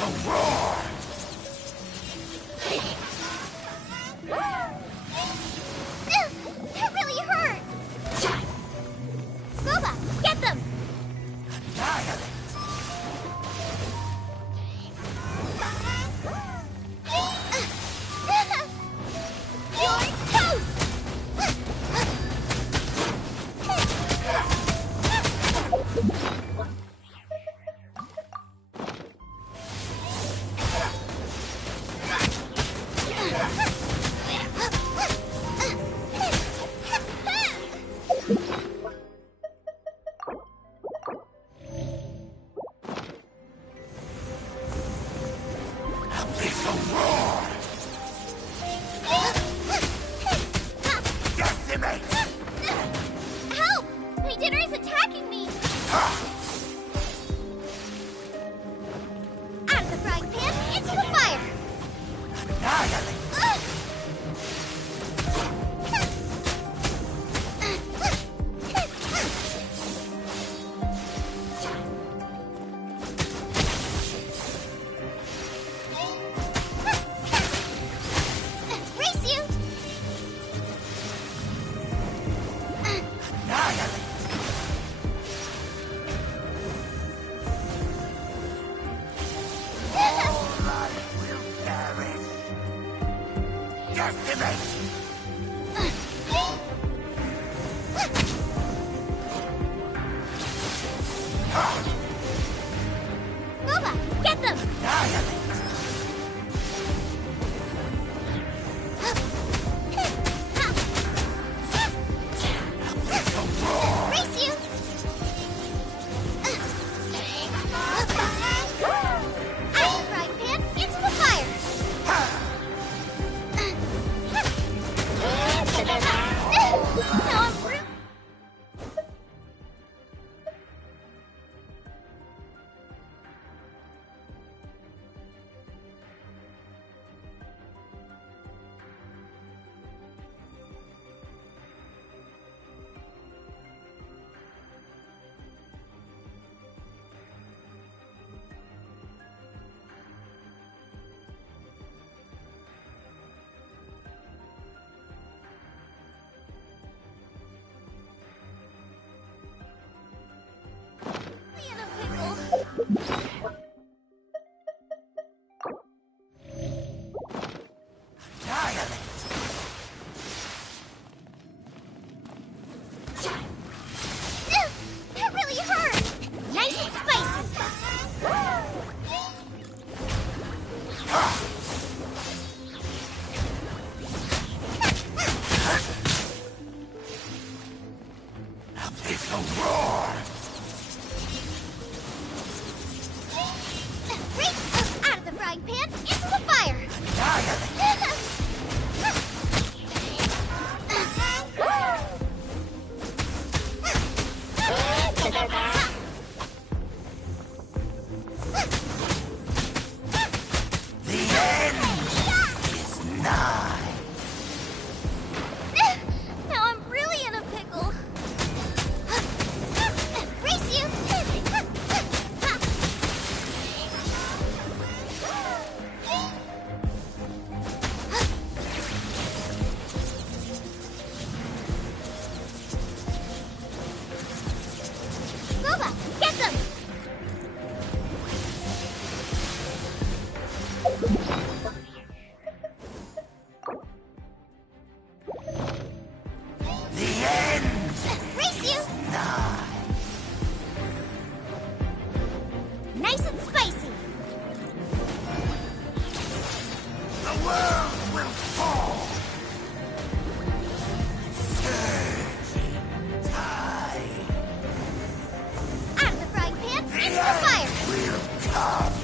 lethal roar! That really hurt! Boba, get them! You're toast! Help! My dinner is attacking me! Out of the frying pan, into the fire! Race you! Boba, get them! Race you! Out of the frying pan, into the fire! Now I'm through. In a pickle. That really hurt! Nice and spicy! Lethal roar! Out of the frying pan, into the fire! The end is nigh. Now I'm really in a pickle. Race you! Boba, get them! The end Race you! nigh. Nice and spicy! The world will fall. Surging tide. Out of the frying pan, into the fire! Will come.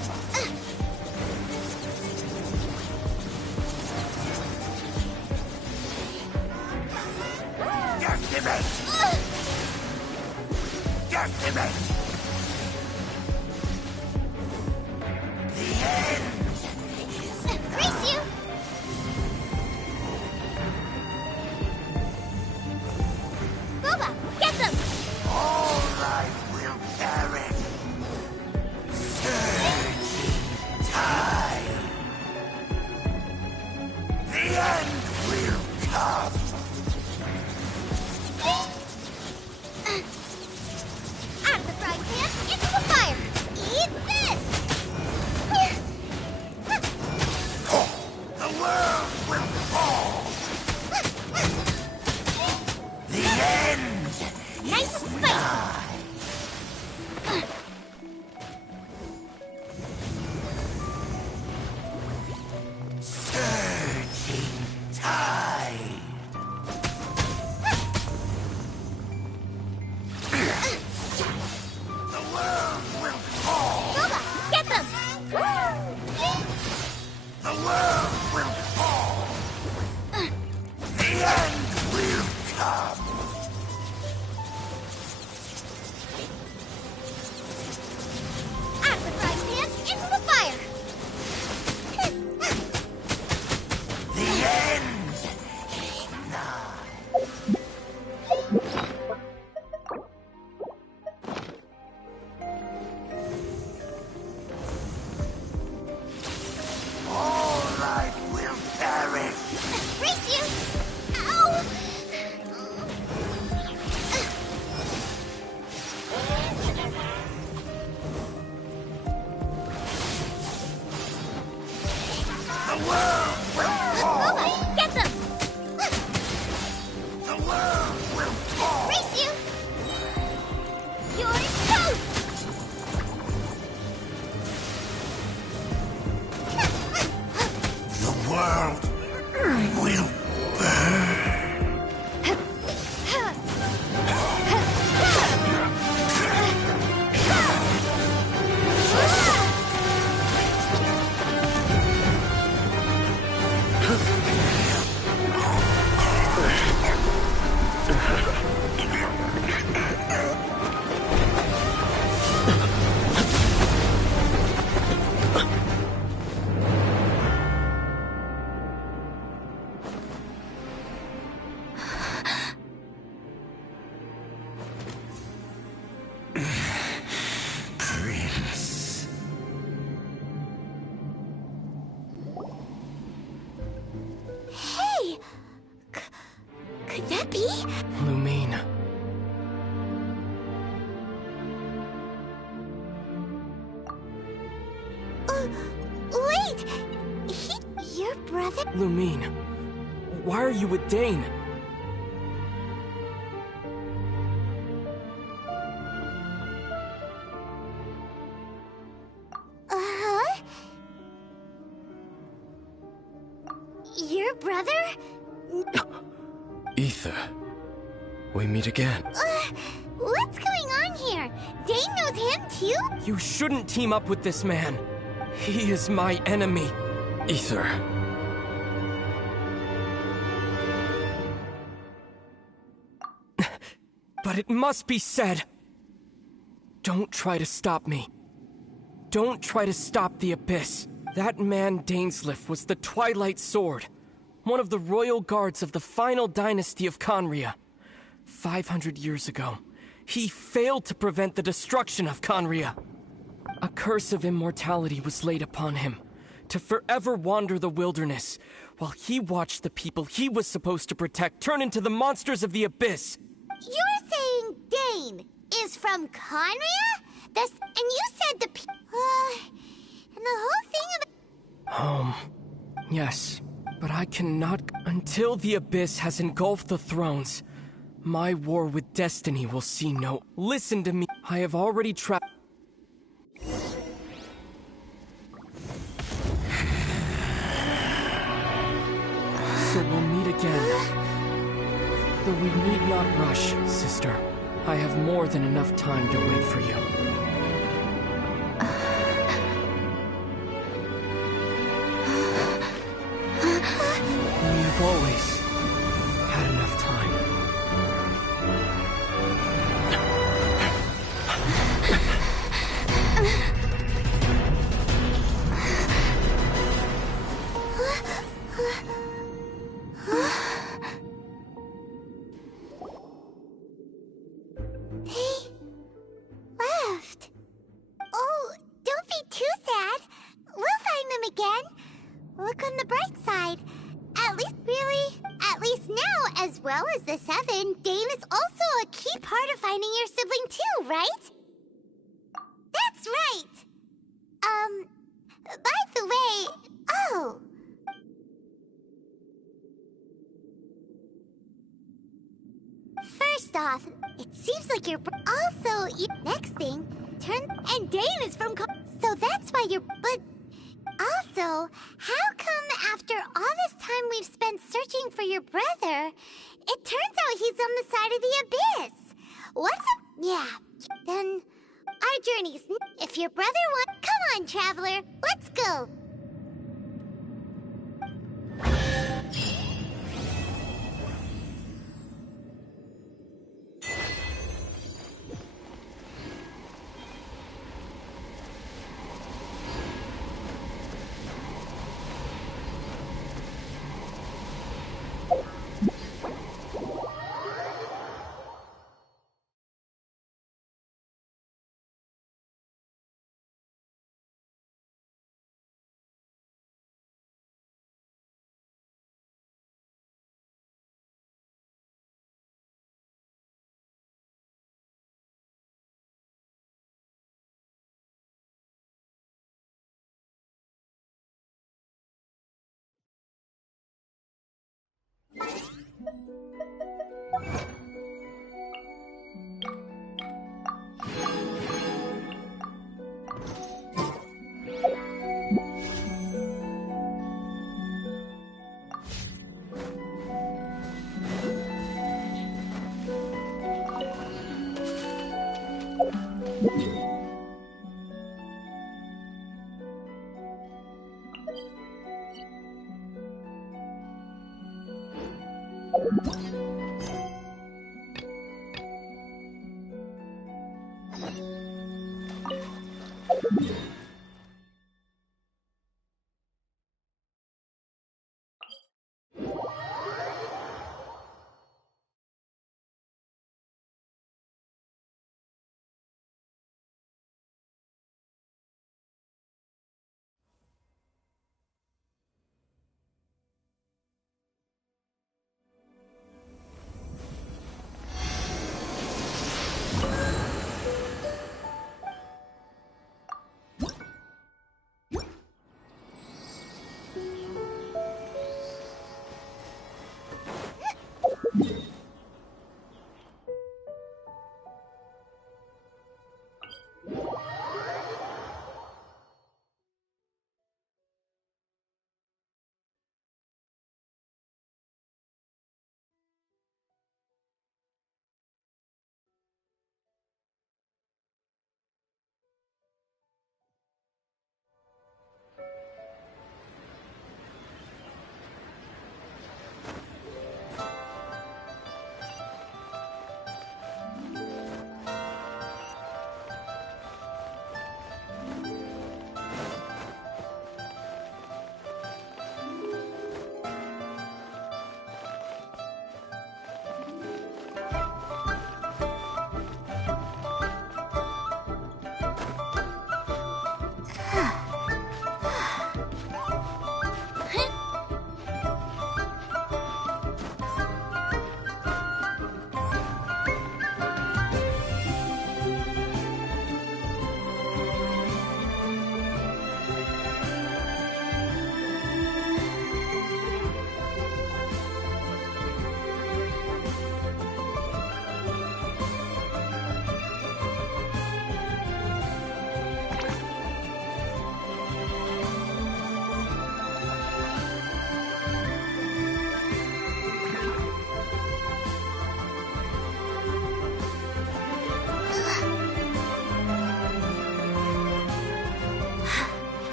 Decimate. Decimate. The end is Race you! Boba, get them! all life will perish. Surging Wait! Your brother? Lumine, why are you with Dane? Uh-huh? Your brother? Ether, we meet again. What's going on here? Dane knows him too? You shouldn't team up with this man. He is my enemy. Ether. But it must be said. Don't try to stop me. Don't try to stop the Abyss. That man Dainsleif was the Twilight Sword, one of the royal guards of the final dynasty of Conria. 500 years ago, he failed to prevent the destruction of Conria. A curse of immortality was laid upon him, to forever wander the wilderness, while he watched the people he was supposed to protect turn into the monsters of the Abyss. You're saying Dane is from Conria? And you said the and the whole thing about... Yes, but I cannot... Until the Abyss has engulfed the thrones, my war with destiny will see no... Listen to me. I have already tried... So we'll meet again. Though we need not rush, sister. I have more than enough time to wait for you. We have always had enough time. left. Oh, don't be too sad. We'll find them again. Look on the bright side. At least now, as well as the Seven, Dane is also a key part of finding your sibling too, right? That's right! By the way, oh! First off, it seems like you're next thing, and Dane is from so that's why you're, but also, how come after all this time we've spent searching for your brother, it turns out he's on the side of the Abyss? What's up? Yeah, then our journeys, if your brother wants, come on, traveler, let's go.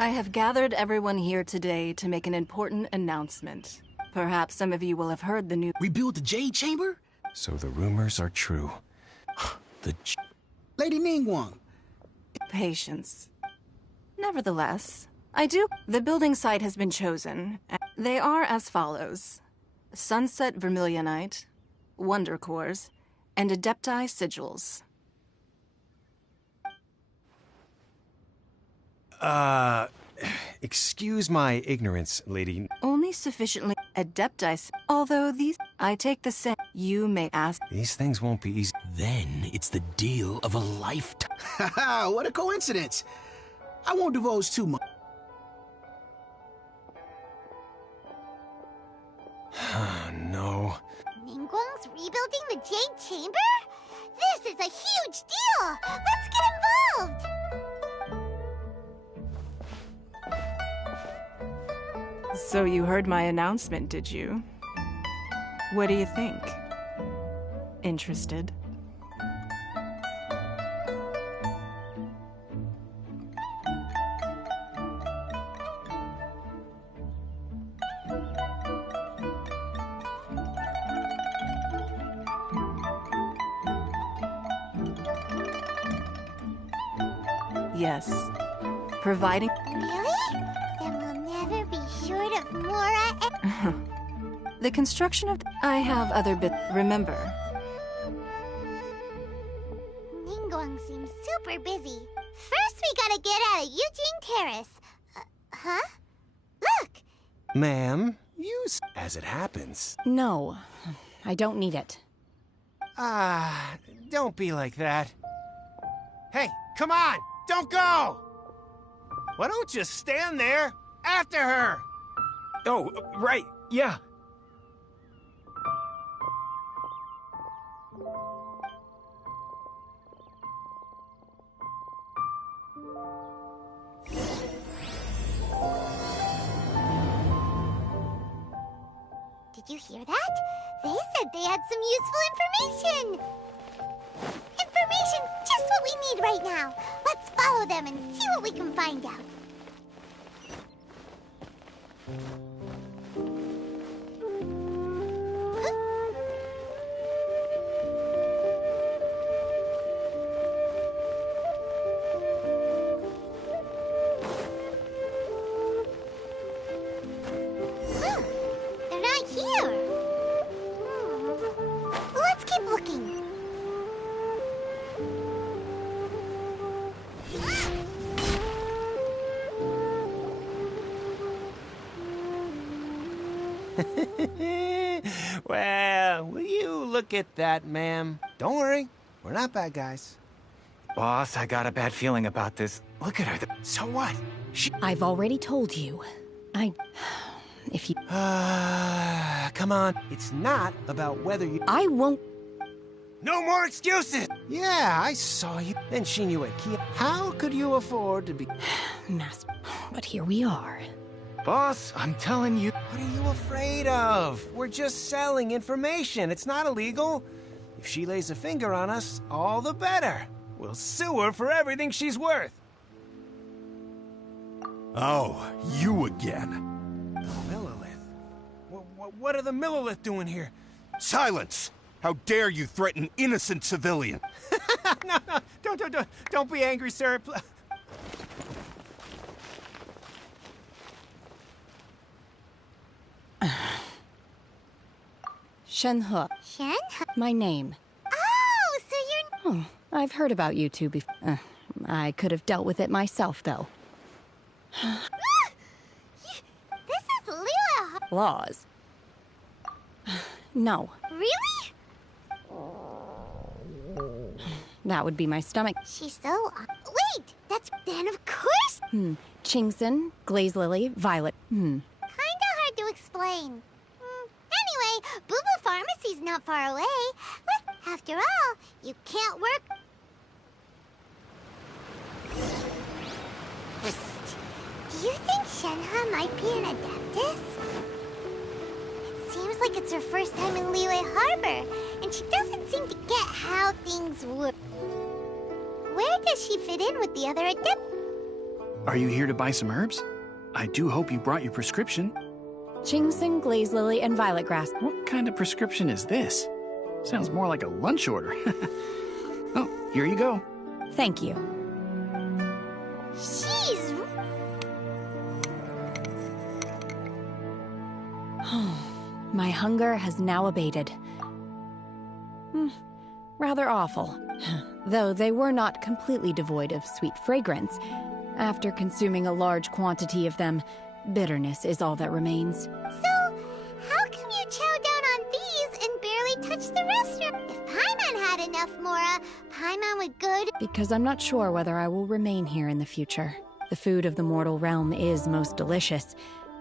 I have gathered everyone here today to make an important announcement. Perhaps some of you will have heard the news. Rebuild the Jade Chamber? So the rumors are true. Lady Ningguang. Patience. Nevertheless, The building site has been chosen. They are as follows: Sunset Vermilionite, Wonder Cores, and Adepti Sigils. Excuse my ignorance, lady. Only sufficiently Adepti, although these, I take the same. You may ask. These things won't be easy. Then it's the deal of a lifetime. Haha, what a coincidence. I won't divulge too much. No. Ningguang's rebuilding the Jade Chamber? This is a huge deal! Let's get involved! So you heard my announcement, did you? What do you think? Interested? Yes. Providing... Really? Then we'll never be short of Mora and... The construction of... I have other bits... Remember. Ningguang seems super busy. First we gotta get out of Eugene Terrace. Huh? Look! Ma'am, as it happens. No, I don't need it. Don't be like that. Hey, come on! Don't go! Why don't you stand there after her? Oh, right, yeah. Did you hear that? They said they had some useful information! Information's just what we need right now. Let's follow them and see what we can find out. They're not here. Let's keep looking. Well, will you look at that, ma'am? Don't worry, we're not bad guys. Boss, I got a bad feeling about this. Look at her. So what? I've already told you. If you... Come on. It's not about whether you... I won't... No more excuses! Yeah, I saw you. Then Shenhe Kia. How could you afford to be... Master... But here we are. Boss, I'm telling you... What are you afraid of? We're just selling information. It's not illegal. If she lays a finger on us, all the better. We'll sue her for everything she's worth. Oh, you again. Millilith? What are the Millilith doing here? Silence! How dare you threaten innocent civilians? No, don't be angry, sir. Shenhe. Shenhe? My name. Oh, so you're... Oh, I've heard about you two before. I could have dealt with it myself, though. This is Liyue. Laws. No. Really? That would be my stomach. She's so... Wait! That's... Then of course... Chingson, Glaze Lily, Violet. Kinda hard to explain. Anyway, Boo Boo Pharmacy's not far away. After all, you can't work... Do you think Shenhe might be an Adeptus? It seems like it's her first time in Liyue Harbor, and she doesn't seem to get how things work. Where does she fit in with the other Adeptus? Are you here to buy some herbs? I do hope you brought your prescription. Ginseng, glaze lily, and violet grass. What kind of prescription is this? Sounds more like a lunch order. Oh, here you go. Thank you. Jeez! My hunger has now abated. Rather awful. Though they were not completely devoid of sweet fragrance. After consuming a large quantity of them, bitterness is all that remains. So, how come you chow down on these and barely touch the rest? If Paimon had enough, Mora, Paimon would good. Because I'm not sure whether I will remain here in the future. The food of the mortal realm is most delicious.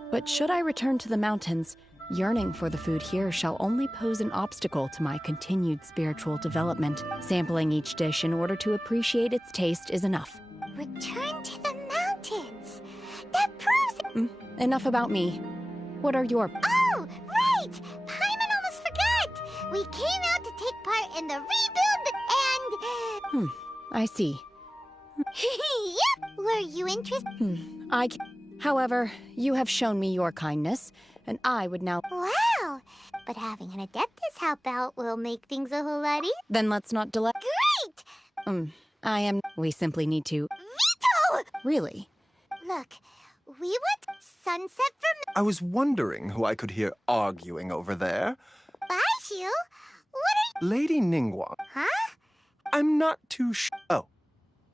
But should I return to the mountains, yearning for the food here shall only pose an obstacle to my continued spiritual development. Sampling each dish in order to appreciate its taste is enough. Return to the mountains. That proves... Enough about me. What are your... Oh, right! Paimon almost forgot! We came out to take part in the rebuild and... I see. Yep! Were you interested? However, you have shown me your kindness, and I would now... Wow! But having an Adeptus help out will make things a whole lot easier. Then let's not delay... Great! We simply need to... Veto! Really? Look, we want sunset from... I was wondering who I could hear arguing over there. Baishu? What are you... Lady Ningguang. Huh? I'm not too Oh.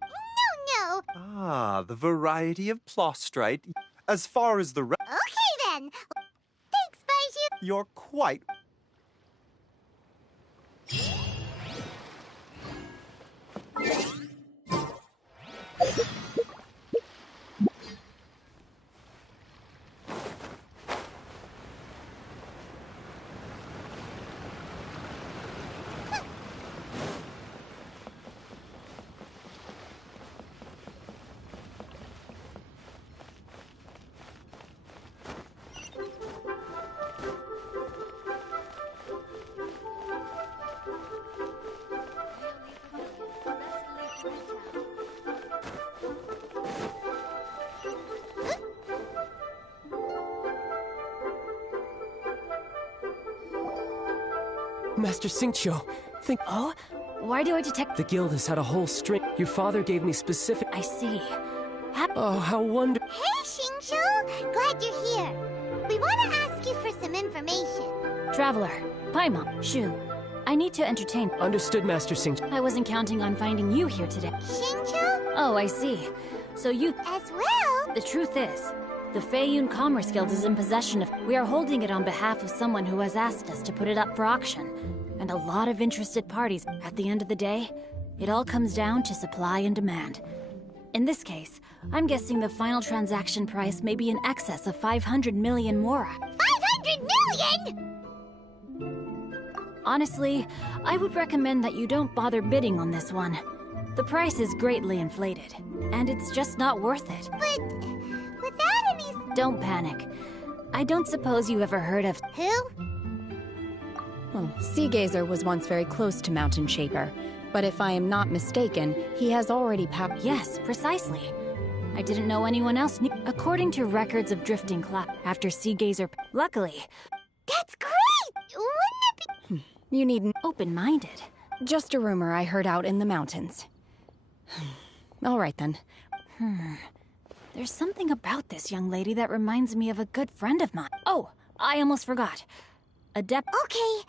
No. Ah, the variety of plostrite. As far as the Okay, then. Thanks, Baishu. You're quite... Master Xingqiu, think... Oh? Why do I detect... The guild has had a whole string. Your father gave me specific... I see. Oh, how wonderful. Hey, Xingqiu! Glad you're here. We want to ask you for some information. Traveler, Paimon, Shu, I need to entertain... Understood, Master Xingqiu. I wasn't counting on finding you here today. Xingqiu? Oh, I see. So you... As well? The truth is, the Feiyun Commerce Guild is in possession of... We are holding it on behalf of someone who has asked us to put it up for auction. And a lot of interested parties. At the end of the day, it all comes down to supply and demand. In this case, I'm guessing the final transaction price may be in excess of 500 million mora. 500 million?! Honestly, I would recommend that you don't bother bidding on this one. The price is greatly inflated, and it's just not worth it. But without any... Don't panic. I don't suppose you ever heard of... Who? Sea Gazer was once very close to Mountain Shaper, but if I am not mistaken, he has already passed. Yes, precisely. I didn't know anyone else knew. According to records of Drifting Cloud, after Sea Gazer... Luckily... That's great! Wouldn't it be... You needn't... Open-minded. Just a rumor I heard out in the mountains. All right, then. There's something about this young lady that reminds me of a good friend of mine. Oh, I almost forgot. Adept... Okay,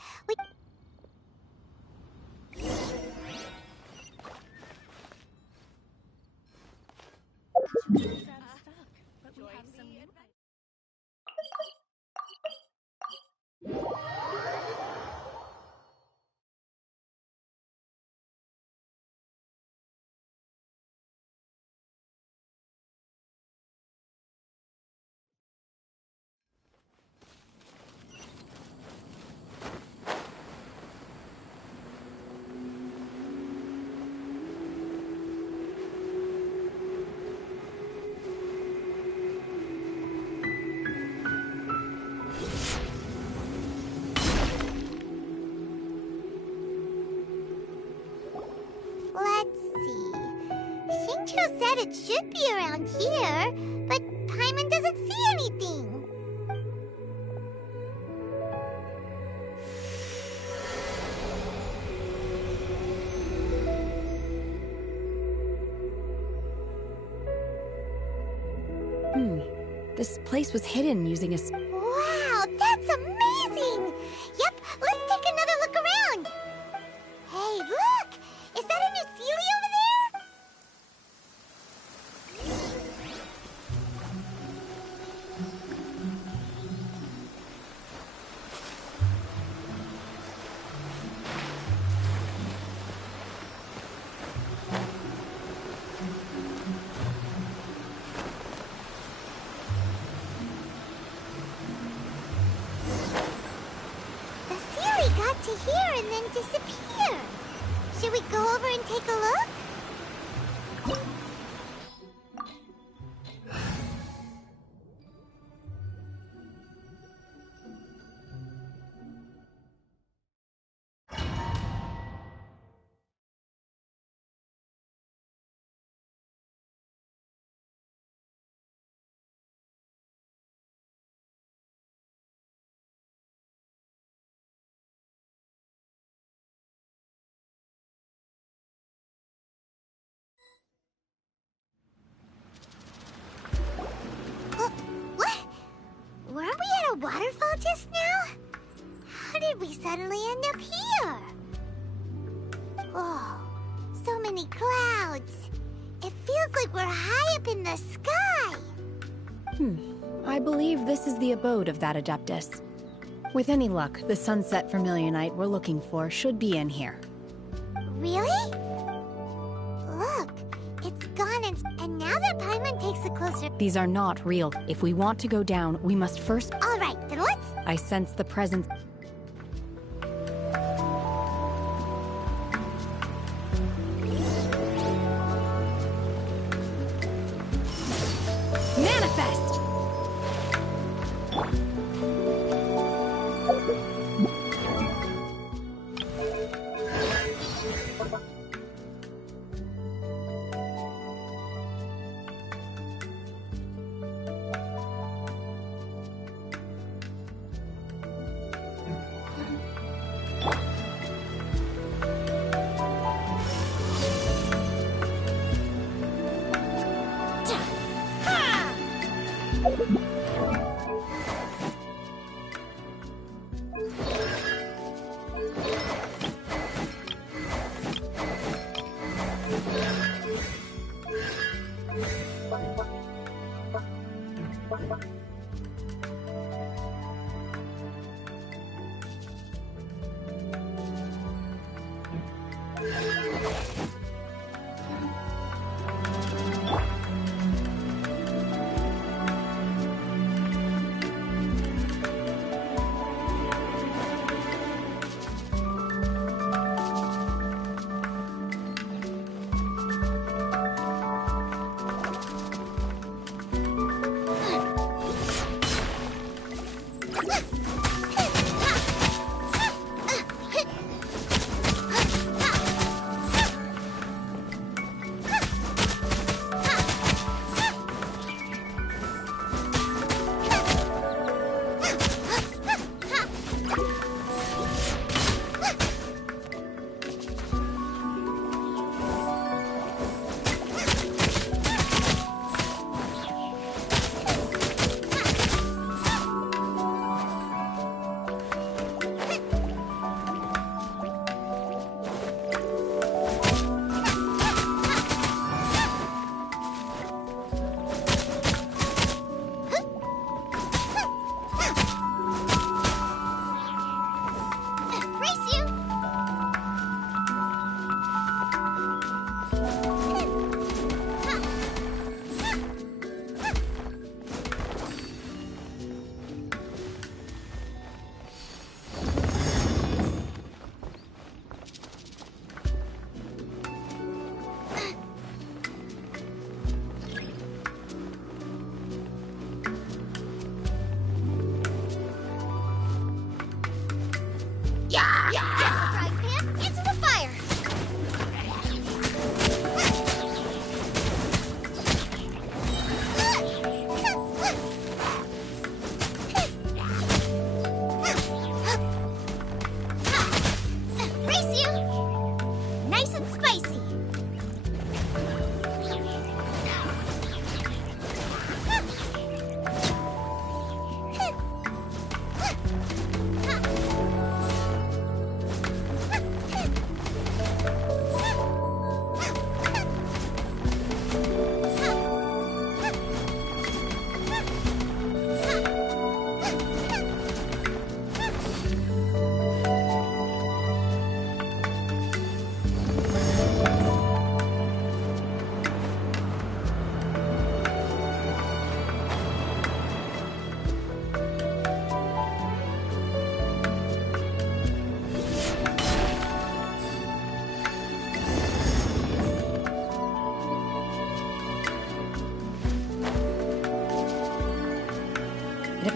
Barbato said it should be around here, but Paimon doesn't see anything. This place was hidden using a... Wow, that's amazing! Yep, let's take another look around. Hey, look! Is that a new Sealy over to here and then disappear. Should we go over and take a look? Weren't we at a waterfall just now? How did we suddenly end up here? Whoa, so many clouds. It feels like we're high up in the sky. I believe this is the abode of that Adeptus. With any luck, the sunset Vermilionite we're looking for should be in here. Really? Look, it's gone and now that Paimon takes a closer... These are not real. If we want to go down, we must first... Alright, then let's... I sense the presence... Manifest!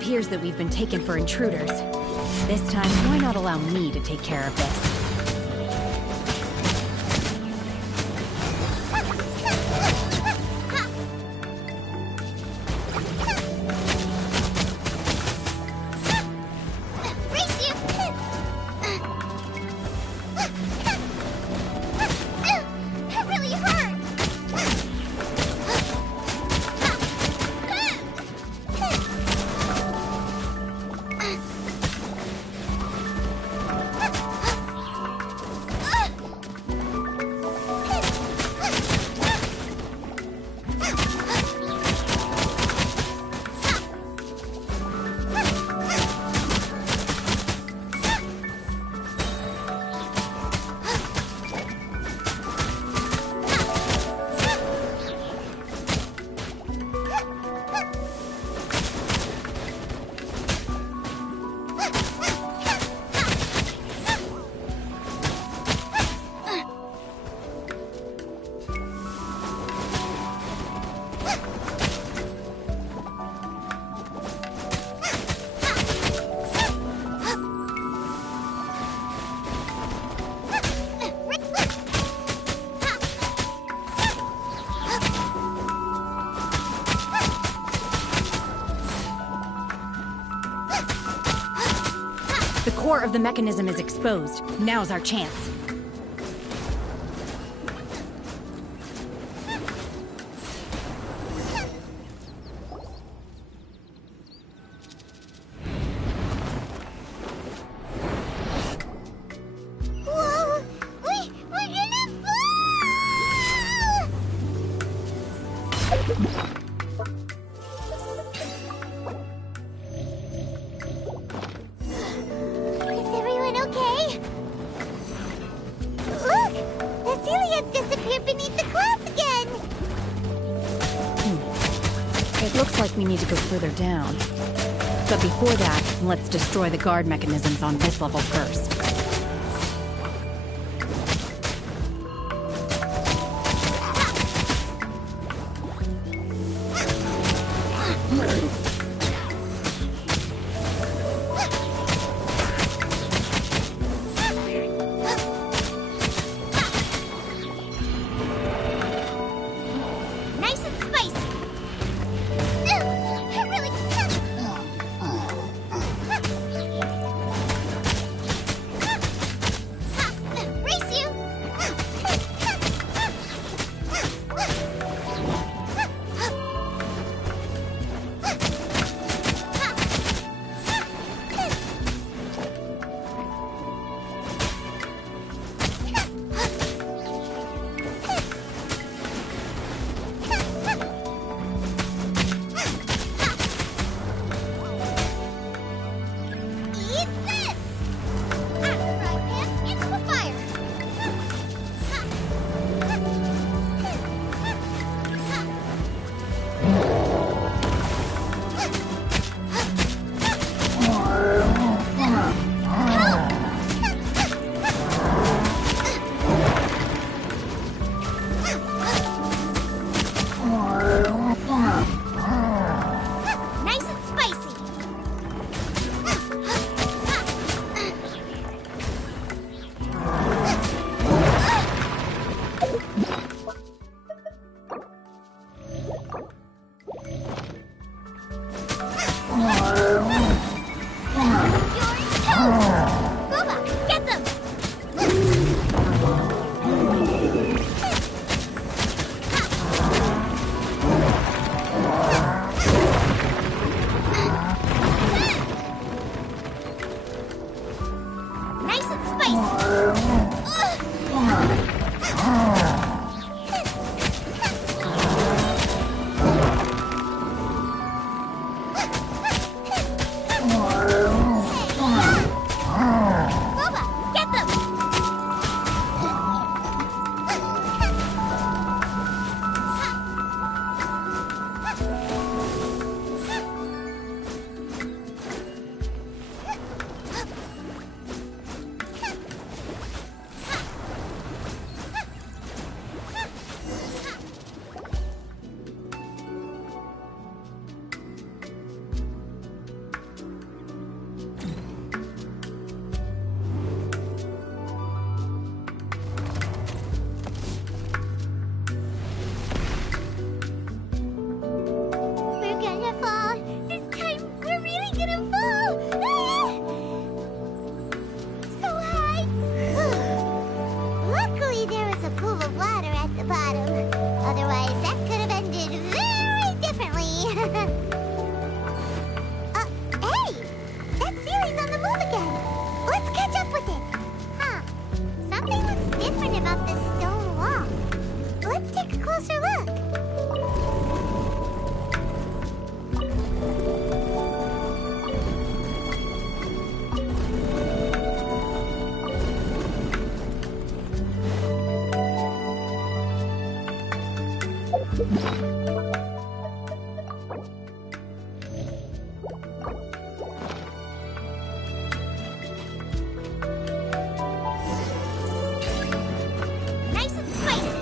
appears that we've been taken for intruders. This time, why not allow me to take care of this? The core of the mechanism is exposed. Now's our chance. Whoa! We're gonna fall! Is everyone okay? Look! Cecilia's disappeared beneath the clouds again! It looks like we need to go further down. But before that, let's destroy the guard mechanisms on this level first. Nice and spicy! Really... Race you! Eat this! Out of the frying pan, into the fire! Nice and spicy! Booba, get them! Nice and spicy! Booba, get them! Nice and spicy.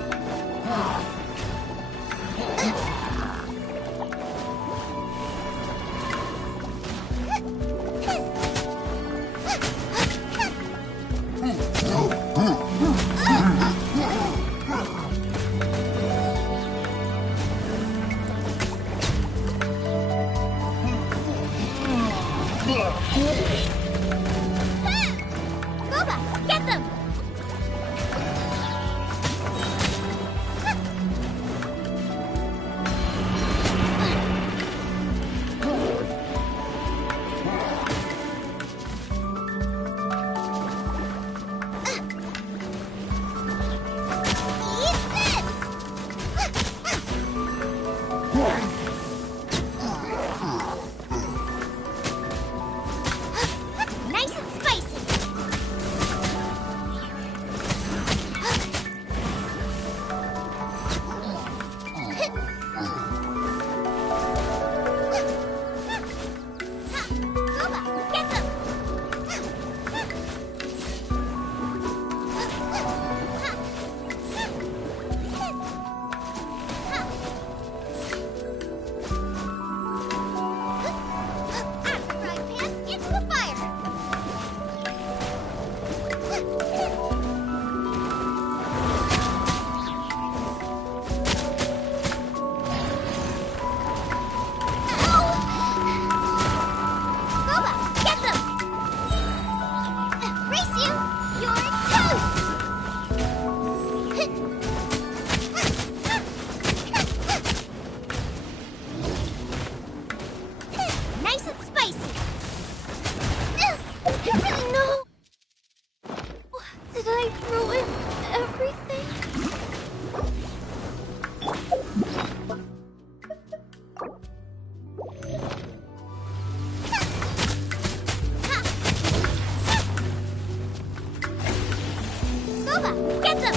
Boba, get them! Eat this! Nice and spicy. Boba, get them! Out the frying pan, into the fire! Boba, get them! Race you! You're toast! Nice and spicy! I really know! Did I ruin everything? Boba, get them!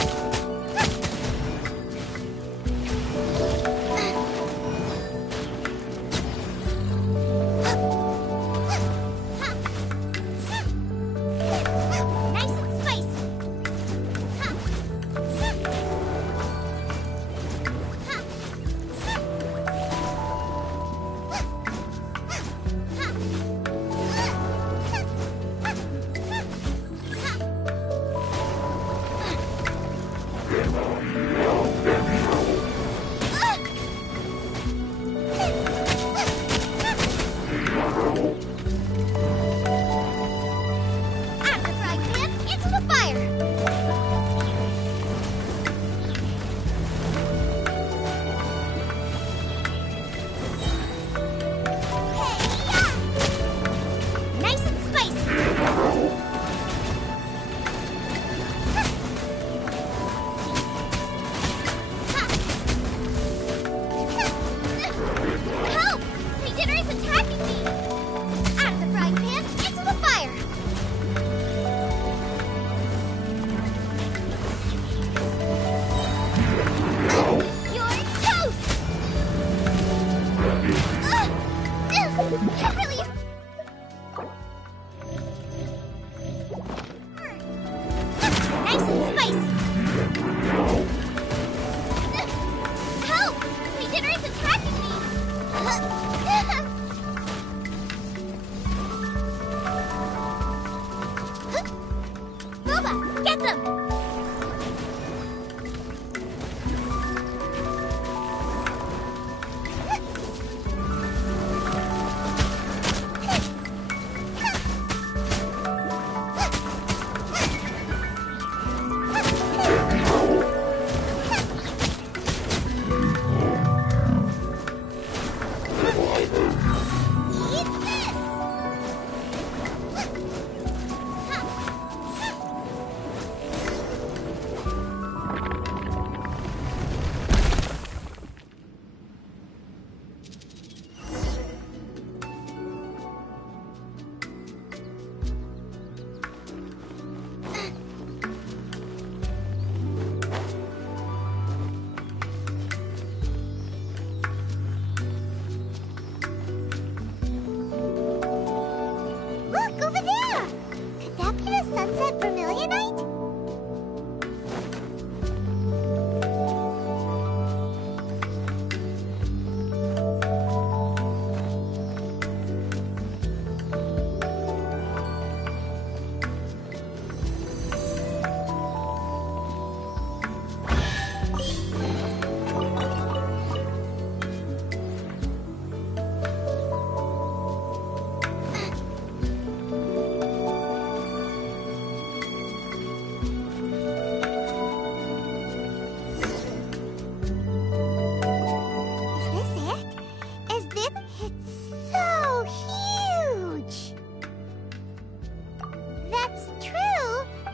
Nice and spicy! Out the frying pan, into the fire! Hey-ya! Nice and spicy!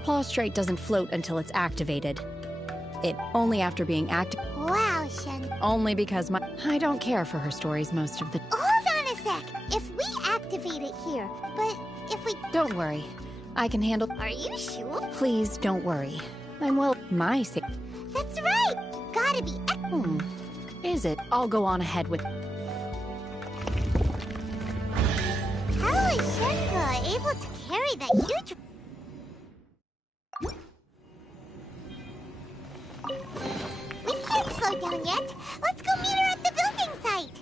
Plaustrate doesn't float until it's activated. It only after being Wow, Shen. only because I don't care for her stories most of the Hold on a sec. If we activate it here, but if we... Don't worry. I can handle. Are you sure? Please don't worry. I'm well. My safety. That's right. Gotta be... Is it? I'll go on ahead with. How is Shenhe able to carry that huge... We can't slow down yet. Let's go meet her at the building site.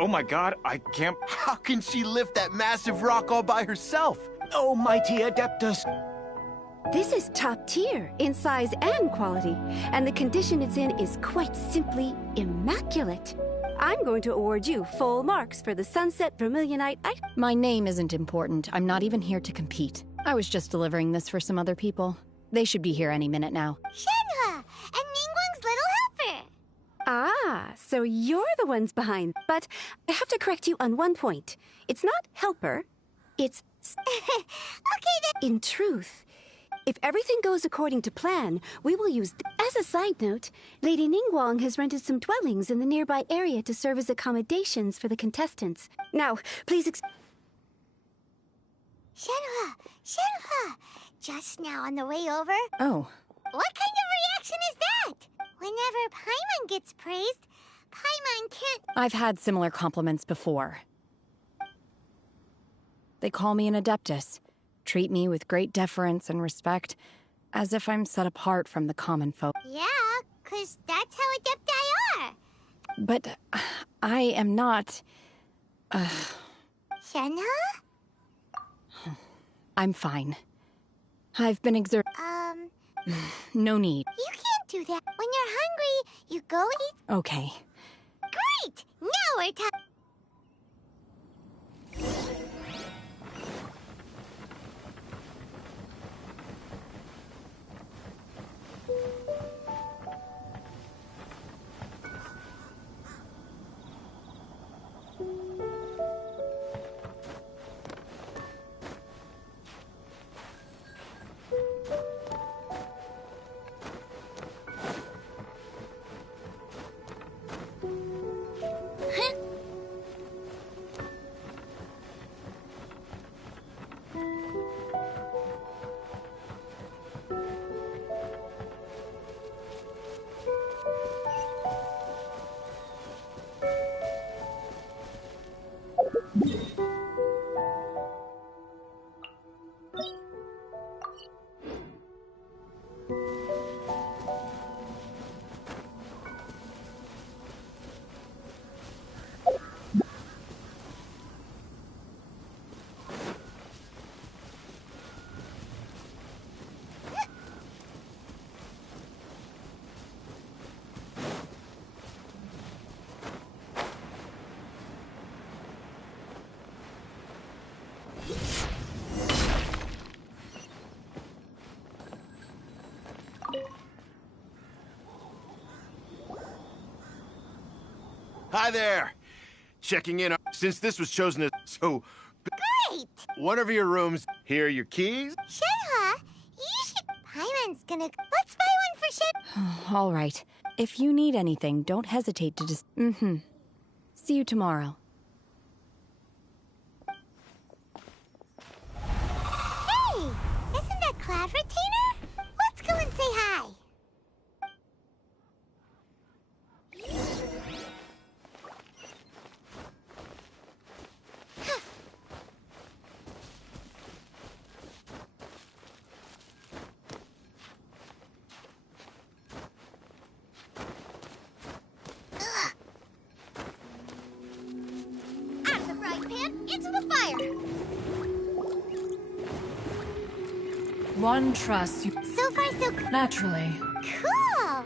Oh my god, I can't... How can she lift that massive rock all by herself? Oh, mighty Adeptus! This is top tier in size and quality, and the condition it's in is quite simply immaculate. I'm going to award you full marks for the Sunset Vermilionite item. My name isn't important. I'm not even here to compete. I was just delivering this for some other people. They should be here any minute now. Shenhe! And Ningguang's little helper! Ah, so you're the ones behind. But I have to correct you on one point. It's not helper, it's... Okay then. In truth, if everything goes according to plan, we will use... As a side note, Lady Ningguang has rented some dwellings in the nearby area to serve as accommodations for the contestants. Now, please Shenhe! Shenhe! Just now on the way over... Oh. What kind of reaction is that? Whenever Paimon gets praised, Paimon can't... I've had similar compliments before. They call me an Adeptus, treat me with great deference and respect, as if I'm set apart from the common folk. Yeah, 'cause that's how Adepti are. But I am not... Shenhe? I'm fine. I've been No need. You can't do that. When you're hungry, you go eat... Okay. Great! Now we're talking... Hi there! Checking in since this was chosen as so... Great! One of your rooms. Here are your keys. Shenhe, you should... Paimon's gonna... Let's buy one for Shen... All right. If you need anything, don't hesitate to just... See you tomorrow. Hey! Isn't that Cloud Retainer? Let's go and say hi. Into the fire! One trusts you. So far, so good. Naturally. Cool!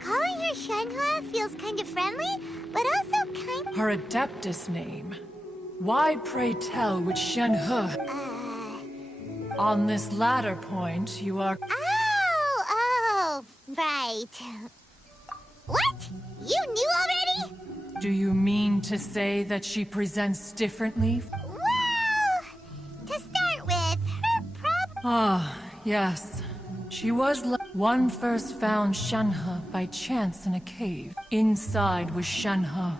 Calling her Shenhe feels kind of friendly, but also kind... Her Adeptus name. Why, pray tell, would Shenhe... On this latter point, you are... Oh, right. What? You knew already? Do you mean to say that she presents differently? Well, to start with, her problem... Ah, yes. She was one first found Shenhe by chance in a cave. Inside was Shenhe,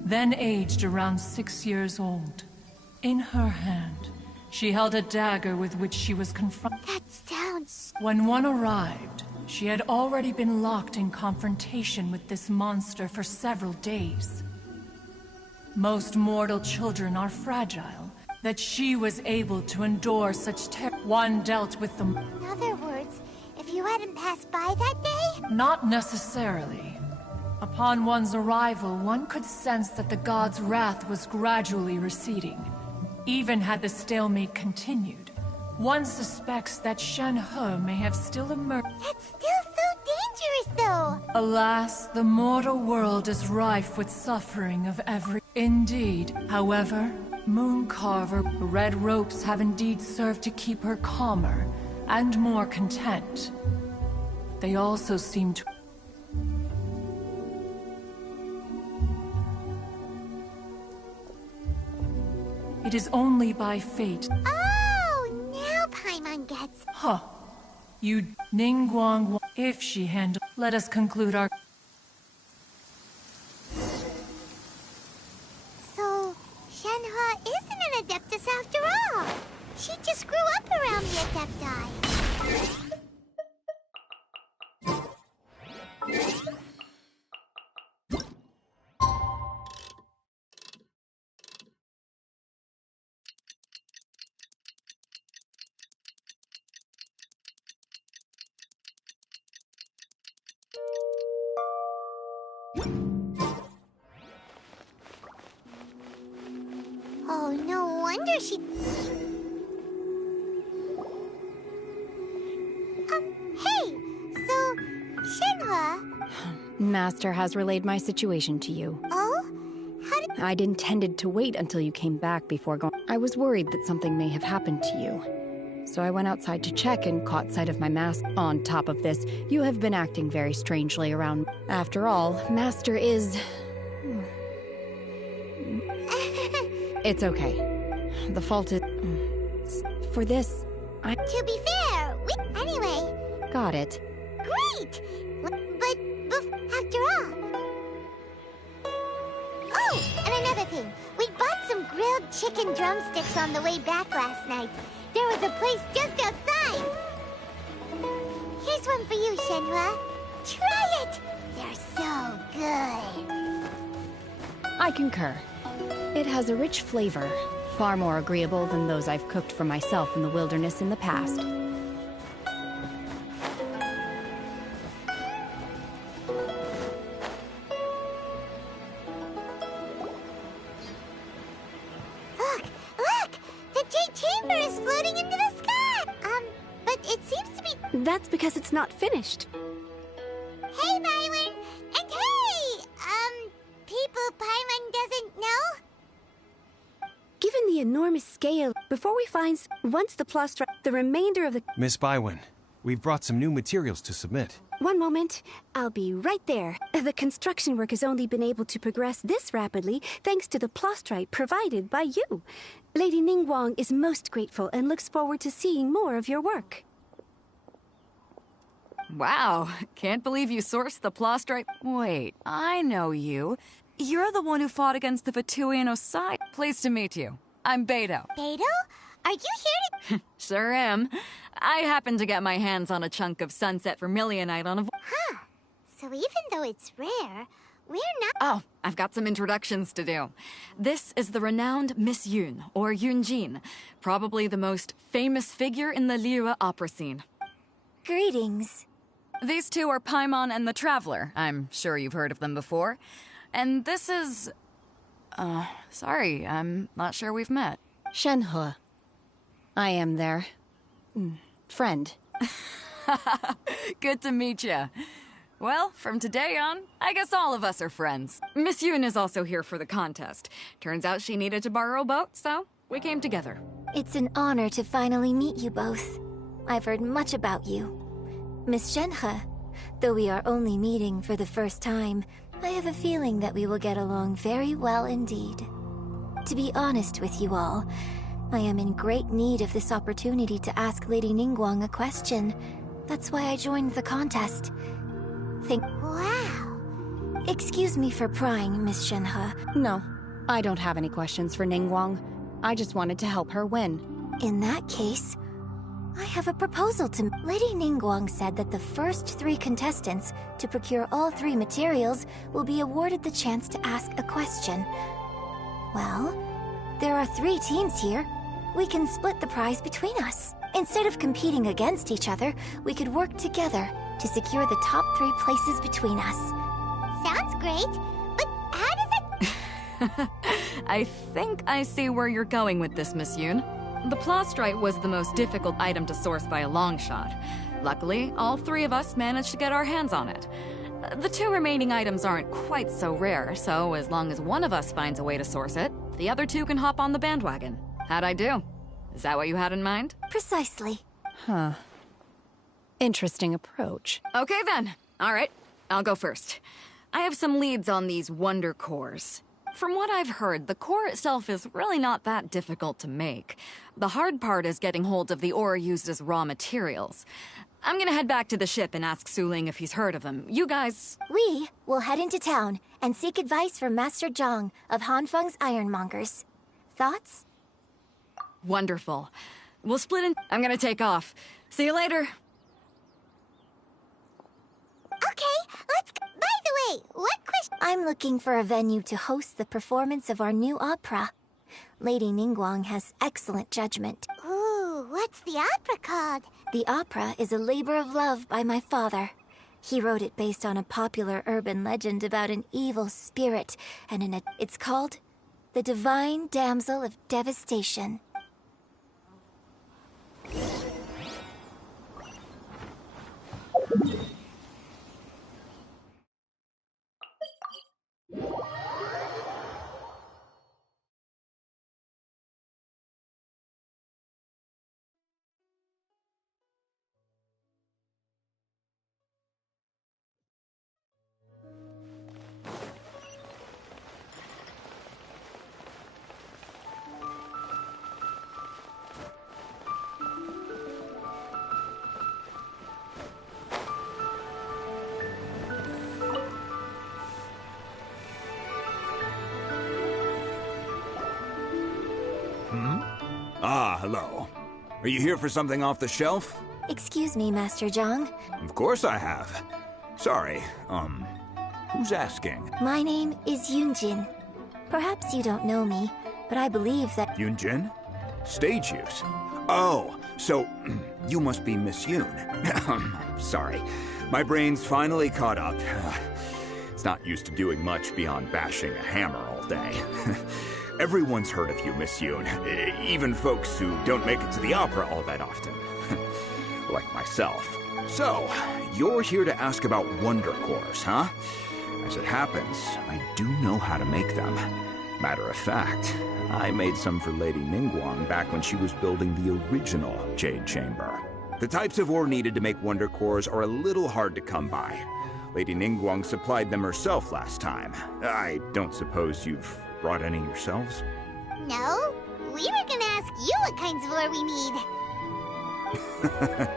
then aged around 6 years old. In her hand, she held a dagger with which she was confronted. That sounds... When one arrived, she had already been locked in confrontation with this monster for several days. Most mortal children are fragile. That she was able to endure such terror. One dealt with them. In other words, if you hadn't passed by that day? Not necessarily. Upon one's arrival, one could sense that the god's wrath was gradually receding. Even had the stalemate continued, one suspects that Shenhe may have still emerged. That's still so dangerous, though! Alas, the mortal world is rife with suffering of every... Indeed. However, Mooncarver, red ropes have indeed served to keep her calmer and more content. They also seem to... It is only by fate. Oh, now Paimon gets... Huh. You Ningguang... If she handle... Let us conclude our... So, Shenhe isn't an Adeptus after all. She just grew up around the Adepti. Oh, no wonder she... Hey! So, Shenhe... Master has relayed my situation to you. Oh? How did... I'd intended to wait until you came back before going... I was worried that something may have happened to you. So I went outside to check and caught sight of my mask. On top of this, you have been acting very strangely around... After all, Master is... It's okay. The fault is... For this, I... To be fair, we... Anyway... Got it. Great! But, after all... Oh, and another thing. We bought some grilled chicken drumsticks on the way back last night. There was a place just outside. Here's one for you, Shenhe. Try it! They're so good. I concur. It has a rich flavor, far more agreeable than those I've cooked for myself in the wilderness in the past. Look! The Jade Chamber is floating into the sky! But it seems to be... That's because it's not finished. Hey, Byron! And hey! People Paimon doesn't know? Given the enormous scale, before we find... Once the plot the remainder of the... Miss Bywin, we've brought some new materials to submit. One moment. I'll be right there. The construction work has only been able to progress this rapidly thanks to the plastrite provided by you. Lady Ningguang is most grateful and looks forward to seeing more of your work. Wow, can't believe you sourced the plastrite. Wait, I know you. You're the one who fought against the Vatuian Osai. Pleased to meet you. I'm Beto. Beto? Are you here to... Sure am. I happened to get my hands on a chunk of sunset vermilionite on a... Huh. So even though it's rare, we're not... Oh, I've got some introductions to do. This is the renowned Miss Yun, or Yunjin, probably the most famous figure in the Liyue opera scene. Greetings. These two are Paimon and the Traveler. I'm sure you've heard of them before. And this is... sorry, I'm not sure we've met. Shenhe. I am their... friend. Good to meet you. Well, from today on, I guess all of us are friends. Miss Yun is also here for the contest. Turns out she needed to borrow a boat, so we came together. It's an honor to finally meet you both. I've heard much about you. Miss Shenhe, though we are only meeting for the first time, I have a feeling that we will get along very well indeed. To be honest with you all, I am in great need of this opportunity to ask Lady Ningguang a question. That's why I joined the contest. Wow! Excuse me for prying, Miss Shenhe. No, I don't have any questions for Ningguang. I just wanted to help her win. In that case, I have a proposal to... Lady Ningguang said that the first 3 contestants to procure all 3 materials will be awarded the chance to ask a question. Well, there are 3 teams here. We can split the prize between us. Instead of competing against each other, we could work together to secure the top 3 places between us. Sounds great, but how does it... I think I see where you're going with this, Miss Yun. The plastrite was the most difficult item to source by a long shot. Luckily, all 3 of us managed to get our hands on it. The 2 remaining items aren't quite so rare, so as long as one of us finds a way to source it, the other 2 can hop on the bandwagon. How'd I do? Is that what you had in mind? Precisely. Huh. Interesting approach. Okay then. All right, I'll go first. I have some leads on these wonder cores. From what I've heard, the core itself is really not that difficult to make. The hard part is getting hold of the ore used as raw materials. I'm gonna head back to the ship and ask Xiangling if he's heard of them. You guys... We will head into town and seek advice from Master Zhang of Hanfeng's Ironmongers. Thoughts? Wonderful. We'll split in... I'm gonna take off. See you later. Okay, let's go. By the way, what question... I'm looking for a venue to host the performance of our new opera. Lady Ningguang has excellent judgment. Ooh, what's the opera called? The opera is a labor of love by my father. He wrote it based on a popular urban legend about an evil spirit, and it's called The Divine Damsel of Devastation. Ah, hello. Are you here for something off the shelf? Excuse me, Master Zhang. Of course I have. Sorry, who's asking? My name is Yunjin. Perhaps you don't know me, but I believe that... Yunjin? Stage use? Oh, so you must be Miss Yoon. Sorry. My brain's finally caught up. It's not used to doing much beyond bashing a hammer all day. Everyone's heard of you, Miss Yoon. Even folks who don't make it to the opera all that often. Like myself. So, you're here to ask about Wonder Cores, huh? As it happens, I do know how to make them. Matter of fact, I made some for Lady Ningguang back when she was building the original Jade Chamber. The types of ore needed to make Wonder Cores are a little hard to come by. Lady Ningguang supplied them herself last time. I don't suppose you've brought any yourselves? No, we were gonna ask you what kinds of ore we need.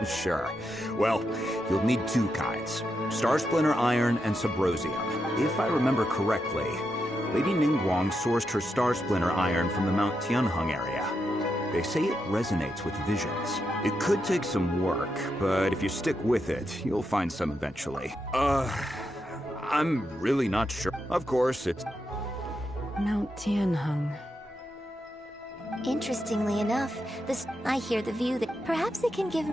Sure. Well, you'll need two kinds. Star Splinter Iron and Subrosium. If I remember correctly, Lady Ningguang sourced her Star Splinter Iron from the Mount Tianheng area. They say it resonates with visions. It could take some work, but if you stick with it, you'll find some eventually. I'm really not sure. Of course, it's... Mount Tianheng. Interestingly enough, I hear the view that perhaps it can give...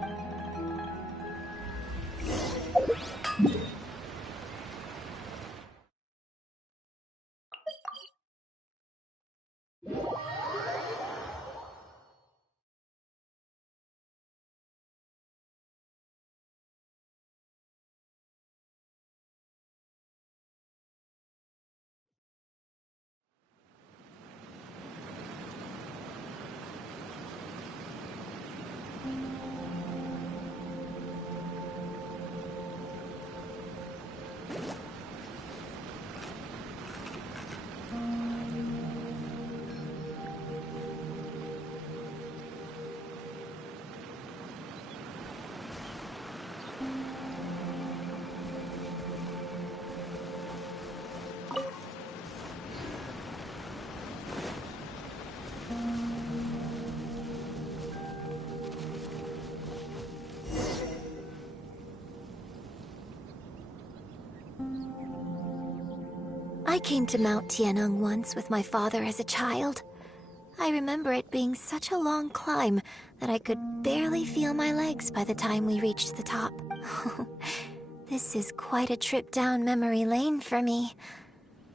I came to Mount Tianheng once with my father as a child. I remember it being such a long climb that I could barely feel my legs by the time we reached the top. This is quite a trip down memory lane for me.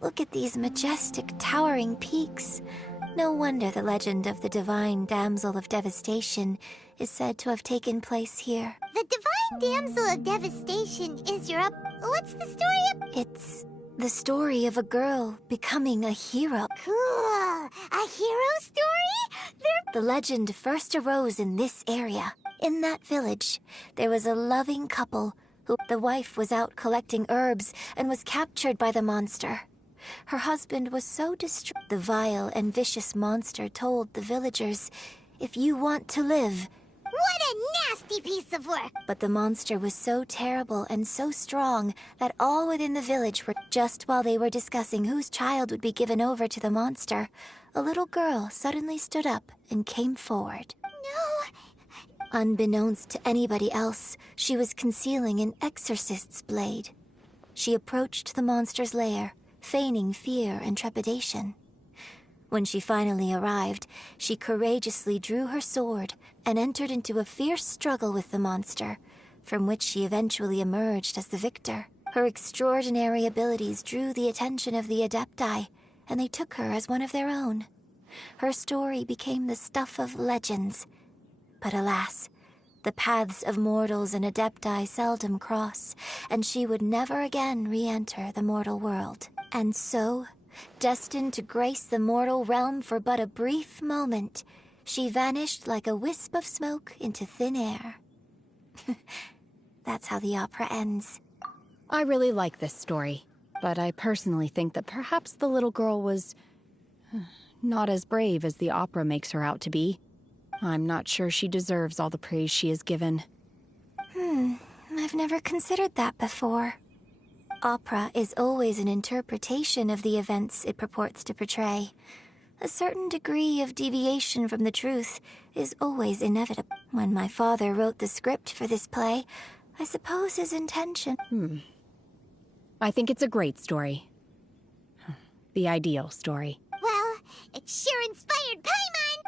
Look at these majestic, towering peaks. No wonder the legend of the divine Damsel of Devastation is said to have taken place here. The divine Damsel of Devastation is your What's the story of? It's the story of a girl becoming a hero. Cool! A hero story? The legend first arose in this area. In that village, there was a loving couple who the wife was out collecting herbs and was captured by the monster. Her husband was so distraught. The vile and vicious monster told the villagers, "If you want to live..." What a nasty piece of work! But the monster was so terrible and so strong that all within the village were... Just while they were discussing whose child would be given over to the monster, a little girl suddenly stood up and came forward. No! Unbeknownst to anybody else, she was concealing an exorcist's blade. She approached the monster's lair, feigning fear and trepidation. When she finally arrived, she courageously drew her sword and entered into a fierce struggle with the monster, from which she eventually emerged as the victor. Her extraordinary abilities drew the attention of the Adepti, and they took her as one of their own. Her story became the stuff of legends. But alas, the paths of mortals and Adepti seldom cross, and she would never again re-enter the mortal world. And so, destined to grace the mortal realm for but a brief moment, she vanished like a wisp of smoke into thin air. That's how the opera ends. I really like this story, but I personally think that perhaps the little girl was not as brave as the opera makes her out to be. I'm not sure she deserves all the praise she is given. I've never considered that before. Opera is always an interpretation of the events it purports to portray. A certain degree of deviation from the truth is always inevitable. When my father wrote the script for this play, I suppose his intention... I think it's a great story. The ideal story. Well, It sure inspired Paimon!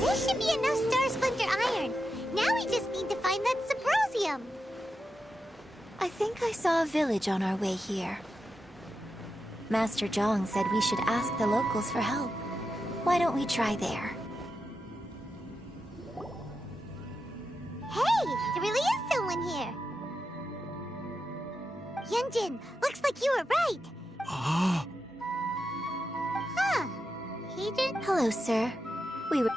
There should be enough Star Splinter iron. Now we just need to find that Subrosium. I think I saw a village on our way here. Master Zhang said we should ask the locals for help. Why don't we try there? Hey, there really is someone here. Yunjin, looks like you were right. Huh. He didn't... Hello, sir. We were...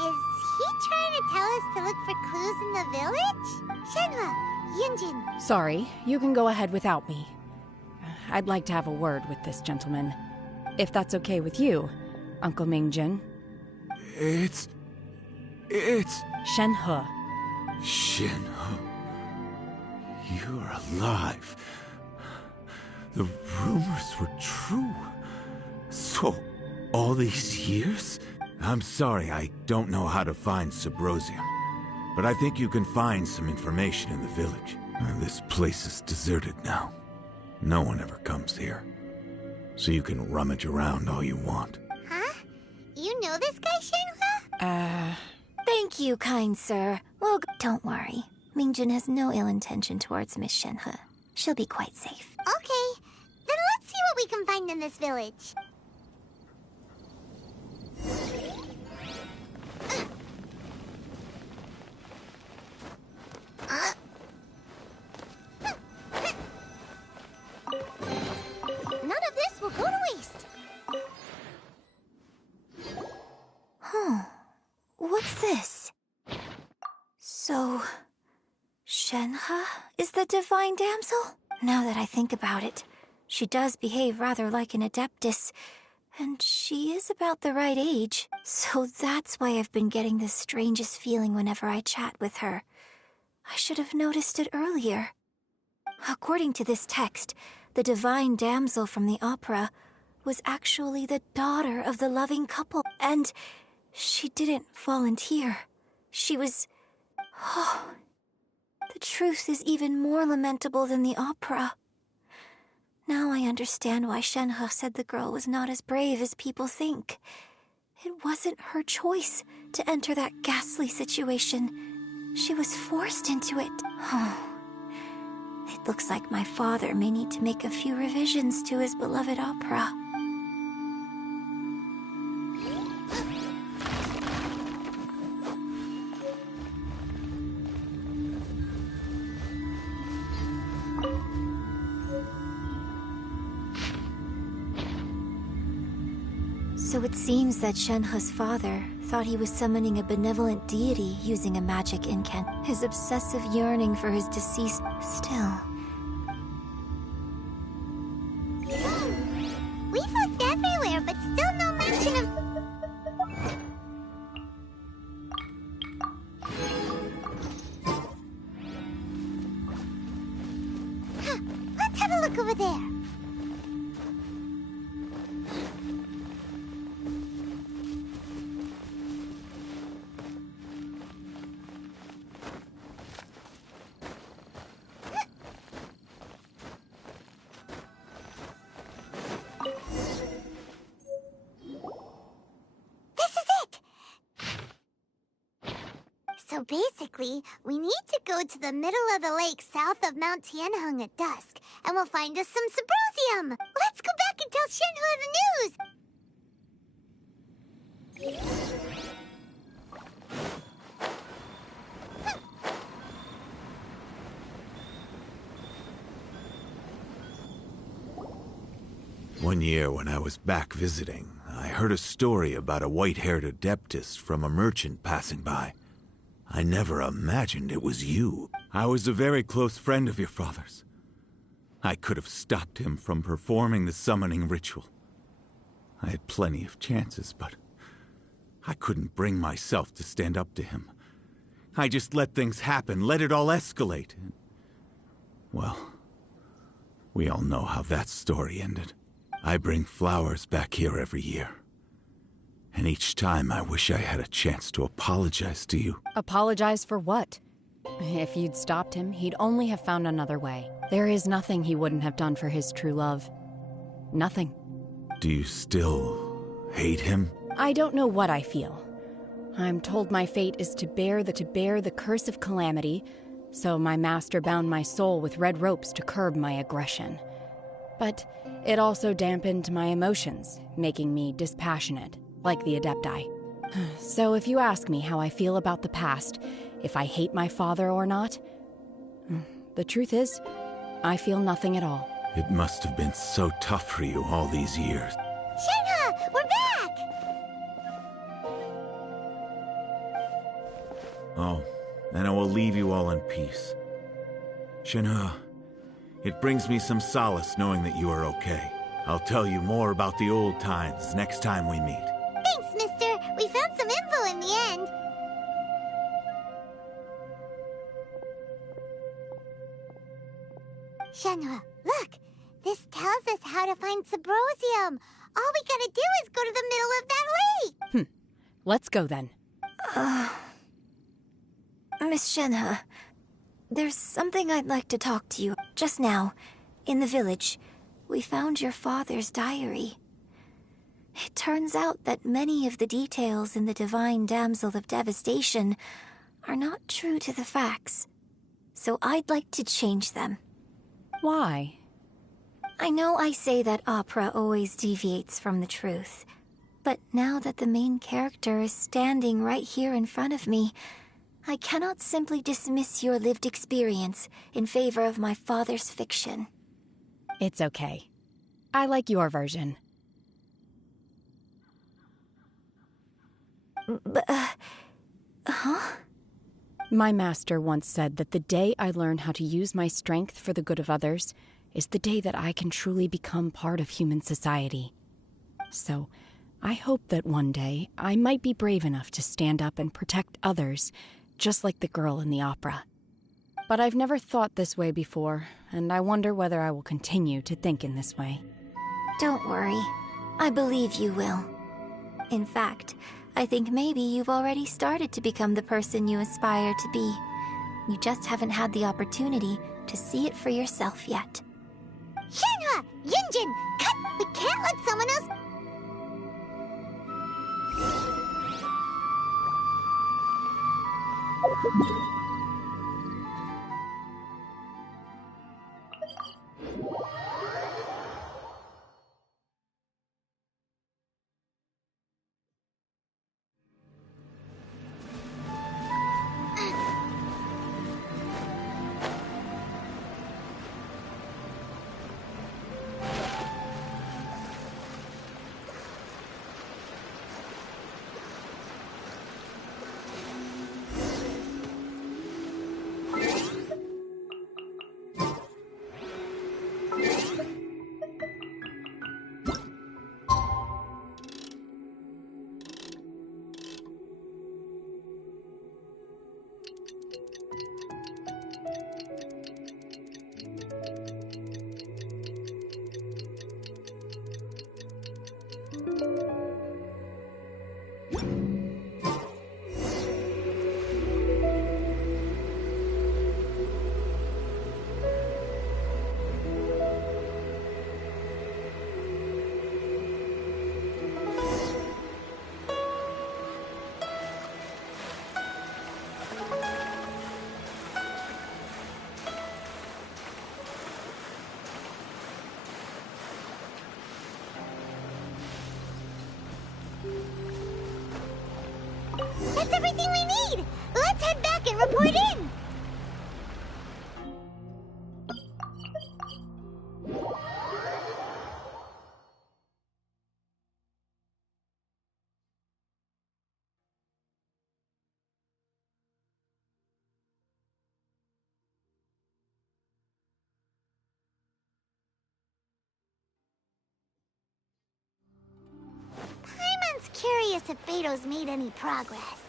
Is he trying to tell us to look for clues in the village? Shenhe, Yunjin. Sorry, you can go ahead without me. I'd like to have a word with this gentleman. If that's okay with you, Uncle Mingjin. It's... Shenhe. Shenhe. You're alive. The rumors were true. So, all these years? I'm sorry, I don't know how to find Subrosium. But I think you can find some information in the village. This place is deserted now. No one ever comes here. So you can rummage around all you want. Huh? You know this guy, Shenhe? Thank you, kind sir. Well, don't worry. Mingjin has no ill intention towards Miss Shenhe. She'll be quite safe. Okay, then let's see what we can find in this village. None of this will go to waste. Huh. What's this? So... Shenhe is the Divine Damsel? Now that I think about it, she does behave rather like an Adeptus, and she is about the right age. So that's why I've been getting the strangest feeling whenever I chat with her. I should have noticed it earlier. According to this text, the Divine Damsel from the opera was actually the daughter of the loving couple, and she didn't volunteer. She was... Oh... The truth is even more lamentable than the opera. Now I understand why Shenhe said the girl was not as brave as people think. It wasn't her choice to enter that ghastly situation. She was forced into it. It looks like my father may need to make a few revisions to his beloved opera. So it seems that Shenhe's father thought he was summoning a benevolent deity using a magic incant. His obsessive yearning for his deceased... Still... We've looked everywhere, but still no mention of... Huh, let's have a look over there. basically, we need to go to the middle of the lake south of Mount Tianheng at dusk, and we'll find us some Subrosium. Let's go back and tell Shenhe the news! One year when I was back visiting, I heard a story about a white-haired adeptess from a merchant passing by. I never imagined it was you. I was a very close friend of your father's. I could have stopped him from performing the summoning ritual. I had plenty of chances, but I couldn't bring myself to stand up to him. I just let things happen, let it all escalate. Well, we all know how that story ended. I bring flowers back here every year. And each time I wish I had a chance to apologize to you. Apologize for what? If you'd stopped him, he'd only have found another way. There is nothing he wouldn't have done for his true love. Nothing. Do you still hate him? I don't know what I feel. I'm told my fate is to bear the curse of calamity, so my master bound my soul with red ropes to curb my aggression. But it also dampened my emotions, making me dispassionate, like the Adepti. So if you ask me how I feel about the past, if I hate my father or not, the truth is, I feel nothing at all. It must have been so tough for you all these years. Shenhe, we're back! Oh, and I will leave you all in peace. Shenhe, it brings me some solace knowing that you are okay. I'll tell you more about the old times next time we meet. Thanks, mister. We found some info in the end. Shenhe, look. This tells us how to find Subrosium. All we gotta do is go to the middle of that lake. Let's go then. Miss Shenhe, there's something I'd like to talk to you. Just now, in the village, we found your father's diary. It turns out that many of the details in the Divine Damsel of Devastation are not true to the facts. So I'd like to change them. Why? I know I say that opera always deviates from the truth, but now that the main character is standing right here in front of me, I cannot simply dismiss your lived experience in favor of my father's fiction. It's okay. I like your version. Huh? My master once said that the day I learn how to use my strength for the good of others is the day that I can truly become part of human society. So, I hope that one day I might be brave enough to stand up and protect others, just like the girl in the opera. But I've never thought this way before, and I wonder whether I will continue to think in this way. Don't worry. I believe you will. In fact, I think maybe you've already started to become the person you aspire to be. You just haven't had the opportunity to see it for yourself yet. Shenhe! Yunjin! Cut! We can't let someone else... That's everything we need! Let's head back and report in! Paimon's curious if Beto's made any progress.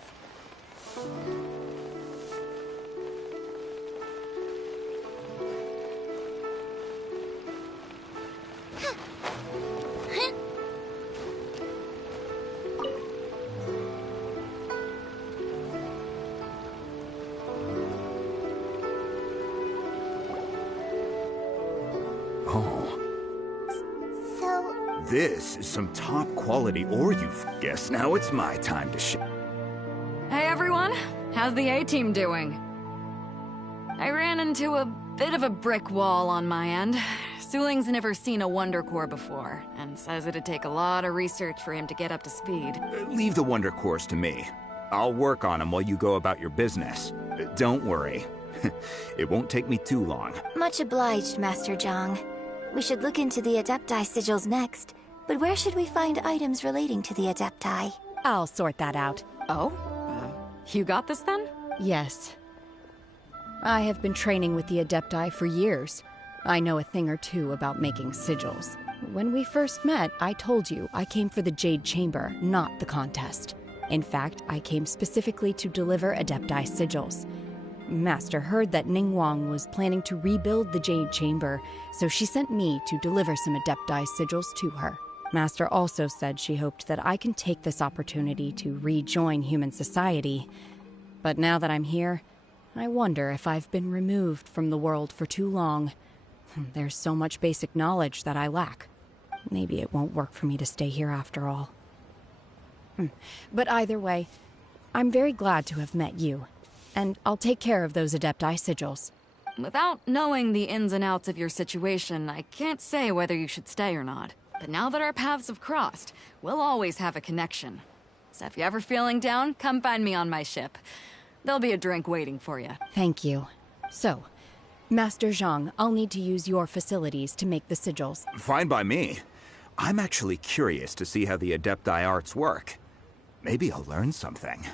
This is some top-quality ore, you guess now it's my time to Hey everyone, how's the A-team doing? I ran into a bit of a brick wall on my end. Suling's never seen a Wonder Core before, and says it'd take a lot of research for him to get up to speed. Leave the Wonder Cores to me. I'll work on them while you go about your business. Don't worry. It won't take me too long. Much obliged, Master Zhang. We should look into the Adepti sigils next, but where should we find items relating to the Adepti? I'll sort that out. Oh? You got this then? Yes. I have been training with the Adepti for years. I know a thing or two about making sigils. When we first met, I told you I came for the Jade Chamber, not the contest. In fact, I came specifically to deliver Adepti sigils. Master heard that Ningguang was planning to rebuild the Jade Chamber, so she sent me to deliver some Adepti sigils to her. Master also said she hoped that I can take this opportunity to rejoin human society. But now that I'm here, I wonder if I've been removed from the world for too long. There's so much basic knowledge that I lack. Maybe it won't work for me to stay here after all. But either way, I'm very glad to have met you. And I'll take care of those Adepti sigils. Without knowing the ins and outs of your situation, I can't say whether you should stay or not. But now that our paths have crossed, we'll always have a connection. So if you're ever feeling down, come find me on my ship. There'll be a drink waiting for you. Thank you. So, Master Zhang, I'll need to use your facilities to make the sigils. Fine by me. I'm actually curious to see how the Adepti arts work. Maybe I'll learn something.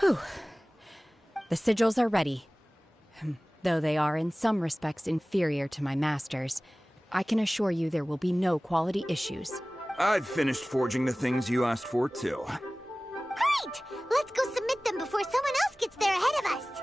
Whew. The sigils are ready. Though they are in some respects inferior to my master's, I can assure you there will be no quality issues. I've finished forging the things you asked for, too. Great! Let's go submit them before someone else gets there ahead of us!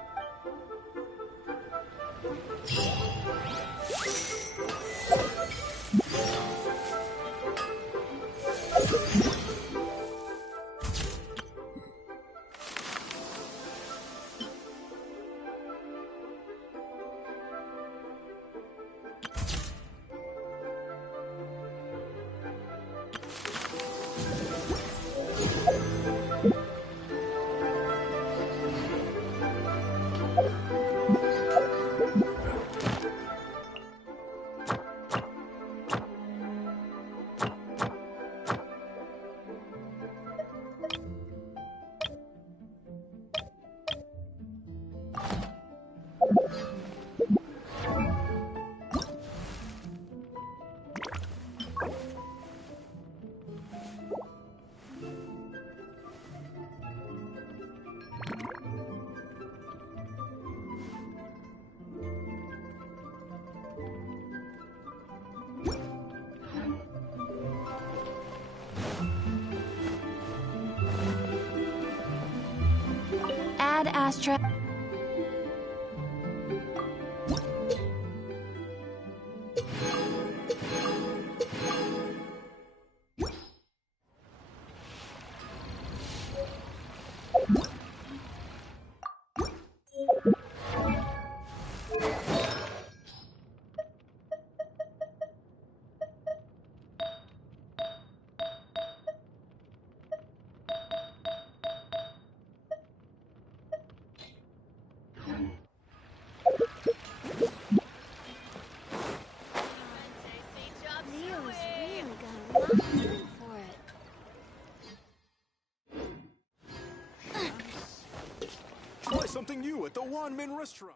Astra. something new at the Wanmin restaurant.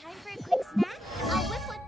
Time for a quick snack? I'll whip one.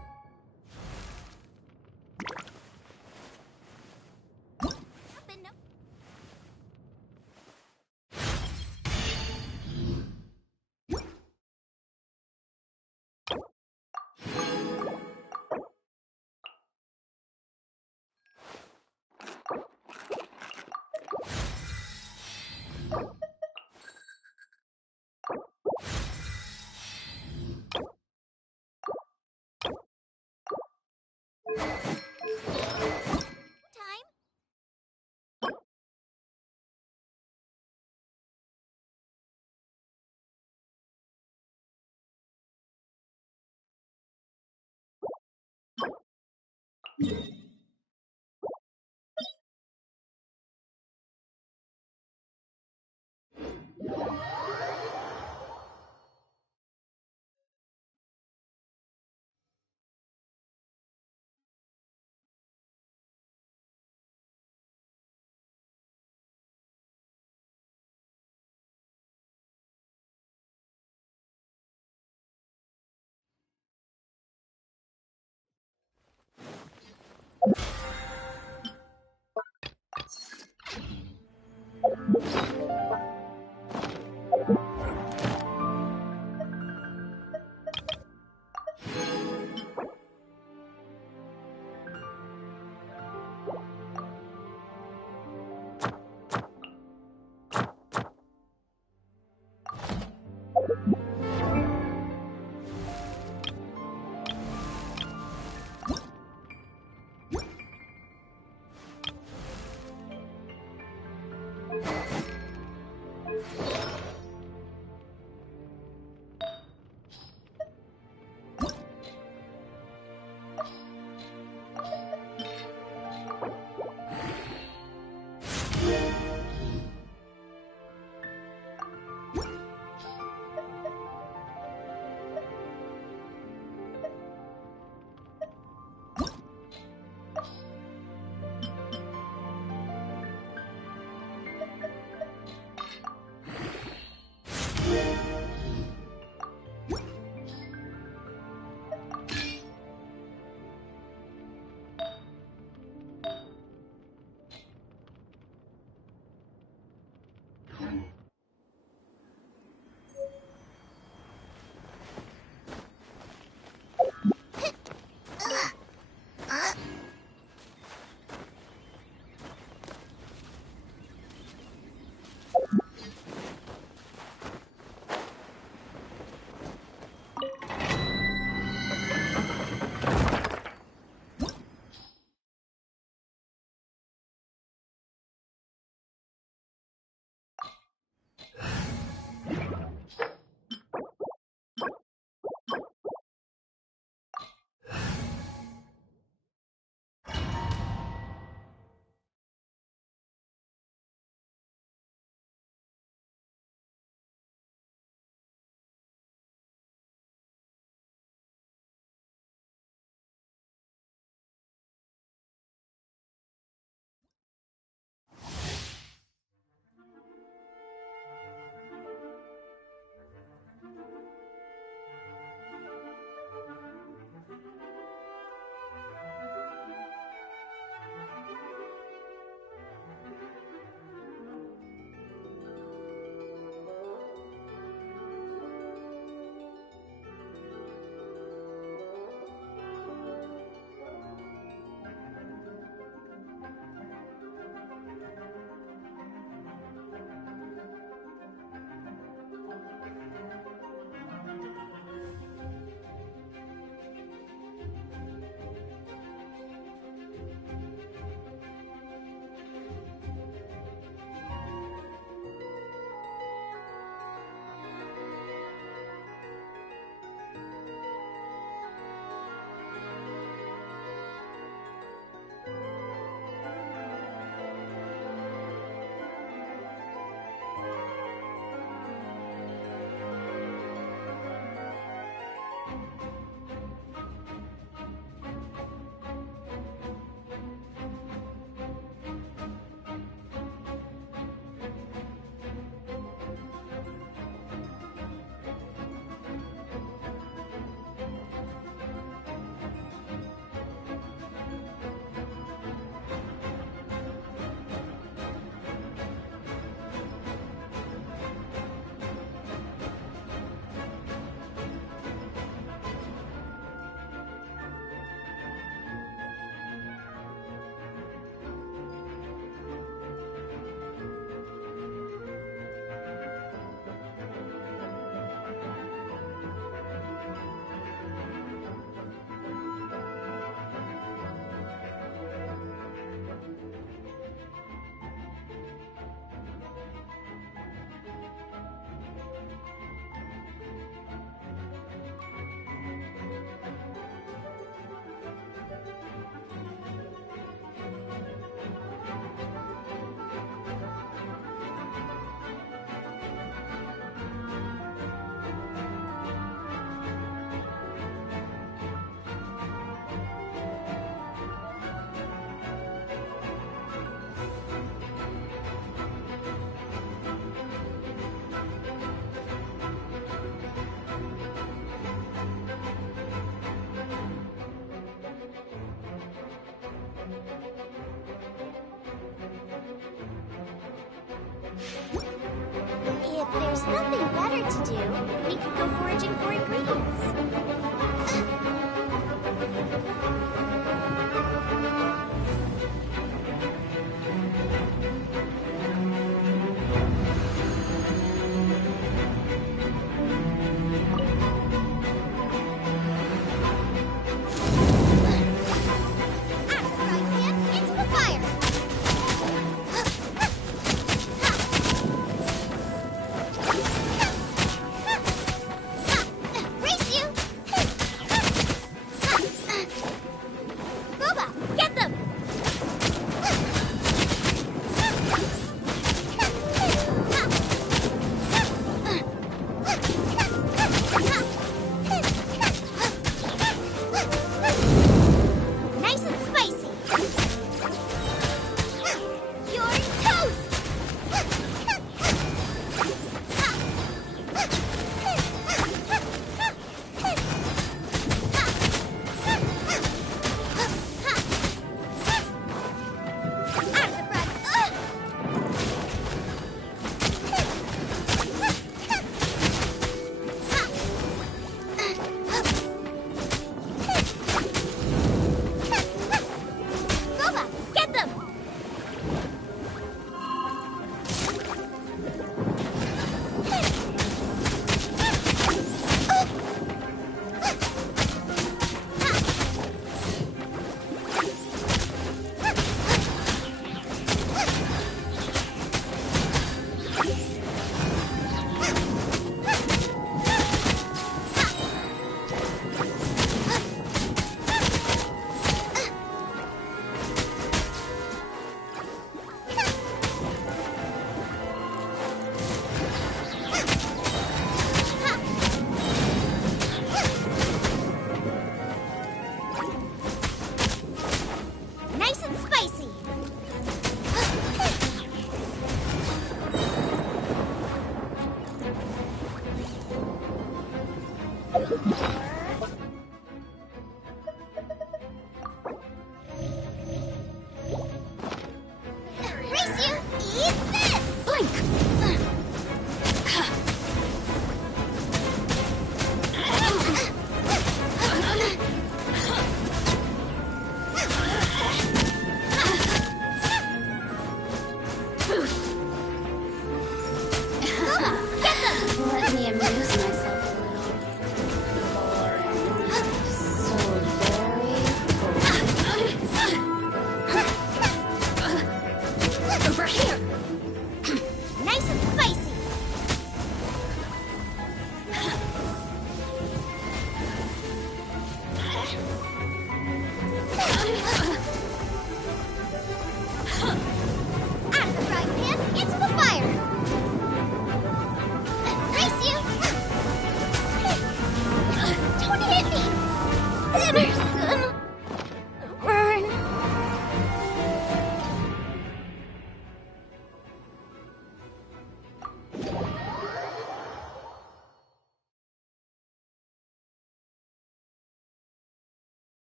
If there's nothing better to do, we could go foraging for ingredients.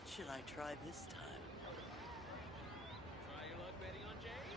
What should I try this time? Try your luck betting on Jade?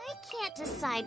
I can't decide.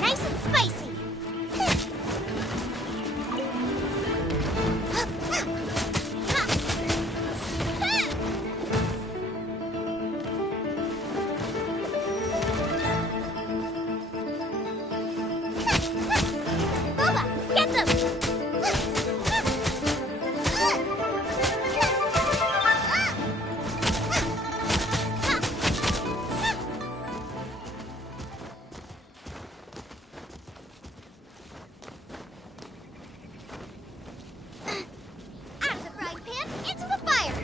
Nice and spicy. Boba, get them! Out of the frying pan, into the fire!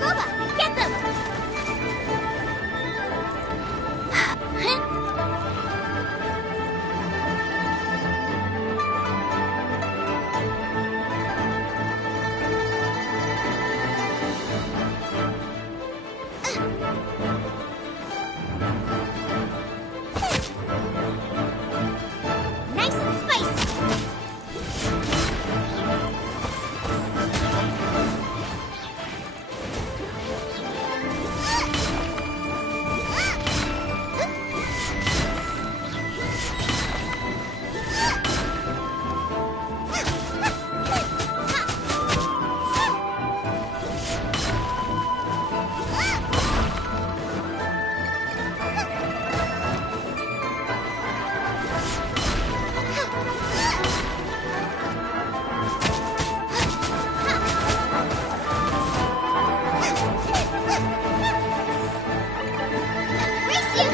Boba, get them! Nice and spicy! Race you!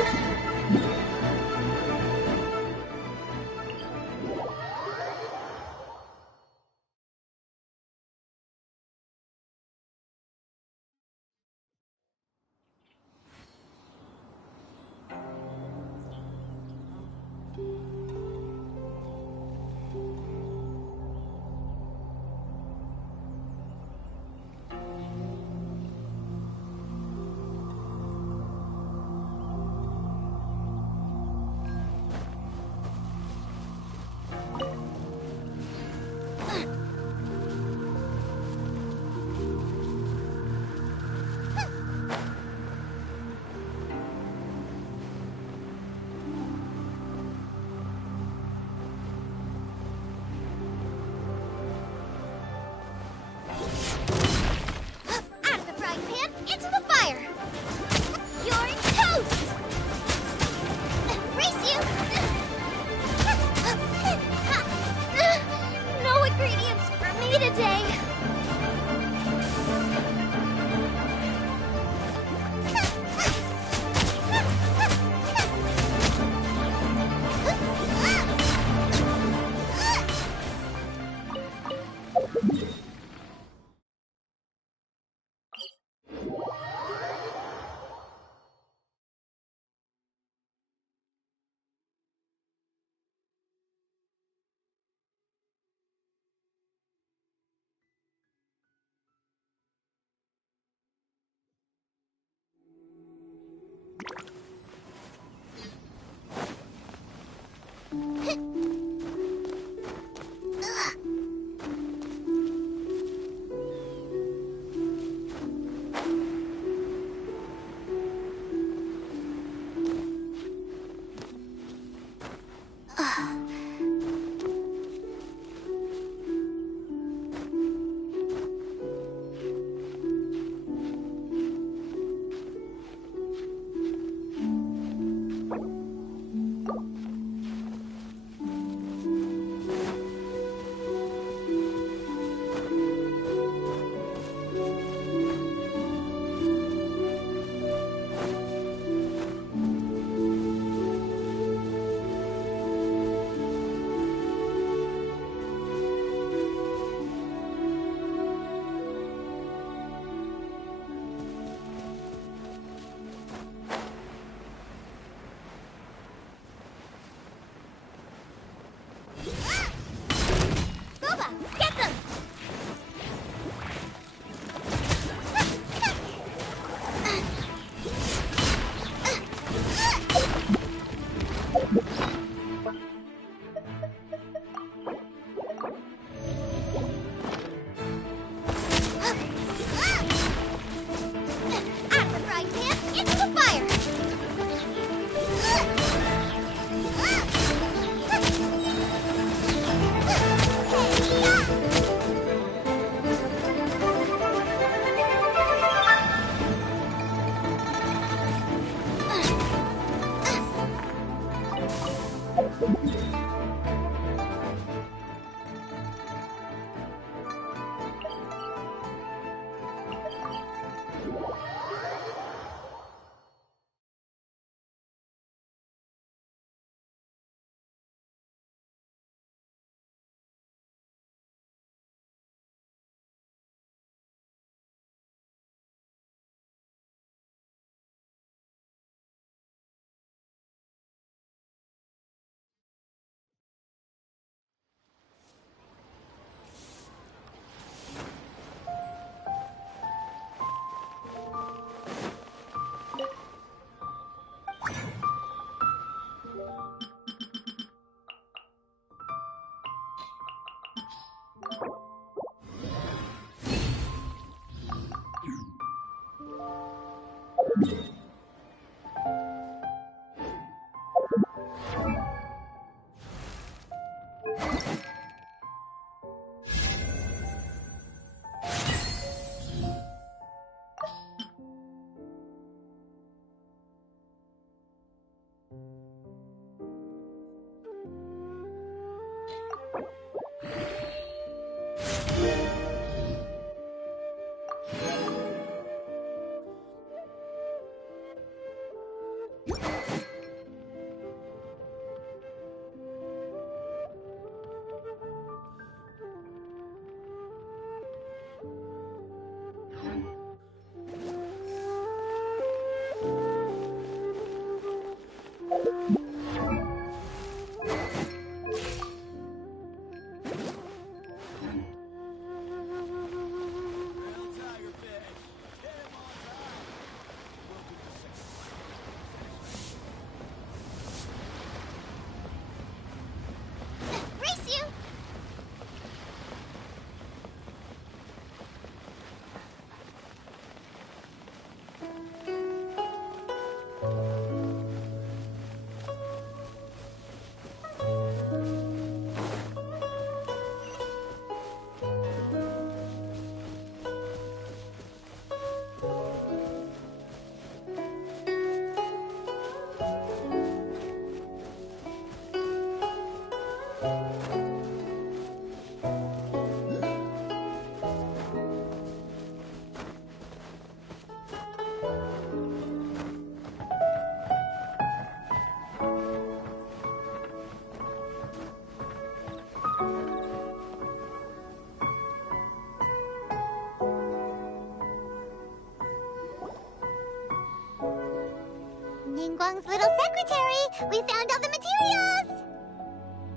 Ningguang's little secretary! We found all the materials!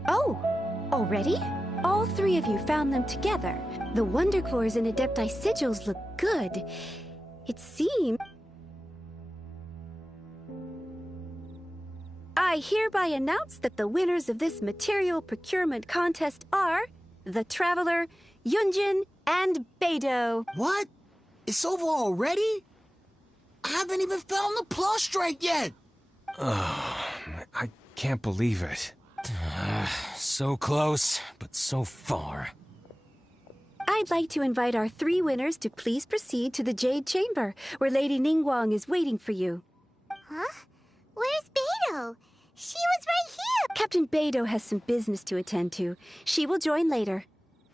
Oh, already? All three of you found them together. The Wonder Cores and Adepti sigils look good. It seems... I hereby announce that the winners of this material procurement contest are the Traveler, Yunjin, and Beidou. What? It's over already? I haven't even found the Plastrite yet! I can't believe it. So close, but so far. I'd like to invite our three winners to please proceed to the Jade Chamber, where Lady Ningguang is waiting for you. Huh? Where's Beidou? She was right here! Captain Beidou has some business to attend to. She will join later.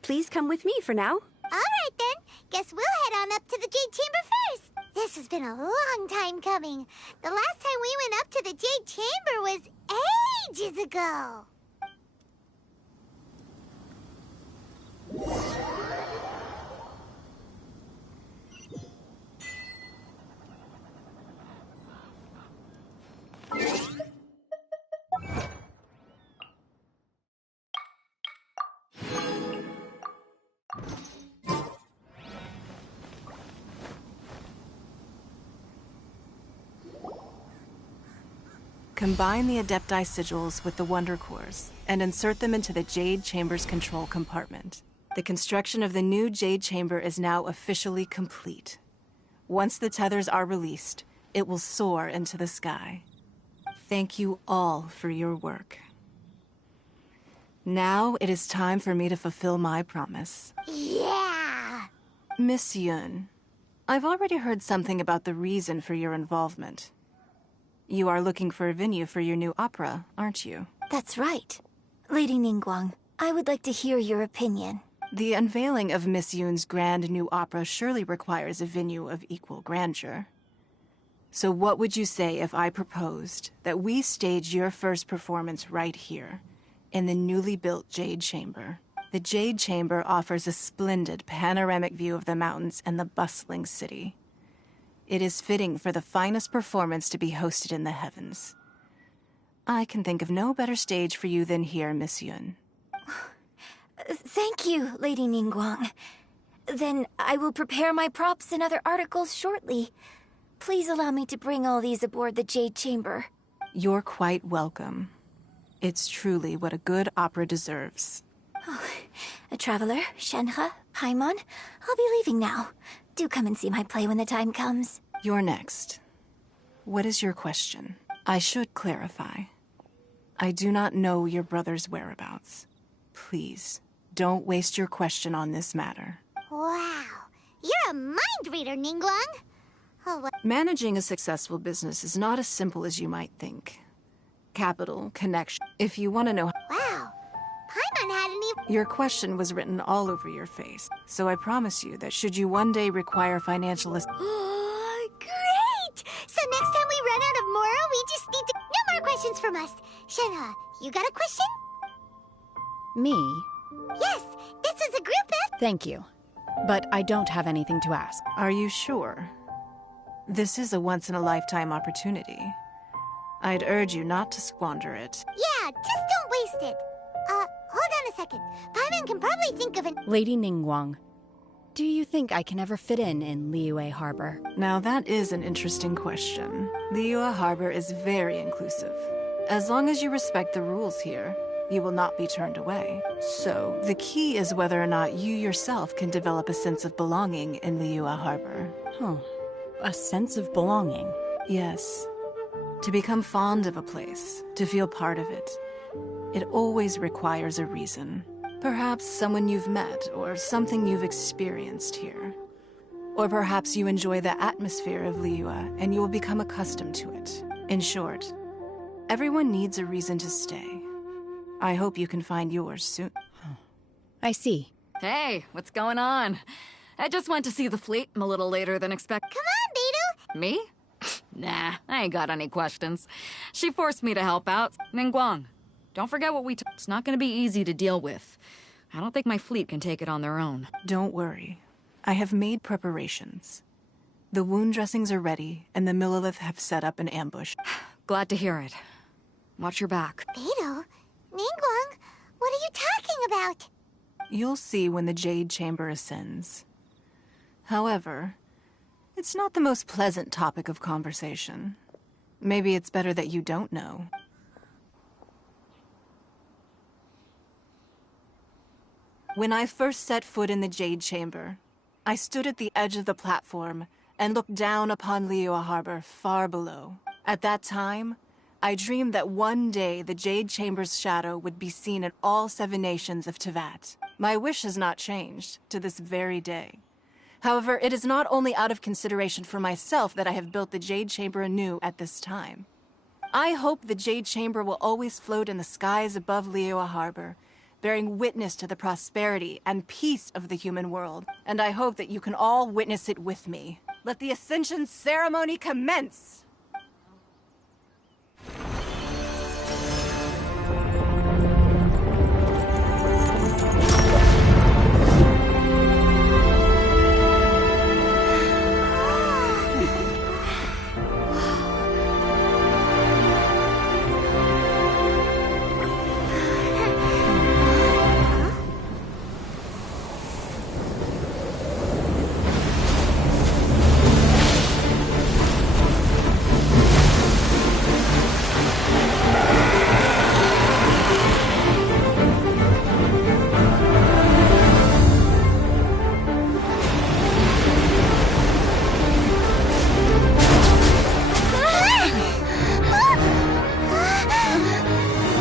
Please come with me for now. Alright then. Guess we'll head on up to the Jade Chamber first. This has been a long time coming. The last time we went up to the Jade Chamber was ages ago. Combine the Adepti sigils with the Wonder Cores and insert them into the Jade Chamber's control compartment. The construction of the new Jade Chamber is now officially complete. Once the tethers are released, it will soar into the sky. Thank you all for your work. Now it is time for me to fulfill my promise. Yeah! Miss Yun, I've already heard something about the reason for your involvement. You are looking for a venue for your new opera, aren't you? That's right. Lady Ningguang, I would like to hear your opinion. The unveiling of Miss Yun's grand new opera surely requires a venue of equal grandeur. So what would you say if I proposed that we stage your first performance right here, in the newly built Jade Chamber? The Jade Chamber offers a splendid panoramic view of the mountains and the bustling city. It is fitting for the finest performance to be hosted in the heavens. I can think of no better stage for you than here, Miss Yun. Thank you, Lady Ningguang. Then I will prepare my props and other articles shortly. Please allow me to bring all these aboard the Jade Chamber. You're quite welcome. It's truly what a good opera deserves. Oh, a traveler, Shenhe, Paimon, I'll be leaving now. Do come and see my play when the time comes. You're next. What is your question? I should clarify. I do not know your brother's whereabouts. Please, don't waste your question on this matter. Wow, you're a mind reader, Ningguang. Oh, well. Managing a successful business is not as simple as you might think. Capital, connection. If you want to know... Wow, Paimon hadn't even... Your question was written all over your face, so I promise you that should you one day require financial assistance... Great! So next time we run out of Mora, we just need to... No more questions from us. Shenhe, you got a question? Me? Yes, this is a group effort. Thank you. But I don't have anything to ask. Are you sure? This is a once-in-a-lifetime opportunity. I'd urge you not to squander it. Yeah, just don't waste it. Hold on a second. Paimon can probably think of an... Lady Ningguang, do you think I can ever fit in Liyue Harbor? Now that is an interesting question. Liyue Harbor is very inclusive. As long as you respect the rules here, you will not be turned away. So, the key is whether or not you yourself can develop a sense of belonging in Liyue Harbor. Huh. A sense of belonging? Yes. To become fond of a place, to feel part of it, it always requires a reason. Perhaps someone you've met, or something you've experienced here. Or perhaps you enjoy the atmosphere of Liyue, and you will become accustomed to it. In short, everyone needs a reason to stay. I hope you can find yours soon. I see. Hey, what's going on? I just went to see the fleet. I'm a little later than expected. Come on, Beidou! Me? Nah, I ain't got any questions. She forced me to help out. Ningguang, don't forget what it's not gonna be easy to deal with. I don't think my fleet can take it on their own. Don't worry. I have made preparations. The wound dressings are ready, and the Millelith have set up an ambush. Glad to hear it. Watch your back. Beidou? Ningguang, what are you talking about? You'll see when the Jade Chamber ascends. However, it's not the most pleasant topic of conversation. Maybe it's better that you don't know. When I first set foot in the Jade Chamber, I stood at the edge of the platform and looked down upon Liyue Harbor far below. At that time, I dreamed that one day the Jade Chamber's shadow would be seen in all 7 nations of Teyvat. My wish has not changed to this very day. However, it is not only out of consideration for myself that I have built the Jade Chamber anew at this time. I hope the Jade Chamber will always float in the skies above Liyue Harbor, bearing witness to the prosperity and peace of the human world, and I hope that you can all witness it with me. Let the Ascension ceremony commence!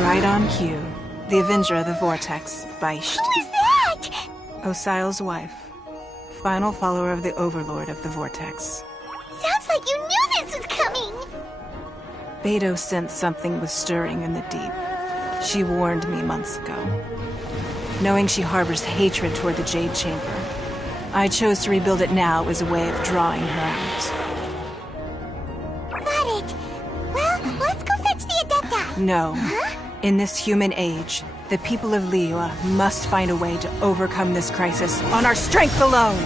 Right on cue. The Avenger of the Vortex, Beisht. Who is that? Osial's wife. Final follower of the Overlord of the Vortex. Sounds like you knew this was coming! Beidou sensed something was stirring in the deep. She warned me months ago. Knowing she harbors hatred toward the Jade Chamber, I chose to rebuild it now as a way of drawing her out. Got it. Well, let's go fetch the Adepta. No. Huh? In this human age, the people of Liyue must find a way to overcome this crisis on our strength alone!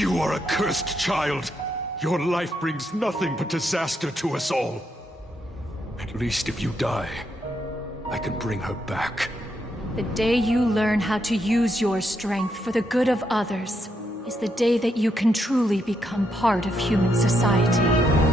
You are a cursed child. Your life brings nothing but disaster to us all. At least if you die, I can bring her back. The day you learn how to use your strength for the good of others is the day that you can truly become part of human society.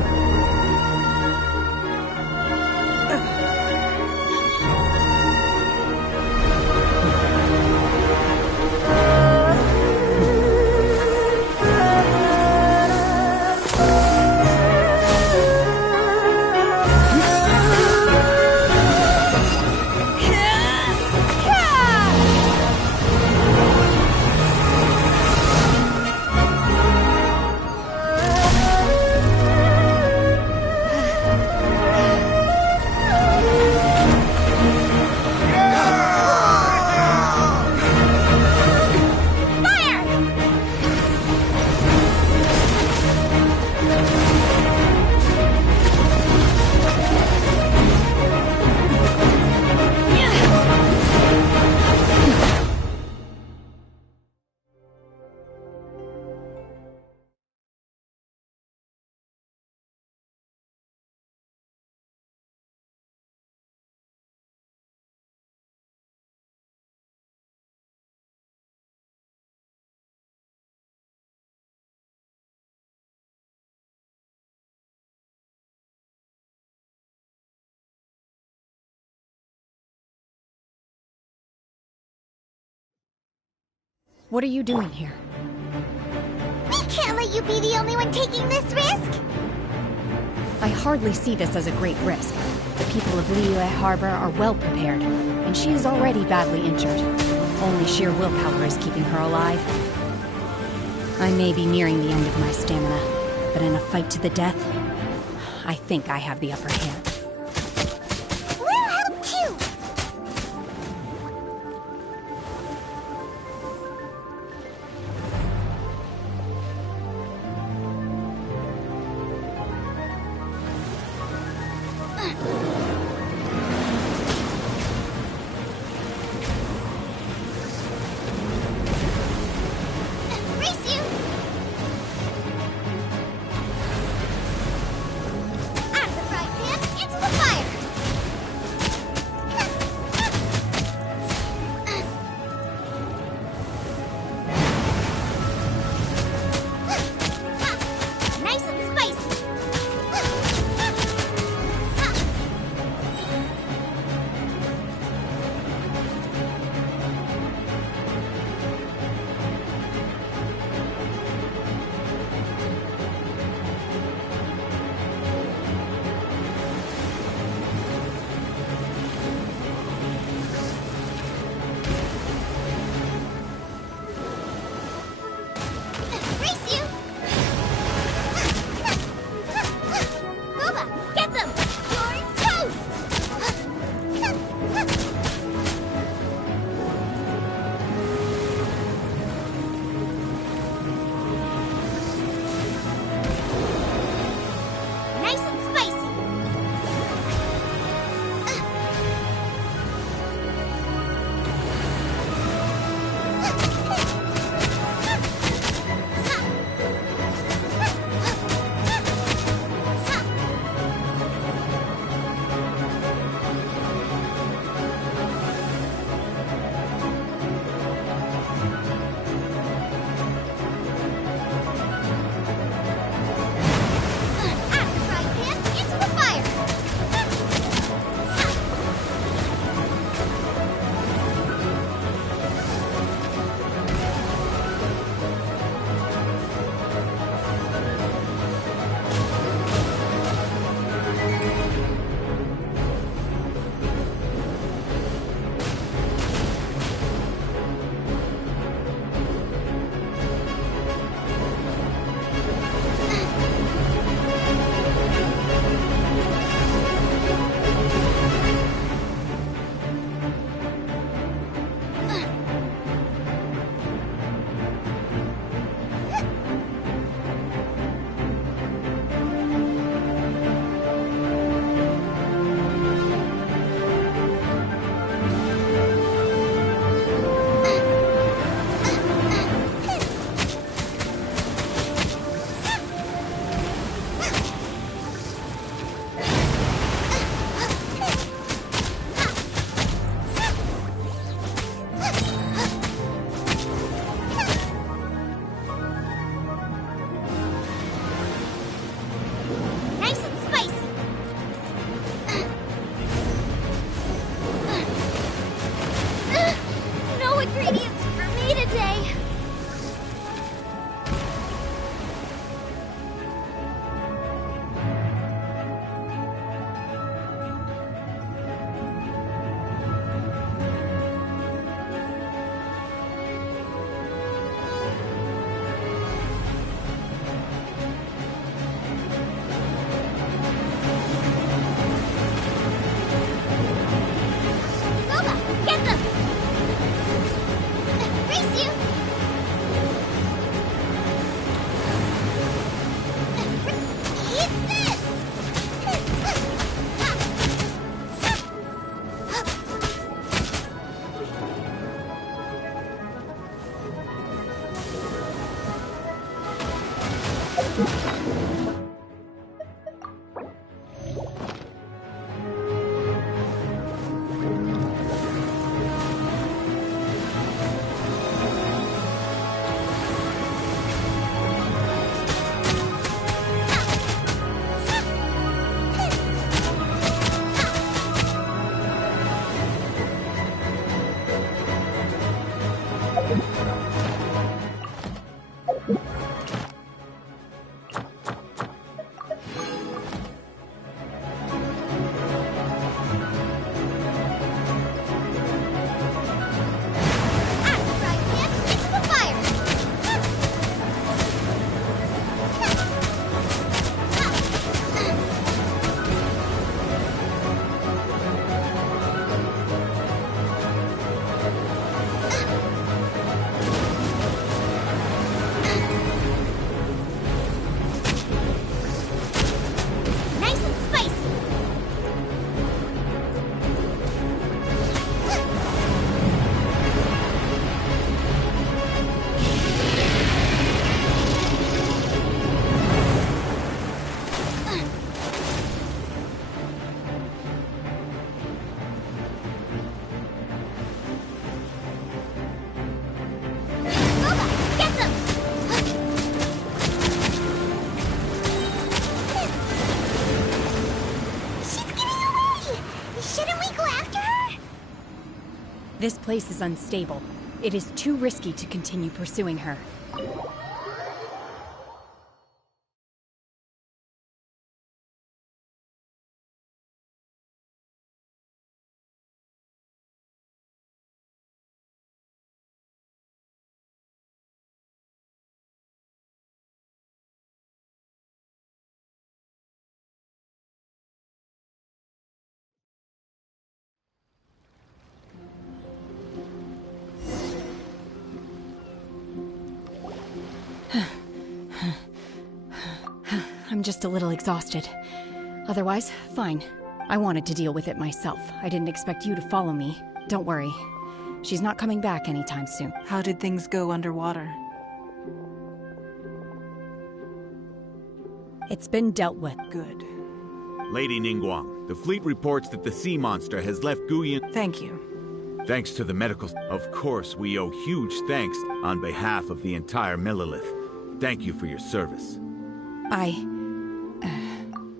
What are you doing here? We can't let you be the only one taking this risk! I hardly see this as a great risk. The people of Liyue Harbor are well prepared, and she is already badly injured. Only sheer willpower is keeping her alive. I may be nearing the end of my stamina, but in a fight to the death, I think I have the upper hand. We'll help too! Out of the frying pan, This place is unstable. It is too risky to continue pursuing her. I'm just a little exhausted. Otherwise, fine. I wanted to deal with it myself. I didn't expect you to follow me. Don't worry. She's not coming back anytime soon. How did things go underwater? It's been dealt with. Good. Lady Ningguang, the fleet reports that the sea monster has left Guyan. Thank you. Thanks to the medical... Of course, we owe huge thanks on behalf of the entire Millelith. Thank you for your service.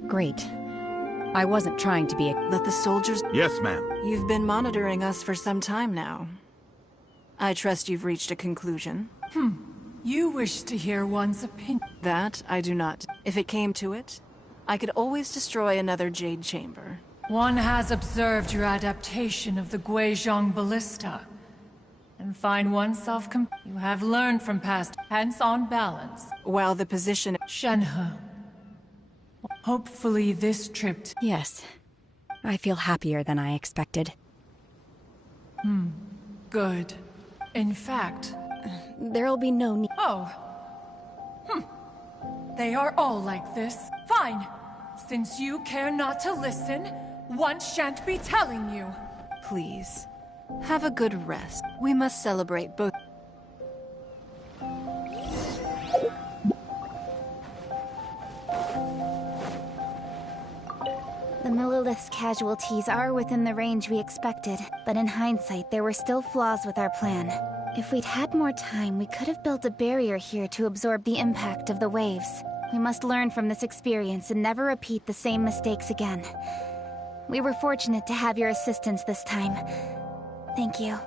Great. I wasn't trying to be a... Let the soldiers... Yes, ma'am. You've been monitoring us for some time now. I trust you've reached a conclusion. You wish to hear one's opinion. That I do not. If it came to it, I could always destroy another Jade chamber. One has observed your adaptation of the Guizhong ballista, and find oneself you have learned from past, hence on balance. While the position... Shenhe. Hopefully this trip... Yes. I feel happier than I expected. Good. In fact... There'll be no need... Oh. They are all like this. Fine. Since you care not to listen, one shan't be telling you. Please. Have a good rest. We must celebrate both... The Millelith's casualties are within the range we expected, but in hindsight, there were still flaws with our plan. If we'd had more time, we could have built a barrier here to absorb the impact of the waves. We must learn from this experience and never repeat the same mistakes again. We were fortunate to have your assistance this time. Thank you.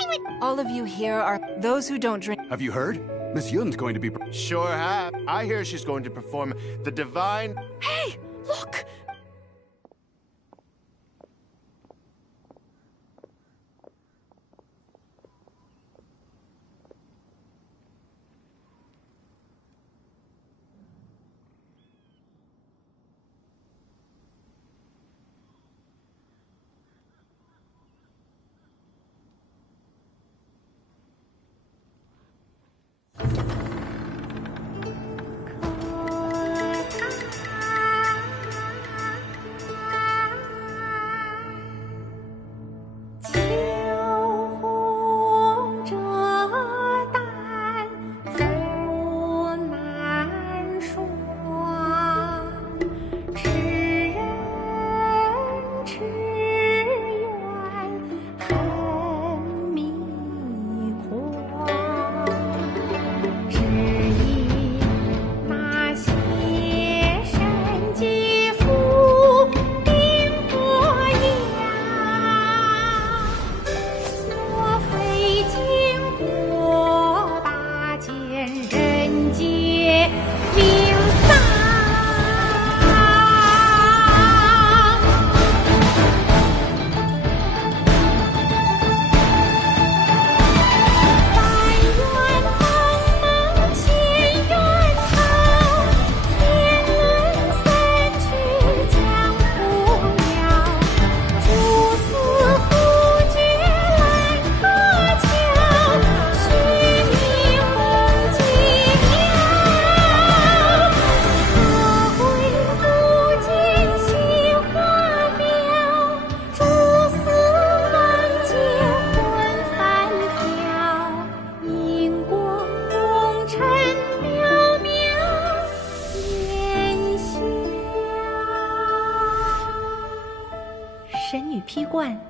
fine with... All of you here are those who don't drink. Have you heard? Miss Yun's going to be... Sure have. I hear she's going to perform the divine... Hey, look!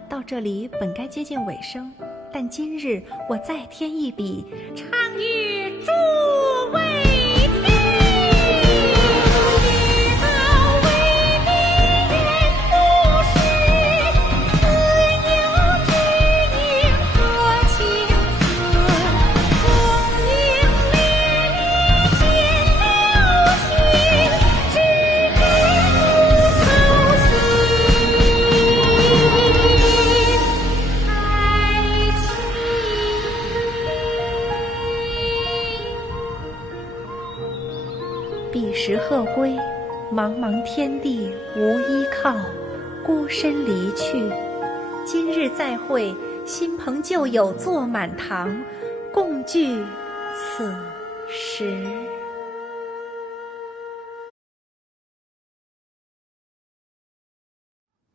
到这里本该接近尾声，但今日我再添一笔，唱与诸位听。彼时鹤归，茫茫天地无依靠，孤身离去。今日再会，新朋旧友坐满堂，共聚此时。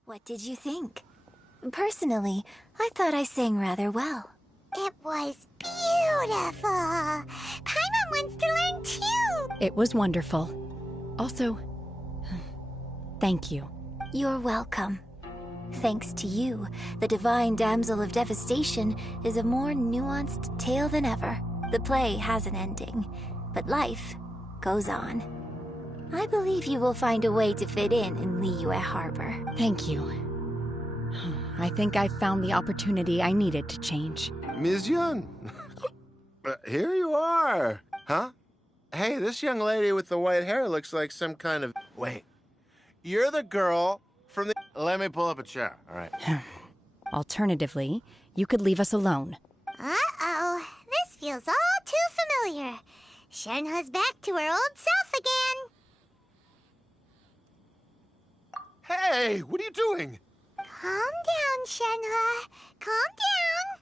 What did you think? Personally, I thought I sang rather well. It was beautiful. Paimon wants to learn too. It was wonderful. Also, thank you. You're welcome. Thanks to you, the divine Damsel of Devastation is a more nuanced tale than ever. The play has an ending, but life goes on. I believe you will find a way to fit in Liyue Harbor. Thank you. I think I've found the opportunity I needed to change. Ms. Yun, here you are. Huh? Hey, this young lady with the white hair looks like some kind of... Wait, you're the girl from the... Let me pull up a chair, all right. Alternatively, you could leave us alone. Uh-oh, this feels all too familiar. Shenhe's back to her old self again. Hey, what are you doing? Calm down, Shenhe. Calm down.